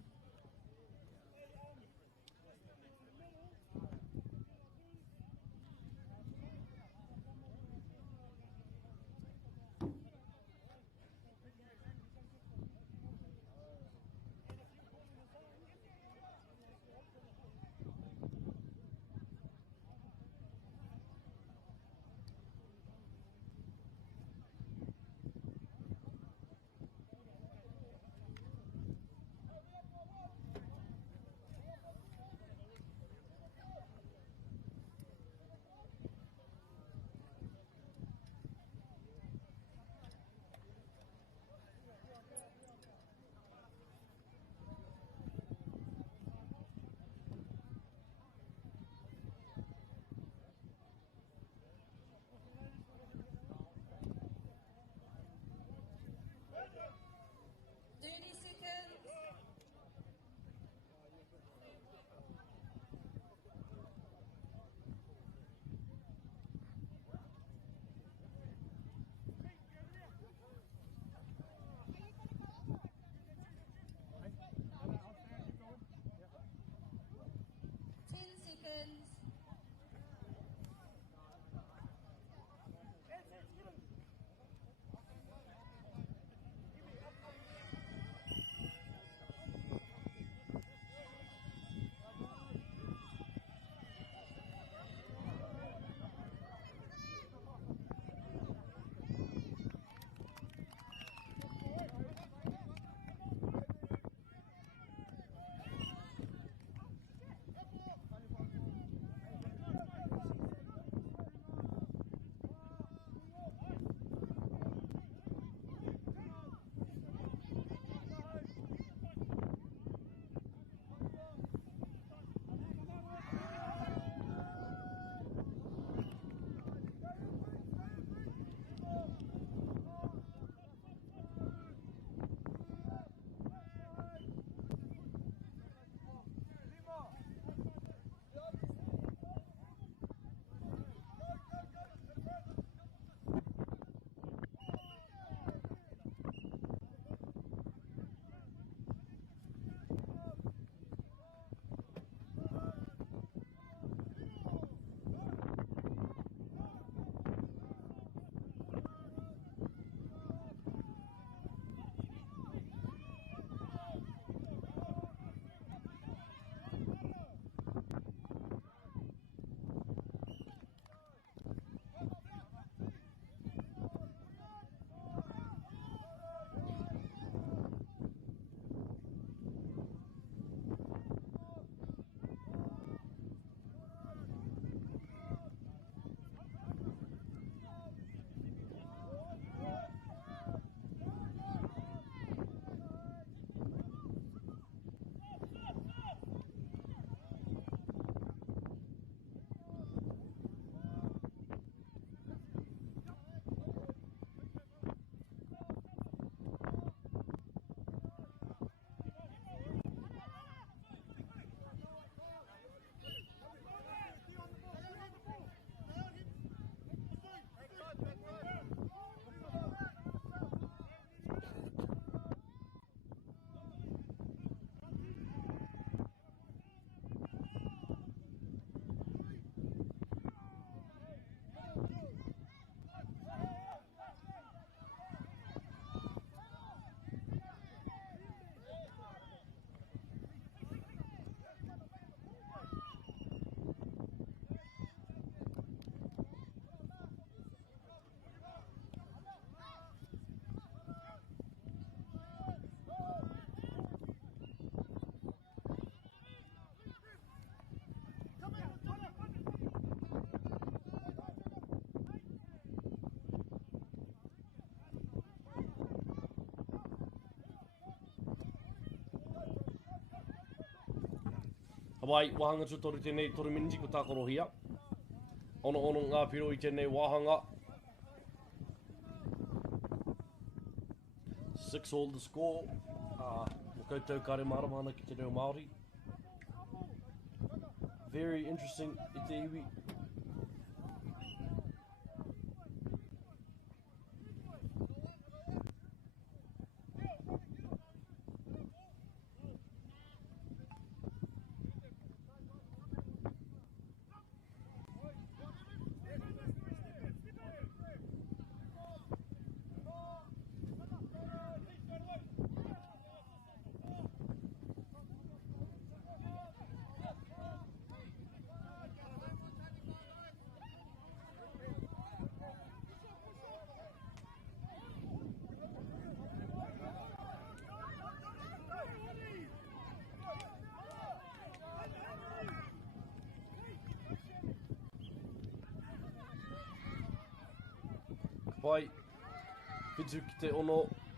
wai, wahanga tutori tēnei toru miniti ko tākorohia. Ono ngā piro I tēnei wahanga. 6 all the score. Mo koutou kare maramana ki te reo Māori. Very interesting I te iwi. Pai, whitu ki te ono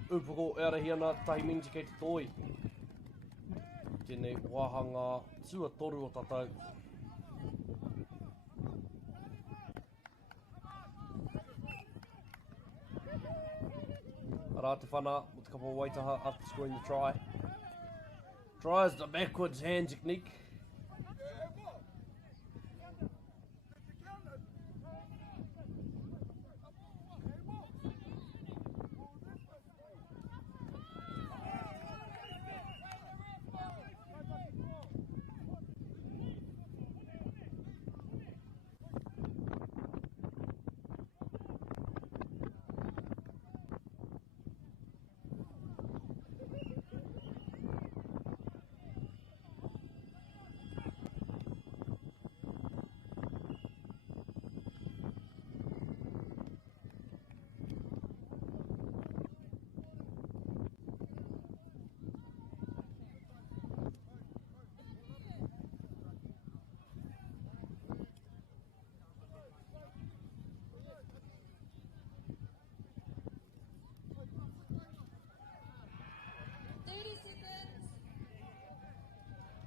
upoko e arahi ana tahi miniti kei te toi. Tēnei wahanga tua toru o tatau. Arā te whana, mo te kapo waitaha after scoring the try. Tries the backwards hand technique.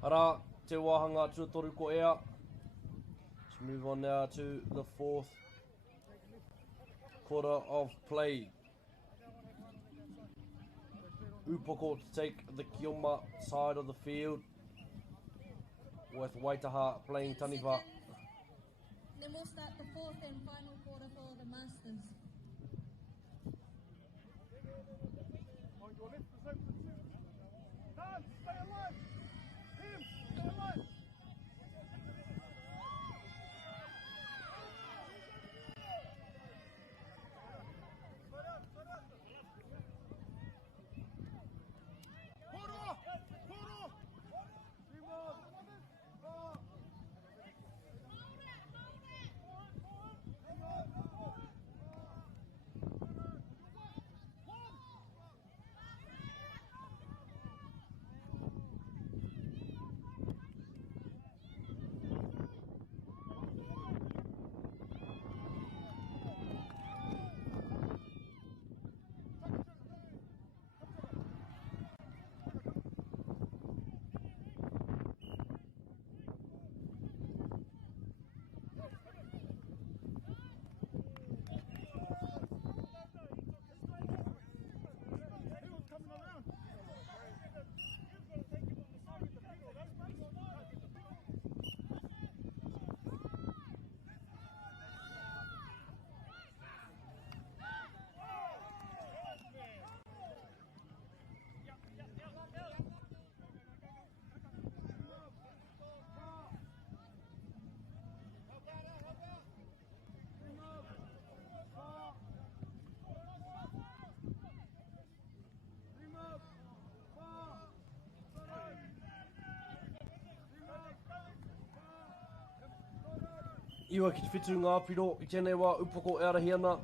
Ara, te wahanga tuatoru ko ea. Let's move on now to the fourth quarter of play. Upoko to take the Kioma side of the field with Waitaha playing Taniwha. Then we'll start the fourth and final quarter for the Masters. Iwa ki te whitu ngā piro I tēnei wā upoko e arahi ana.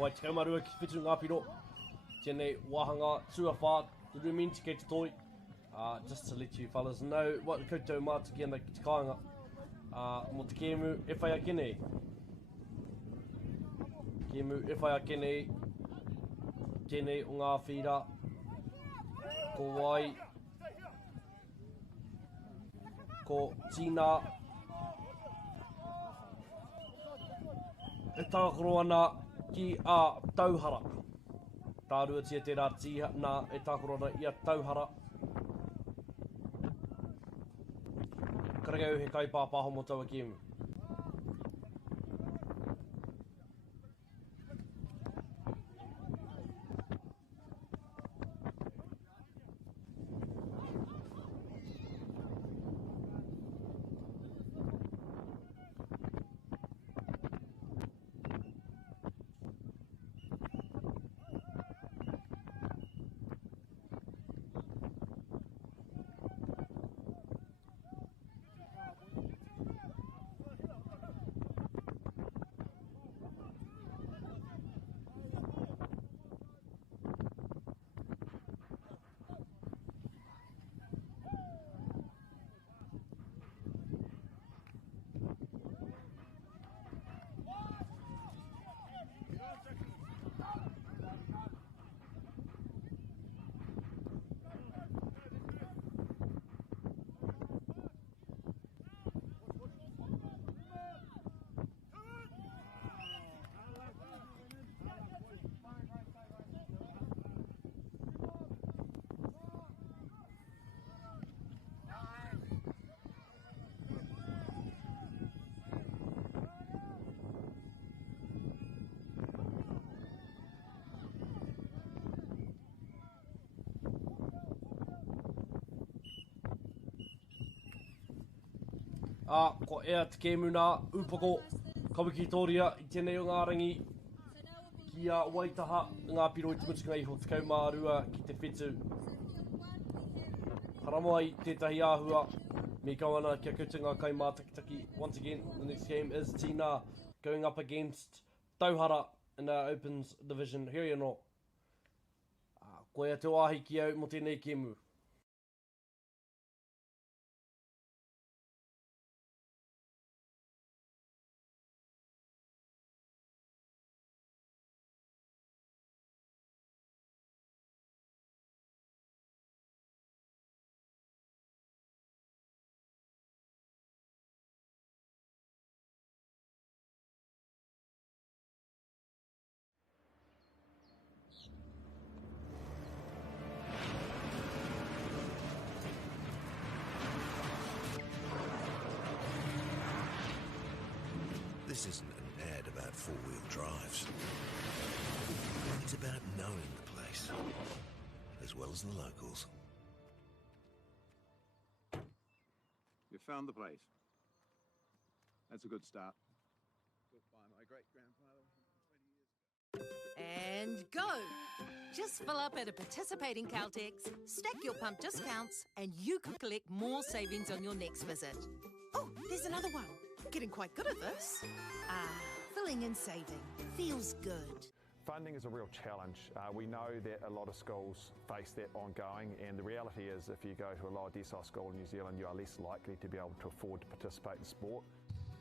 Wai te kaumarua ki whitu ngā piro. Tēnei wahanga tuawha, the ruminti kei te toi. Just to let you fellas know what koutou mātiki ana ki te kāinga. Mo te kēmu e whai a kene. Kēmu e whai a kene. Tēnei o ngā whira. Ko wai. Ko tīna. E tākoro ana ki a tauhara. Tārua tia te rā tīna e tākoro ana i a tauhara. Karakau he kai pāpāho mo taua kēmu. Ko ea te kēmu nā upoko kawikitoria i tēnei o ngā rangi ki a Waitaha ngā piro i tumutuka iho te kaumārua ki te whetū. Haramai tētahi āhua me kawana kia koutunga kai mātakitaki. Once again, the next game is Tina going up against Tauhara in our Opens Division. Here no. Ko ea te wāhi ki au mo tēnei kēmu. This isn't an ad about four-wheel drives. It's about knowing the place, as well as the locals. You found the place. That's a good start. Built by my great-grandfather 20 years ago. And go! Just fill up at a participating Caltex, stack your pump discounts, and you could collect more savings on your next visit. Oh, there's another one. Getting quite good at this. Filling and saving. Feels good. Funding is a real challenge. We know that a lot of schools face that ongoing, and the reality is if you go to a lower decile school in New Zealand, you are less likely to be able to afford to participate in sport.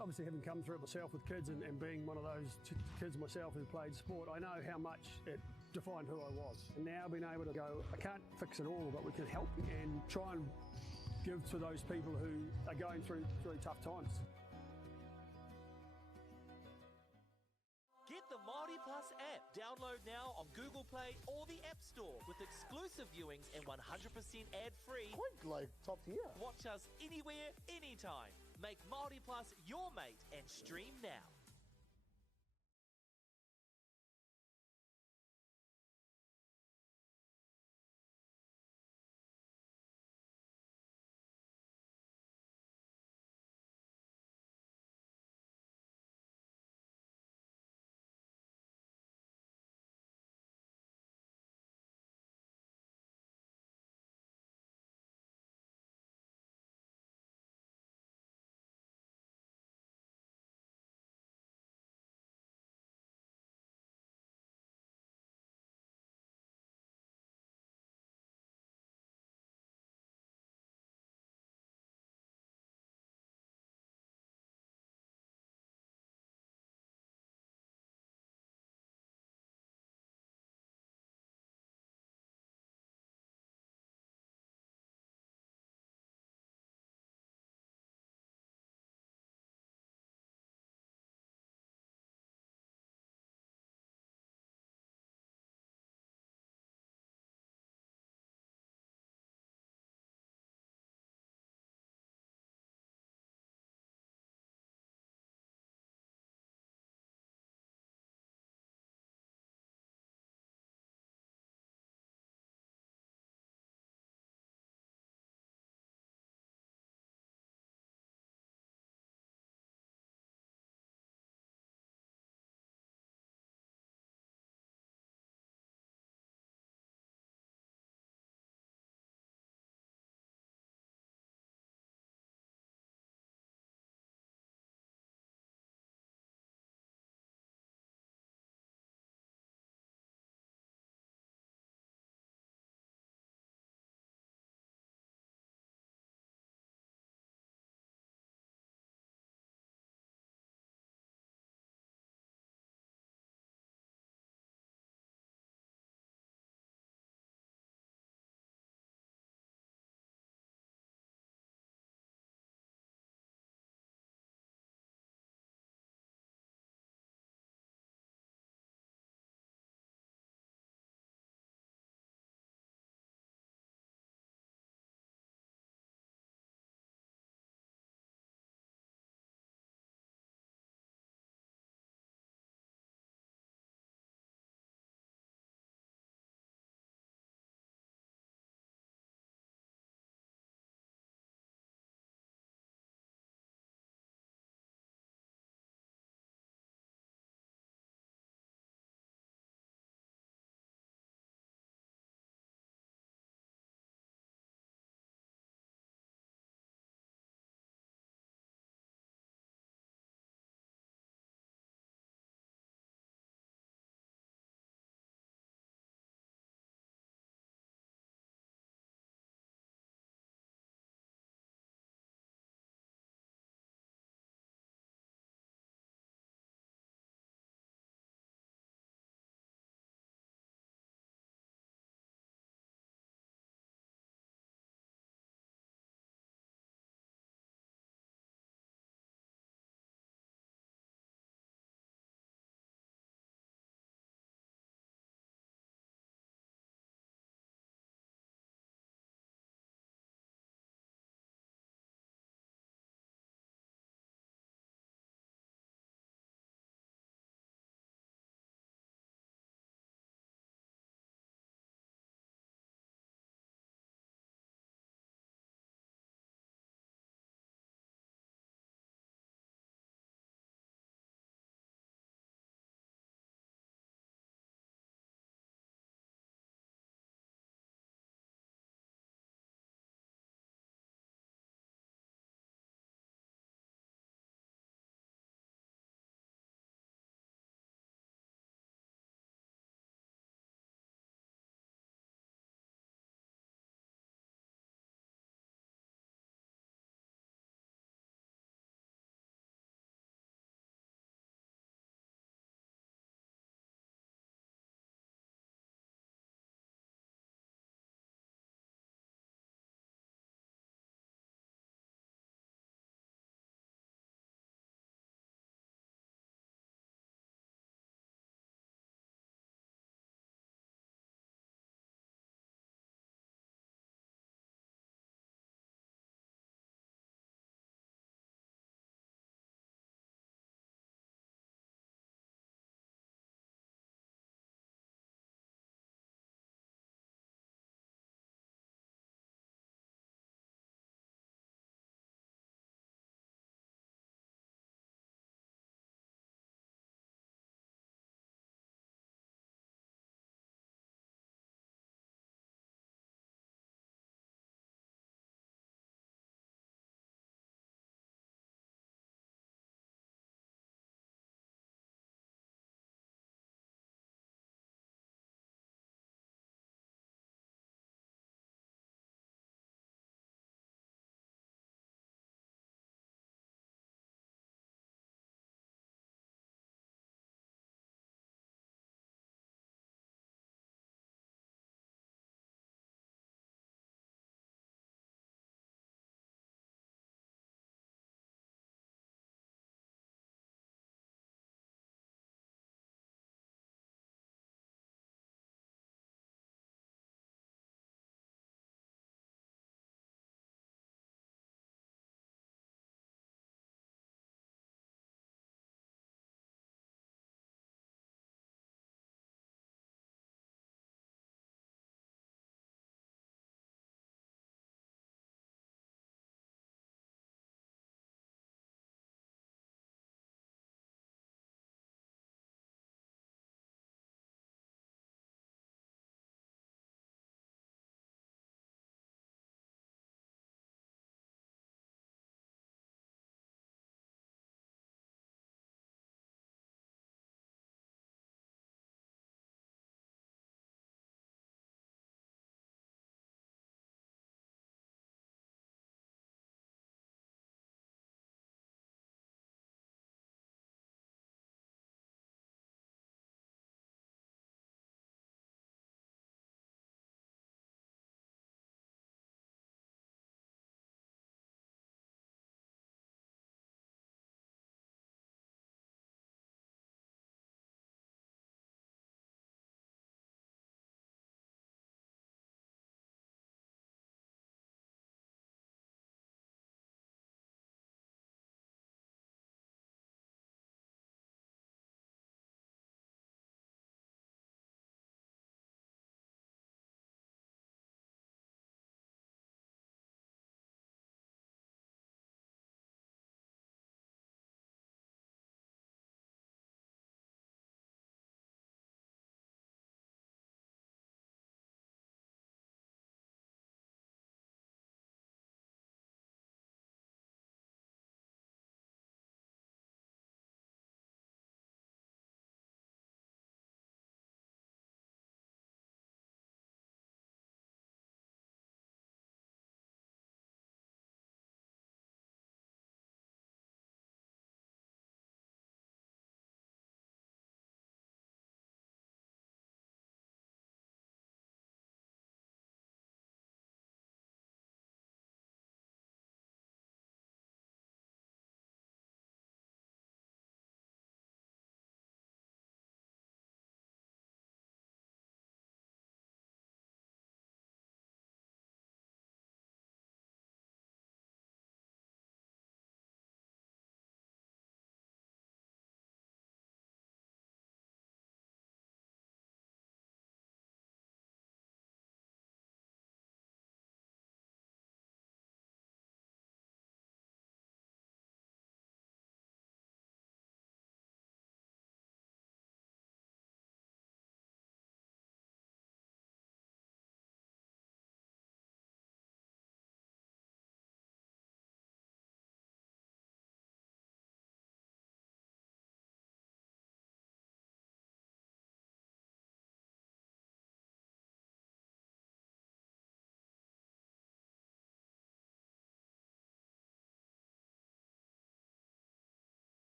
Obviously, having come through it myself with kids and being one of those kids myself who played sport, I know how much it defined who I was. And now being able to go, I can't fix it all, but we can help and try and give to those people who are going through tough times. Get the MāORI Plus app. Download now on Google Play or the App Store with exclusive viewings and 100% ad-free. Quite like top tier. Watch us anywhere, anytime. Make MāORI Plus your mate and stream now.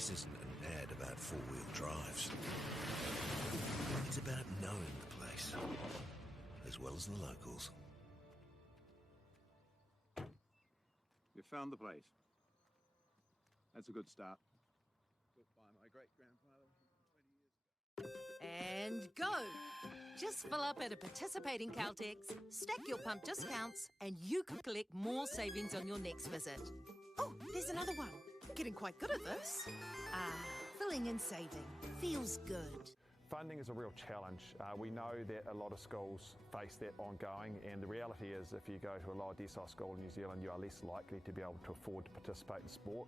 This isn't an ad about four-wheel drives. It's about knowing the place, as well as the locals. You found the place. That's a good start. Built by my great-grandfather 20 years ago. And go! Just fill up at a participating Caltex, stack your pump discounts, and you could collect more savings on your next visit. Oh, there's another one. Getting quite good at this. Filling and saving. Feels good. Funding is a real challenge. We know that a lot of schools face that ongoing, and the reality is if you go to a lower decile school in New Zealand, you are less likely to be able to afford to participate in sport.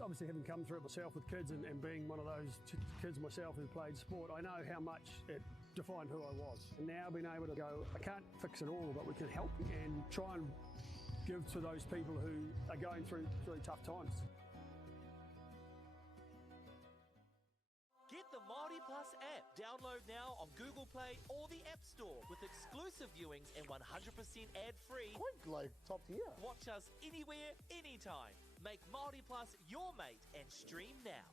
Obviously, having come through it myself with kids and being one of those kids myself who played sport, I know how much it defined who I was. And now being able to go, I can't fix it all, but we can help and try and give to those people who are going through really tough times. Get the MāORI Plus app. Download now on Google Play or the App Store with exclusive viewings and 100% ad-free. Quite like top tier. Watch us anywhere, anytime. Make MāORI Plus your mate and stream now.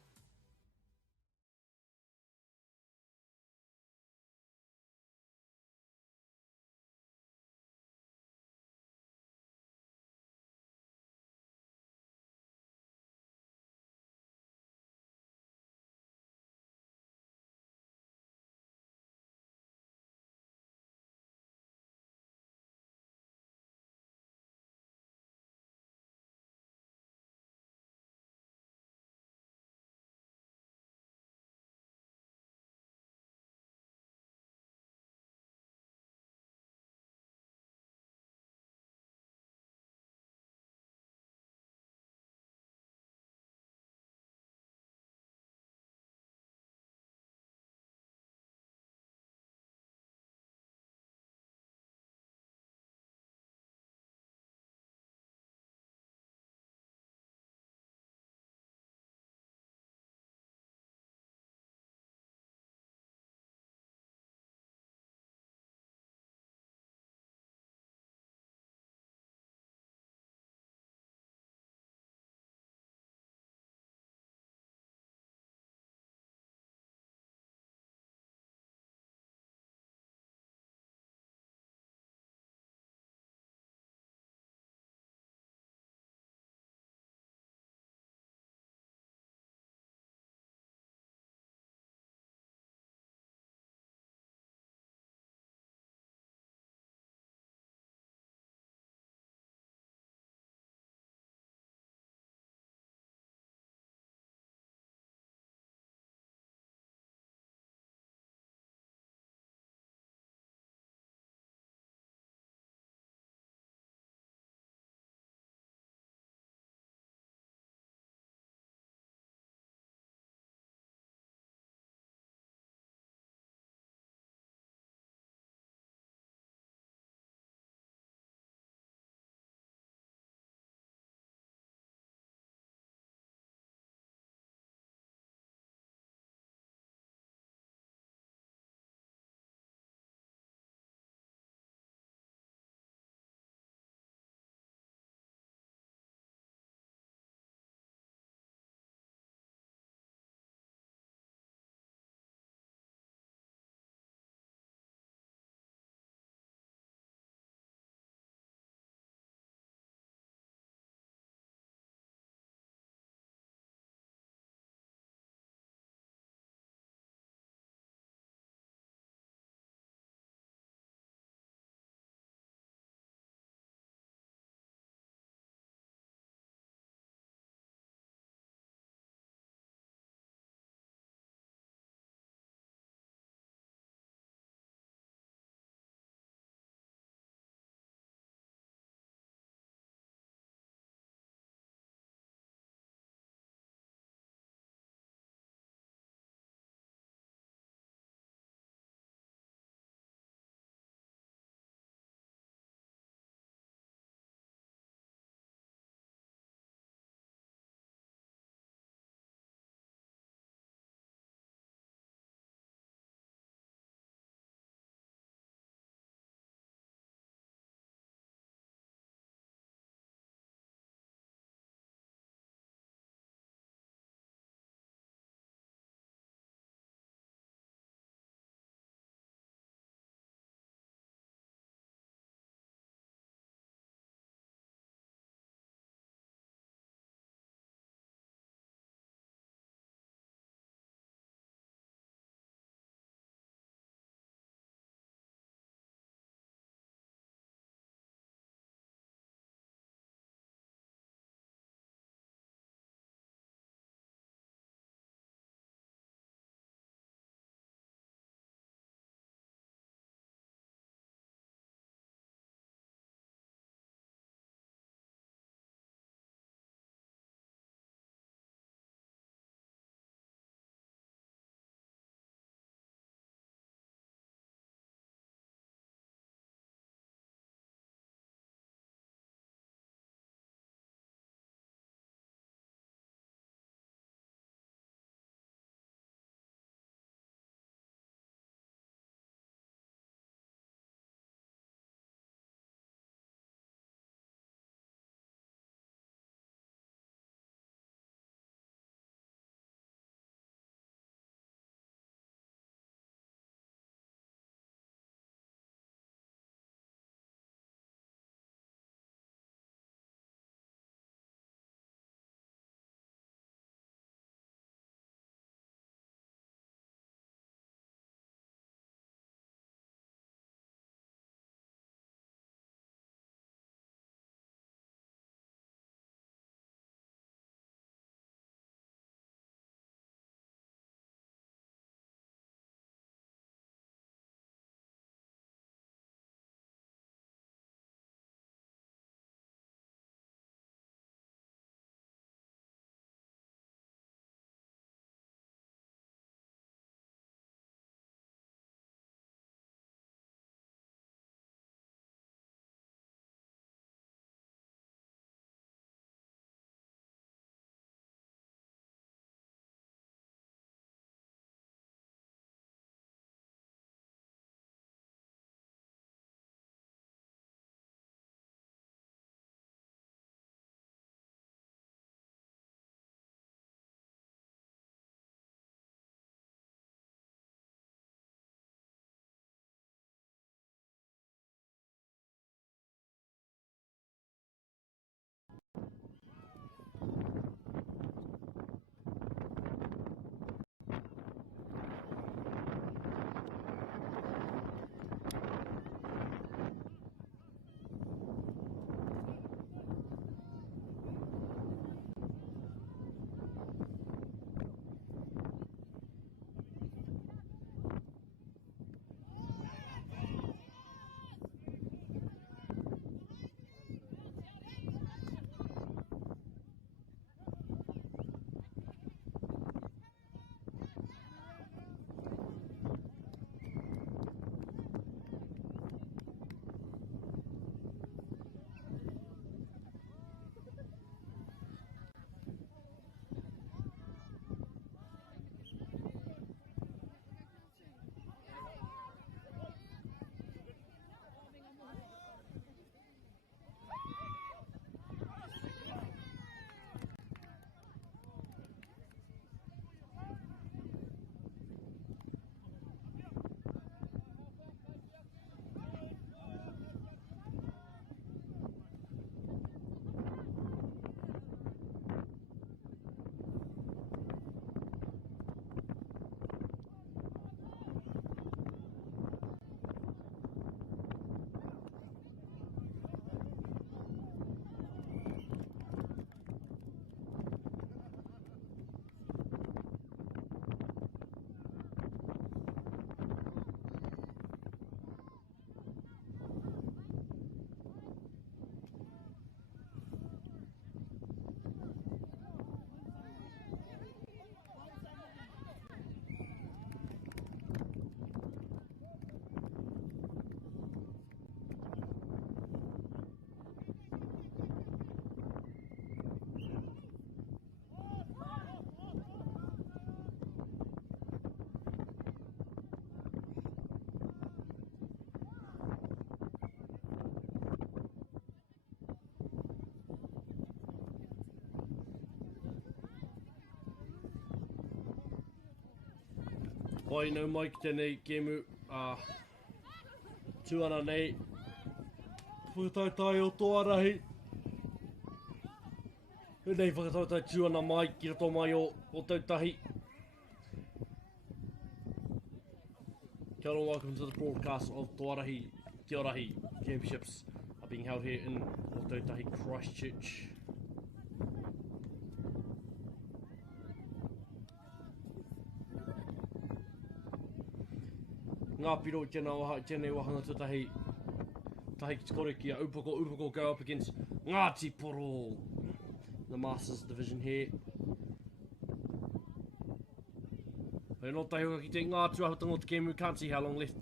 Pai nau mai ki tēnei kēmu tuana nei. Whakatautai o Toarahi. Nei whakatautai tuana mai ki rato mai o tautahi. Kia ora, welcome to the broadcast of Toarahi Championships are being held here in Tautahi, Christchurch. Ngā piro i tēnei wahanga tutahi tahi ki kore ki a upako go up against Ngāti Poro, the Masters Division here. Hei no tahi hoka ki te Ngāti ahutanga o te kēmu, can't see how long left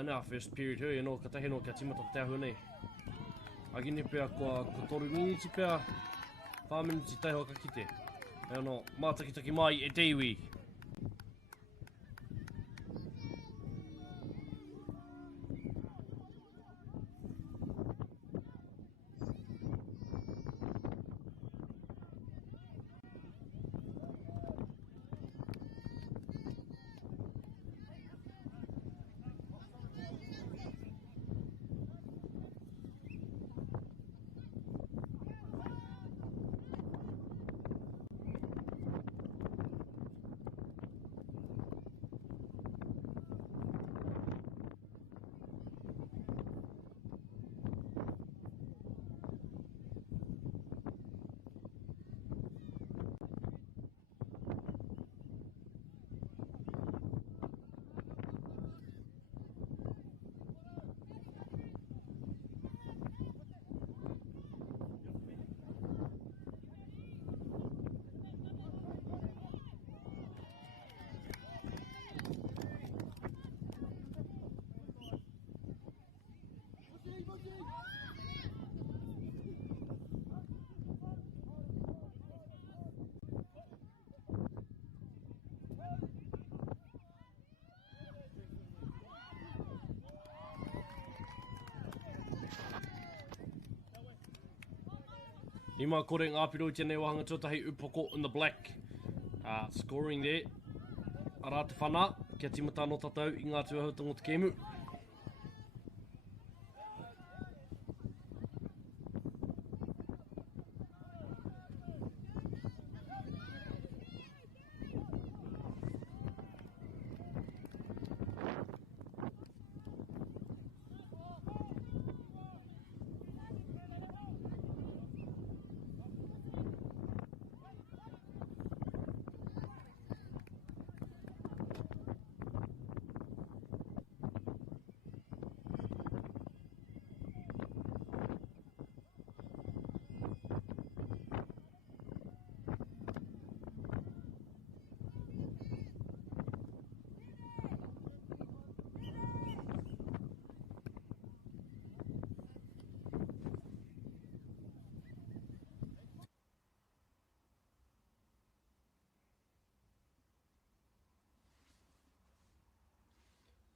in our first period here, no ka tahi no ka timata te ahu nei. Agini pia ko toru miniti pia, 5 minutes tahi hoka ki te. Hei no, mātakitaki mai e te iwi. Ima kore ngā piro i tēnei wahanga tūtahi upoko in the black. Scoring there. Ara te whana, kia timata no tatau i ngā tuahutanga o te kēmu.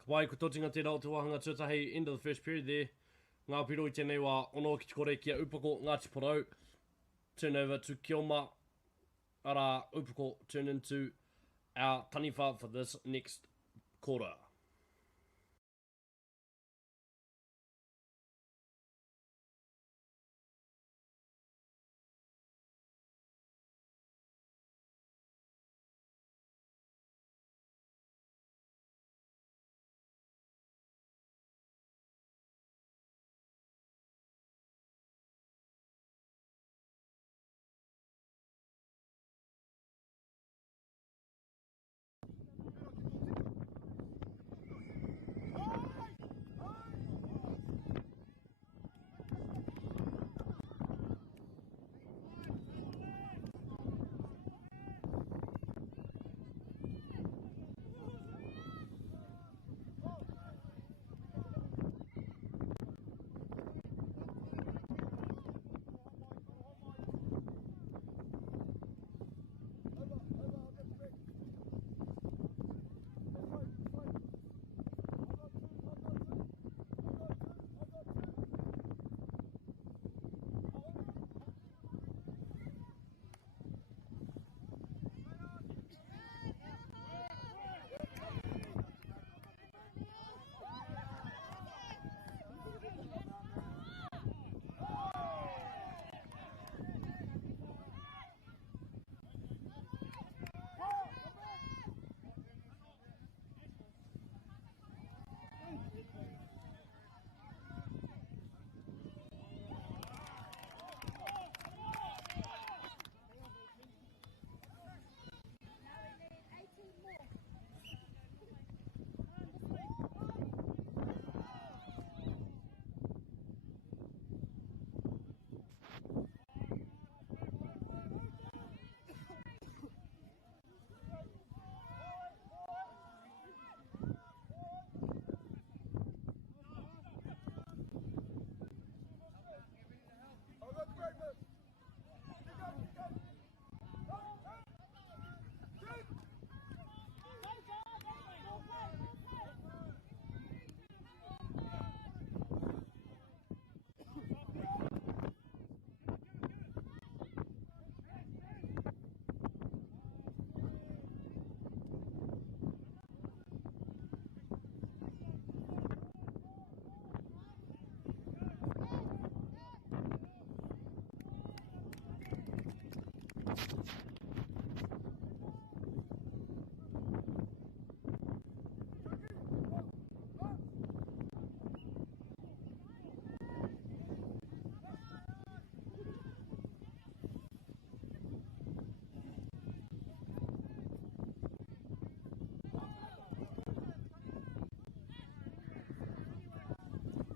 Wai ko totinga tērā o te wahanga tūtahi, end of the first period there. Ngā piro i tēnei wā ono ki te kore ki a upako Ngāti Porou. Turn over to Kioma. Ara upako turn into our taniwha for this next quarter.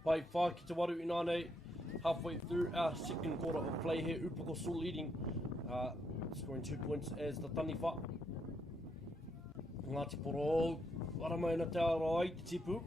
Pai whā ki te waru ina nei, halfway through our second quarter of play here, Upako still leading, scoring 2 points as the taniwha. Ngāti Poro, waramai na te aroa i te tipu.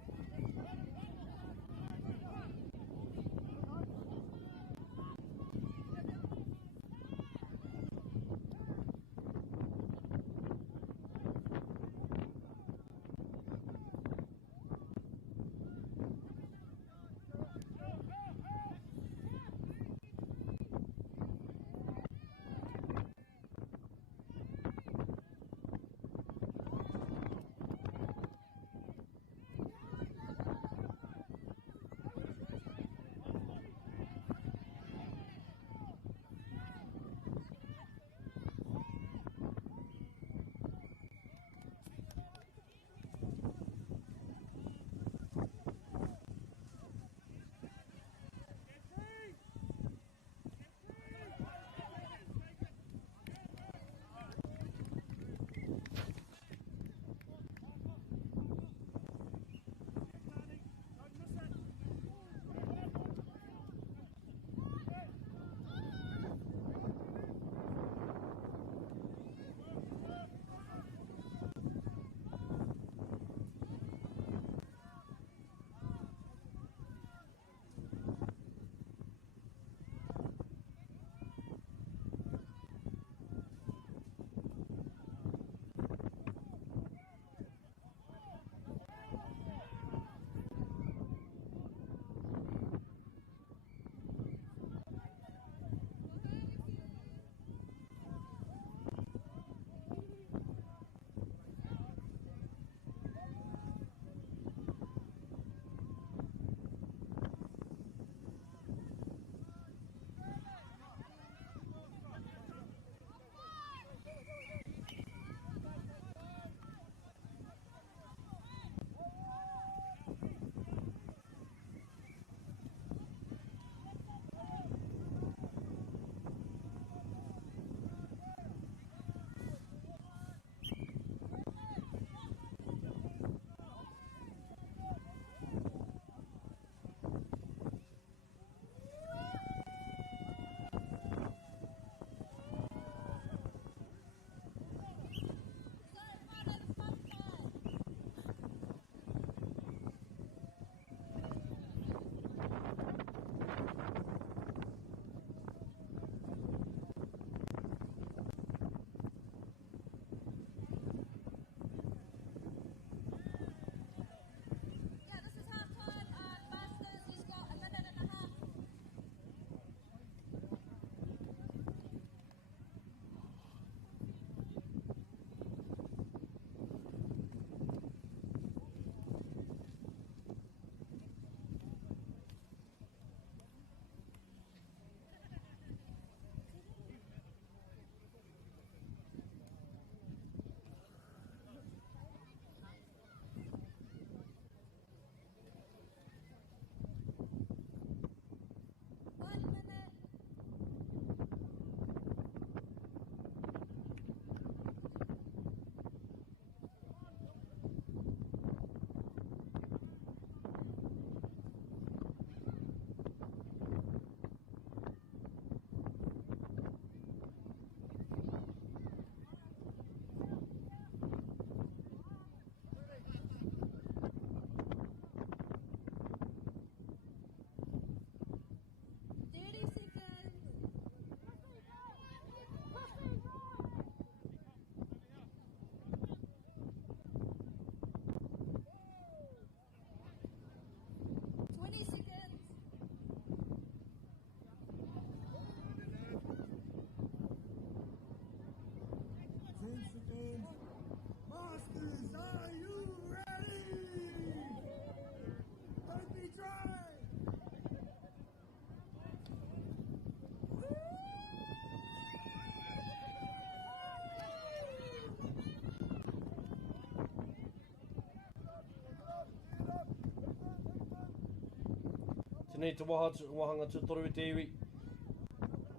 Tēnei te wahanga tūtoru te iwi.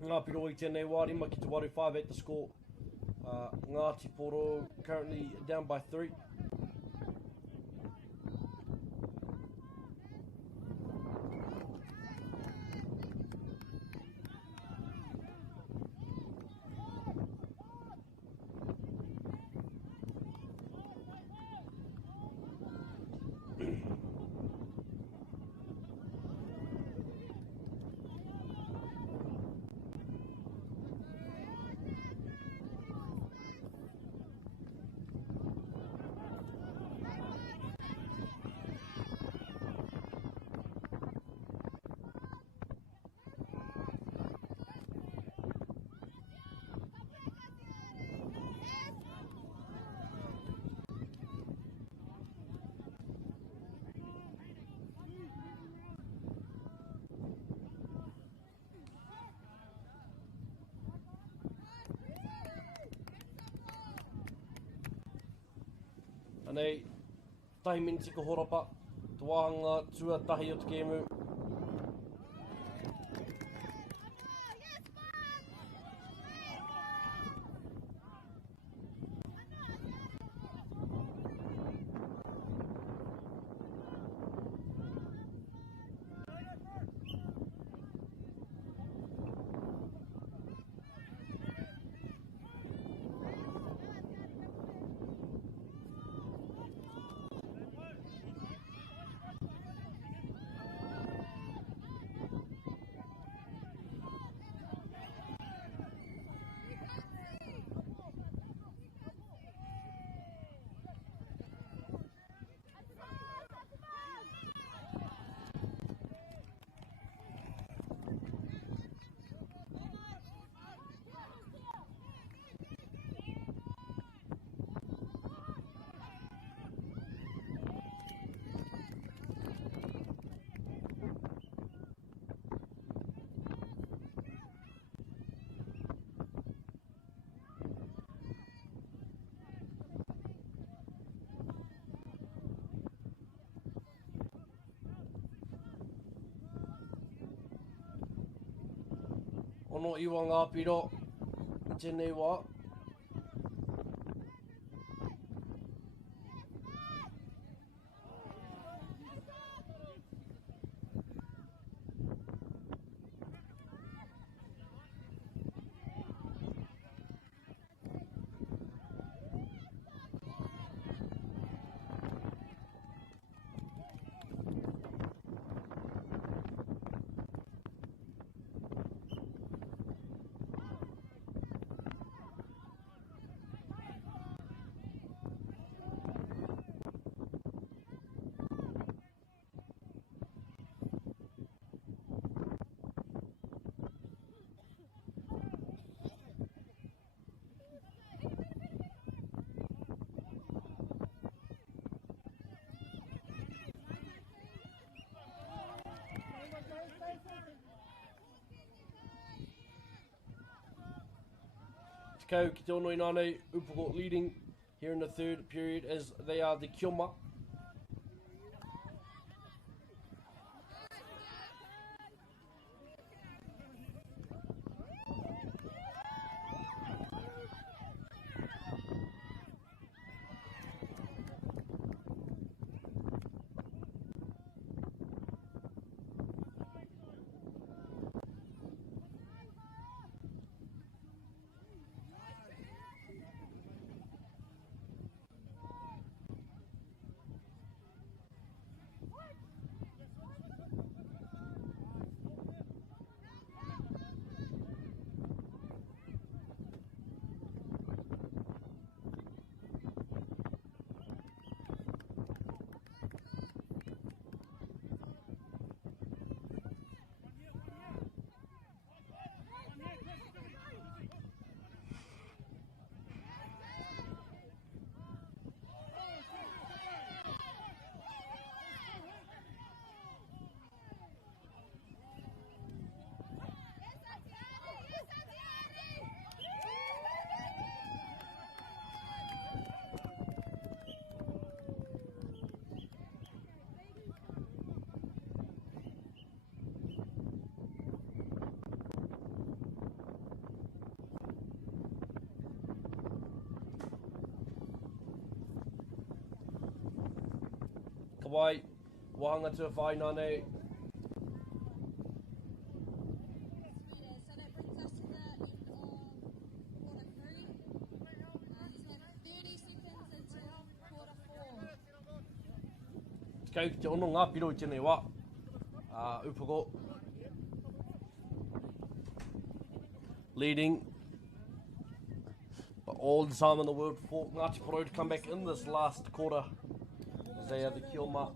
Ngā piro i tēnei wāri, maki te waru 5 the score. Ngāti Poro currently down by 3. Anei, tahi minti ka horapa, te wāhanga tuatahi o te kēmu. Ono iwa ngā piro, tēnei wā. Kau ki te ono inanei, Upoko leading here in the third period as they are the Kioma. wai. Wahanga to a whaina nei. So that brings us to the end of quarter 3. You have 30 seconds until quarter 4. Kei te ono ngā piro i tēnei wā. Upako. Leading. But all the time in the world for Ngāti Porou to come back in this last quarter. As they are the Kioma.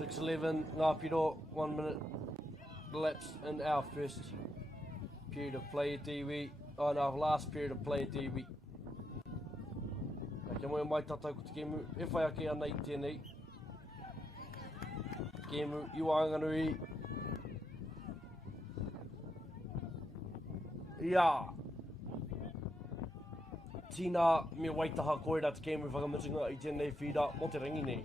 .6:11, ngā piro, 1 minute elapsed in our first period of play at iwi. Oh no, last period of play at iwi. Kia moe mai tātou ko te kemu, e whai ake ana i tēnei. Kemu, i wānganui. Ia! Tina me waitaha koera te kemu whakamitunga i tēnei whira mo te rangi nei.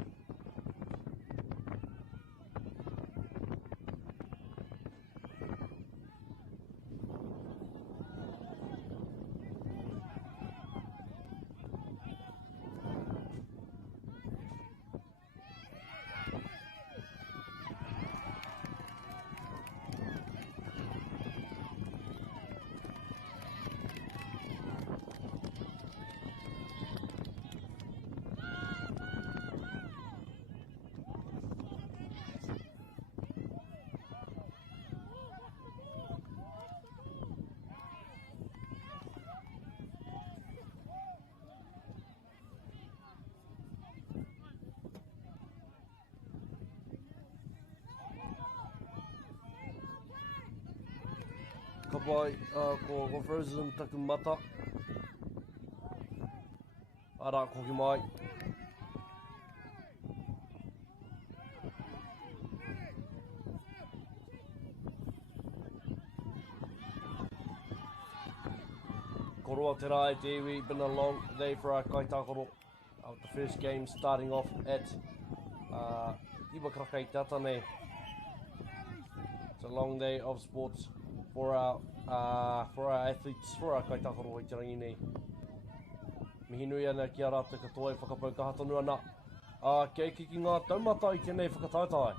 Ka pai, ko Frozen taku mata. Ara, ko ki mai. Ko roa te rā e te iwi, been a long day for our kaitākoro. The first game starting off at Iwakaraka i tata nei. It's a long day of sports for our athletes, for our kaitākoro i te rangi nei. Mihi nui ana ki a rātou katoa e whakapau ka hatanu ana. Kei ki ngā taumata i tēnei whakataetai.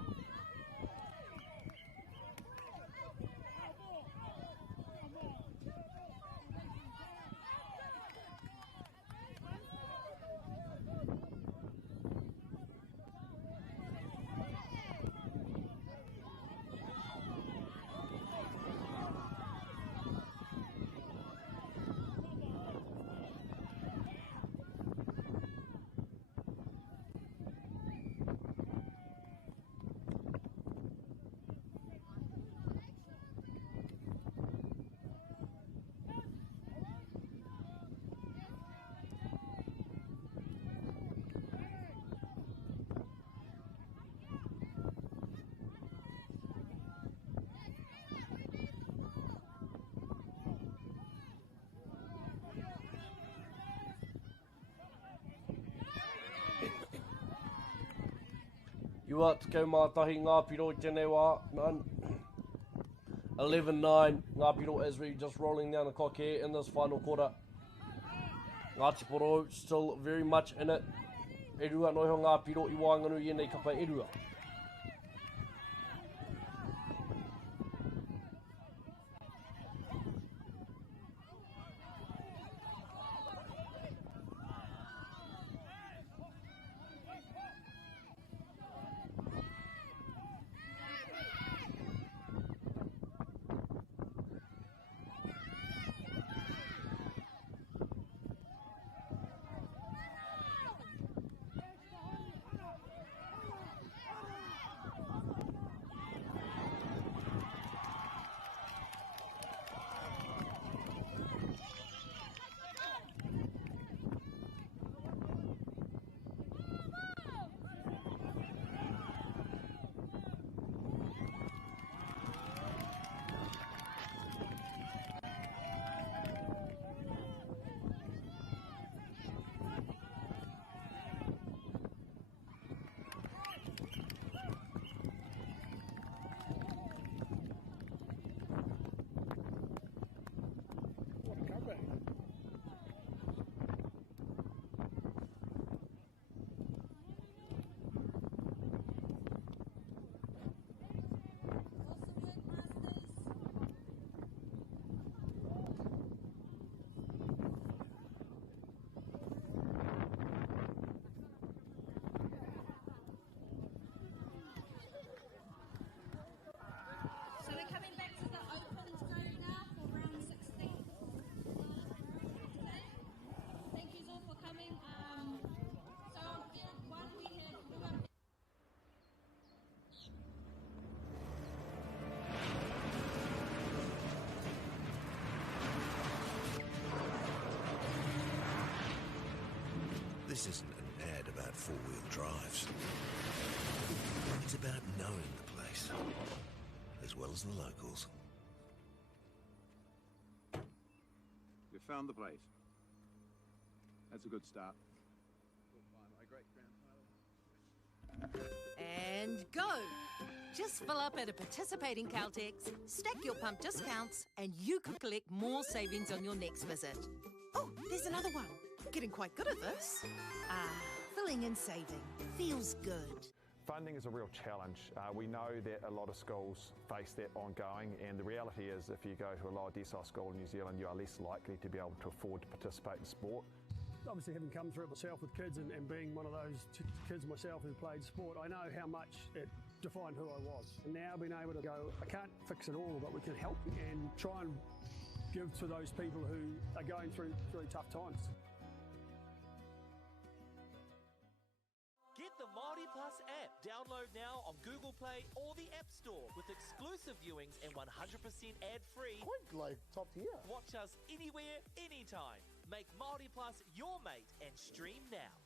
Rua, tekau mātahi ngā piro I tēnei wā. 11-9, ngā piro as we just rolling down the clock here in this final quarter. Ngāti Poro still very much in it. E rua noi ho ngā piro I Wānganu I nei kapa e rua. This isn't an ad about four-wheel drives. It's about knowing the place, as well as the locals. You found the place. That's a good start. By my great-grandfather. And go! Just fill up at a participating Caltex, stack your pump discounts, and you could collect more savings on your next visit. Oh, there's another one. Getting quite good at this. Filling and saving. Feels good. Funding is a real challenge. We know that a lot of schools face that ongoing, and the reality is if you go to a lower decile school in New Zealand, you are less likely to be able to afford to participate in sport. Obviously, having come through it myself with kids and being one of those kids myself who played sport, I know how much it defined who I was. And now being able to go, I can't fix it all, but we can help and try and give to those people who are going through really tough times. Get the MāORI Plus app. Download now on Google Play or the App Store with exclusive viewings and 100% ad-free. Quite like top tier. Watch us anywhere, anytime. Make MāORI Plus your mate and stream now.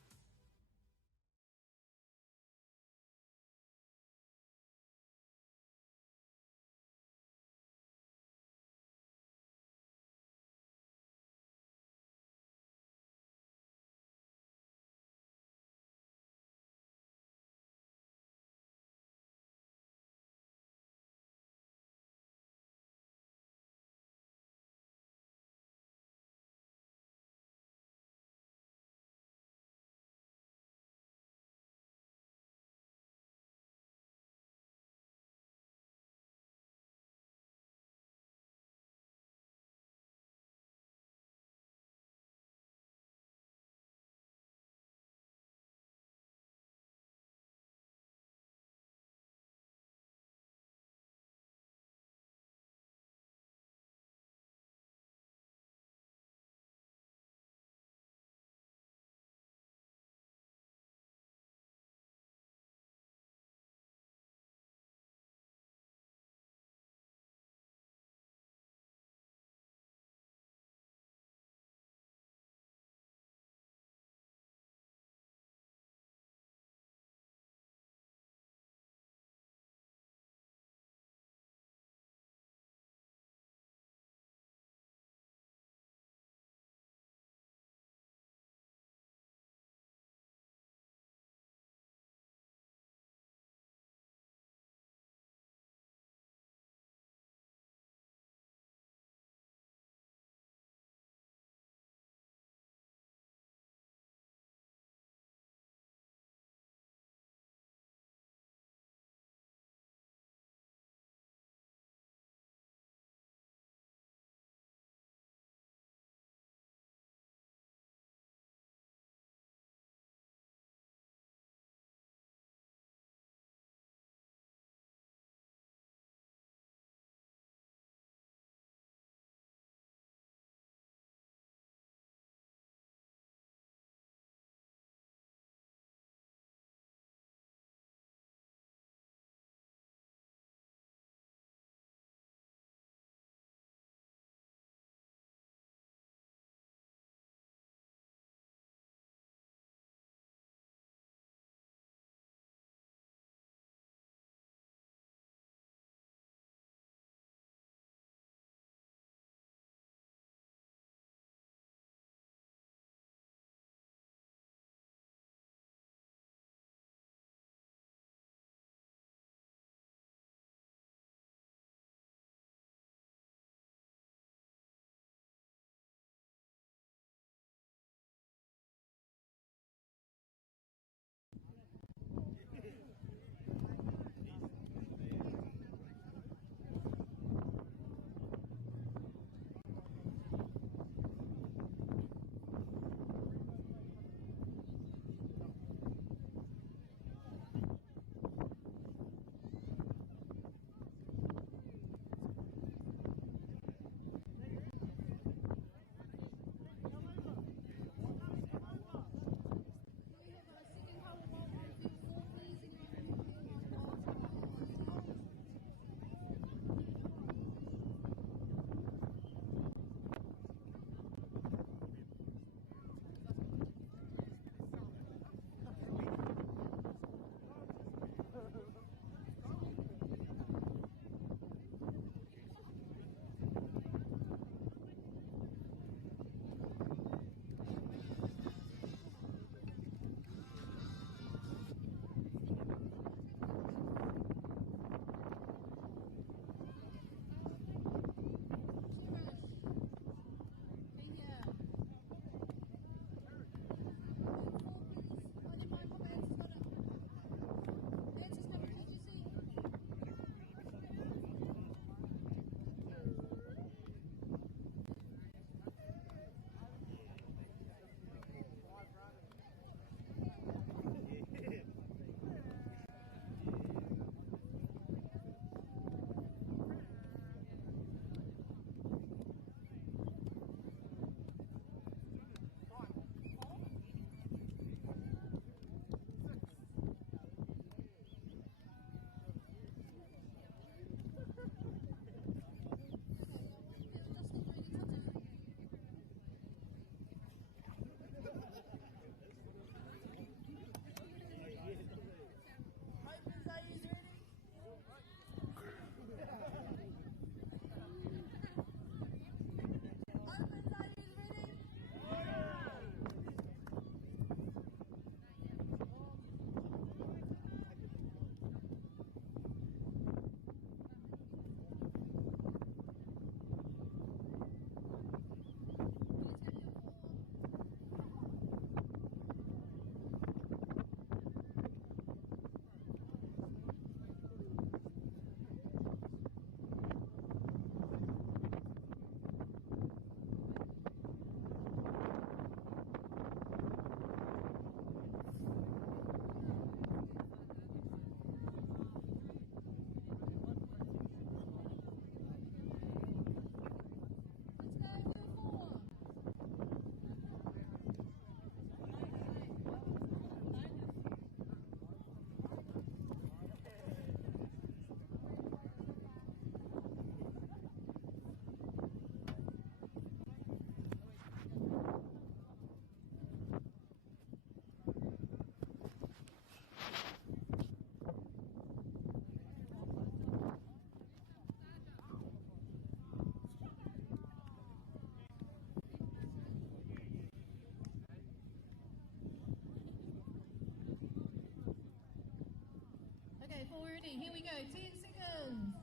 Okay, full ready. Here we go. 10 seconds.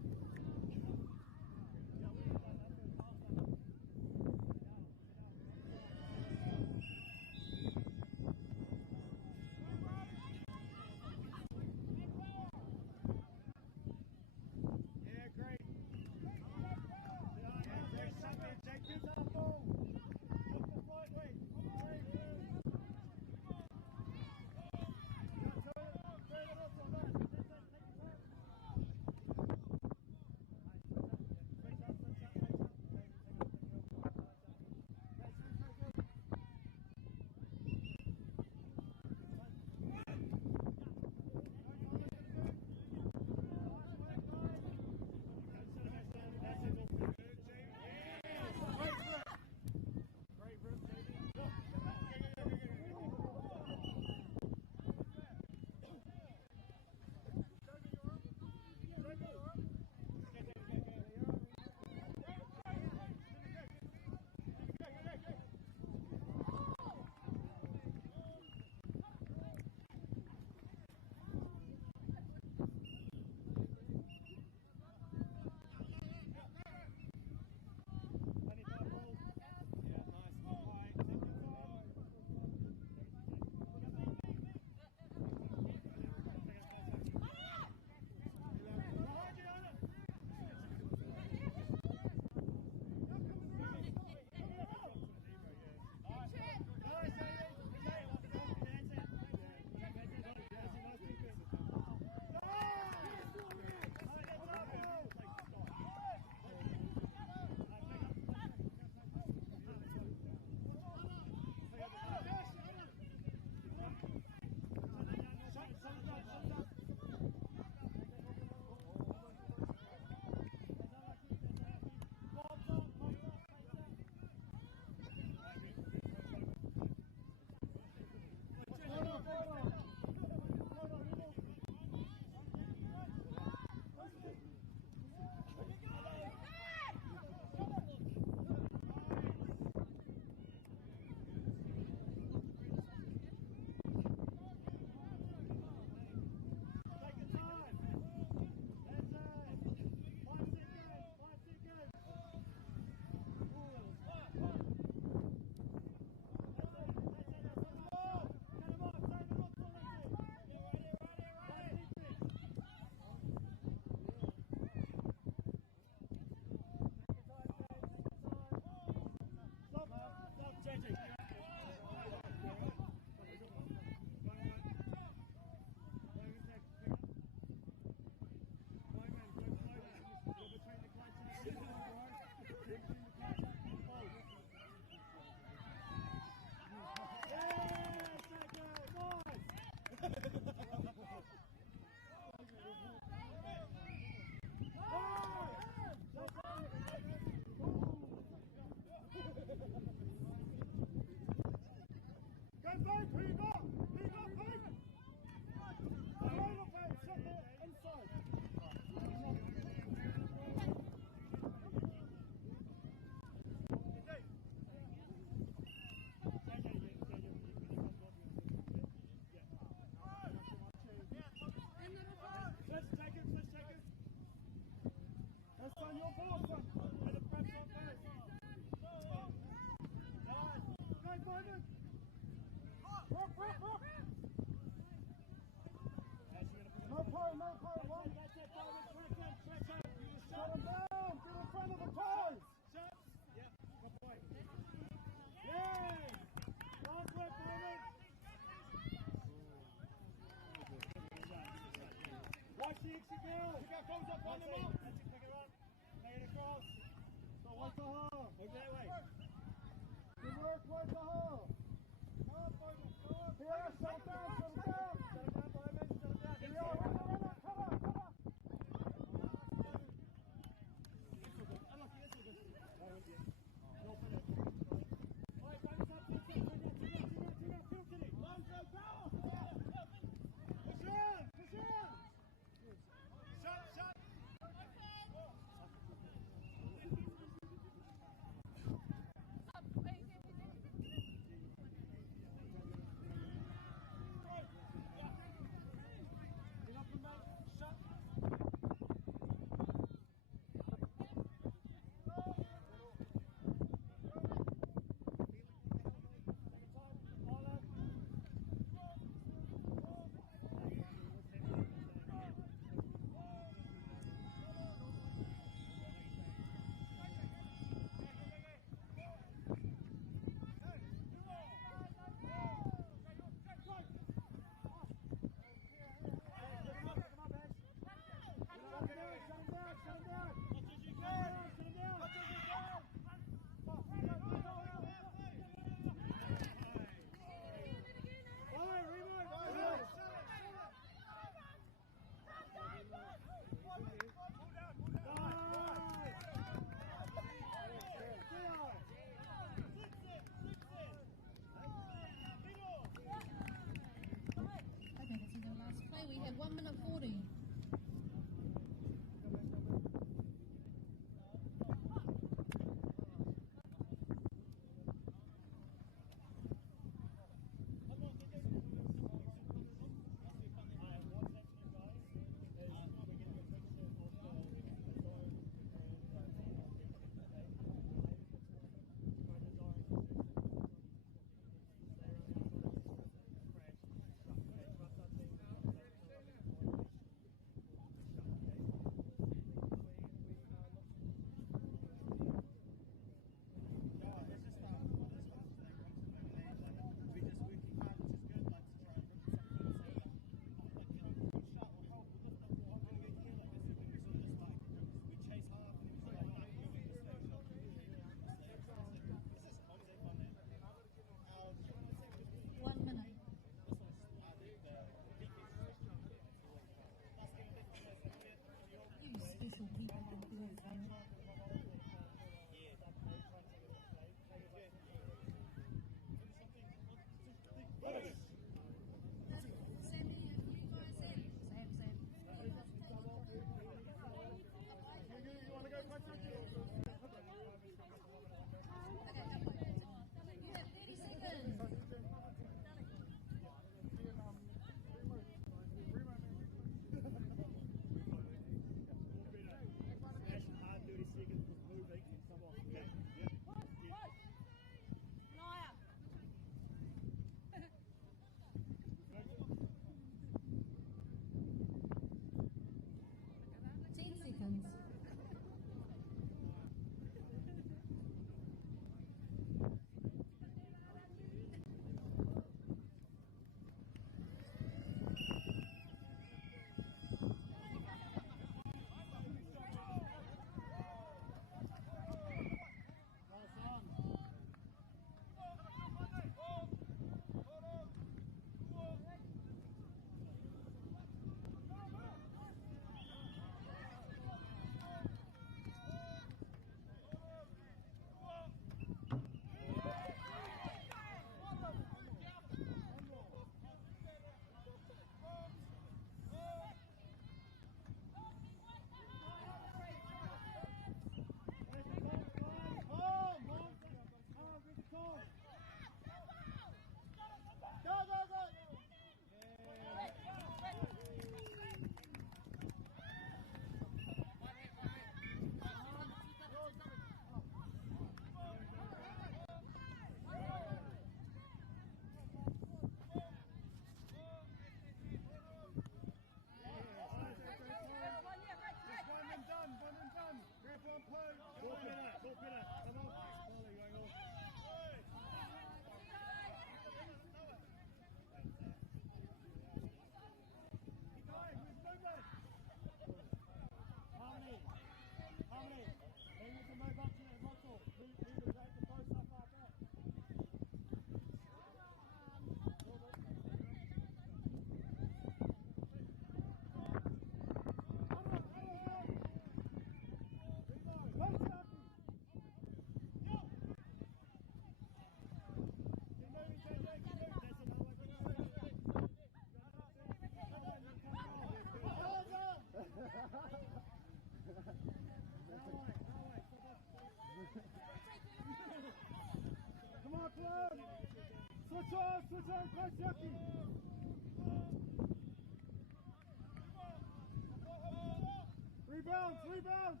Rebounds, rebounds!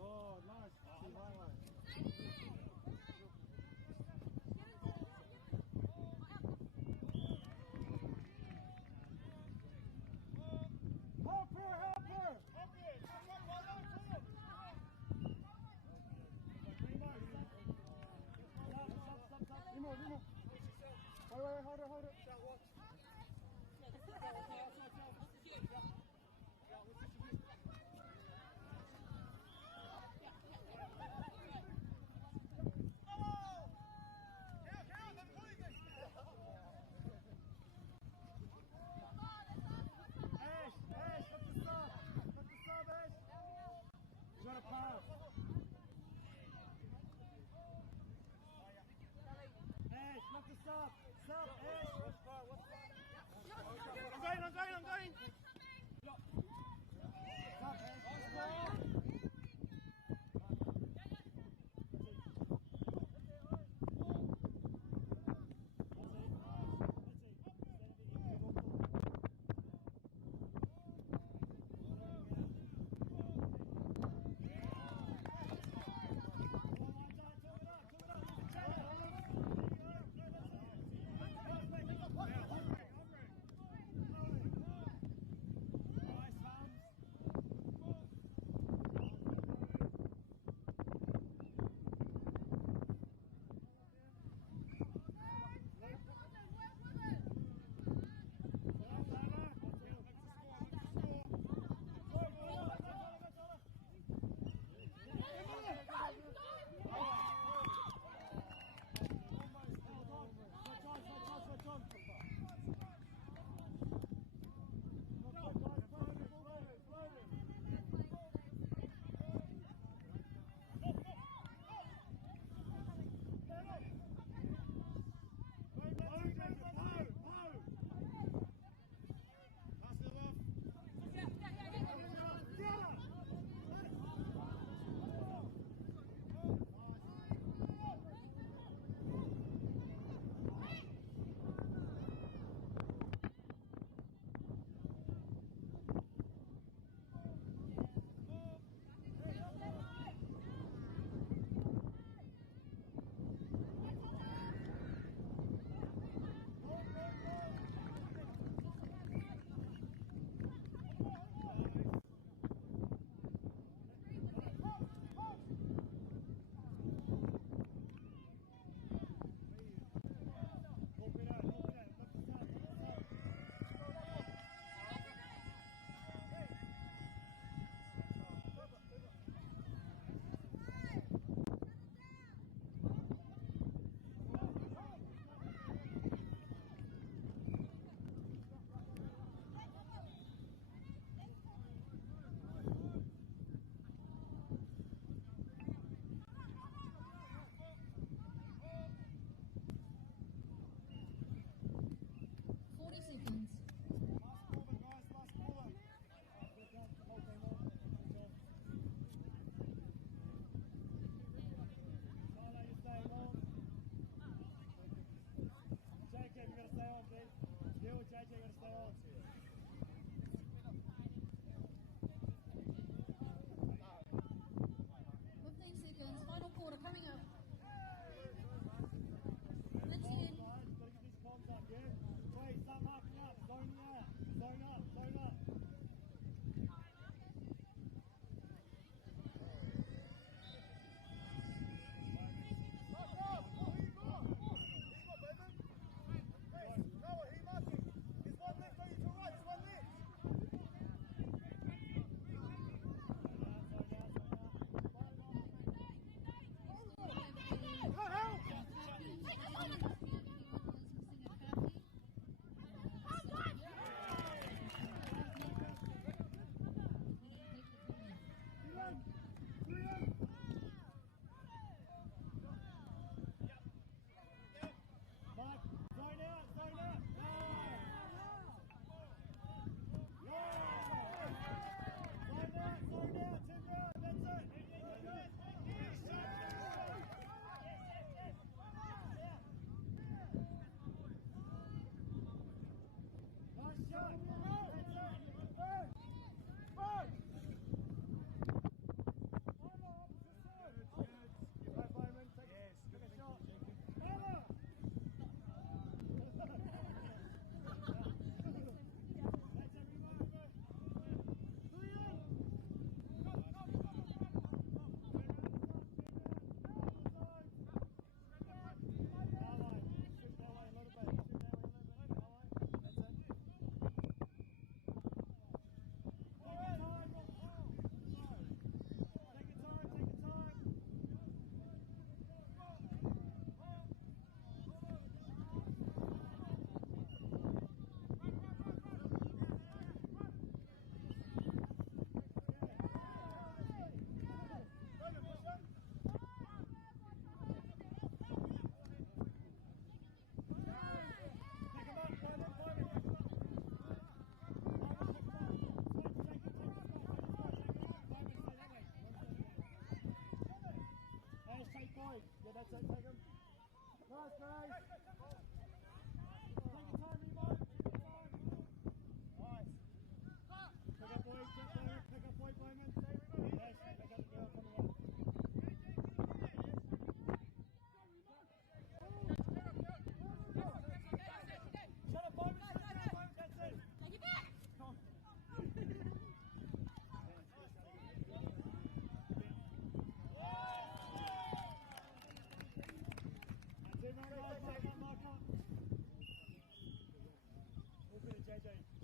Oh, nice. Help her, help her! Remo.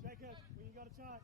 Jacob, when you got a chance.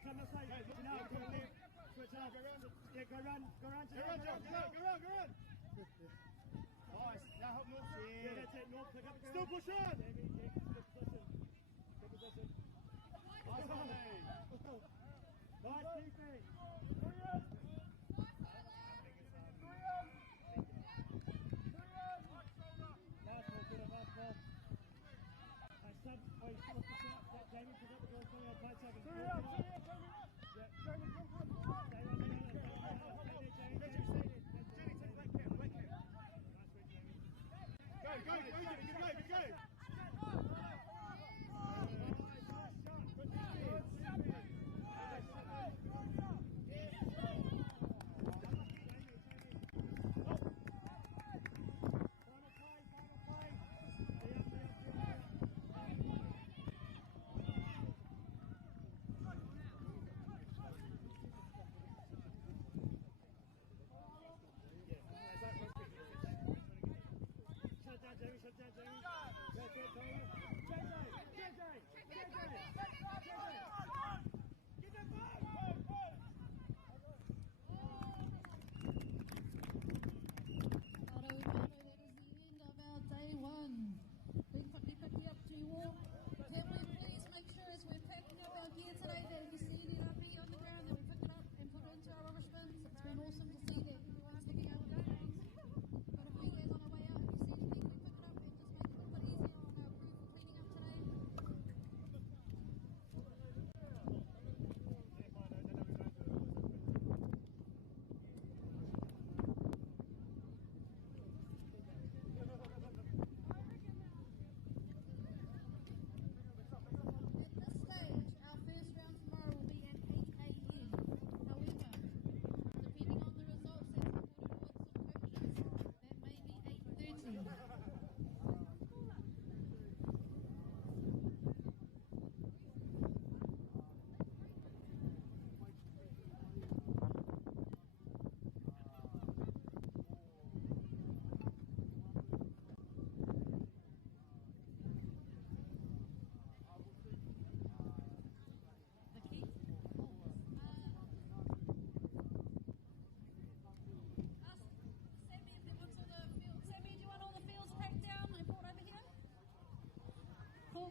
Come this way. Go left. Switch up. Yeah, go run. Go run. Nice. Now help North. Yeah, that's it. North, pick up the ground. Still push on. Good position. Nice, Holly. Nice defense.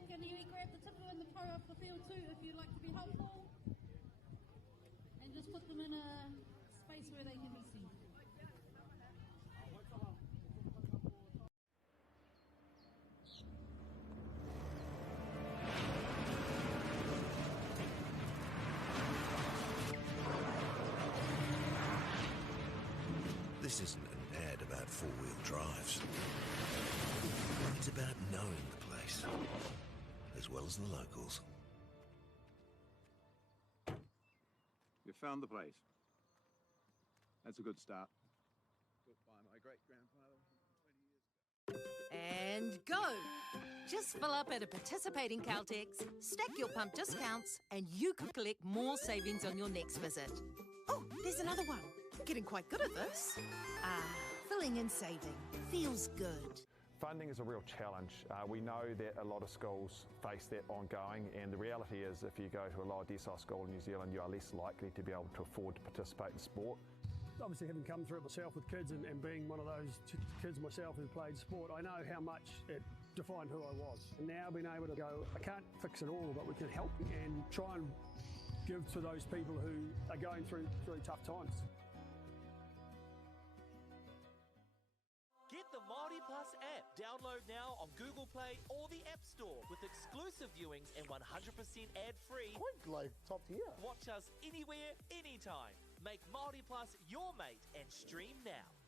Can you grab the tipper and the pro off the field too if you'd like to be helpful? And just put them in a space where they can be seen. This isn't an ad about four-wheel drives. It's about knowing the place, as well as the locals. You found the place. That's a good start. Built by my great-grandfather 20 years ago. And go! Just fill up at a participating Caltex, stack your pump discounts, and you could collect more savings on your next visit. Oh, there's another one. Getting quite good at this. Filling and saving. Feels good. Funding is a real challenge. We know that a lot of schools face that ongoing, and the reality is if you go to a lower decile school in New Zealand, you are less likely to be able to afford to participate in sport. Obviously, having come through it myself with kids and being one of those kids myself who played sport, I know how much it defined who I was. And now being able to go, I can't fix it all, but we can help and try and give to those people who are going through really tough times. Get the MāORI Plus app. Download now on Google Play or the App Store with exclusive viewings and 100% ad-free. Quite like top tier. Watch us anywhere, anytime. Make MāORI Plus your mate and stream now.